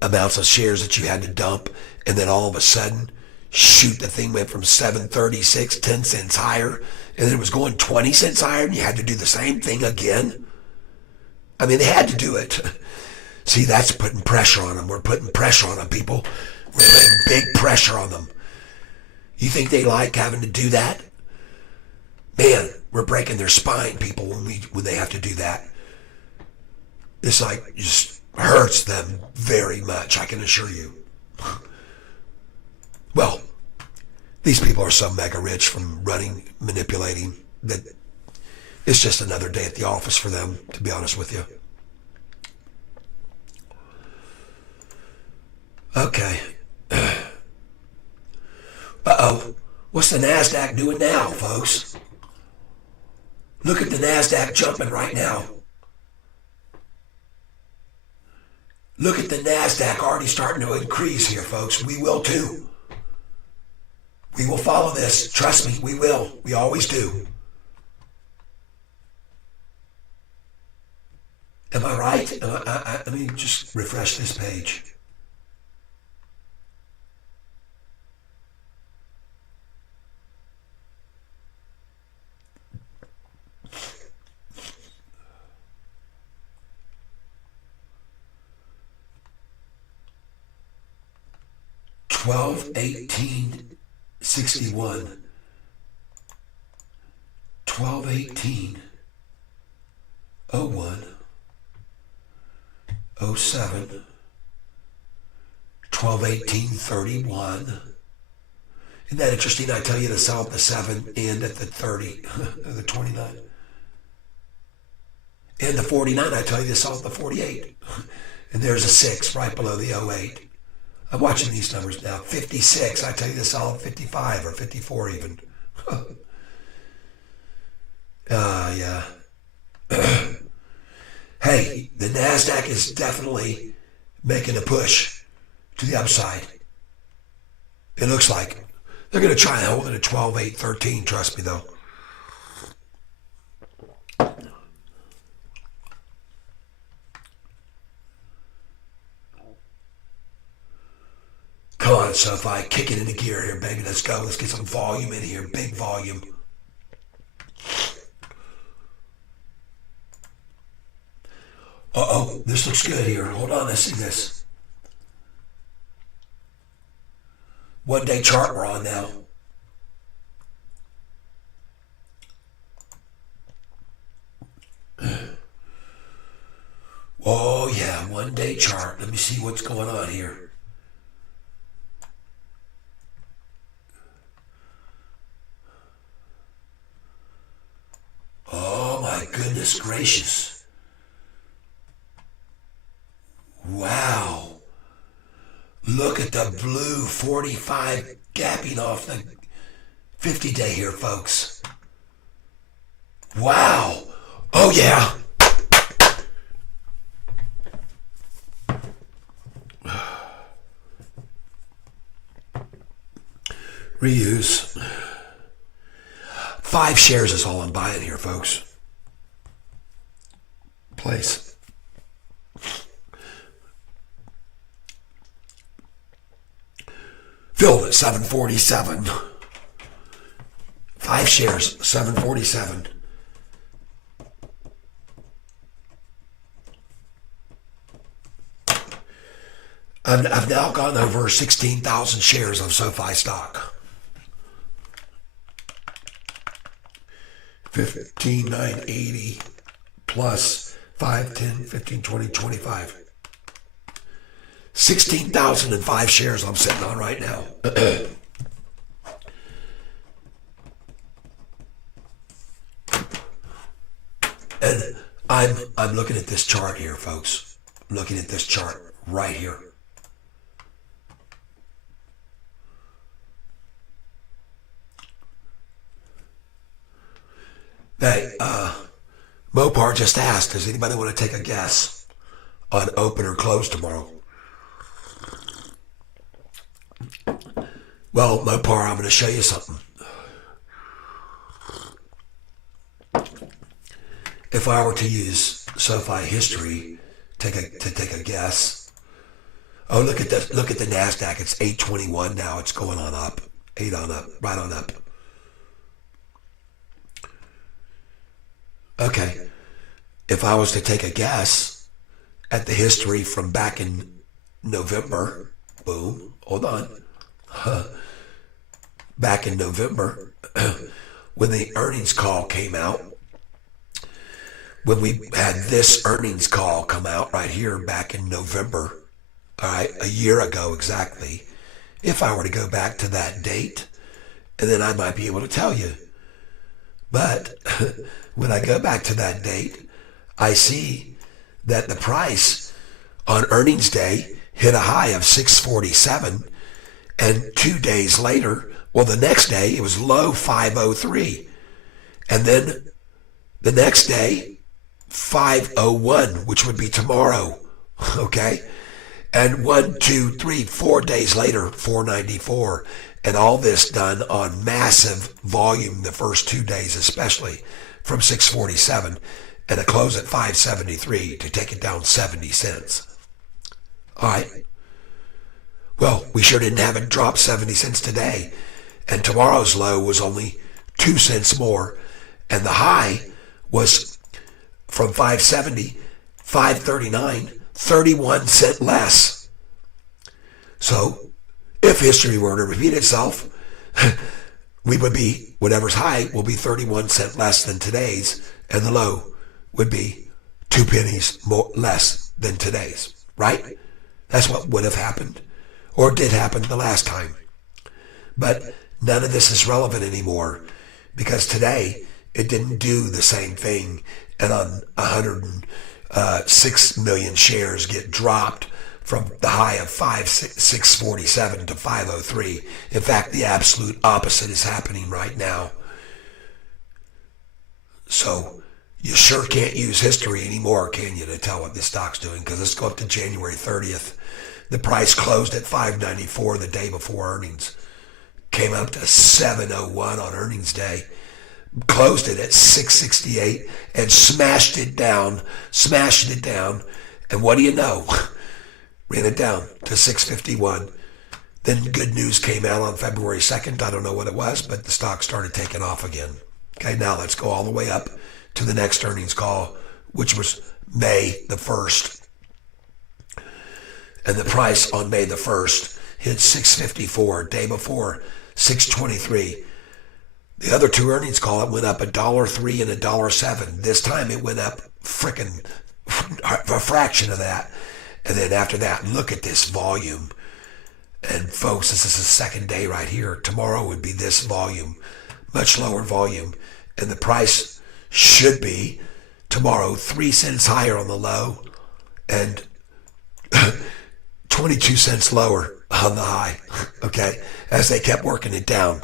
amounts of shares that you had to dump, and then all of a sudden, shoot, the thing went from 736, 10 cents higher, and then it was going 20 cents higher, and you had to do the same thing again? I mean, they had to do it. See, that's putting pressure on them. We're putting pressure on them, people. We're putting big pressure on them. You think they like having to do that? Man, we're breaking their spine, people, when they have to do that. It's like, just hurts them very much, I can assure you. Well, these people are so mega rich from running, manipulating, that it's just another day at the office for them, to be honest with you. Okay. Uh-oh. What's the NASDAQ doing now, folks? Look at the NASDAQ jumping right now. Look at the NASDAQ already starting to increase here, folks. We will too. We will follow this. Trust me, we will. We always do. Am I right? Let me just refresh this page. $12.18.61. 12.18.01. 07. 12.18.31. Isn't that interesting? I tell you to sell at the 7 and at the 30, the 29. And the 49, I tell you this off the 48. And there's a 6 right below the 08. I'm watching these numbers now. 56, I tell you this all 55 or 54 even. Yeah. Hey, the NASDAQ is definitely making a push to the upside. It looks like. They're going to try and hold it at 12, 8, 13, trust me though. Come on, Sofi, kick it into gear here, baby. Let's go. Let's get some volume in here. Big volume. Uh-oh, this looks good here. Hold on, let's see this. 1 day chart we're on now. Oh yeah, 1 day chart. Let me see what's going on here. Oh my goodness gracious. Wow. Look at the blue 45 gapping off the 50 day here, folks. Wow. Oh yeah. Reuse. 5 shares is all I'm buying here, folks. Place. Filled at 747. 5 shares, 747. I've now gone over 16,000 shares of SoFi stock. 15,980 plus 5, 10, 15, 20, 25. 16,005 shares I'm sitting on right now. And I'm looking at this chart here, folks. I'm looking at this chart right here. Hey, Mopar just asked, does anybody want to take a guess on open or close tomorrow? Well, Mopar, I'm going to show you something. If I were to use SoFi history to take a guess. Oh, look at the NASDAQ. It's 821 now. It's going on up. 8 on up. Right on up. Okay. If I was to take a guess at the history from back in November, boom, hold on. Back in November, when the earnings call came out, when we had this earnings call come out right here back in November, all right, a year ago exactly, if I were to go back to that date, and then I might be able to tell you. But when I go back to that date, I see that the price on earnings day hit a high of 647, and 2 days later, well, the next day it was low 503, and then the next day 501, which would be tomorrow, okay, and 1, 2, 3, 4 days later 494, and all this done on massive volume the first 2 days, especially from 647 and a close at 573 to take it down 70 cents. All right. Well, we sure didn't have it drop 70 cents today. And tomorrow's low was only 2 cents more. And the high was from 570, 539, 31 cents less. So if history were to repeat itself, we would be, whatever's high will be 31 cents less than today's, and the low would be 2 pennies more less than today's, right? That's what would have happened, or did happen the last time. But none of this is relevant anymore, because today it didn't do the same thing and on 106 million shares get dropped from the high of 647 to 503. In fact, the absolute opposite is happening right now. So you sure can't use history anymore, can you, to tell what this stock's doing? Because let's go up to January 30th. The price closed at 594 the day before earnings. Came up to 701 on earnings day. Closed it at 668 and smashed it down. And what do you know? Ran it down to 651. Then good news came out on February 2nd. I don't know what it was, but the stock started taking off again. Okay, now let's go all the way up to the next earnings call, which was May the 1st. And the price on May the 1st hit 654. Day before, 623. The other two earnings call, it went up $1.03 and $1.07. This time it went up frickin' a fraction of that. And then after that, look at this volume. And folks, this is the second day right here. Tomorrow would be this volume, much lower volume. And the price should be tomorrow 3 cents higher on the low and 22 cents lower on the high, okay, as they kept working it down.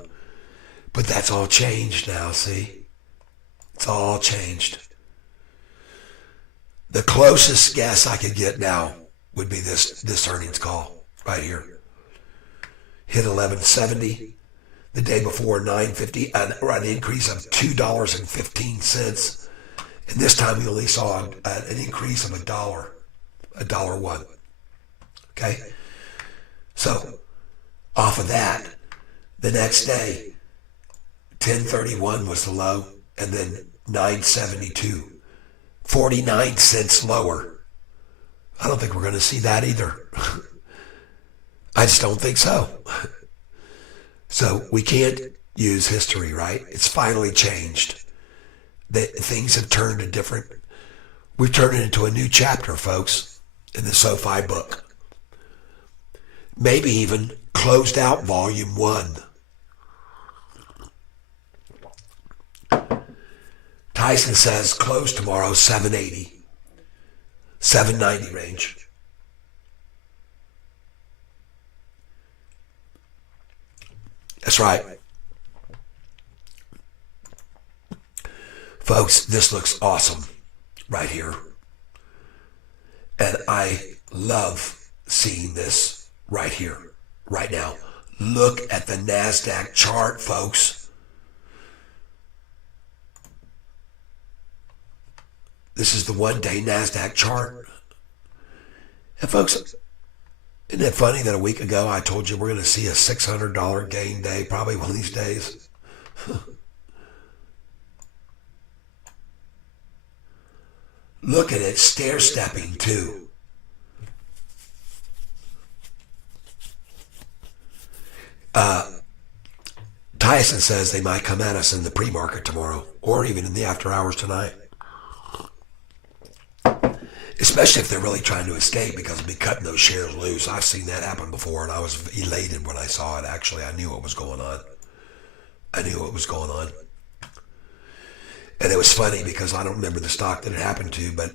But that's all changed now, see? It's all changed. The closest guess I could get now would be this earnings call right here. Hit 1170. The day before, 950, or an increase of $2.15. And this time we only saw an increase of $1.01. Okay? So, off of that, the next day, 1031 was the low, and then 972. 49 cents lower. I don't think we're going to see that either. I just don't think so. So we can't use history, right? It's finally changed. Things have turned a different. We've turned it into a new chapter, folks, in the Sofi book. Maybe even closed out volume 1. Tyson says close tomorrow 780, 790 range. That's right. Folks, this looks awesome right here. And I love seeing this right here, right now. Look at the NASDAQ chart, folks. This is the one-day NASDAQ chart. And folks, isn't it funny that a week ago I told you we're going to see a $600 gain day, probably one of these days? Look at it, stair-stepping too. Tyson says they might come at us in the pre-market tomorrow, or even in the after hours tonight. Especially if they're really trying to escape, because they'll be cutting those shares loose. I've seen that happen before, and I was elated when I saw it. Actually, I knew what was going on. And it was funny because I don't remember the stock that it happened to, but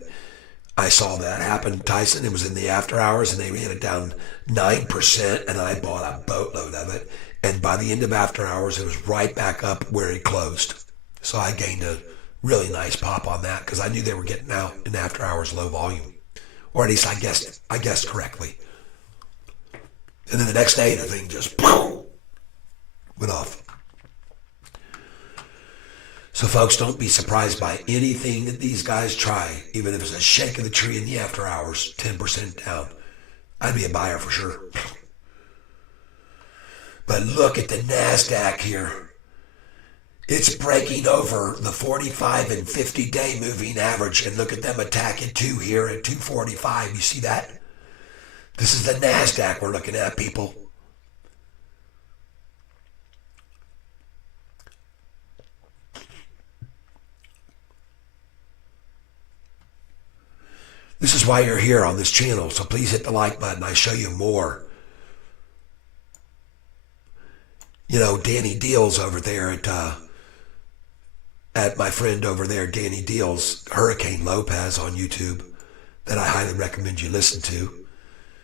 I saw that happen. Tyson, it was in the after hours, and they ran it down 9%, and I bought a boatload of it. And by the end of after hours, it was right back up where it closed. So I gained a really nice pop on that because I knew they were getting out in after hours low volume, or at least I guessed correctly. And then the next day, the thing just went off. So folks, don't be surprised by anything that these guys try, even if it's a shake of the tree in the after hours, 10% down. I'd be a buyer for sure. But look at the NASDAQ here. It's breaking over the 45 and 50 day moving average, and look at them attacking two here at 245. You see that? This is the NASDAQ we're looking at, people. This is why you're here on this channel, so please hit the like button. I show you more. You know, Danny Deals over there at at my friend over there, Danny Deals, Hurricane Lopez on YouTube, that I highly recommend you listen to.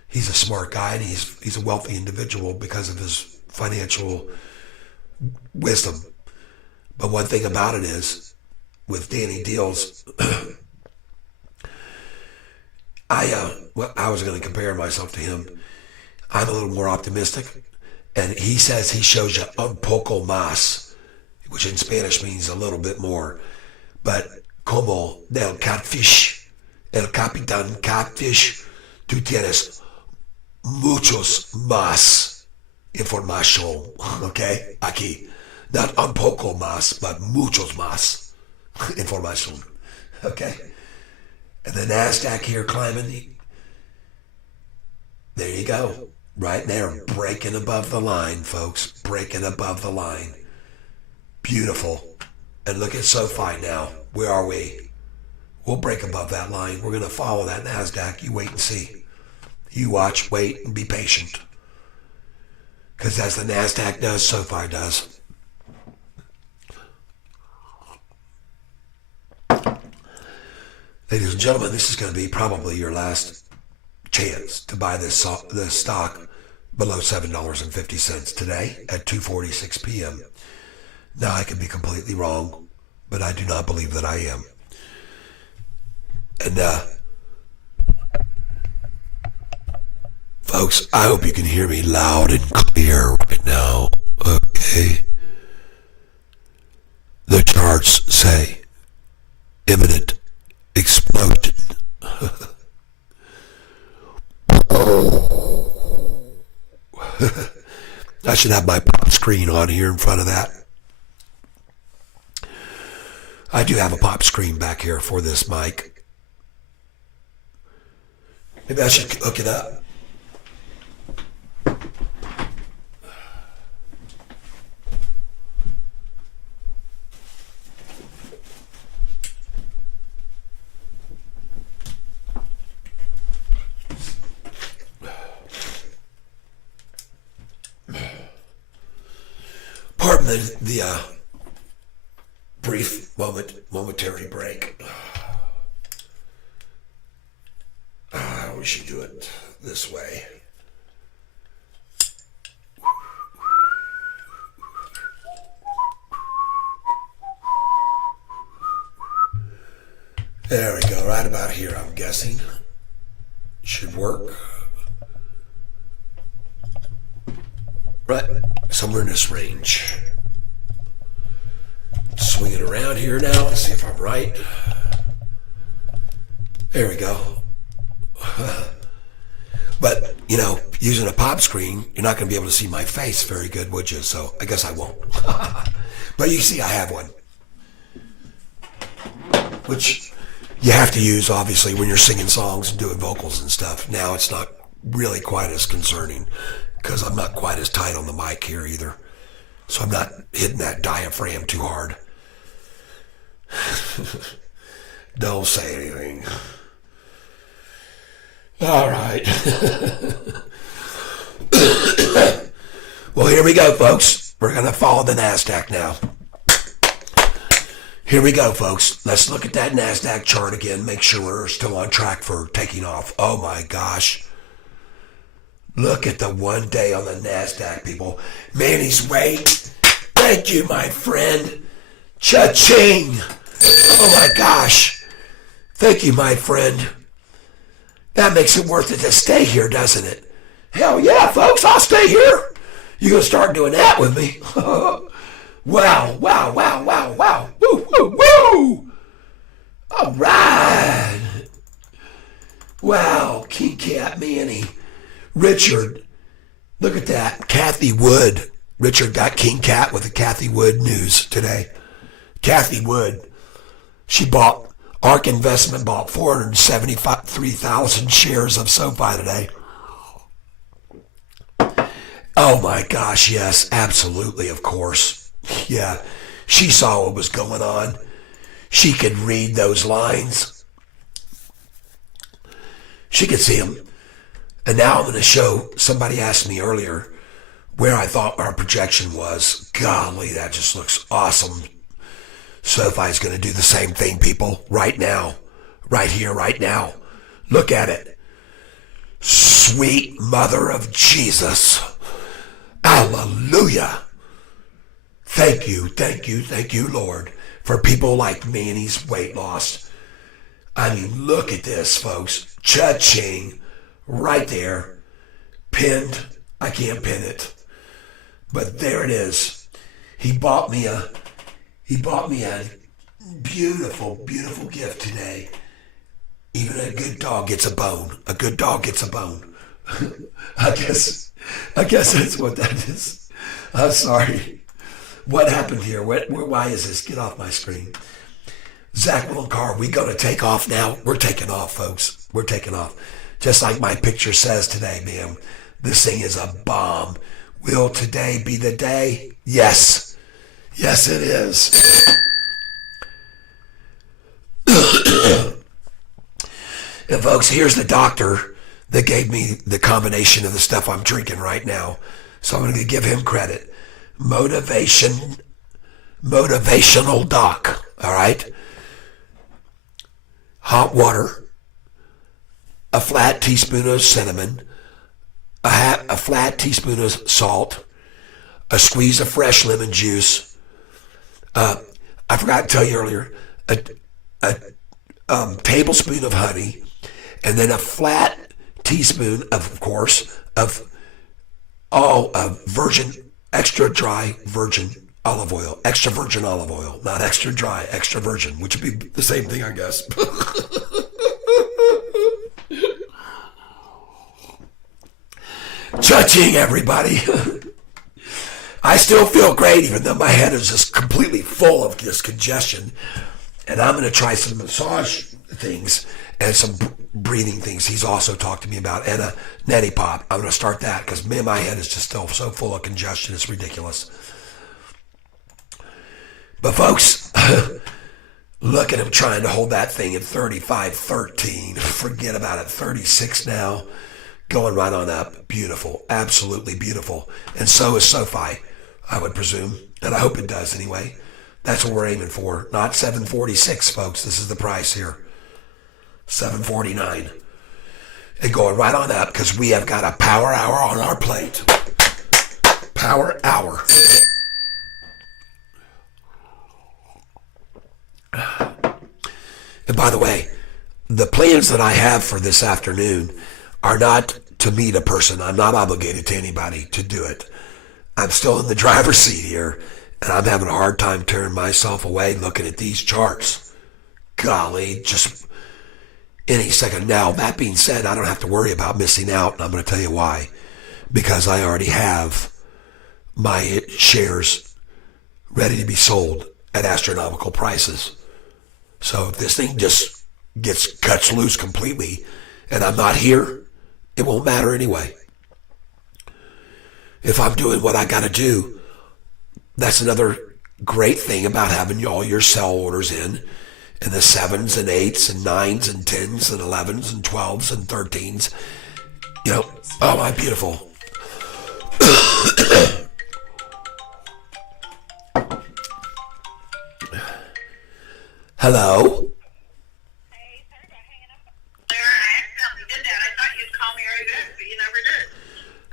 He's a smart guy, and he's a wealthy individual because of his financial wisdom. But one thing about it is, with Danny Deals, I was going to compare myself to him. I'm a little more optimistic, and he says he shows you un poco más, which in Spanish means a little bit more. But como del catfish, el capitán catfish, tú tienes muchos más información, okay? Aquí, not un poco más, but muchos más información, okay? And the NASDAQ here climbing, there you go. Right there, breaking above the line, folks. Breaking above the line. Beautiful. And look at Sofi now. Where are we? We'll break above that line. We're going to follow that NASDAQ. You wait and see. You watch, wait, and be patient. Because as the NASDAQ does, Sofi does. Ladies and gentlemen, this is going to be probably your last chance to buy this stock below $7.50 today at 2:46 p.m. Now, I could be completely wrong, but I do not believe that I am. And, folks, I hope you can hear me loud and clear right now, okay? The charts say imminent explosion. I should have my pop screen on here in front of that. I do have a pop screen back here for this mic. Maybe I should hook it up. Pardon the brief momentary break. We should do it this way. There we go, right about here, I'm guessing. Should work. Right, somewhere in this range. Swing it around here now, let's see if I'm right. There we go. But, you know, using a pop screen, you're not going to be able to see my face very good, would you? So I guess I won't. But you see I have one. Which you have to use, obviously, when you're singing songs and doing vocals and stuff. Now it's not really quite as concerning because I'm not quite as tight on the mic here either. So I'm not hitting that diaphragm too hard. Don't say anything. All right. Well, here we go, folks. We're going to follow the NASDAQ now. Here we go, folks. Let's look at that NASDAQ chart again. Make sure we're still on track for taking off. Oh, my gosh. Look at the 1 day on the NASDAQ, people. Manny's weight. Thank you, my friend. Cha-ching. Oh, my gosh. Thank you, my friend. That makes it worth it to stay here, doesn't it? Hell yeah, folks, I'll stay here. You're going to start doing that with me. Wow, wow, wow, wow, wow. Woo, woo, woo. All right. Wow, King Cat Manny. Richard, look at that. Kathy Wood. Richard got King Cat with the Kathy Wood news today. Kathy Wood, she bought, ARK Investment bought 473,000 shares of Sofi today. Oh my gosh, yes, absolutely, of course. Yeah, she saw what was going on. She could read those lines. She could see them. And now I'm going to show, somebody asked me earlier where I thought our projection was. Golly, that just looks awesome. Sofi's going to do the same thing, people, right now. Right here, right now. Look at it. Sweet Mother of Jesus. Hallelujah. Thank you, Lord, for people like me and he's weight loss. I mean, look at this, folks. Cha-ching. Right there. Pinned. I can't pin it. But there it is. He bought me a beautiful, beautiful gift today. Even a good dog gets a bone. A good dog gets a bone. I guess that's what that is. I'm sorry. What happened here? Why is this? Get off my screen. Zach Will and Carr, we going to take off now? We're taking off, folks. We're taking off. Just like my picture says today, man. This thing is a bomb. Will today be the day? Yes. Yes, it is. And folks, here's the doctor that gave me the combination of the stuff I'm drinking right now. So I'm going to give him credit. Motivational doc. All right. Hot water, a flat teaspoon of cinnamon, a flat teaspoon of salt, a squeeze of fresh lemon juice. I forgot to tell you earlier, a tablespoon of honey, and then a flat teaspoon, of course, of virgin, extra dry virgin olive oil, extra virgin olive oil, not extra dry, extra virgin, which would be the same thing, I guess. Cha-ching, everybody. I still feel great, even though my head is just completely full of this congestion. And I'm going to try some massage things and some breathing things he's also talked to me about, and a neti pot. I'm going to start that because man, my head is just still so full of congestion. It's ridiculous. But folks, look at him trying to hold that thing at 35.13. Forget about it. 36 now. Going right on up. Beautiful. Absolutely beautiful. And so is Sofi, I would presume. And I hope it does anyway. That's what we're aiming for. Not 746, folks. This is the price here. 749. And going right on up because we have got a power hour on our plate. Power hour. And by the way, the plans that I have for this afternoon are not to meet a person. I'm not obligated to anybody to do it. I'm still in the driver's seat here, and I'm having a hard time turning myself away looking at these charts. Golly, just any second. Now, that being said, I don't have to worry about missing out, and I'm going to tell you why. Because I already have my shares ready to be sold at astronomical prices. So if this thing just cuts loose completely and I'm not here, it won't matter anyway. If I'm doing what I got to do, that's another great thing about having all your sell orders in the 7s and 8s and 9s and 10s and 11s and 12s and 13s. You know, oh my beautiful. Hello? Hey, sorry about hanging up there. I accidentally did that. I thought you'd call me right back, but you never did.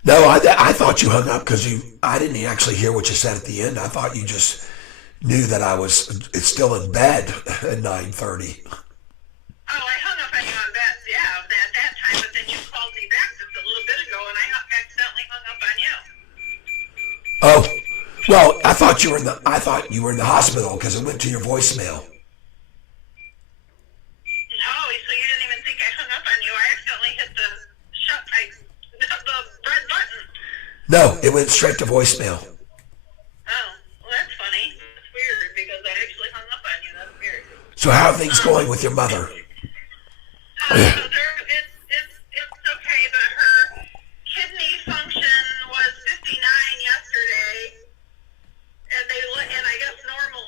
No, I thought you hung up because I didn't actually hear what you said at the end. I thought you just knew that it's still in bed at 9:30. Oh, I hung up on you on that, at that time, but then you called me back just a little bit ago, and I accidentally hung up on you. Oh, well, I thought you were in the hospital because it went to your voicemail. No, so you didn't even think I hung up on you. I accidentally hit the red button. No, it went straight to voicemail. Oh, well, that's funny. That's weird because I actually hung up on you. That's weird. So how are things going with your mother? So it's okay, but her kidney function was 59 yesterday, and I guess normal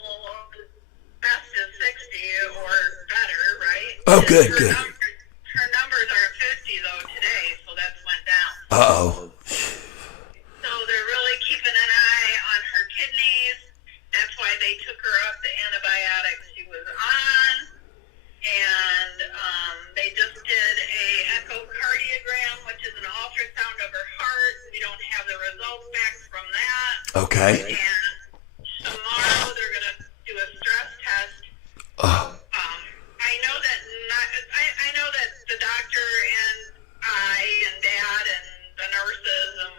best is 60 or better, right? Oh, good, her good. Her numbers are at 50 though today, so that's went down. Uh-oh. So they're really keeping an eye on her kidneys. That's why they took her up the antibiotics. Okay. And tomorrow they're going to do a stress test. I know that I know that the doctor and I and Dad and the nurses and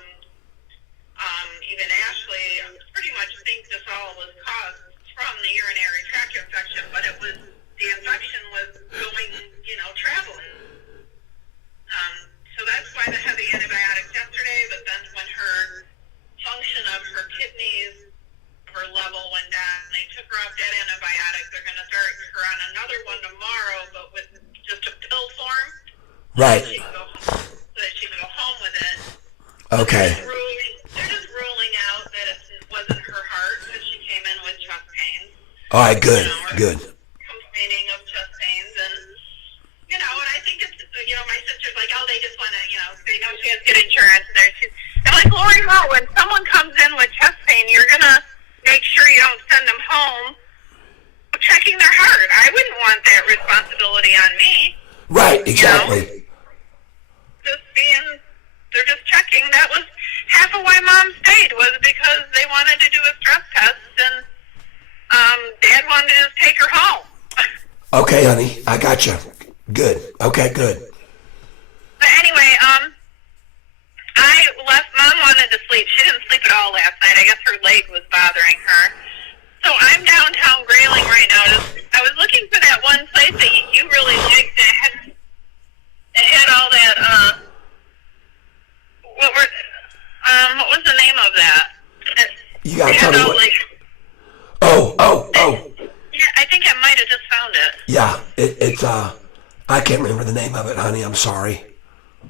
even Ashley pretty much think this all was caused from the urinary tract infection, but the infection was going, traveling. So that's why the heavy antibiotics yesterday, but then when her function of her kidneys, her level went down, they took her off that antibiotic. They're going to start her on another one tomorrow, but with just a pill form. Right. So that she can go home with it. Okay. They're just ruling out that it wasn't her heart because she came in with chest pains. All right, good, good. Complaining of chest pains, and and I think it's my sister's like, oh, they just want to they know she has good insurance. I'm like, Lori Mo, when someone comes in with chest pain, you're gonna make sure you don't send them home checking their heart. I wouldn't want that responsibility on me. Right, exactly. They're just checking. That was half of why Mom stayed, was because they wanted to do a stress test, and Dad wanted to just take her home. Okay, honey, I got you. Good. Okay, good. But anyway, Mom wanted to sleep. She didn't sleep at all last night. I guess her leg was bothering her. So I'm downtown Grayling right now. I was looking for that one place that you really liked that had all that, what was the name of that? You gotta tell me what. Yeah, I think I might have just found it. Yeah, it's I can't remember the name of it, honey. I'm sorry.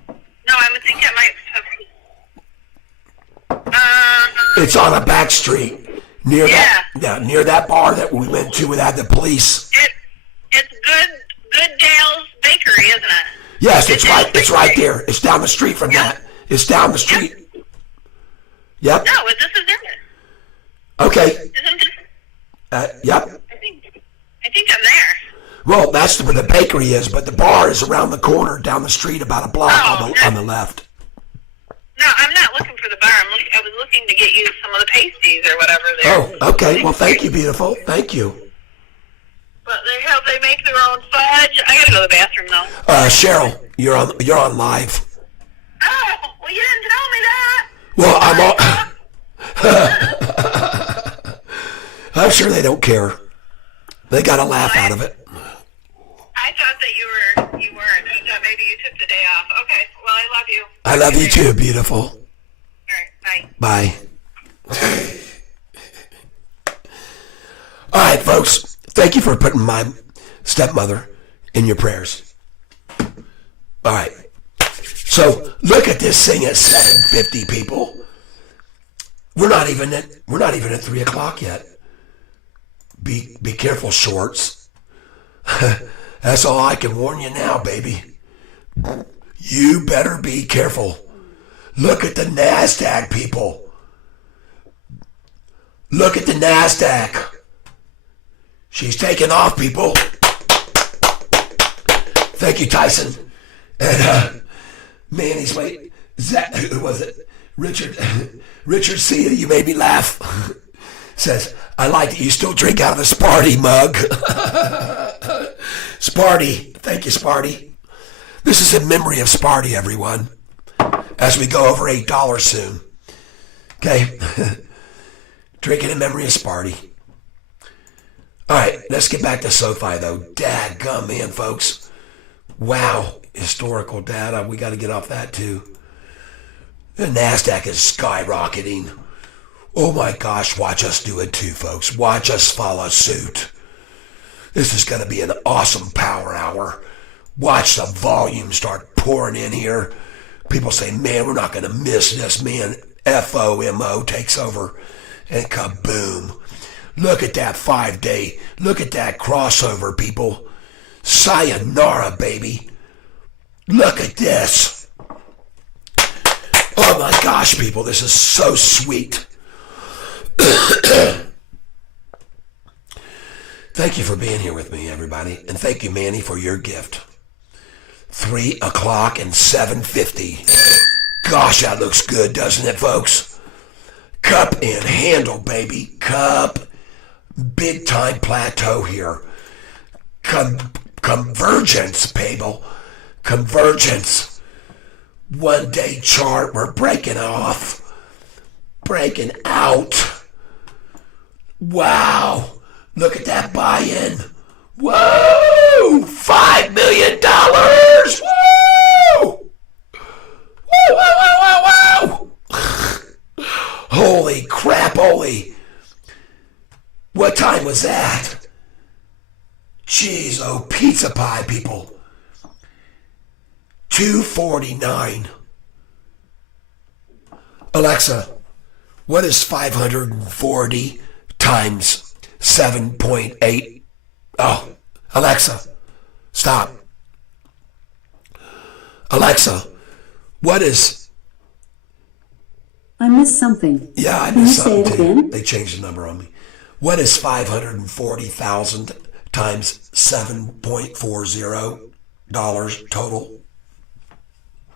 No, I would think I might have. It's on a back street near that bar that we went to without the police. It's Good Dale's Bakery, isn't it? Yes, it's right. It's right there. It's down the street from that. It's down the street. Yep. No, this is it. Okay. Isn't this? Yep. I think I'm there. Well, that's where the bakery is, but the bar is around the corner, down the street, about a block on the left. No, I'm not looking for the bar. I was looking to get you some of the pasties or whatever there. Oh, okay. Well, thank you, beautiful. Thank you. But they make their own fudge. I gotta go to the bathroom though. Cheryl, you're on live. Oh, well, you didn't tell me that. Well, I'm sure they don't care. They got a laugh out of it. I thought that you weren't. I thought maybe you took the day off. Okay. Well, I love you. I love you too, beautiful. All right. Bye. All right, folks. Thank you for putting my stepmother in your prayers. All right. So look at this thing at 7:50, people. We're not even at 3:00 yet. Be careful, shorts. That's all I can warn you now, baby. You better be careful. Look at the NASDAQ, people. Look at the NASDAQ. She's taking off, people. Thank you, Tyson. And Manny's wait. Who was it? Richard C. You made me laugh. Says, I like that you still drink out of the Sparty mug. Sparty. Thank you, Sparty. This is in memory of Sparty, everyone. As we go over $8 soon. Okay? Drinking in memory of Sparty. All right, let's get back to Sofi, though. Dadgum, man, folks. Wow. Historical data. We got to get off that, too. The NASDAQ is skyrocketing. Oh my gosh, watch us do it too, folks. Watch us follow suit. This is going to be an awesome power hour. Watch the volume start pouring in here. People say, man, we're not going to miss this, man. FOMO takes over. And kaboom. Look at that 5-day. Look at that crossover, people. Sayonara, baby. Look at this. Oh my gosh, people, this is so sweet. Thank you for being here with me, everybody. And thank you, Manny, for your gift. 3:00 and 7:50. Gosh, that looks good, doesn't it, folks? Cup and handle, baby. Cup. Big time plateau here. Convergence, Babel. Convergence. 1 day chart. We're breaking off. Breaking out. Wow. Look at that buy-in. Whoa! $5 million. Whoa! Whoa, whoa, whoa, whoa, whoa! Holy crap, holy. What time was that? Jeez, oh, pizza pie, people. 2:49. Alexa, what is 540 times 7.8? Oh, Alexa, stop. Alexa, what is... I missed something. Yeah, I Can you missed say something it too. again? They changed the number on me. What is 540,000 times $7.40 total?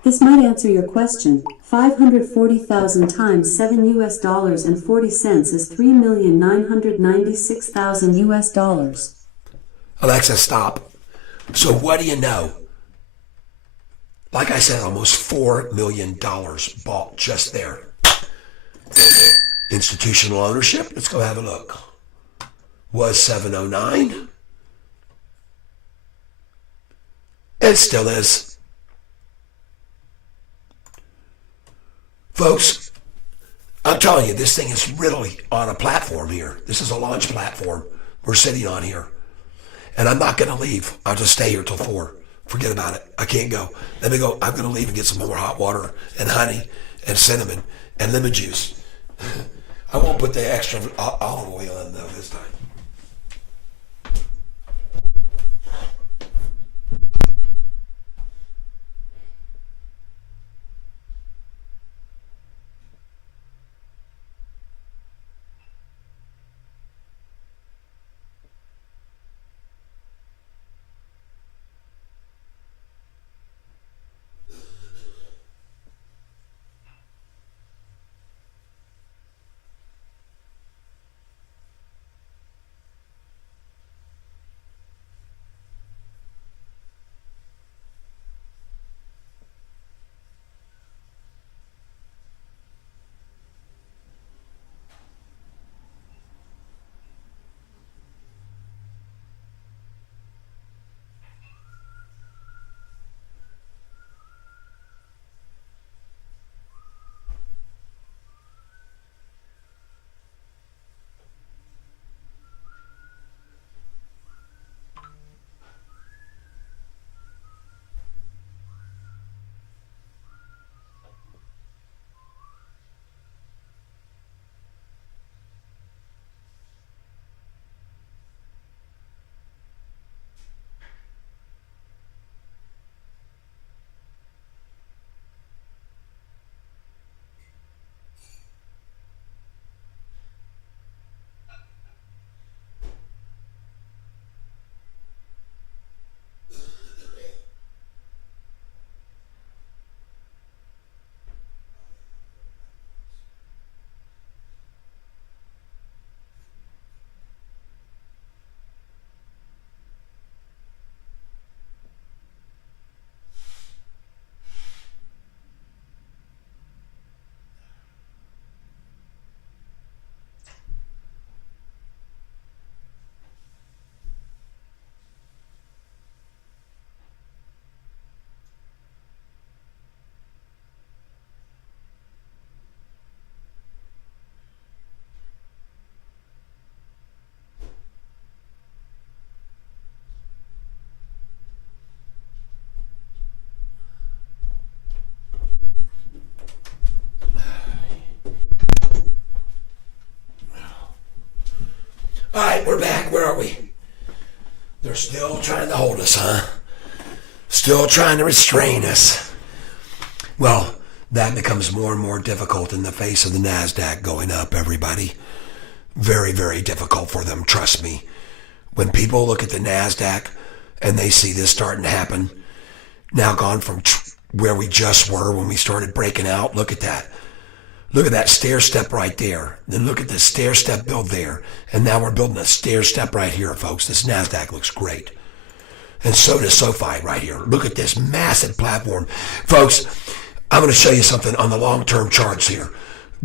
This might answer your question. 540,000 times $7 and 40 cents is 3,996,000 US dollars. Alexa, stop. So what do you know? Like I said, almost $4 million bought just there. Institutional ownership, let's go have a look. Was 709. It still is. Folks, I'm telling you, this thing is really on a platform here. This is a launch platform we're sitting on here. And I'm not going to leave. I'll just stay here till 4. Forget about it. I can't go. Let me go. I'm going to leave and get some more hot water and honey and cinnamon and lemon juice. I won't put the extra olive oil in though this time. All right, we're back. Where are we? They're still trying to hold us, huh? Still trying to restrain us. Well, that becomes more and more difficult in the face of the NASDAQ going up, everybody. Very, very difficult for them, trust me. When people look at the NASDAQ and they see this starting to happen, now gone from where we just were when we started breaking out, look at that. Look at that stair step right there. Then look at the stair step build there. And now we're building a stair step right here, folks. This NASDAQ looks great. And so does Sofi right here. Look at this massive platform. Folks, I'm going to show you something on the long-term charts here.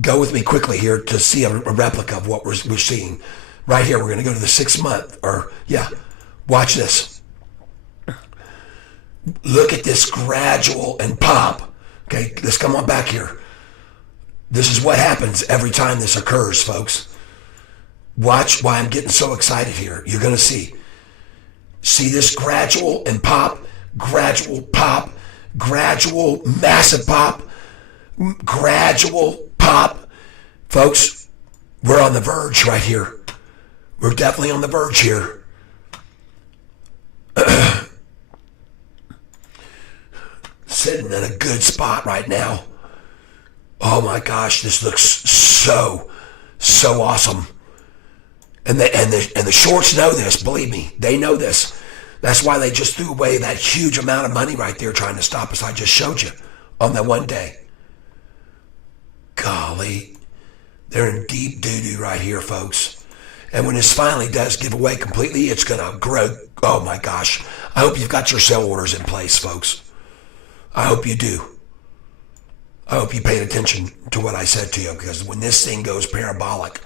Go with me quickly here to see a replica of what we're seeing. Right here, we're going to go to the 6 month, watch this. Look at this gradual and pop. Okay, let's come on back here. This is what happens every time this occurs, folks. Watch why I'm getting so excited here. You're going to see. See this gradual and pop, gradual pop, gradual massive pop, gradual pop. Folks, we're on the verge right here. We're definitely on the verge here. Sitting in a good spot right now. Oh my gosh, this looks so awesome. And the shorts know this, believe me, they know this. That's why they just threw away that huge amount of money right there trying to stop us. I just showed you on that one day. Golly, they're in deep doo-doo right here, folks. And when this finally does give away completely, it's going to grow. Oh my gosh. I hope you've got your sell orders in place, folks. I hope you do. I hope you paid attention to what I said to you, because when this thing goes parabolic,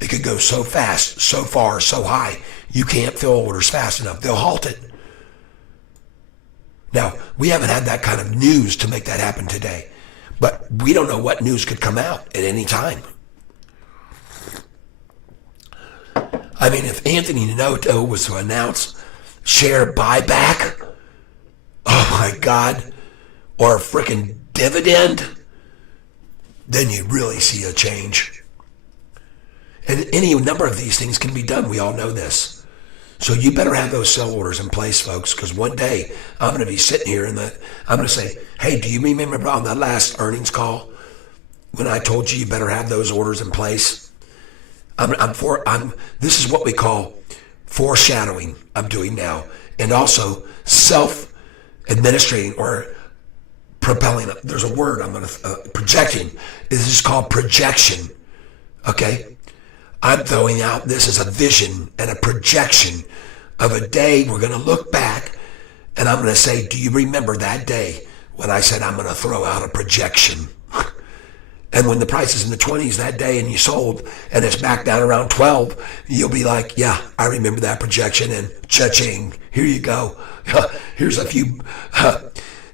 it could go so fast, so far, so high, you can't fill orders fast enough. They'll halt it. Now, we haven't had that kind of news to make that happen today, but we don't know what news could come out at any time. I mean, if Anthony Noto was to announce share buyback, oh my God, or a freaking dividend, then you really see a change. And any number of these things can be done. We all know this. So you better have those sell orders in place, folks, because one day I'm going to be sitting here and I'm going to say, hey, do you remember on that last earnings call when I told you better have those orders in place? This is what we call foreshadowing I'm doing now. And also self-administrating or propelling. There's a word I'm going to, projecting. This is called projection. Okay? I'm throwing out this as a vision and a projection of a day we're going to look back and I'm going to say, do you remember that day when I said I'm going to throw out a projection? And when the price is in the 20s that day and you sold and it's back down around 12, you'll be like, yeah, I remember that projection and cha-ching, here you go. Here's a few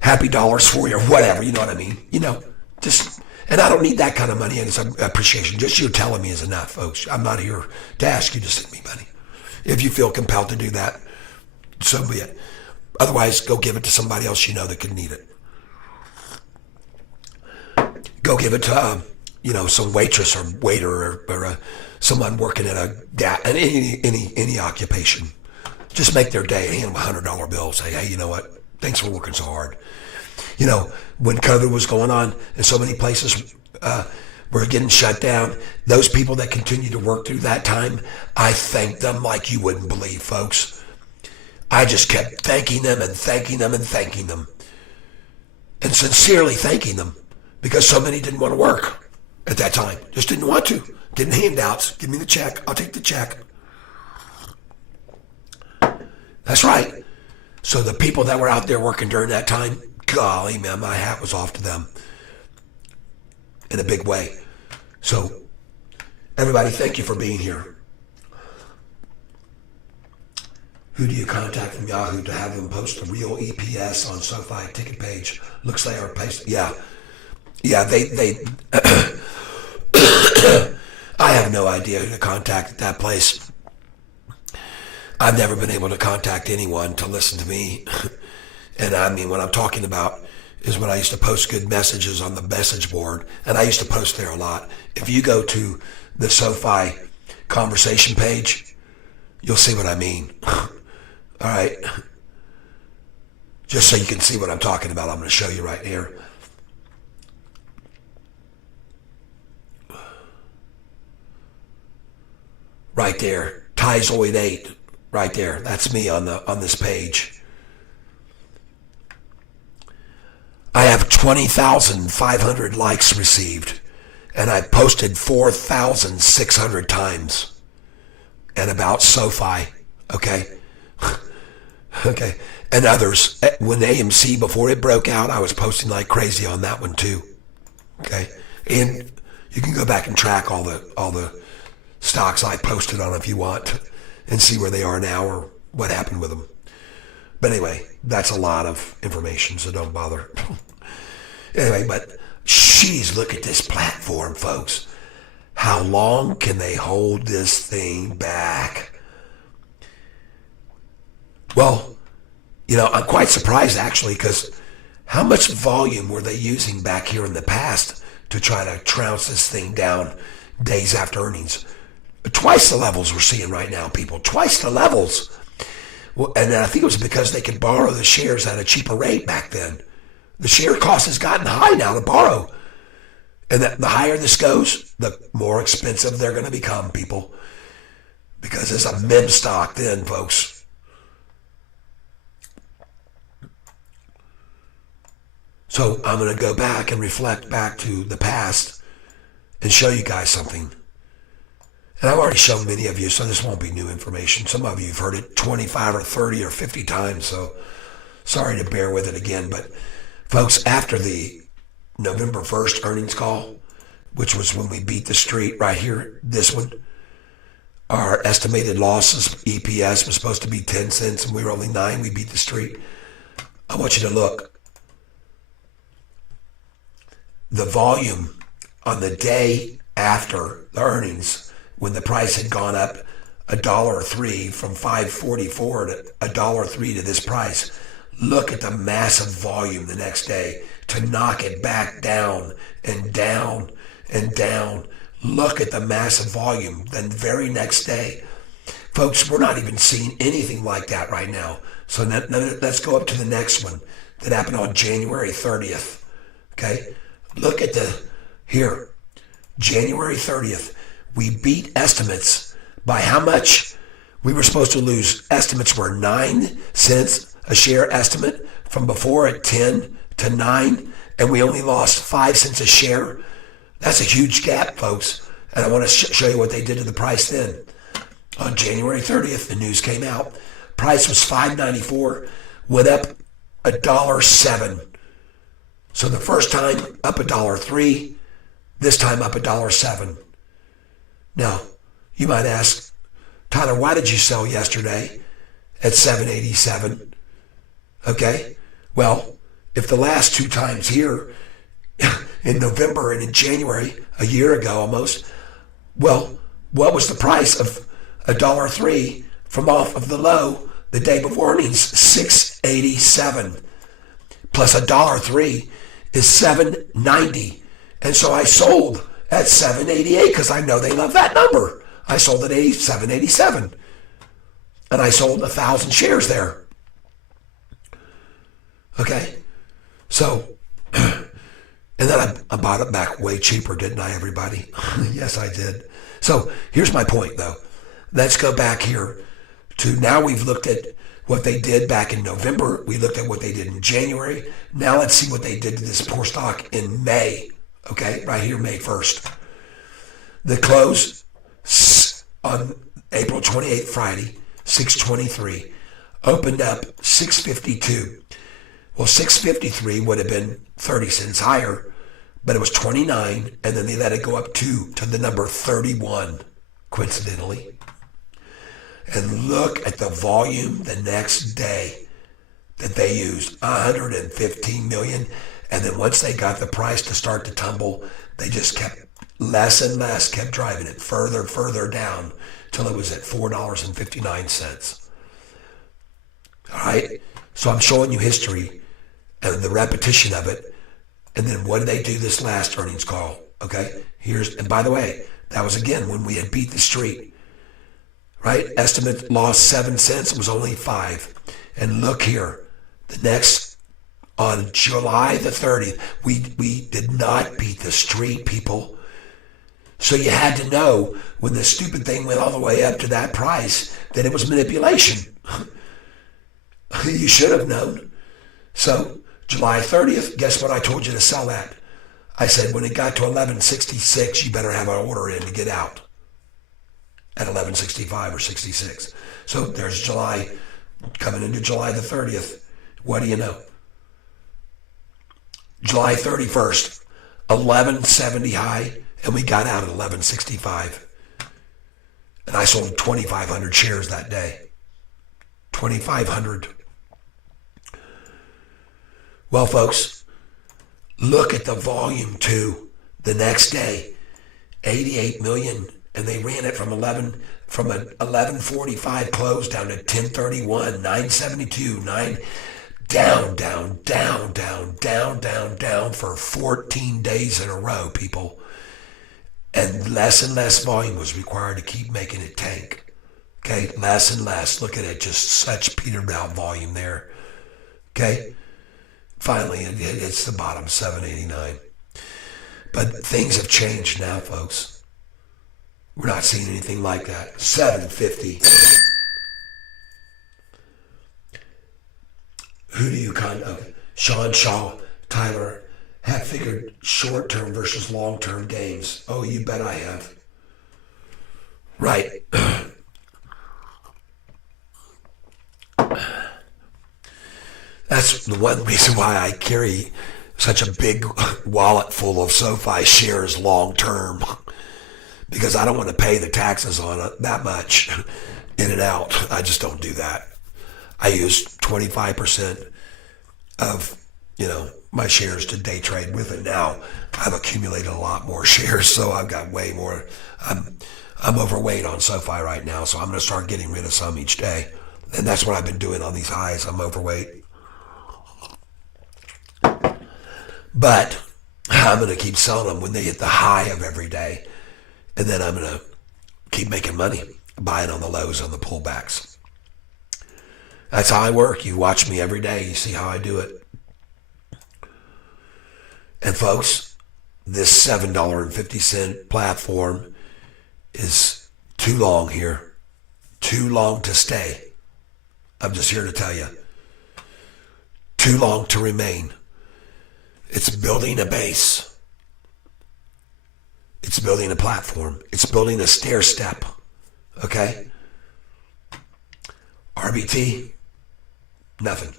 happy dollars for you or whatever, you know what I mean? You know, just... And I don't need that kind of money and it's appreciation. Just you telling me is enough, folks. I'm not here to ask you to send me money. If you feel compelled to do that, so be it. Otherwise, go give it to somebody else you know that could need it. Go give it to, some waitress or waiter or someone working at any occupation. Just make their day. Hand them $100 bill. Say, hey, you know what? Thanks for working so hard. You know, when COVID was going on and so many places were getting shut down, those people that continued to work through that time, I thanked them like you wouldn't believe, folks. I just kept thanking them and thanking them and thanking them. And sincerely thanking them because so many didn't want to work at that time. Just didn't want to. Getting handouts. Give me the check. I'll take the check. That's right. So the people that were out there working during that time, golly, man, my hat was off to them in a big way. So, everybody, thank you for being here. Who do you contact from Yahoo to have them post a real EPS on Sofi ticket page? Looks like our place. Yeah, they I have no idea who to contact at that place. I've never been able to contact anyone to listen to me. And I mean, what I'm talking about is when I used to post good messages on the message board, and I used to post there a lot. If you go to the Sofi conversation page, you'll see what I mean. All right. Just so you can see what I'm talking about, I'm going to show you right here. Right there, Tizoid 8, right there. That's me on this page. I have 20,500 likes received And I posted 4,600 times. And about Sofi, okay? Okay. And others. When AMC, before it broke out, I was posting like crazy on that one too. Okay. And you can go back and track all the stocks I posted on if you want and see where they are now or what happened with them. But anyway, that's a lot of information, so don't bother. Anyway, but jeez, look at this platform, folks. How long can they hold this thing back? Well, you know, I'm quite surprised actually, because how much volume were they using back here in the past to try to trounce this thing down days after earnings? Twice the levels we're seeing right now, people. Twice the levels. Well, and I think it was because they could borrow the shares at a cheaper rate back then. The share cost has gotten high now to borrow. And the higher this goes, the more expensive they're going to become, people. Because it's a meme stock then, folks. So I'm going to go back and reflect back to the past and show you guys something. And I've already shown many of you, so this won't be new information. Some of you have heard it 25 or 30 or 50 times, so sorry to bear with it again. But folks, after the November 1st earnings call, which was when we beat the street right here, this one, our estimated losses, EPS, was supposed to be 10 cents, and we were only 9. We beat the street. I want you to look. The volume on the day after the earnings, when the price had gone up $1.03 from $5.44 to $1.03 to this price, look at the massive volume the next day to knock it back down and down and down. Look at the massive volume the very next day. Folks, we're not even seeing anything like that right now. So let's go up to the next one that happened on January 30th. Okay? Look at here, January 30th. We beat estimates by how much? We were supposed to lose. Estimates were 9 cents a share estimate from before at 10 to 9, and we only lost 5 cents a share. That's a huge gap, folks. And I want to show you what they did to the price then. On January 30th, the news came out. Price was $5.94, went up $1.07. So the first time up $1.03, this time up $1.07. Now, you might ask, Tyler, why did you sell yesterday at $7.87? Okay, well, if the last two times here in November and in January, a year ago almost, well, what was the price of $1.03 from off of the low the day before earnings? $6.87 plus $1.03 is $7.90, and so I sold at $7.88 because I know they love that number. I sold at $7.87, and I sold 1,000 shares there. Okay, so and then I bought it back way cheaper, didn't I, everybody? Yes, I did. So here's my point, though. Let's go back here to now we've looked at what they did back in November. We looked at what they did in January. Now let's see what they did to this poor stock in May. Okay, right here, May 1st. The close on April 28th, Friday, 6:23, opened up 6.52. Well, 6.53 would have been 30 cents higher, but it was 29, and then they let it go up to the number 31, coincidentally. And look at the volume the next day that they used, 115 million. And then once they got the price to start to tumble, they just kept less and less, kept driving it further down till it was at $4.59. All right. So I'm showing you history and the repetition of it. And then what did they do this last earnings call? Okay. And by the way, that was again when we had beat the street. Right? Estimate lost 7 cents. It was only 5. And look here, the next, on July the 30th, we did not beat the street, people. So you had to know when the stupid thing went all the way up to that price that it was manipulation. You should have known. So July 30th, guess what I told you to sell at? I said, when it got to 1166, you better have an order in to get out at 1165 or 66. So there's July, coming into July the 30th. What do you know? July 31st, 1170 high, and we got out at 1165. And I sold 2,500 shares that day. 2,500. Well, folks, look at the volume too. The next day, 88 million, and they ran it from an 1145 close down to 1031, 972, 9 down, down, down, down, down, down, down for 14 days in a row, people. And less volume was required to keep making it tank. Okay, less and less. Look at it, just such petered out volume there. Okay, finally it hits the bottom, 789. But things have changed now, folks. We're not seeing anything like that. 750. Who do you Sean Shaw, Tyler, have figured short-term versus long-term gains? Oh, you bet I have. Right. That's the one reason why I carry such a big wallet full of SoFi shares long-term, because I don't want to pay the taxes on it that much in and out. I just don't do that. I use 25% of, my shares to day trade with it. Now I've accumulated a lot more shares, so I've got way more. I'm overweight on SoFi right now, so I'm going to start getting rid of some each day. And that's what I've been doing on these highs. I'm overweight. But I'm going to keep selling them when they hit the high of every day. And then I'm going to keep making money, buying on the lows, on the pullbacks. That's how I work. You watch me every day. You see how I do it. And folks, this $7.50 platform is too long here. Too long to stay. I'm just here to tell you. Too long to remain. It's building a base. It's building a platform. It's building a stair step. Okay? RBT, nothing.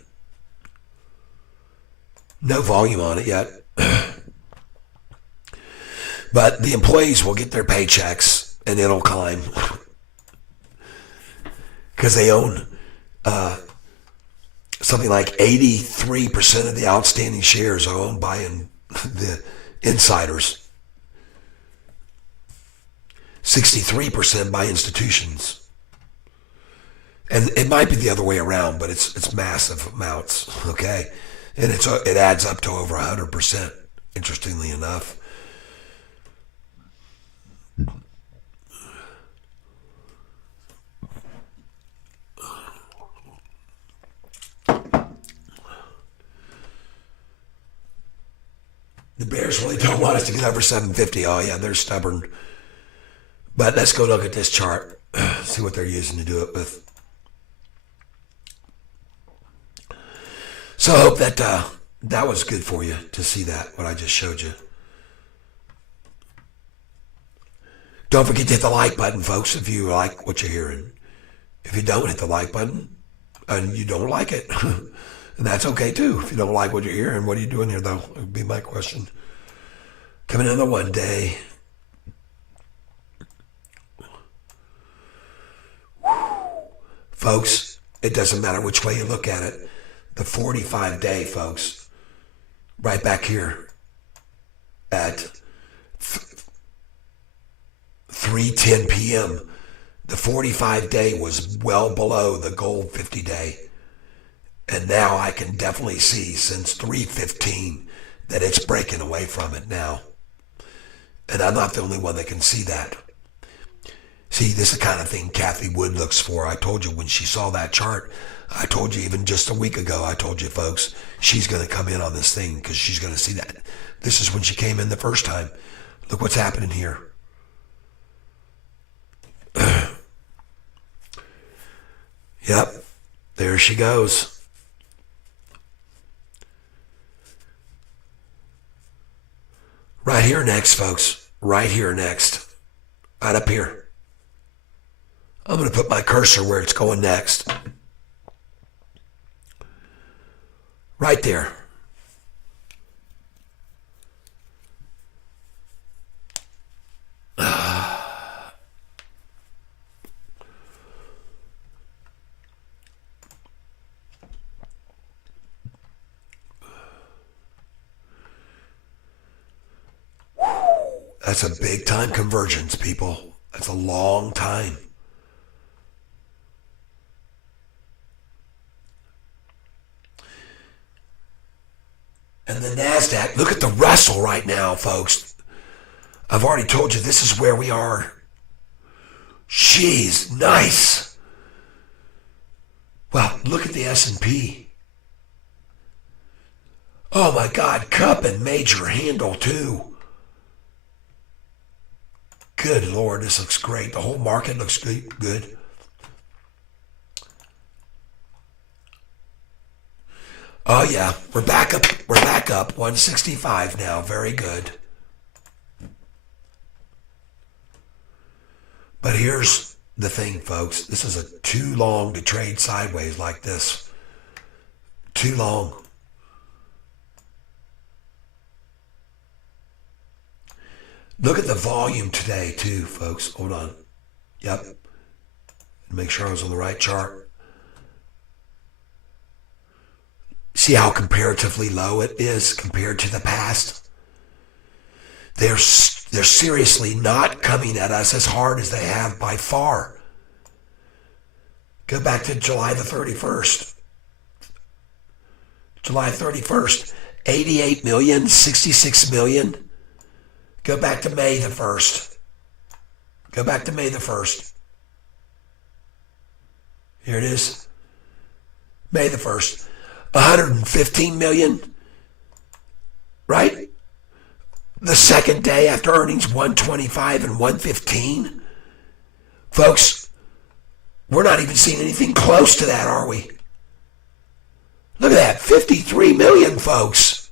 No volume on it yet. But the employees will get their paychecks and it'll climb. Because they own something like 83% of the outstanding shares are owned by the insiders. 63% by institutions. And it might be the other way around, but it's massive amounts, okay? And it adds up to over 100%, interestingly enough. The bears really don't want us to get over 750. Oh yeah, they're stubborn. But let's go look at this chart, see what they're using to do it with. So I hope that that was good for you to see that, what I just showed you. Don't forget to hit the like button, folks, if you like what you're hearing. If you don't, hit the like button, and you don't like it. And that's okay, too. If you don't like what you're hearing, what are you doing here, though? Would be my question. Coming in the one day. Folks, it doesn't matter which way you look at it. The 45-day, folks, right back here at 3:10 p.m., the 45-day was well below the gold 50-day. And now I can definitely see since 3:15 that it's breaking away from it now. And I'm not the only one that can see that. See, this is the kind of thing Kathy Wood looks for. I told you when she saw that chart, I told you even just a week ago, I told you, folks, she's going to come in on this thing because she's going to see that. This is when she came in the first time. Look what's happening here. Yep, there she goes. Right here next, folks. Right here next. Right up here. I'm going to put my cursor where it's going next. Right there. That's a big time convergence, people. That's a long time. And the NASDAQ, look at the Russell right now, folks. I've already told you this is where we are. Jeez, nice. Well, look at the S&P. Oh my God, cup and major handle too. Good Lord, this looks great. The whole market looks good. Oh yeah, we're back up. We're back up. 165 now. Very good. But here's the thing, folks. This is a too long to trade sideways like this. Too long. Look at the volume today too, folks. Hold on. Yep. Make sure I was on the right chart. See how comparatively low it is compared to the past? They're seriously not coming at us as hard as they have by far. Go back to July the 31st. July 31st, 88 million, 66 million. Go back to May the 1st. Go back to May the 1st. Here it is. May the 1st. 115 million. Right? The second day after earnings, 125 and 115. Folks, we're not even seeing anything close to that, are we? Look at that. 53 million, folks.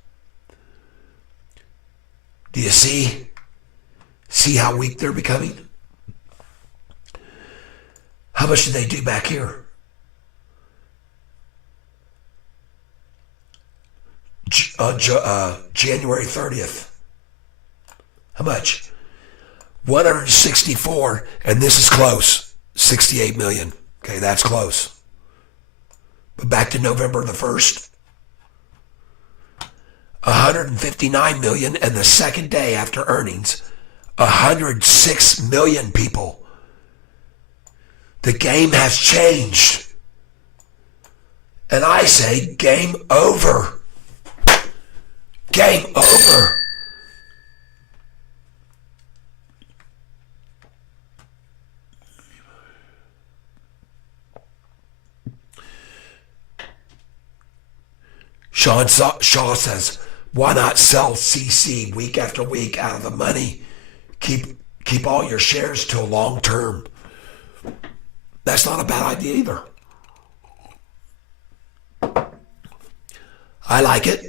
Do you see? See how weak they're becoming? How much did they do back here? January 30th. How much? 164, and this is close. 68 million. Okay, that's close. But back to November the 1st. 159 million, and the second day after earnings, 106 million people. The game has changed. And I say game over. Game over. Shaw says, why not sell CC week after week out of the money? Keep all your shares till long term. That's not a bad idea either. I like it.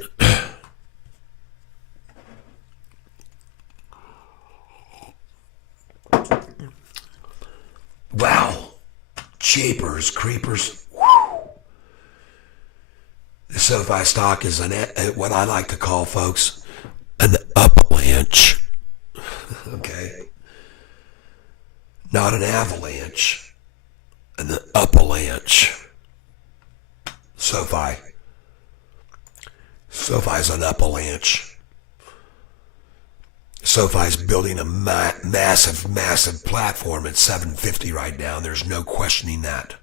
Wow. Jeepers creepers. The SoFi stock is what I like to call, folks, an avalanche. Okay? Not an avalanche. An avalanche. SoFi. SoFi's an avalanche. SoFi's building a massive platform at 750 right now. There's no questioning that.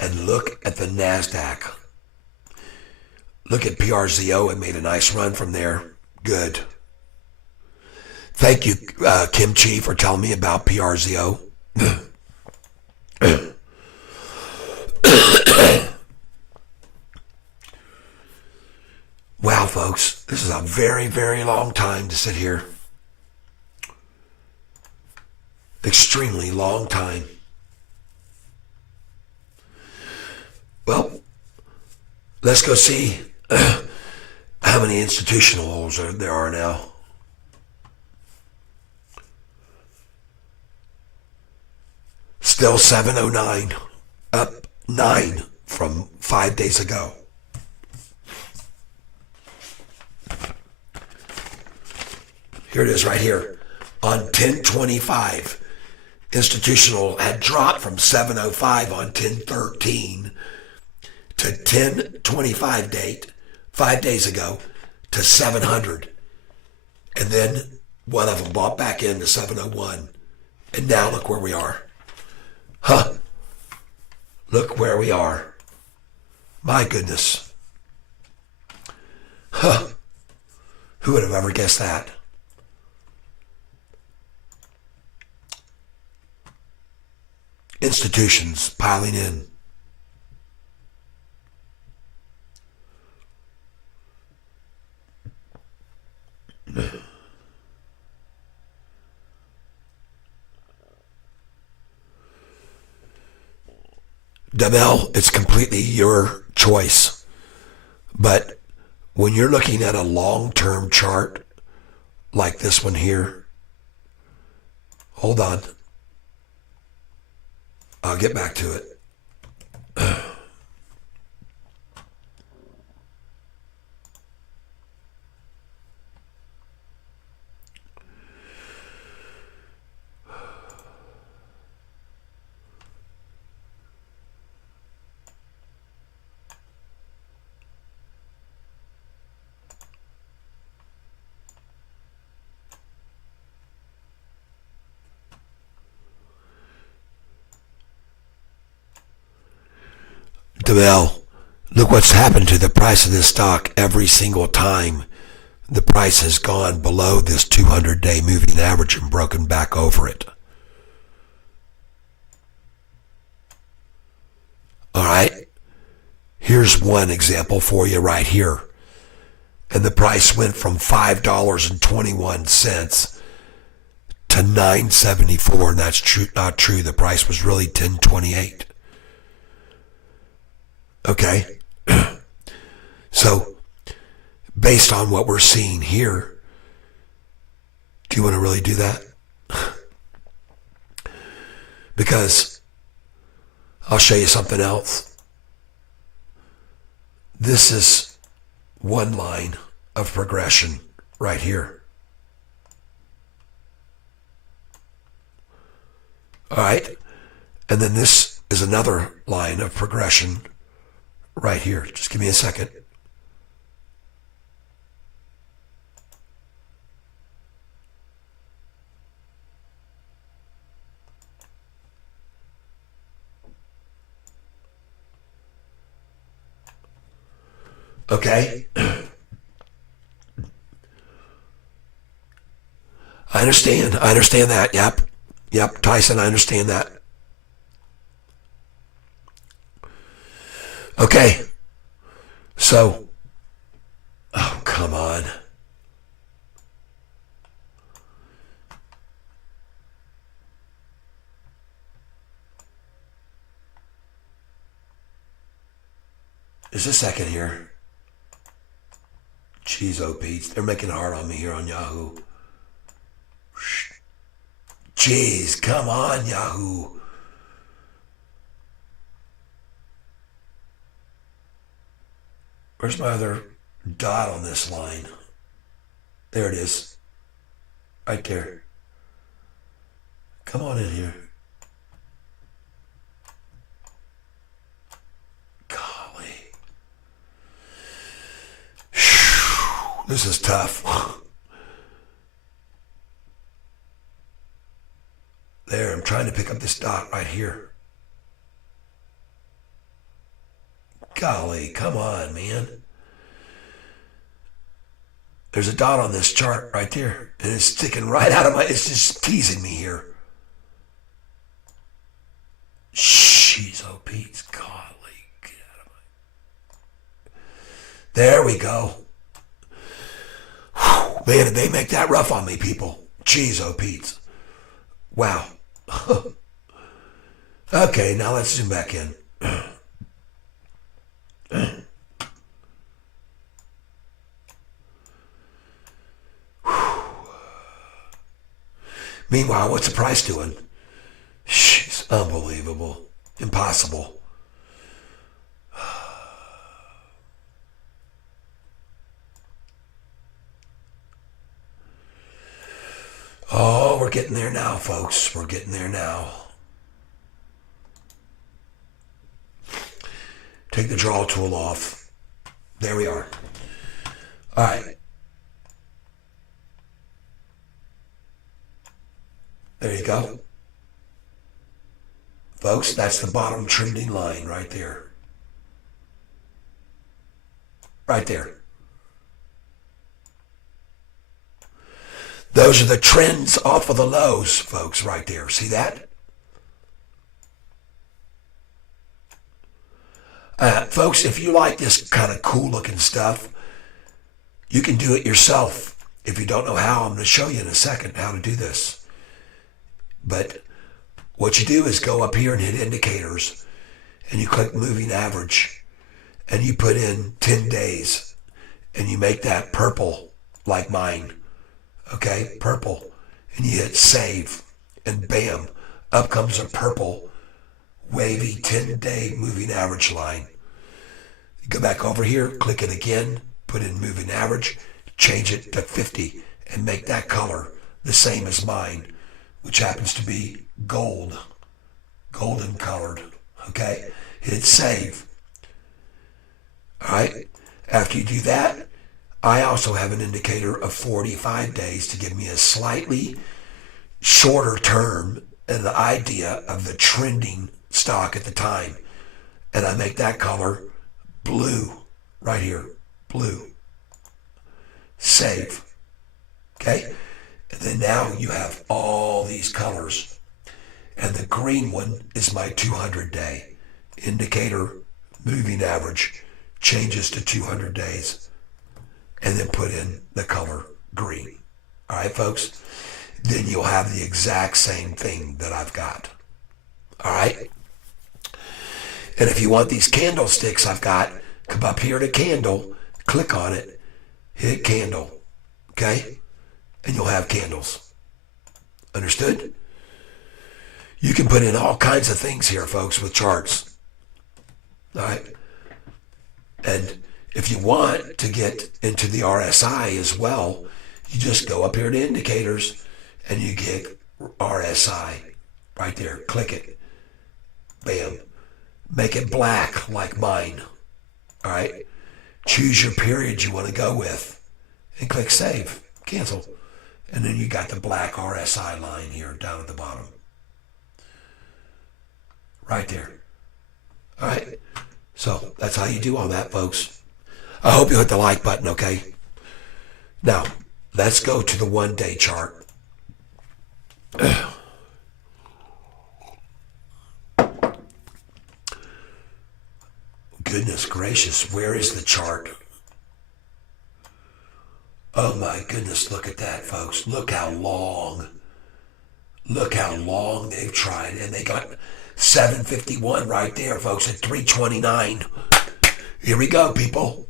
And look at the NASDAQ. Look at PRZO. It made a nice run from there. Good. Thank you, Kim Chi, for telling me about PRZO. Wow, folks. This is a very, very long time to sit here. Extremely long time. Well, let's go see how many institutionals there are now. Still 709, up 9 from 5 days ago. Here it is right here. On 1025, institutional had dropped from 705 on 1013 to 1025 date, 5 days ago, to 700. And then one of them bought back into 701. And now look where we are. Huh. Look where we are. My goodness. Huh. Who would have ever guessed that? Institutions piling in. Demel, it's completely your choice. But when you're looking at a long-term chart like this one here, hold on. I'll get back to it. Demel, look what's happened to the price of this stock every single time the price has gone below this 200-day moving average and broken back over it. All right, here's one example for you right here. And the price went from $5.21 to $9.74, and that's not true. The price was really $10.28. Okay, so based on what we're seeing here, do you want to really do that? Because I'll show you something else. This is one line of progression right here. All right, and then this is another line of progression right here. Just give me a second. Okay. I understand that. Yep, Tyson, I understand that. Okay, so, oh, come on. Just a second here. Jeez, oh, Pete, they're making it hard on me here on Yahoo. Jeez, come on, Yahoo. Where's my other dot on this line? There it is. Right there. Come on in here. Golly. This is tough. There, I'm trying to pick up this dot right here. Golly, come on, man. There's a dot on this chart right there, and it's sticking right out of it's just teasing me here. Jeez, oh, Pete, golly, get out of my... There we go. Whew, man, did they make that rough on me, people? Jeez, oh, Pete. Wow. Okay, now let's zoom back in. Meanwhile, what's the price doing? It's unbelievable. Impossible. Oh, we're getting there now, folks. We're getting there now. Take the draw tool off. There we are. All right. There you go. Folks, that's the bottom trending line right there. Right there. Those are the trends off of the lows, folks, right there. See that? Folks, if you like this kind of cool looking stuff, you can do it yourself. If you don't know how, I'm going to show you in a second how to do this. But what you do is go up here and hit indicators, and you click moving average, and you put in 10 days, and you make that purple like mine. Okay, purple, and you hit save, and bam, up comes a purple, wavy 10-day moving average line. You go back over here, click it again, put in moving average, change it to 50, and make that color the same as mine, which happens to be gold, golden colored. Okay, hit save. All right, after you do that, I also have an indicator of 45 days to give me a slightly shorter term and the idea of the trending stock at the time. And I make that color blue right here, blue. Save. Okay? And then now you have all these colors. And the green one is my 200-day indicator moving average. Changes to 200 days. And then put in the color green. All right, folks? Then you'll have the exact same thing that I've got. All right? And if you want these candlesticks I've got, come up here to candle, click on it, hit candle, okay? And you'll have candles. Understood? You can put in all kinds of things here, folks, with charts. All right? And if you want to get into the RSI as well, you just go up here to indicators and you get RSI right there. Click it. Bam. Make it black like mine. All right. Choose your period you want to go with and click save. Cancel. And then you got the black RSI line here down at the bottom. Right there. All right. So that's how you do all that, folks. I hope you hit the like button, okay? Now, let's go to the 1-day chart. Goodness gracious, where is the chart? Oh my goodness, look at that, folks. Look how long. Look how long they've tried. And they got 751 right there, folks, at 329. Here we go, people.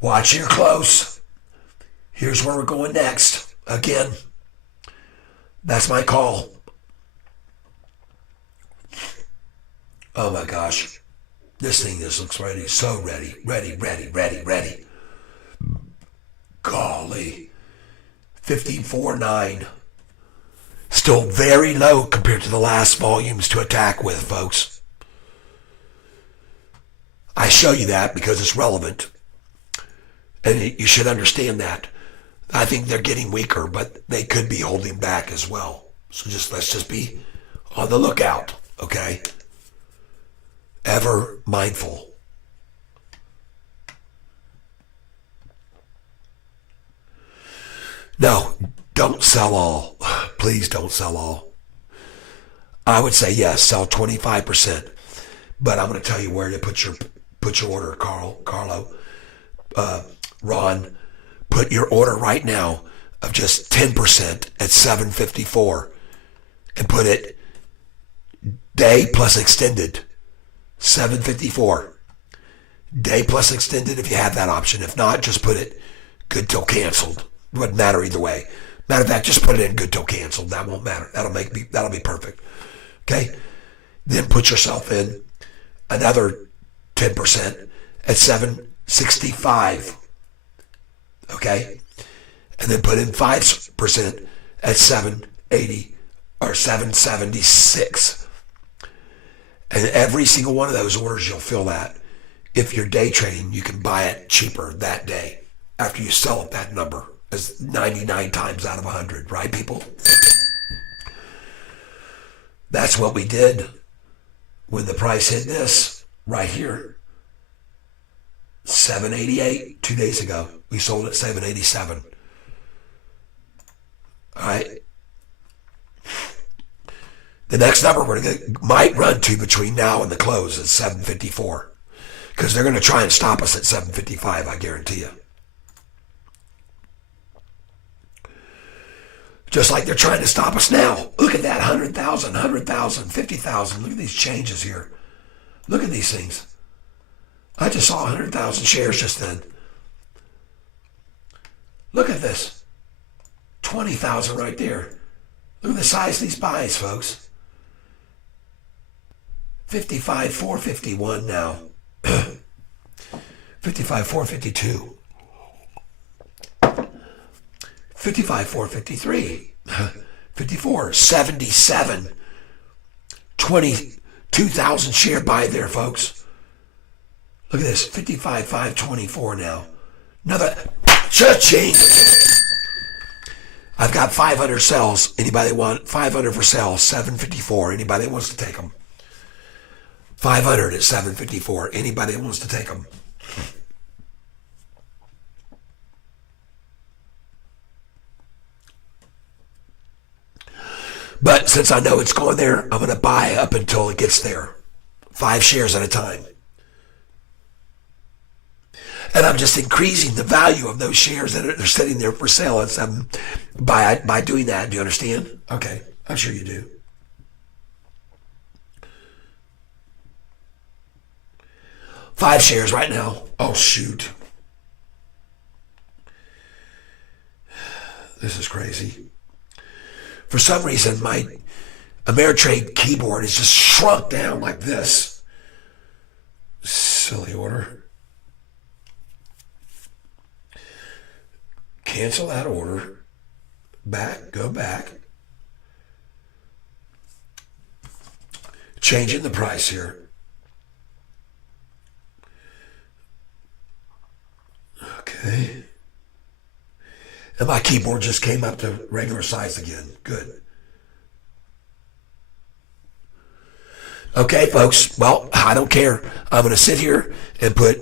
Watch here close. Here's where we're going next. Again, that's my call. Oh my gosh. This thing just looks ready. So ready. Ready. Golly. 15.49. Still very low compared to the last volumes to attack with, folks. I show you that because it's relevant. And you should understand that. I think they're getting weaker, but they could be holding back as well. So let's just be on the lookout, okay? Ever mindful. No, don't sell all. Please don't sell all. I would say yes, sell 25%. But I'm going to tell you where to put your order, Carlo. Ron, put your order right now of just 10% at 754 and put it day plus extended, 754. Day plus extended if you have that option. If not, just put it good till canceled. Wouldn't matter either way. Matter of fact, just put it in good till canceled. That won't matter. That'll be perfect. Okay? Then put yourself in another 10% at 765. Okay? And then put in 5% at 780 or 776. And every single one of those orders, you'll fill that. If you're day trading, you can buy it cheaper that day after you sell at that number, as 99 times out of 100, right, people? That's what we did when the price hit this right here. 788 2 days ago. We sold at 787. All right. The next number might run to between now and the close is 754, because they're going to try and stop us at 755, I guarantee you. Just like they're trying to stop us now. Look at that, 100,000, 100,000, 50,000. Look at these changes here. Look at these things. I just saw 100,000 shares just then. Look at this. 20,000 right there. Look at the size of these buys, folks. 55,451 now. 55,452. 55,453. 54, 77. 22,000 share buy there, folks. Look at this, 55,524 now. Another cha-ching. I've got 500 cells. Anybody want 500 for sale? 754. Anybody that wants to take them? 500 at 754. Anybody that wants to take them? But since I know it's going there, I'm going to buy up until it gets there. 5 shares at a time. And I'm just increasing the value of those shares that are sitting there for sale at 7 by doing that. Do you understand? Okay, I'm sure you do. Five shares right now. Oh, shoot. This is crazy. For some reason, my Ameritrade keyboard is just shrunk down like this. Silly order. Cancel that order. Back, go back. Changing the price here. Okay. And my keyboard just came up to regular size again. Good. Okay, folks. Well, I don't care. I'm going to sit here and put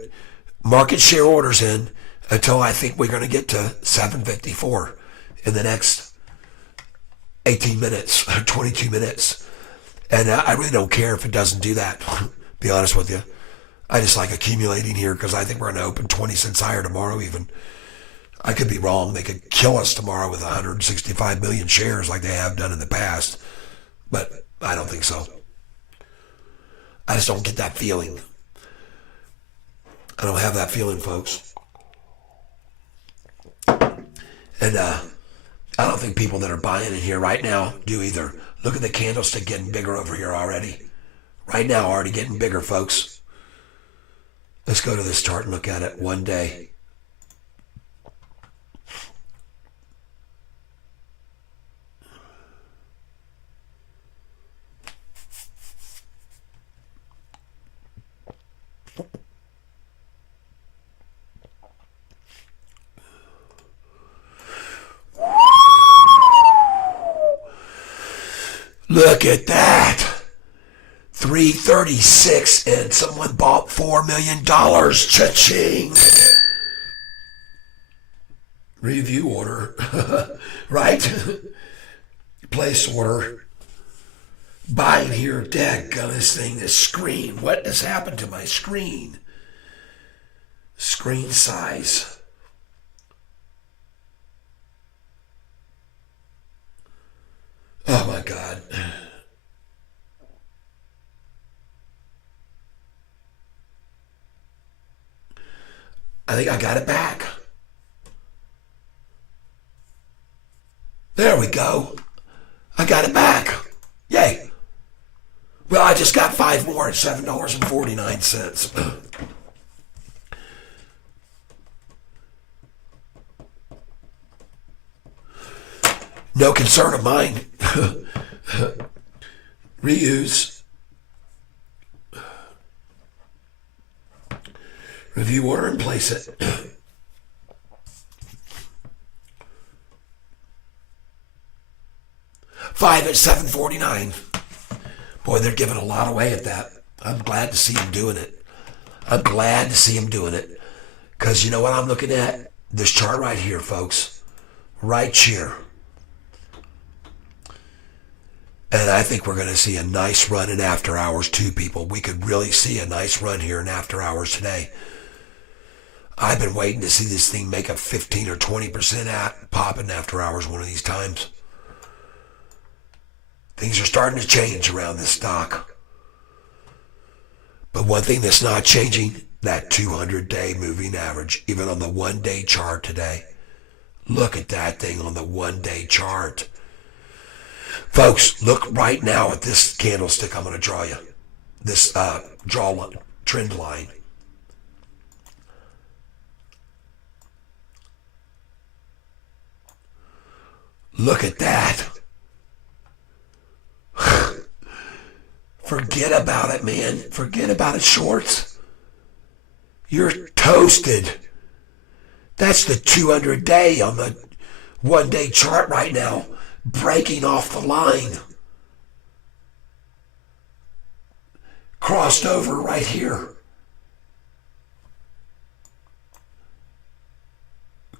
market share orders in until I think we're going to get to 754 in the next 18 minutes, 22 minutes. And I really don't care if it doesn't do that, be honest with you. I just like accumulating here because I think we're going to open 20 cents higher tomorrow even. I could be wrong. They could kill us tomorrow with 165 million shares like they have done in the past. But I don't think so. I just don't get that feeling. I don't have that feeling, folks. And I don't think people that are buying in here right now do either. Look at the candlestick getting bigger over here already. Right now, already getting bigger, folks. Let's go to this chart and look at it one day. Look at that. 336 and someone bought $4 million. Cha-ching. Review order. Right? Place order. Buying here. Daggone this thing, this screen. What has happened to my screen? Screen size. Oh my God. I think I got it back. There we go. I got it back. Yay. Well, I just got 5 more at $7.49. No concern of mine. Reuse. Review order and place it. 5 at $7.49. Boy, they're giving a lot away at that. I'm glad to see them doing it. I'm glad to see them doing it. Because you know what I'm looking at? This chart right here, folks. Right here. And I think we're going to see a nice run in after hours too, people. We could really see a nice run here in after hours today. I've been waiting to see this thing make a 15 or 20% pop in after hours one of these times. Things are starting to change around this stock. But one thing that's not changing, that 200-day moving average, even on the one-day chart today. Look at that thing on the one-day chart. Folks, look right now at this candlestick I'm going to draw you. This trend line. Look at that. Forget about it, man. Forget about it, shorts. You're toasted. That's the 200-day on the one-day chart right now, breaking off the line. Crossed over right here.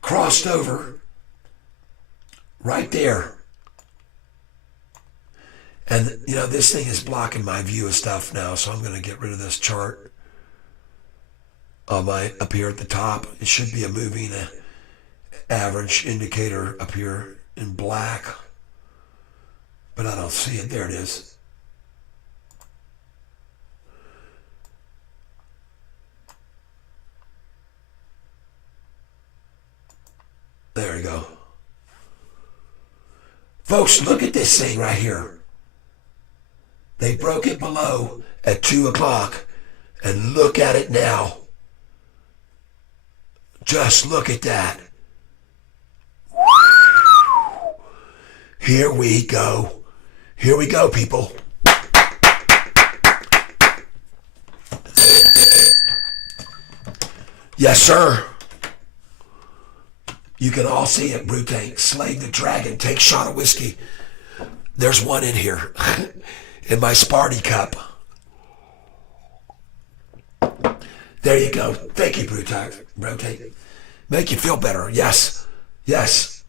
Crossed over right there. And, you know, this thing is blocking my view of stuff now, so I'm going to get rid of this chart on up here at the top. It should be a moving average indicator up here in black, but I don't see it. There it is. There we go. Folks, look at this thing right here. They broke it below at 2 o'clock, and look at it now. Just look at that. Here we go. Here we go, people. Yes, sir. You can all see it, Brew Tank. Slay the dragon. Take a shot of whiskey. There's one in here. In my Sparty cup. There you go. Thank you, Brew Tank. Make you feel better. Yes. Yes.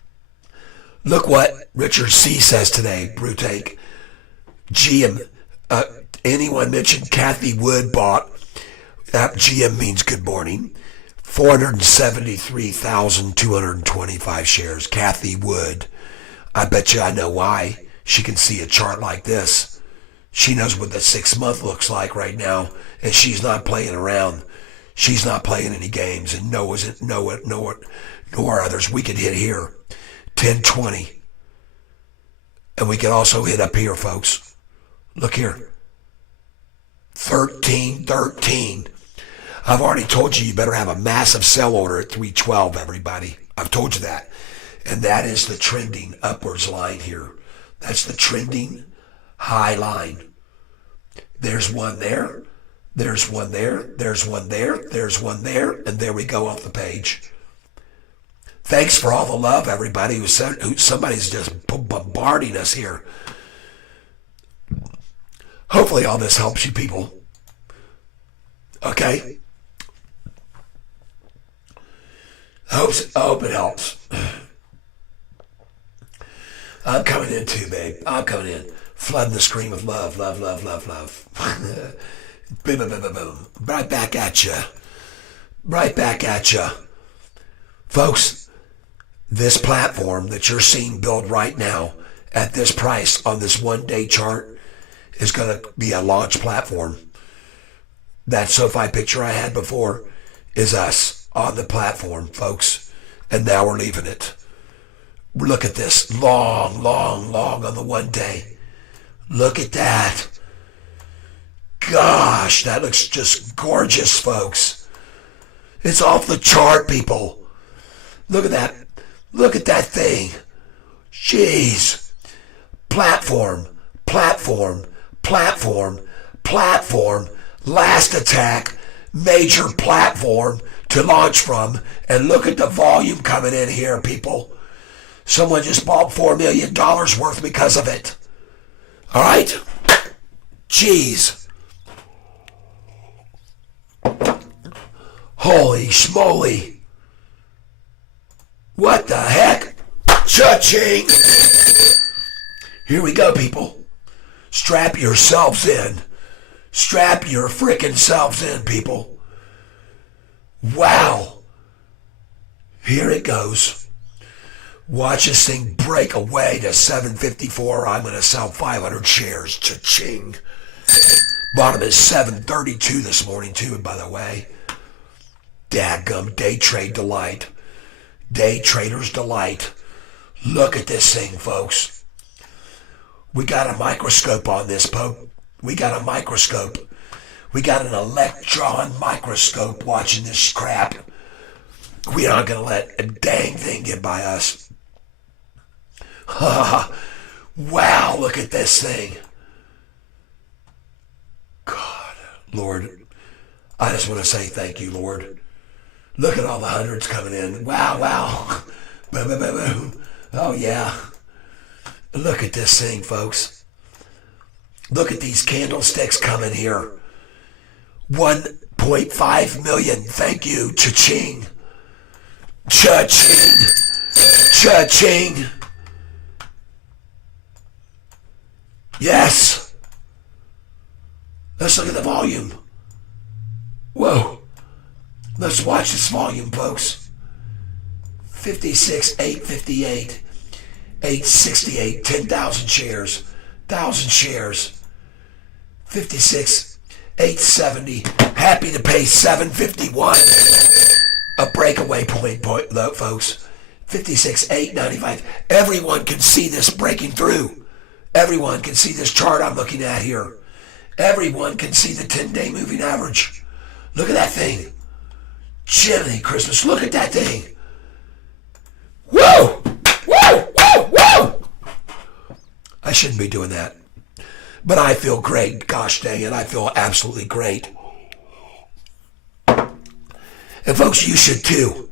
Look what Richard C. says today, Brew Tank. GM. Anyone mentioned Kathy Wood bought, GM means good morning, 473,225 shares. Kathy Wood. I bet you I know why. She can see a chart like this. She knows what the 6 month looks like right now, and she's not playing around. She's not playing any games, and nor others. We could hit here, 1020, and we could also hit up here, folks. Look here, 1313. I've already told you better have a massive sell order at 312, everybody. I've told you that, and that is the trending upwards line here. That's the trending high line. There's one there, there's one there, there's one there, there's one there, and there we go off the page. Thanks for all the love, everybody. Somebody's just bombarding us here. Hopefully all this helps you people. Okay? I hope it helps. I'm coming in too, babe. I'm coming in. Flooding the screen with love, love, love, love, love. Boom, boom, boom, boom, boom. Right back at you. Right back at you. Folks, this platform that you're seeing build right now at this price on this one-day chart is going to be a launch platform. That Sofi picture I had before is us on the platform, folks. And now we're leaving it. Look at this. Long on the 1 day. Look at that. Gosh, that looks just gorgeous, folks. It's off the chart, people. Look at that. Look at that thing. Jeez. Platform. Last attack. Major platform to launch from. And look at the volume coming in here, people. Someone just bought $4 million worth because of it. All right? Jeez. Holy schmoly. What the heck? Cha-ching. Here we go, people. Strap yourselves in. Strap your frickin' selves in, people. Wow. Here it goes. Watch this thing break away to 754. I'm going to sell 500 shares. Cha-ching. Bottom is 732 this morning, too, by the way. Dadgum, day trade delight. Day trader's delight. Look at this thing, folks. We got a microscope on this, Pope. We got a microscope. We got an electron microscope watching this crap. We aren't going to let a dang thing get by us. Wow, look at this thing. God, Lord, I just want to say thank you, Lord. Look at all the hundreds coming in. Wow. Boom, boom, boom, boom. Oh, yeah. Look at this thing, folks. Look at these candlesticks coming here. 1.5 million. Thank you. Cha-ching. Cha-ching. Cha-ching. Yes. Let's look at the volume. Whoa. Let's watch this volume, folks. 56, 858, 868, 10,000 shares, 1,000 shares. 56, 870. Happy to pay 751. A breakaway point, folks. 56, 895. Everyone can see this breaking through. Everyone can see this chart I'm looking at here. Everyone can see the 10-day moving average. Look at that thing. Jiminy Christmas, look at that thing. Whoa! I shouldn't be doing that. But I feel great. Gosh dang it, I feel absolutely great. And folks, you should too.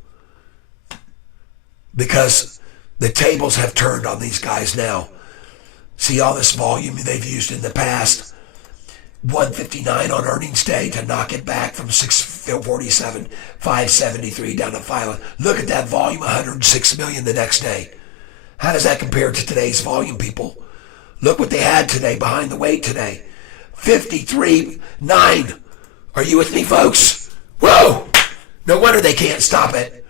Because the tables have turned on these guys now. See all this volume they've used in the past. 159 on earnings day to knock it back from 647, 573 down to 5. Look at that volume, 106 million the next day. How does that compare to today's volume, people? Look what they had today behind the weight today. 53.9. Are you with me, folks? Whoa! No wonder they can't stop it.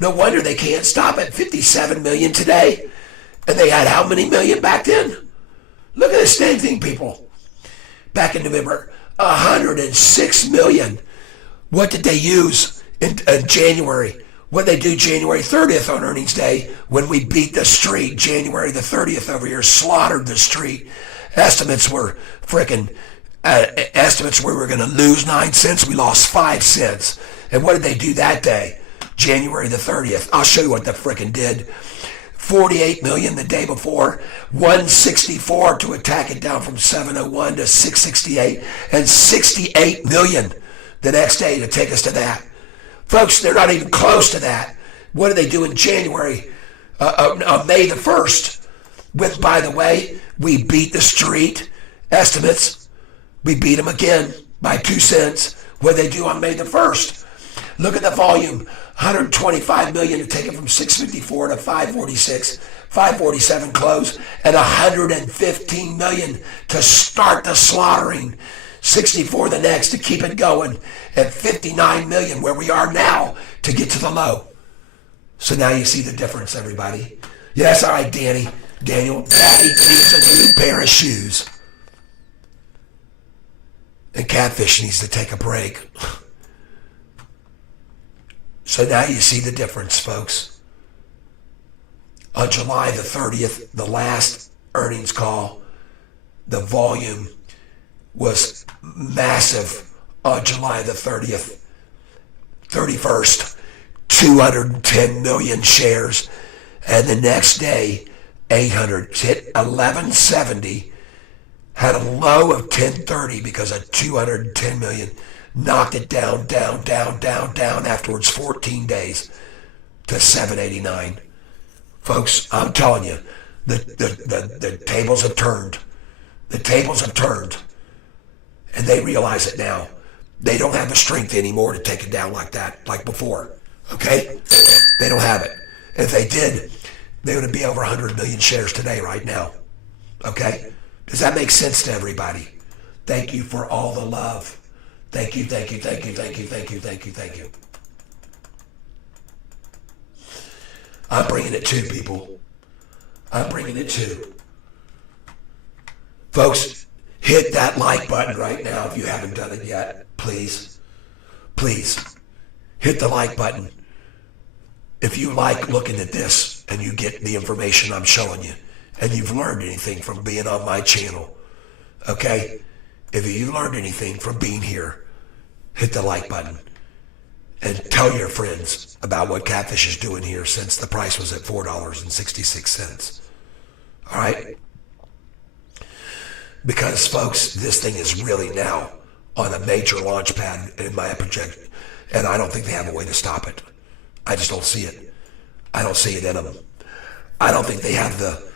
No wonder they can't stop it. 57 million today. And they had how many million back then? Look at this dang thing, people. Back in November, 106 million. What did they use in January? What did they do January 30th on earnings day when we beat the street? January the 30th over here, slaughtered the street. Estimates were estimates were we were going to lose 9 cents. We lost 5 cents. And what did they do that day? January the 30th. I'll show you what they frickin' did. 48 million the day before, 164 to attack it down from 701 to 668, and 68 million the next day to take us to that. Folks, they're not even close to that. What did they do in January, on May the 1st? With, by the way, we beat the street estimates. We beat them again by 2 cents. What did they do on May the 1st? Look at the volume. 125 million to take it from 654 to 546, 547 close, and 115 million to start the slaughtering. 64 the next to keep it going, and 59 million where we are now to get to the low. So now you see the difference, everybody. Yes, all right, Daniel, Daddy needs a new pair of shoes. And Catfish needs to take a break. So now you see the difference, folks. On July the 30th, the last earnings call, the volume was massive on July the 31st, 210 million shares. And the next day, 800 hit 1170, had a low of 1030 because of 210 million, knocked it down afterwards 14 days to 789. Folks, I'm telling you, the tables have turned. The tables have turned. And they realize it now. They don't have the strength anymore to take it down like that, like before. Okay? They don't have it. If they did, they would be over 100 million shares today, right now. Okay? Does that make sense to everybody? Thank you for all the love. Thank you. I'm bringing it to people. I'm bringing it to. Folks, hit that like button right now if you haven't done it yet. Please. Please. Hit the like button. If you like looking at this and you get the information I'm showing you and you've learned anything from being on my channel, okay? If you learned anything from being here, hit the like button and tell your friends about what Catfish is doing here since the price was at $4.66. All right? Because, folks, this thing is really now on a major launch pad in my projection, and I don't think they have a way to stop it. I just don't see it. I don't see it in them. I don't think they have the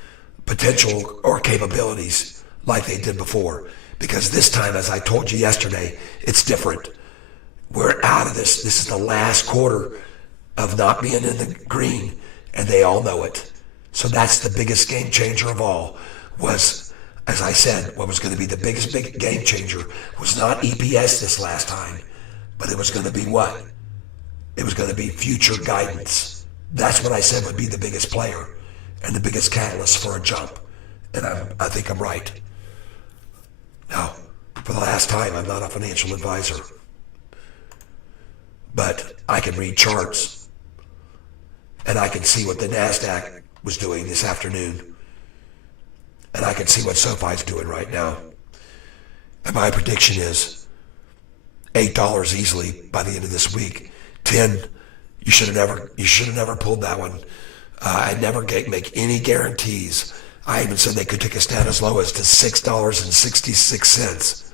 potential or capabilities like they did before. Because this time, as I told you yesterday, it's different. We're out of this. This is the last quarter of not being in the green, and they all know it. So that's the biggest game changer of all. Was, as I said, what was going to be the biggest big game changer was not EPS this last time, but it was going to be what? It was going to be future guidance. That's what I said would be the biggest player and the biggest catalyst for a jump. And I think I'm right. Now, for the last time, I'm not a financial advisor. But I can read charts. And I can see what the NASDAQ was doing this afternoon. And I can see what Sofi's doing right now. And my prediction is $8 easily by the end of this week. 10, you should have never pulled that one. I never make any guarantees. I even said they could take us down as low as to $6.66.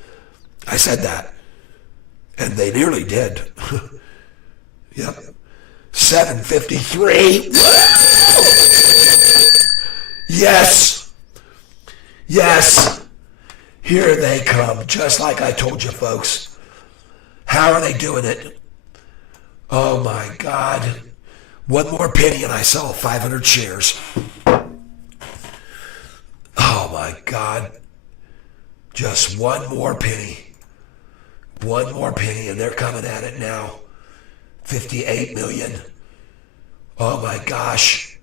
I said that. And they nearly did. Yep. 753. Yes. Yes. Here they come, just like I told you, folks. How are they doing it? Oh my God. One more penny and I sell 500 shares. Oh my God. Just one more penny. One more penny and they're coming at it now. 58 million. Oh my gosh.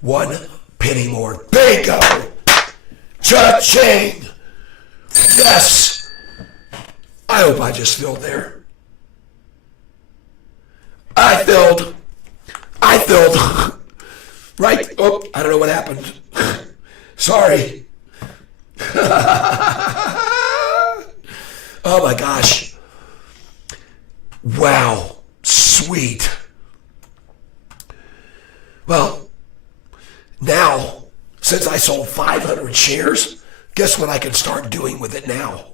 One penny more. Bingo! Cha-ching! Yes! I hope I just filled there. I filled. Right? Oh, I don't know what happened. Sorry. Oh my gosh. Wow. Sweet. Well, now, since I sold 500 shares, guess what I can start doing with it now?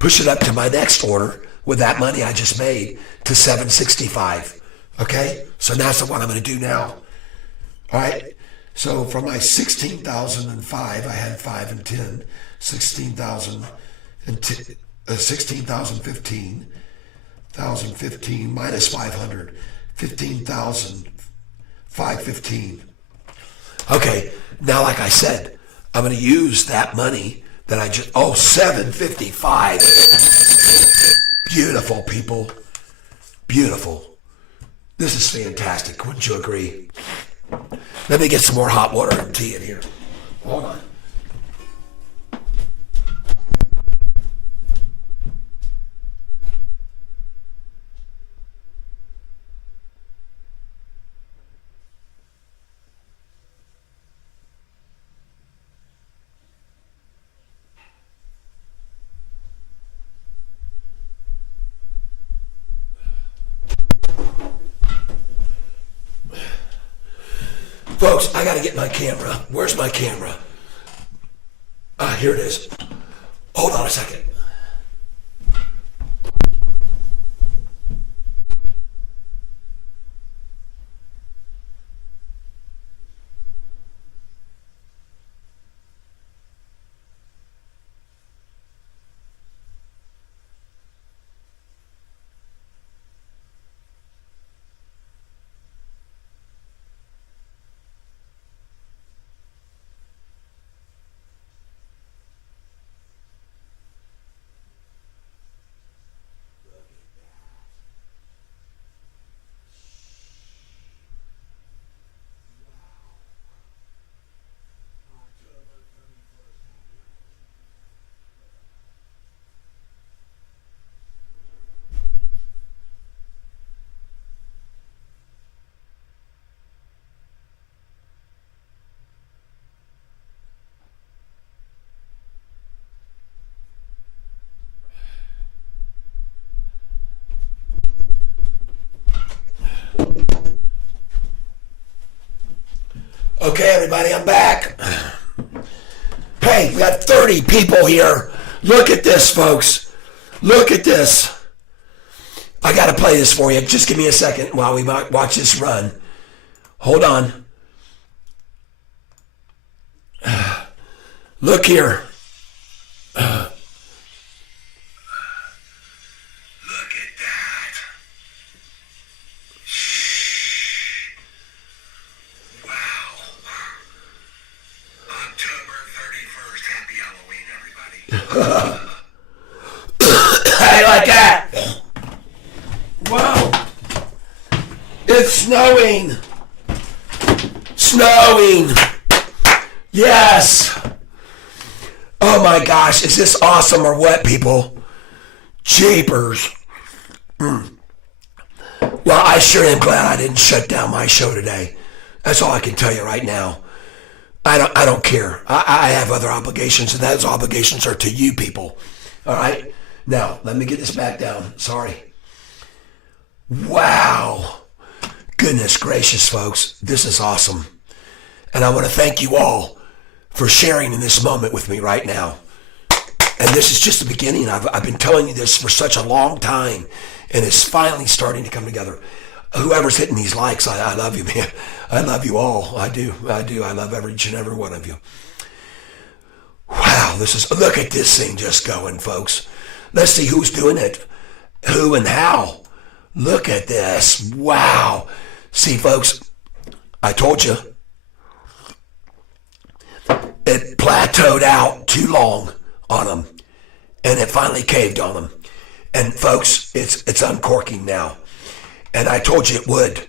Push it up to my next order with that money I just made to 765. Okay? So that's what I'm going to do now. All right? So from my 16,005, I had 5 and 10, 16,000 and 16,015, 1,015 minus 500, 15,515. Okay, now like I said, I'm going to use that money that I just, 755. Beautiful, people. Beautiful. This is fantastic. Wouldn't you agree? Let me get some more hot water and tea in here. Hold on. Folks, I gotta get my camera. Where's my camera? Here it is. Hold on a second. Okay, everybody, I'm back. Hey, we got 30 people here. Look at this, folks. Look at this. I got to play this for you. Just give me a second while we watch this run. Hold on. Look here. Look at that. Wow. October 31st. Happy Halloween, everybody. How you like that? Whoa. It's snowing. Snowing. Yes. Oh my gosh, is this awesome or what, people? Jeepers. Well, I sure am glad I didn't shut down my show today. That's all I can tell you right now. I don't care. I have other obligations, and those obligations are to you people. All right? Now, let me get this back down. Sorry. Wow. Goodness gracious, folks. This is awesome. And I want to thank you all for sharing in this moment with me right now. And this is just the beginning. I've been telling you this for such a long time, and it's finally starting to come together. Whoever's hitting these likes, I love you, man. I love you all. I do. I love each and every one of you. Wow, look at this thing just going, folks. Let's see who's doing it, who and how. Look at this. Wow. See, folks, I told you. It plateaued out too long on them, and it finally caved on them. And folks, it's uncorking now. And I told you it would,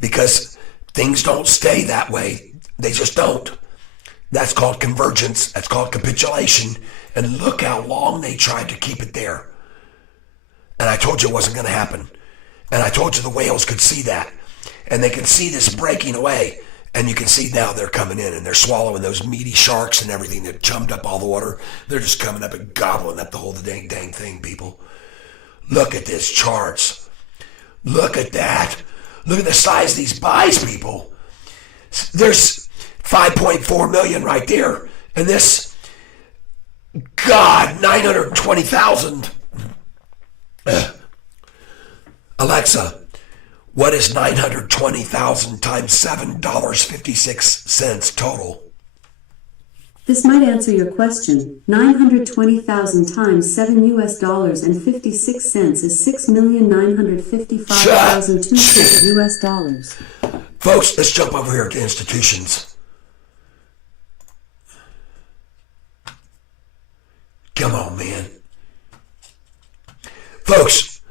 because things don't stay that way. They just don't. That's called convergence. That's called capitulation. And look how long they tried to keep it there. And I told you it wasn't going to happen. And I told you the whales could see that. And they can see this breaking away. And you can see now they're coming in and they're swallowing those meaty sharks and everything that chummed up all the water. They're just coming up and gobbling up the whole dang thing, people. Look at this charts. Look at that. Look at the size of these buys, people. There's 5.4 million right there. And this, God, 920,000. Alexa, what is 920,000 times $7.56 total? This might answer your question. 920,000 times $7 is $6,955,200 US. Folks, let's jump over here to institutions. Come on, man. Folks,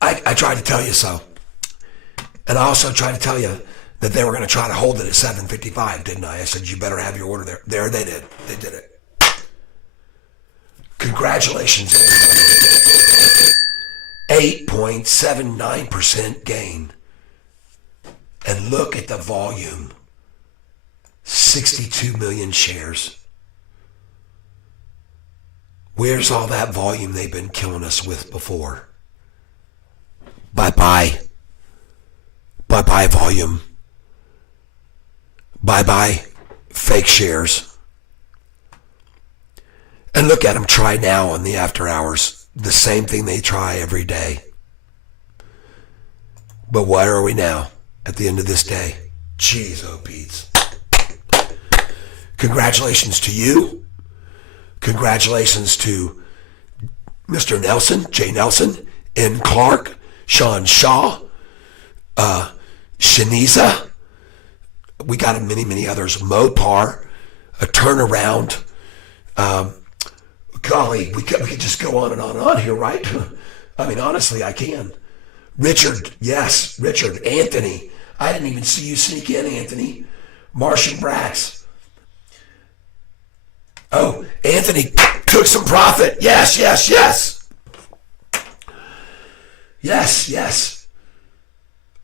I tried to tell you so. And I also tried to tell you that they were going to try to hold it at 7:55, didn't I? I said, you better have your order there. There they did. They did it. Congratulations, everybody. 8.79% gain. And look at the volume. 62 million shares. Where's all that volume they've been killing us with before? Bye-bye. Bye-bye volume. Bye-bye fake shares. And look at them try now on the after hours. The same thing they try every day. But where are we now at the end of this day? Jeez, oh Pete's. Congratulations to you. Congratulations to Mr. Nelson, J. Nelson, N. Clark, Sean Shaw, Shaniza. We got many, many others. Mopar, a turnaround. Golly, we could just go on and on and on here, right? I mean, honestly, I can. Richard, yes, Richard. Anthony, I didn't even see you sneak in, Anthony. Martian Brats. Oh, Anthony took some profit. Yes, yes, yes. Yes, yes.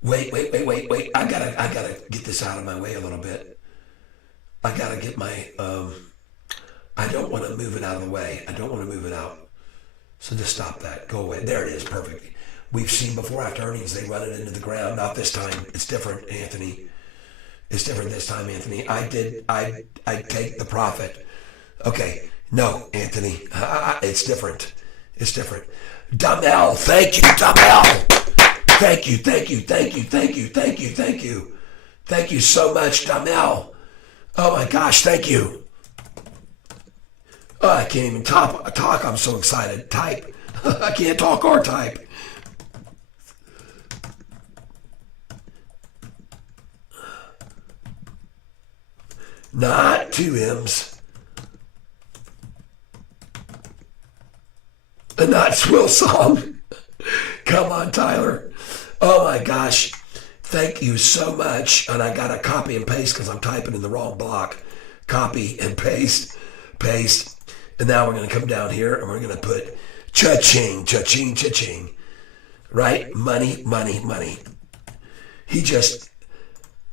Wait. I gotta get this out of my way a little bit. I gotta get my, I don't want to move it out of the way. I don't want to move it out. So just stop that. Go away. There it is. Perfect. We've seen before after earnings, they run it into the ground. Not this time. It's different, Anthony. It's different this time, Anthony. I take the profit. Okay. No, Anthony. It's different. It's different. Damel. Thank you, Damel. Thank you. Thank you so much, Damel. Oh my gosh, thank you. Oh, I can't even talk. I'm so excited. Type. I can't talk or type. Not two M's. Not Swill Song. Come on, Tyler. Oh my gosh. Thank you so much. And I got to copy and paste because I'm typing in the wrong block. Copy and paste. And now we're going to come down here and we're going to put cha-ching. Right? Money.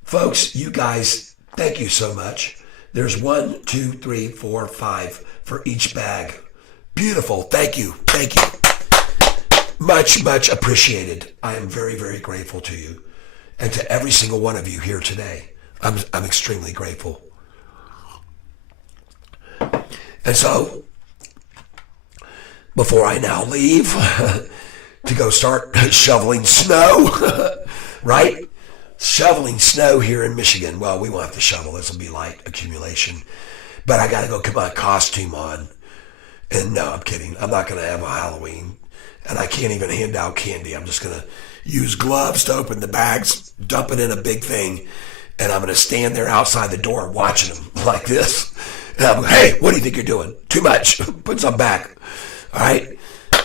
Folks, you guys, thank you so much. There's 1, 2, 3, 4, 5 for each bag. Beautiful. Thank you. Much appreciated. I am very, very grateful to you. And to every single one of you here today. I'm extremely grateful. And so, before I now leave to go start shoveling snow, right? Shoveling snow here in Michigan. Well, we won't have to shovel. This will be light accumulation. But I got to go get my costume on. And no, I'm kidding. I'm not going to have a Halloween. And I can't even hand out candy. I'm just going to use gloves to open the bags, dump it in a big thing, and I'm going to stand there outside the door watching them like this. And I'm like, hey, what do you think you're doing? Too much. Put some back. All right?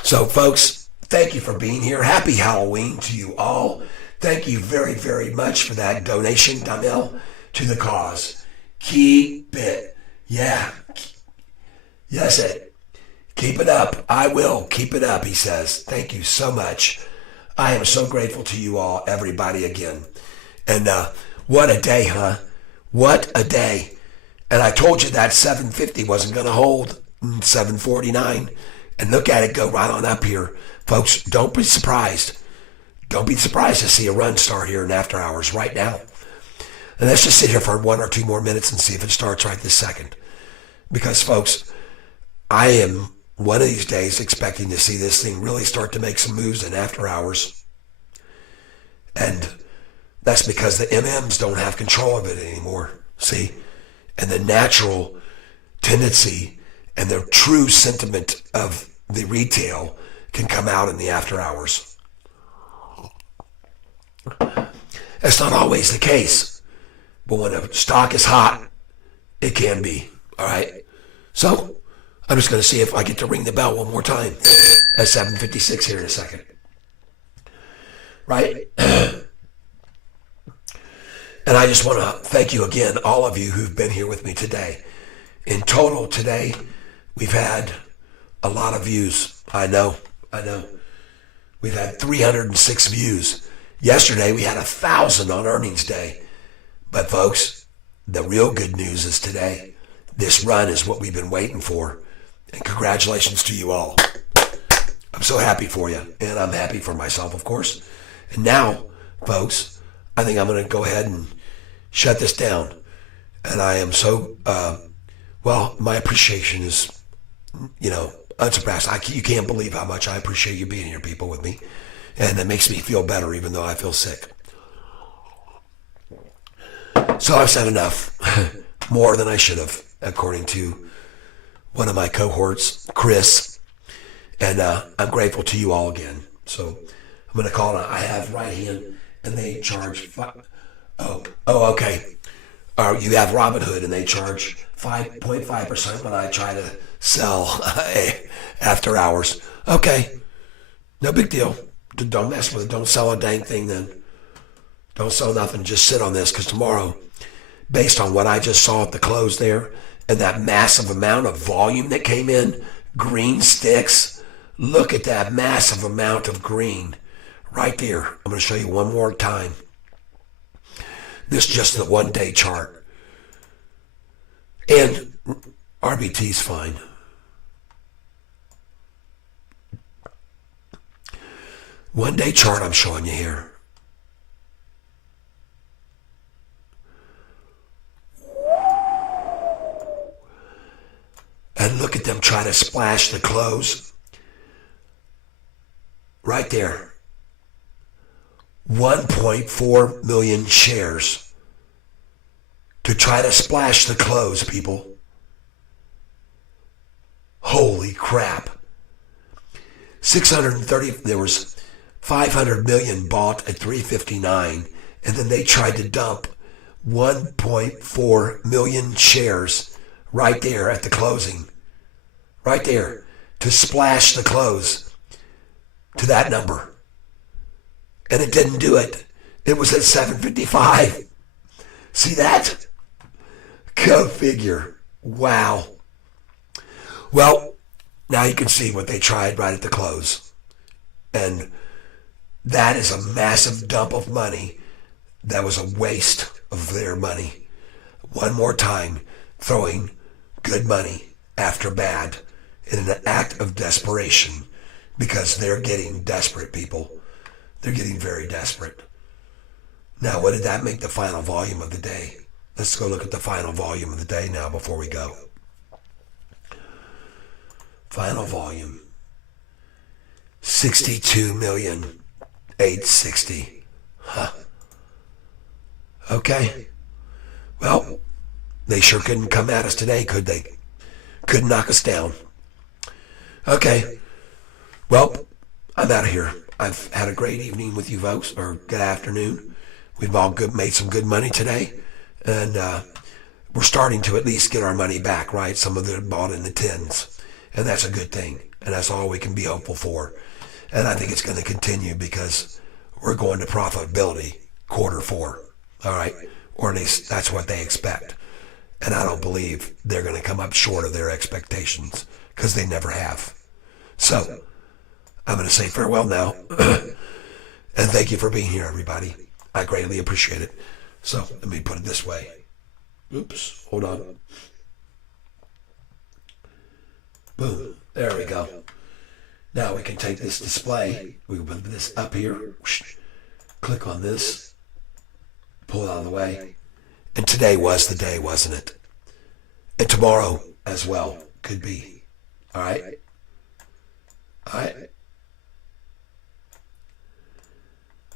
So, folks, thank you for being here. Happy Halloween to you all. Thank you very, very much for that donation, Damel, to the cause. Keep it. Yeah. Yes, it. Keep it up. I will keep it up, he says. Thank you so much. I am so grateful to you all, everybody, again. And what a day, huh? What a day. And I told you that 750 wasn't going to hold 749. And look at it go right on up here. Folks, don't be surprised. Don't be surprised to see a run start here in after hours right now. And let's just sit here for 1 or 2 more minutes and see if it starts right this second. Because, folks, I am one of these days expecting to see this thing really start to make some moves in after hours. And that's because the MMs don't have control of it anymore. See? And the natural tendency and the true sentiment of the retail can come out in the after hours. That's not always the case. But when a stock is hot, it can be. All right? So, I'm just going to see if I get to ring the bell one more time at 7:56 here in a second. Right? And I just want to thank you again, all of you who've been here with me today. In total today, we've had a lot of views. I know. We've had 306 views. Yesterday, we had 1,000 on earnings day. But folks, the real good news is today. This run is what we've been waiting for. And congratulations to you all. I'm so happy for you. And I'm happy for myself, of course. And now, folks, I think I'm going to go ahead and shut this down. And I am so, my appreciation is, unsurpassed. You can't believe how much I appreciate you being here, people, with me. And it makes me feel better, even though I feel sick. So I've said enough, more than I should have, according to one of my cohorts, Chris. And I'm grateful to you all again. So I'm going to call it. I have right hand, and they charge okay. You have Robinhood, and they charge 5.5% when I try to sell after hours. Okay, no big deal. Don't mess with it. Don't sell a dang thing then. Don't sell nothing. Just sit on this, because tomorrow, based on what I just saw at the close there, and that massive amount of volume that came in, green sticks, look at that massive amount of green right there. I'm going to show you one more time. This is just the 1 day chart. And RBT's fine. One day chart I'm showing you here. And look at them try to splash the close. Right there. 1.4 million shares to try to splash the close, people. Holy crap. 630, there was 500 million bought at 359, and then they tried to dump 1.4 million shares right there at the closing. Right there, to splash the close to that number. And it didn't do it. It was at 755. See that? Go figure. Wow. Well, now you can see what they tried right at the close. And that is a massive dump of money. That was a waste of their money. One more time, throwing good money after bad in an act of desperation, because they're getting desperate, people. They're getting very desperate. Now, what did that make the final volume of the day? Let's go look at the final volume of the day now before we go. Final volume. 62,860,000. Huh. Okay. Well, they sure couldn't come at us today, could they? Couldn't knock us down. Okay. Well, I'm out of here. I've had a great evening with you folks, or good afternoon. We've all made some good money today, and we're starting to at least get our money back, right? Some of them bought in the tens, and that's a good thing, and that's all we can be hopeful for. And I think it's going to continue, because we're going to profitability Q4, all right? Or at least that's what they expect. And I don't believe they're going to come up short of their expectations, because they never have. So I'm going to say farewell now. And thank you for being here, everybody. I greatly appreciate it. So let me put it this way. Oops, hold on. Boom, there we go. Now we can take this display. We can put this up here. Click on this. Pull it out of the way. And today was the day, wasn't it? And tomorrow as well could be. All right? All right?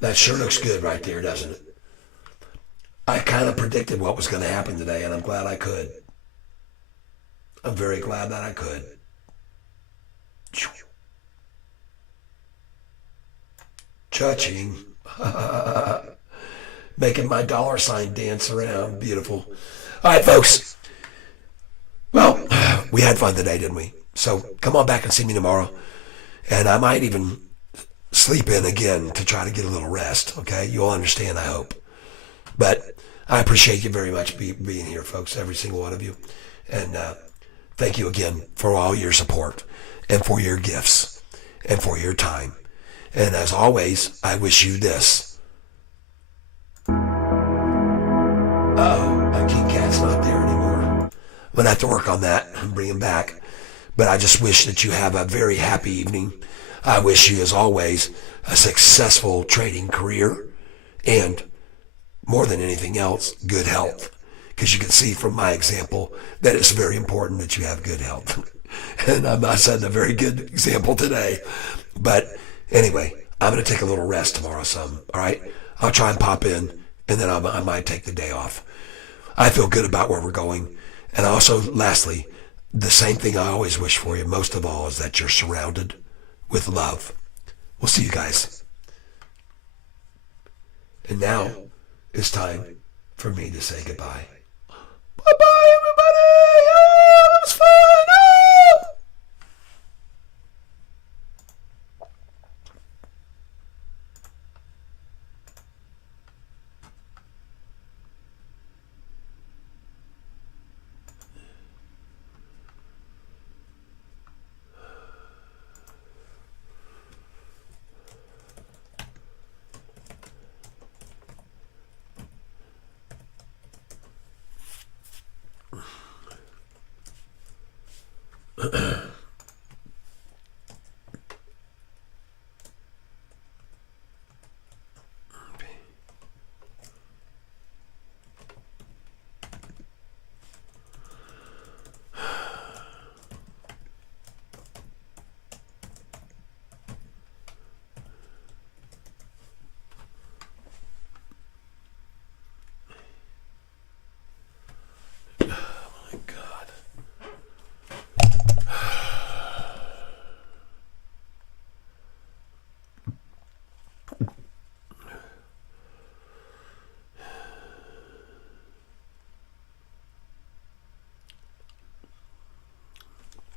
That sure looks good right there, doesn't it? I kind of predicted what was going to happen today, and I'm glad I could. I'm very glad that I could. Cha-ching. Making my dollar sign dance around. Beautiful. All right, folks. Well, we had fun today, didn't we? So come on back and see me tomorrow. And I might even sleep in again to try to get a little rest, okay? You'll understand, I hope. But I appreciate you very much being here, folks, every single one of you. And thank you again for all your support and for your gifts and for your time. And as always, I wish you this. My King Cat's not there anymore. I'm going to have to work on that and bring him back. But I just wish that you have a very happy evening. I wish you, as always, a successful trading career and, more than anything else, good health. Because you can see from my example that it's very important that you have good health. And I'm not setting a very good example today. But anyway, I'm going to take a little rest tomorrow some, all right? I'll try and pop in, and then I might take the day off. I feel good about where we're going. And also, lastly, the same thing I always wish for you most of all is that you're surrounded with love. We'll see you guys. And now it's time for me to say goodbye. Bye-bye, everybody! Oh, that was fun! Oh!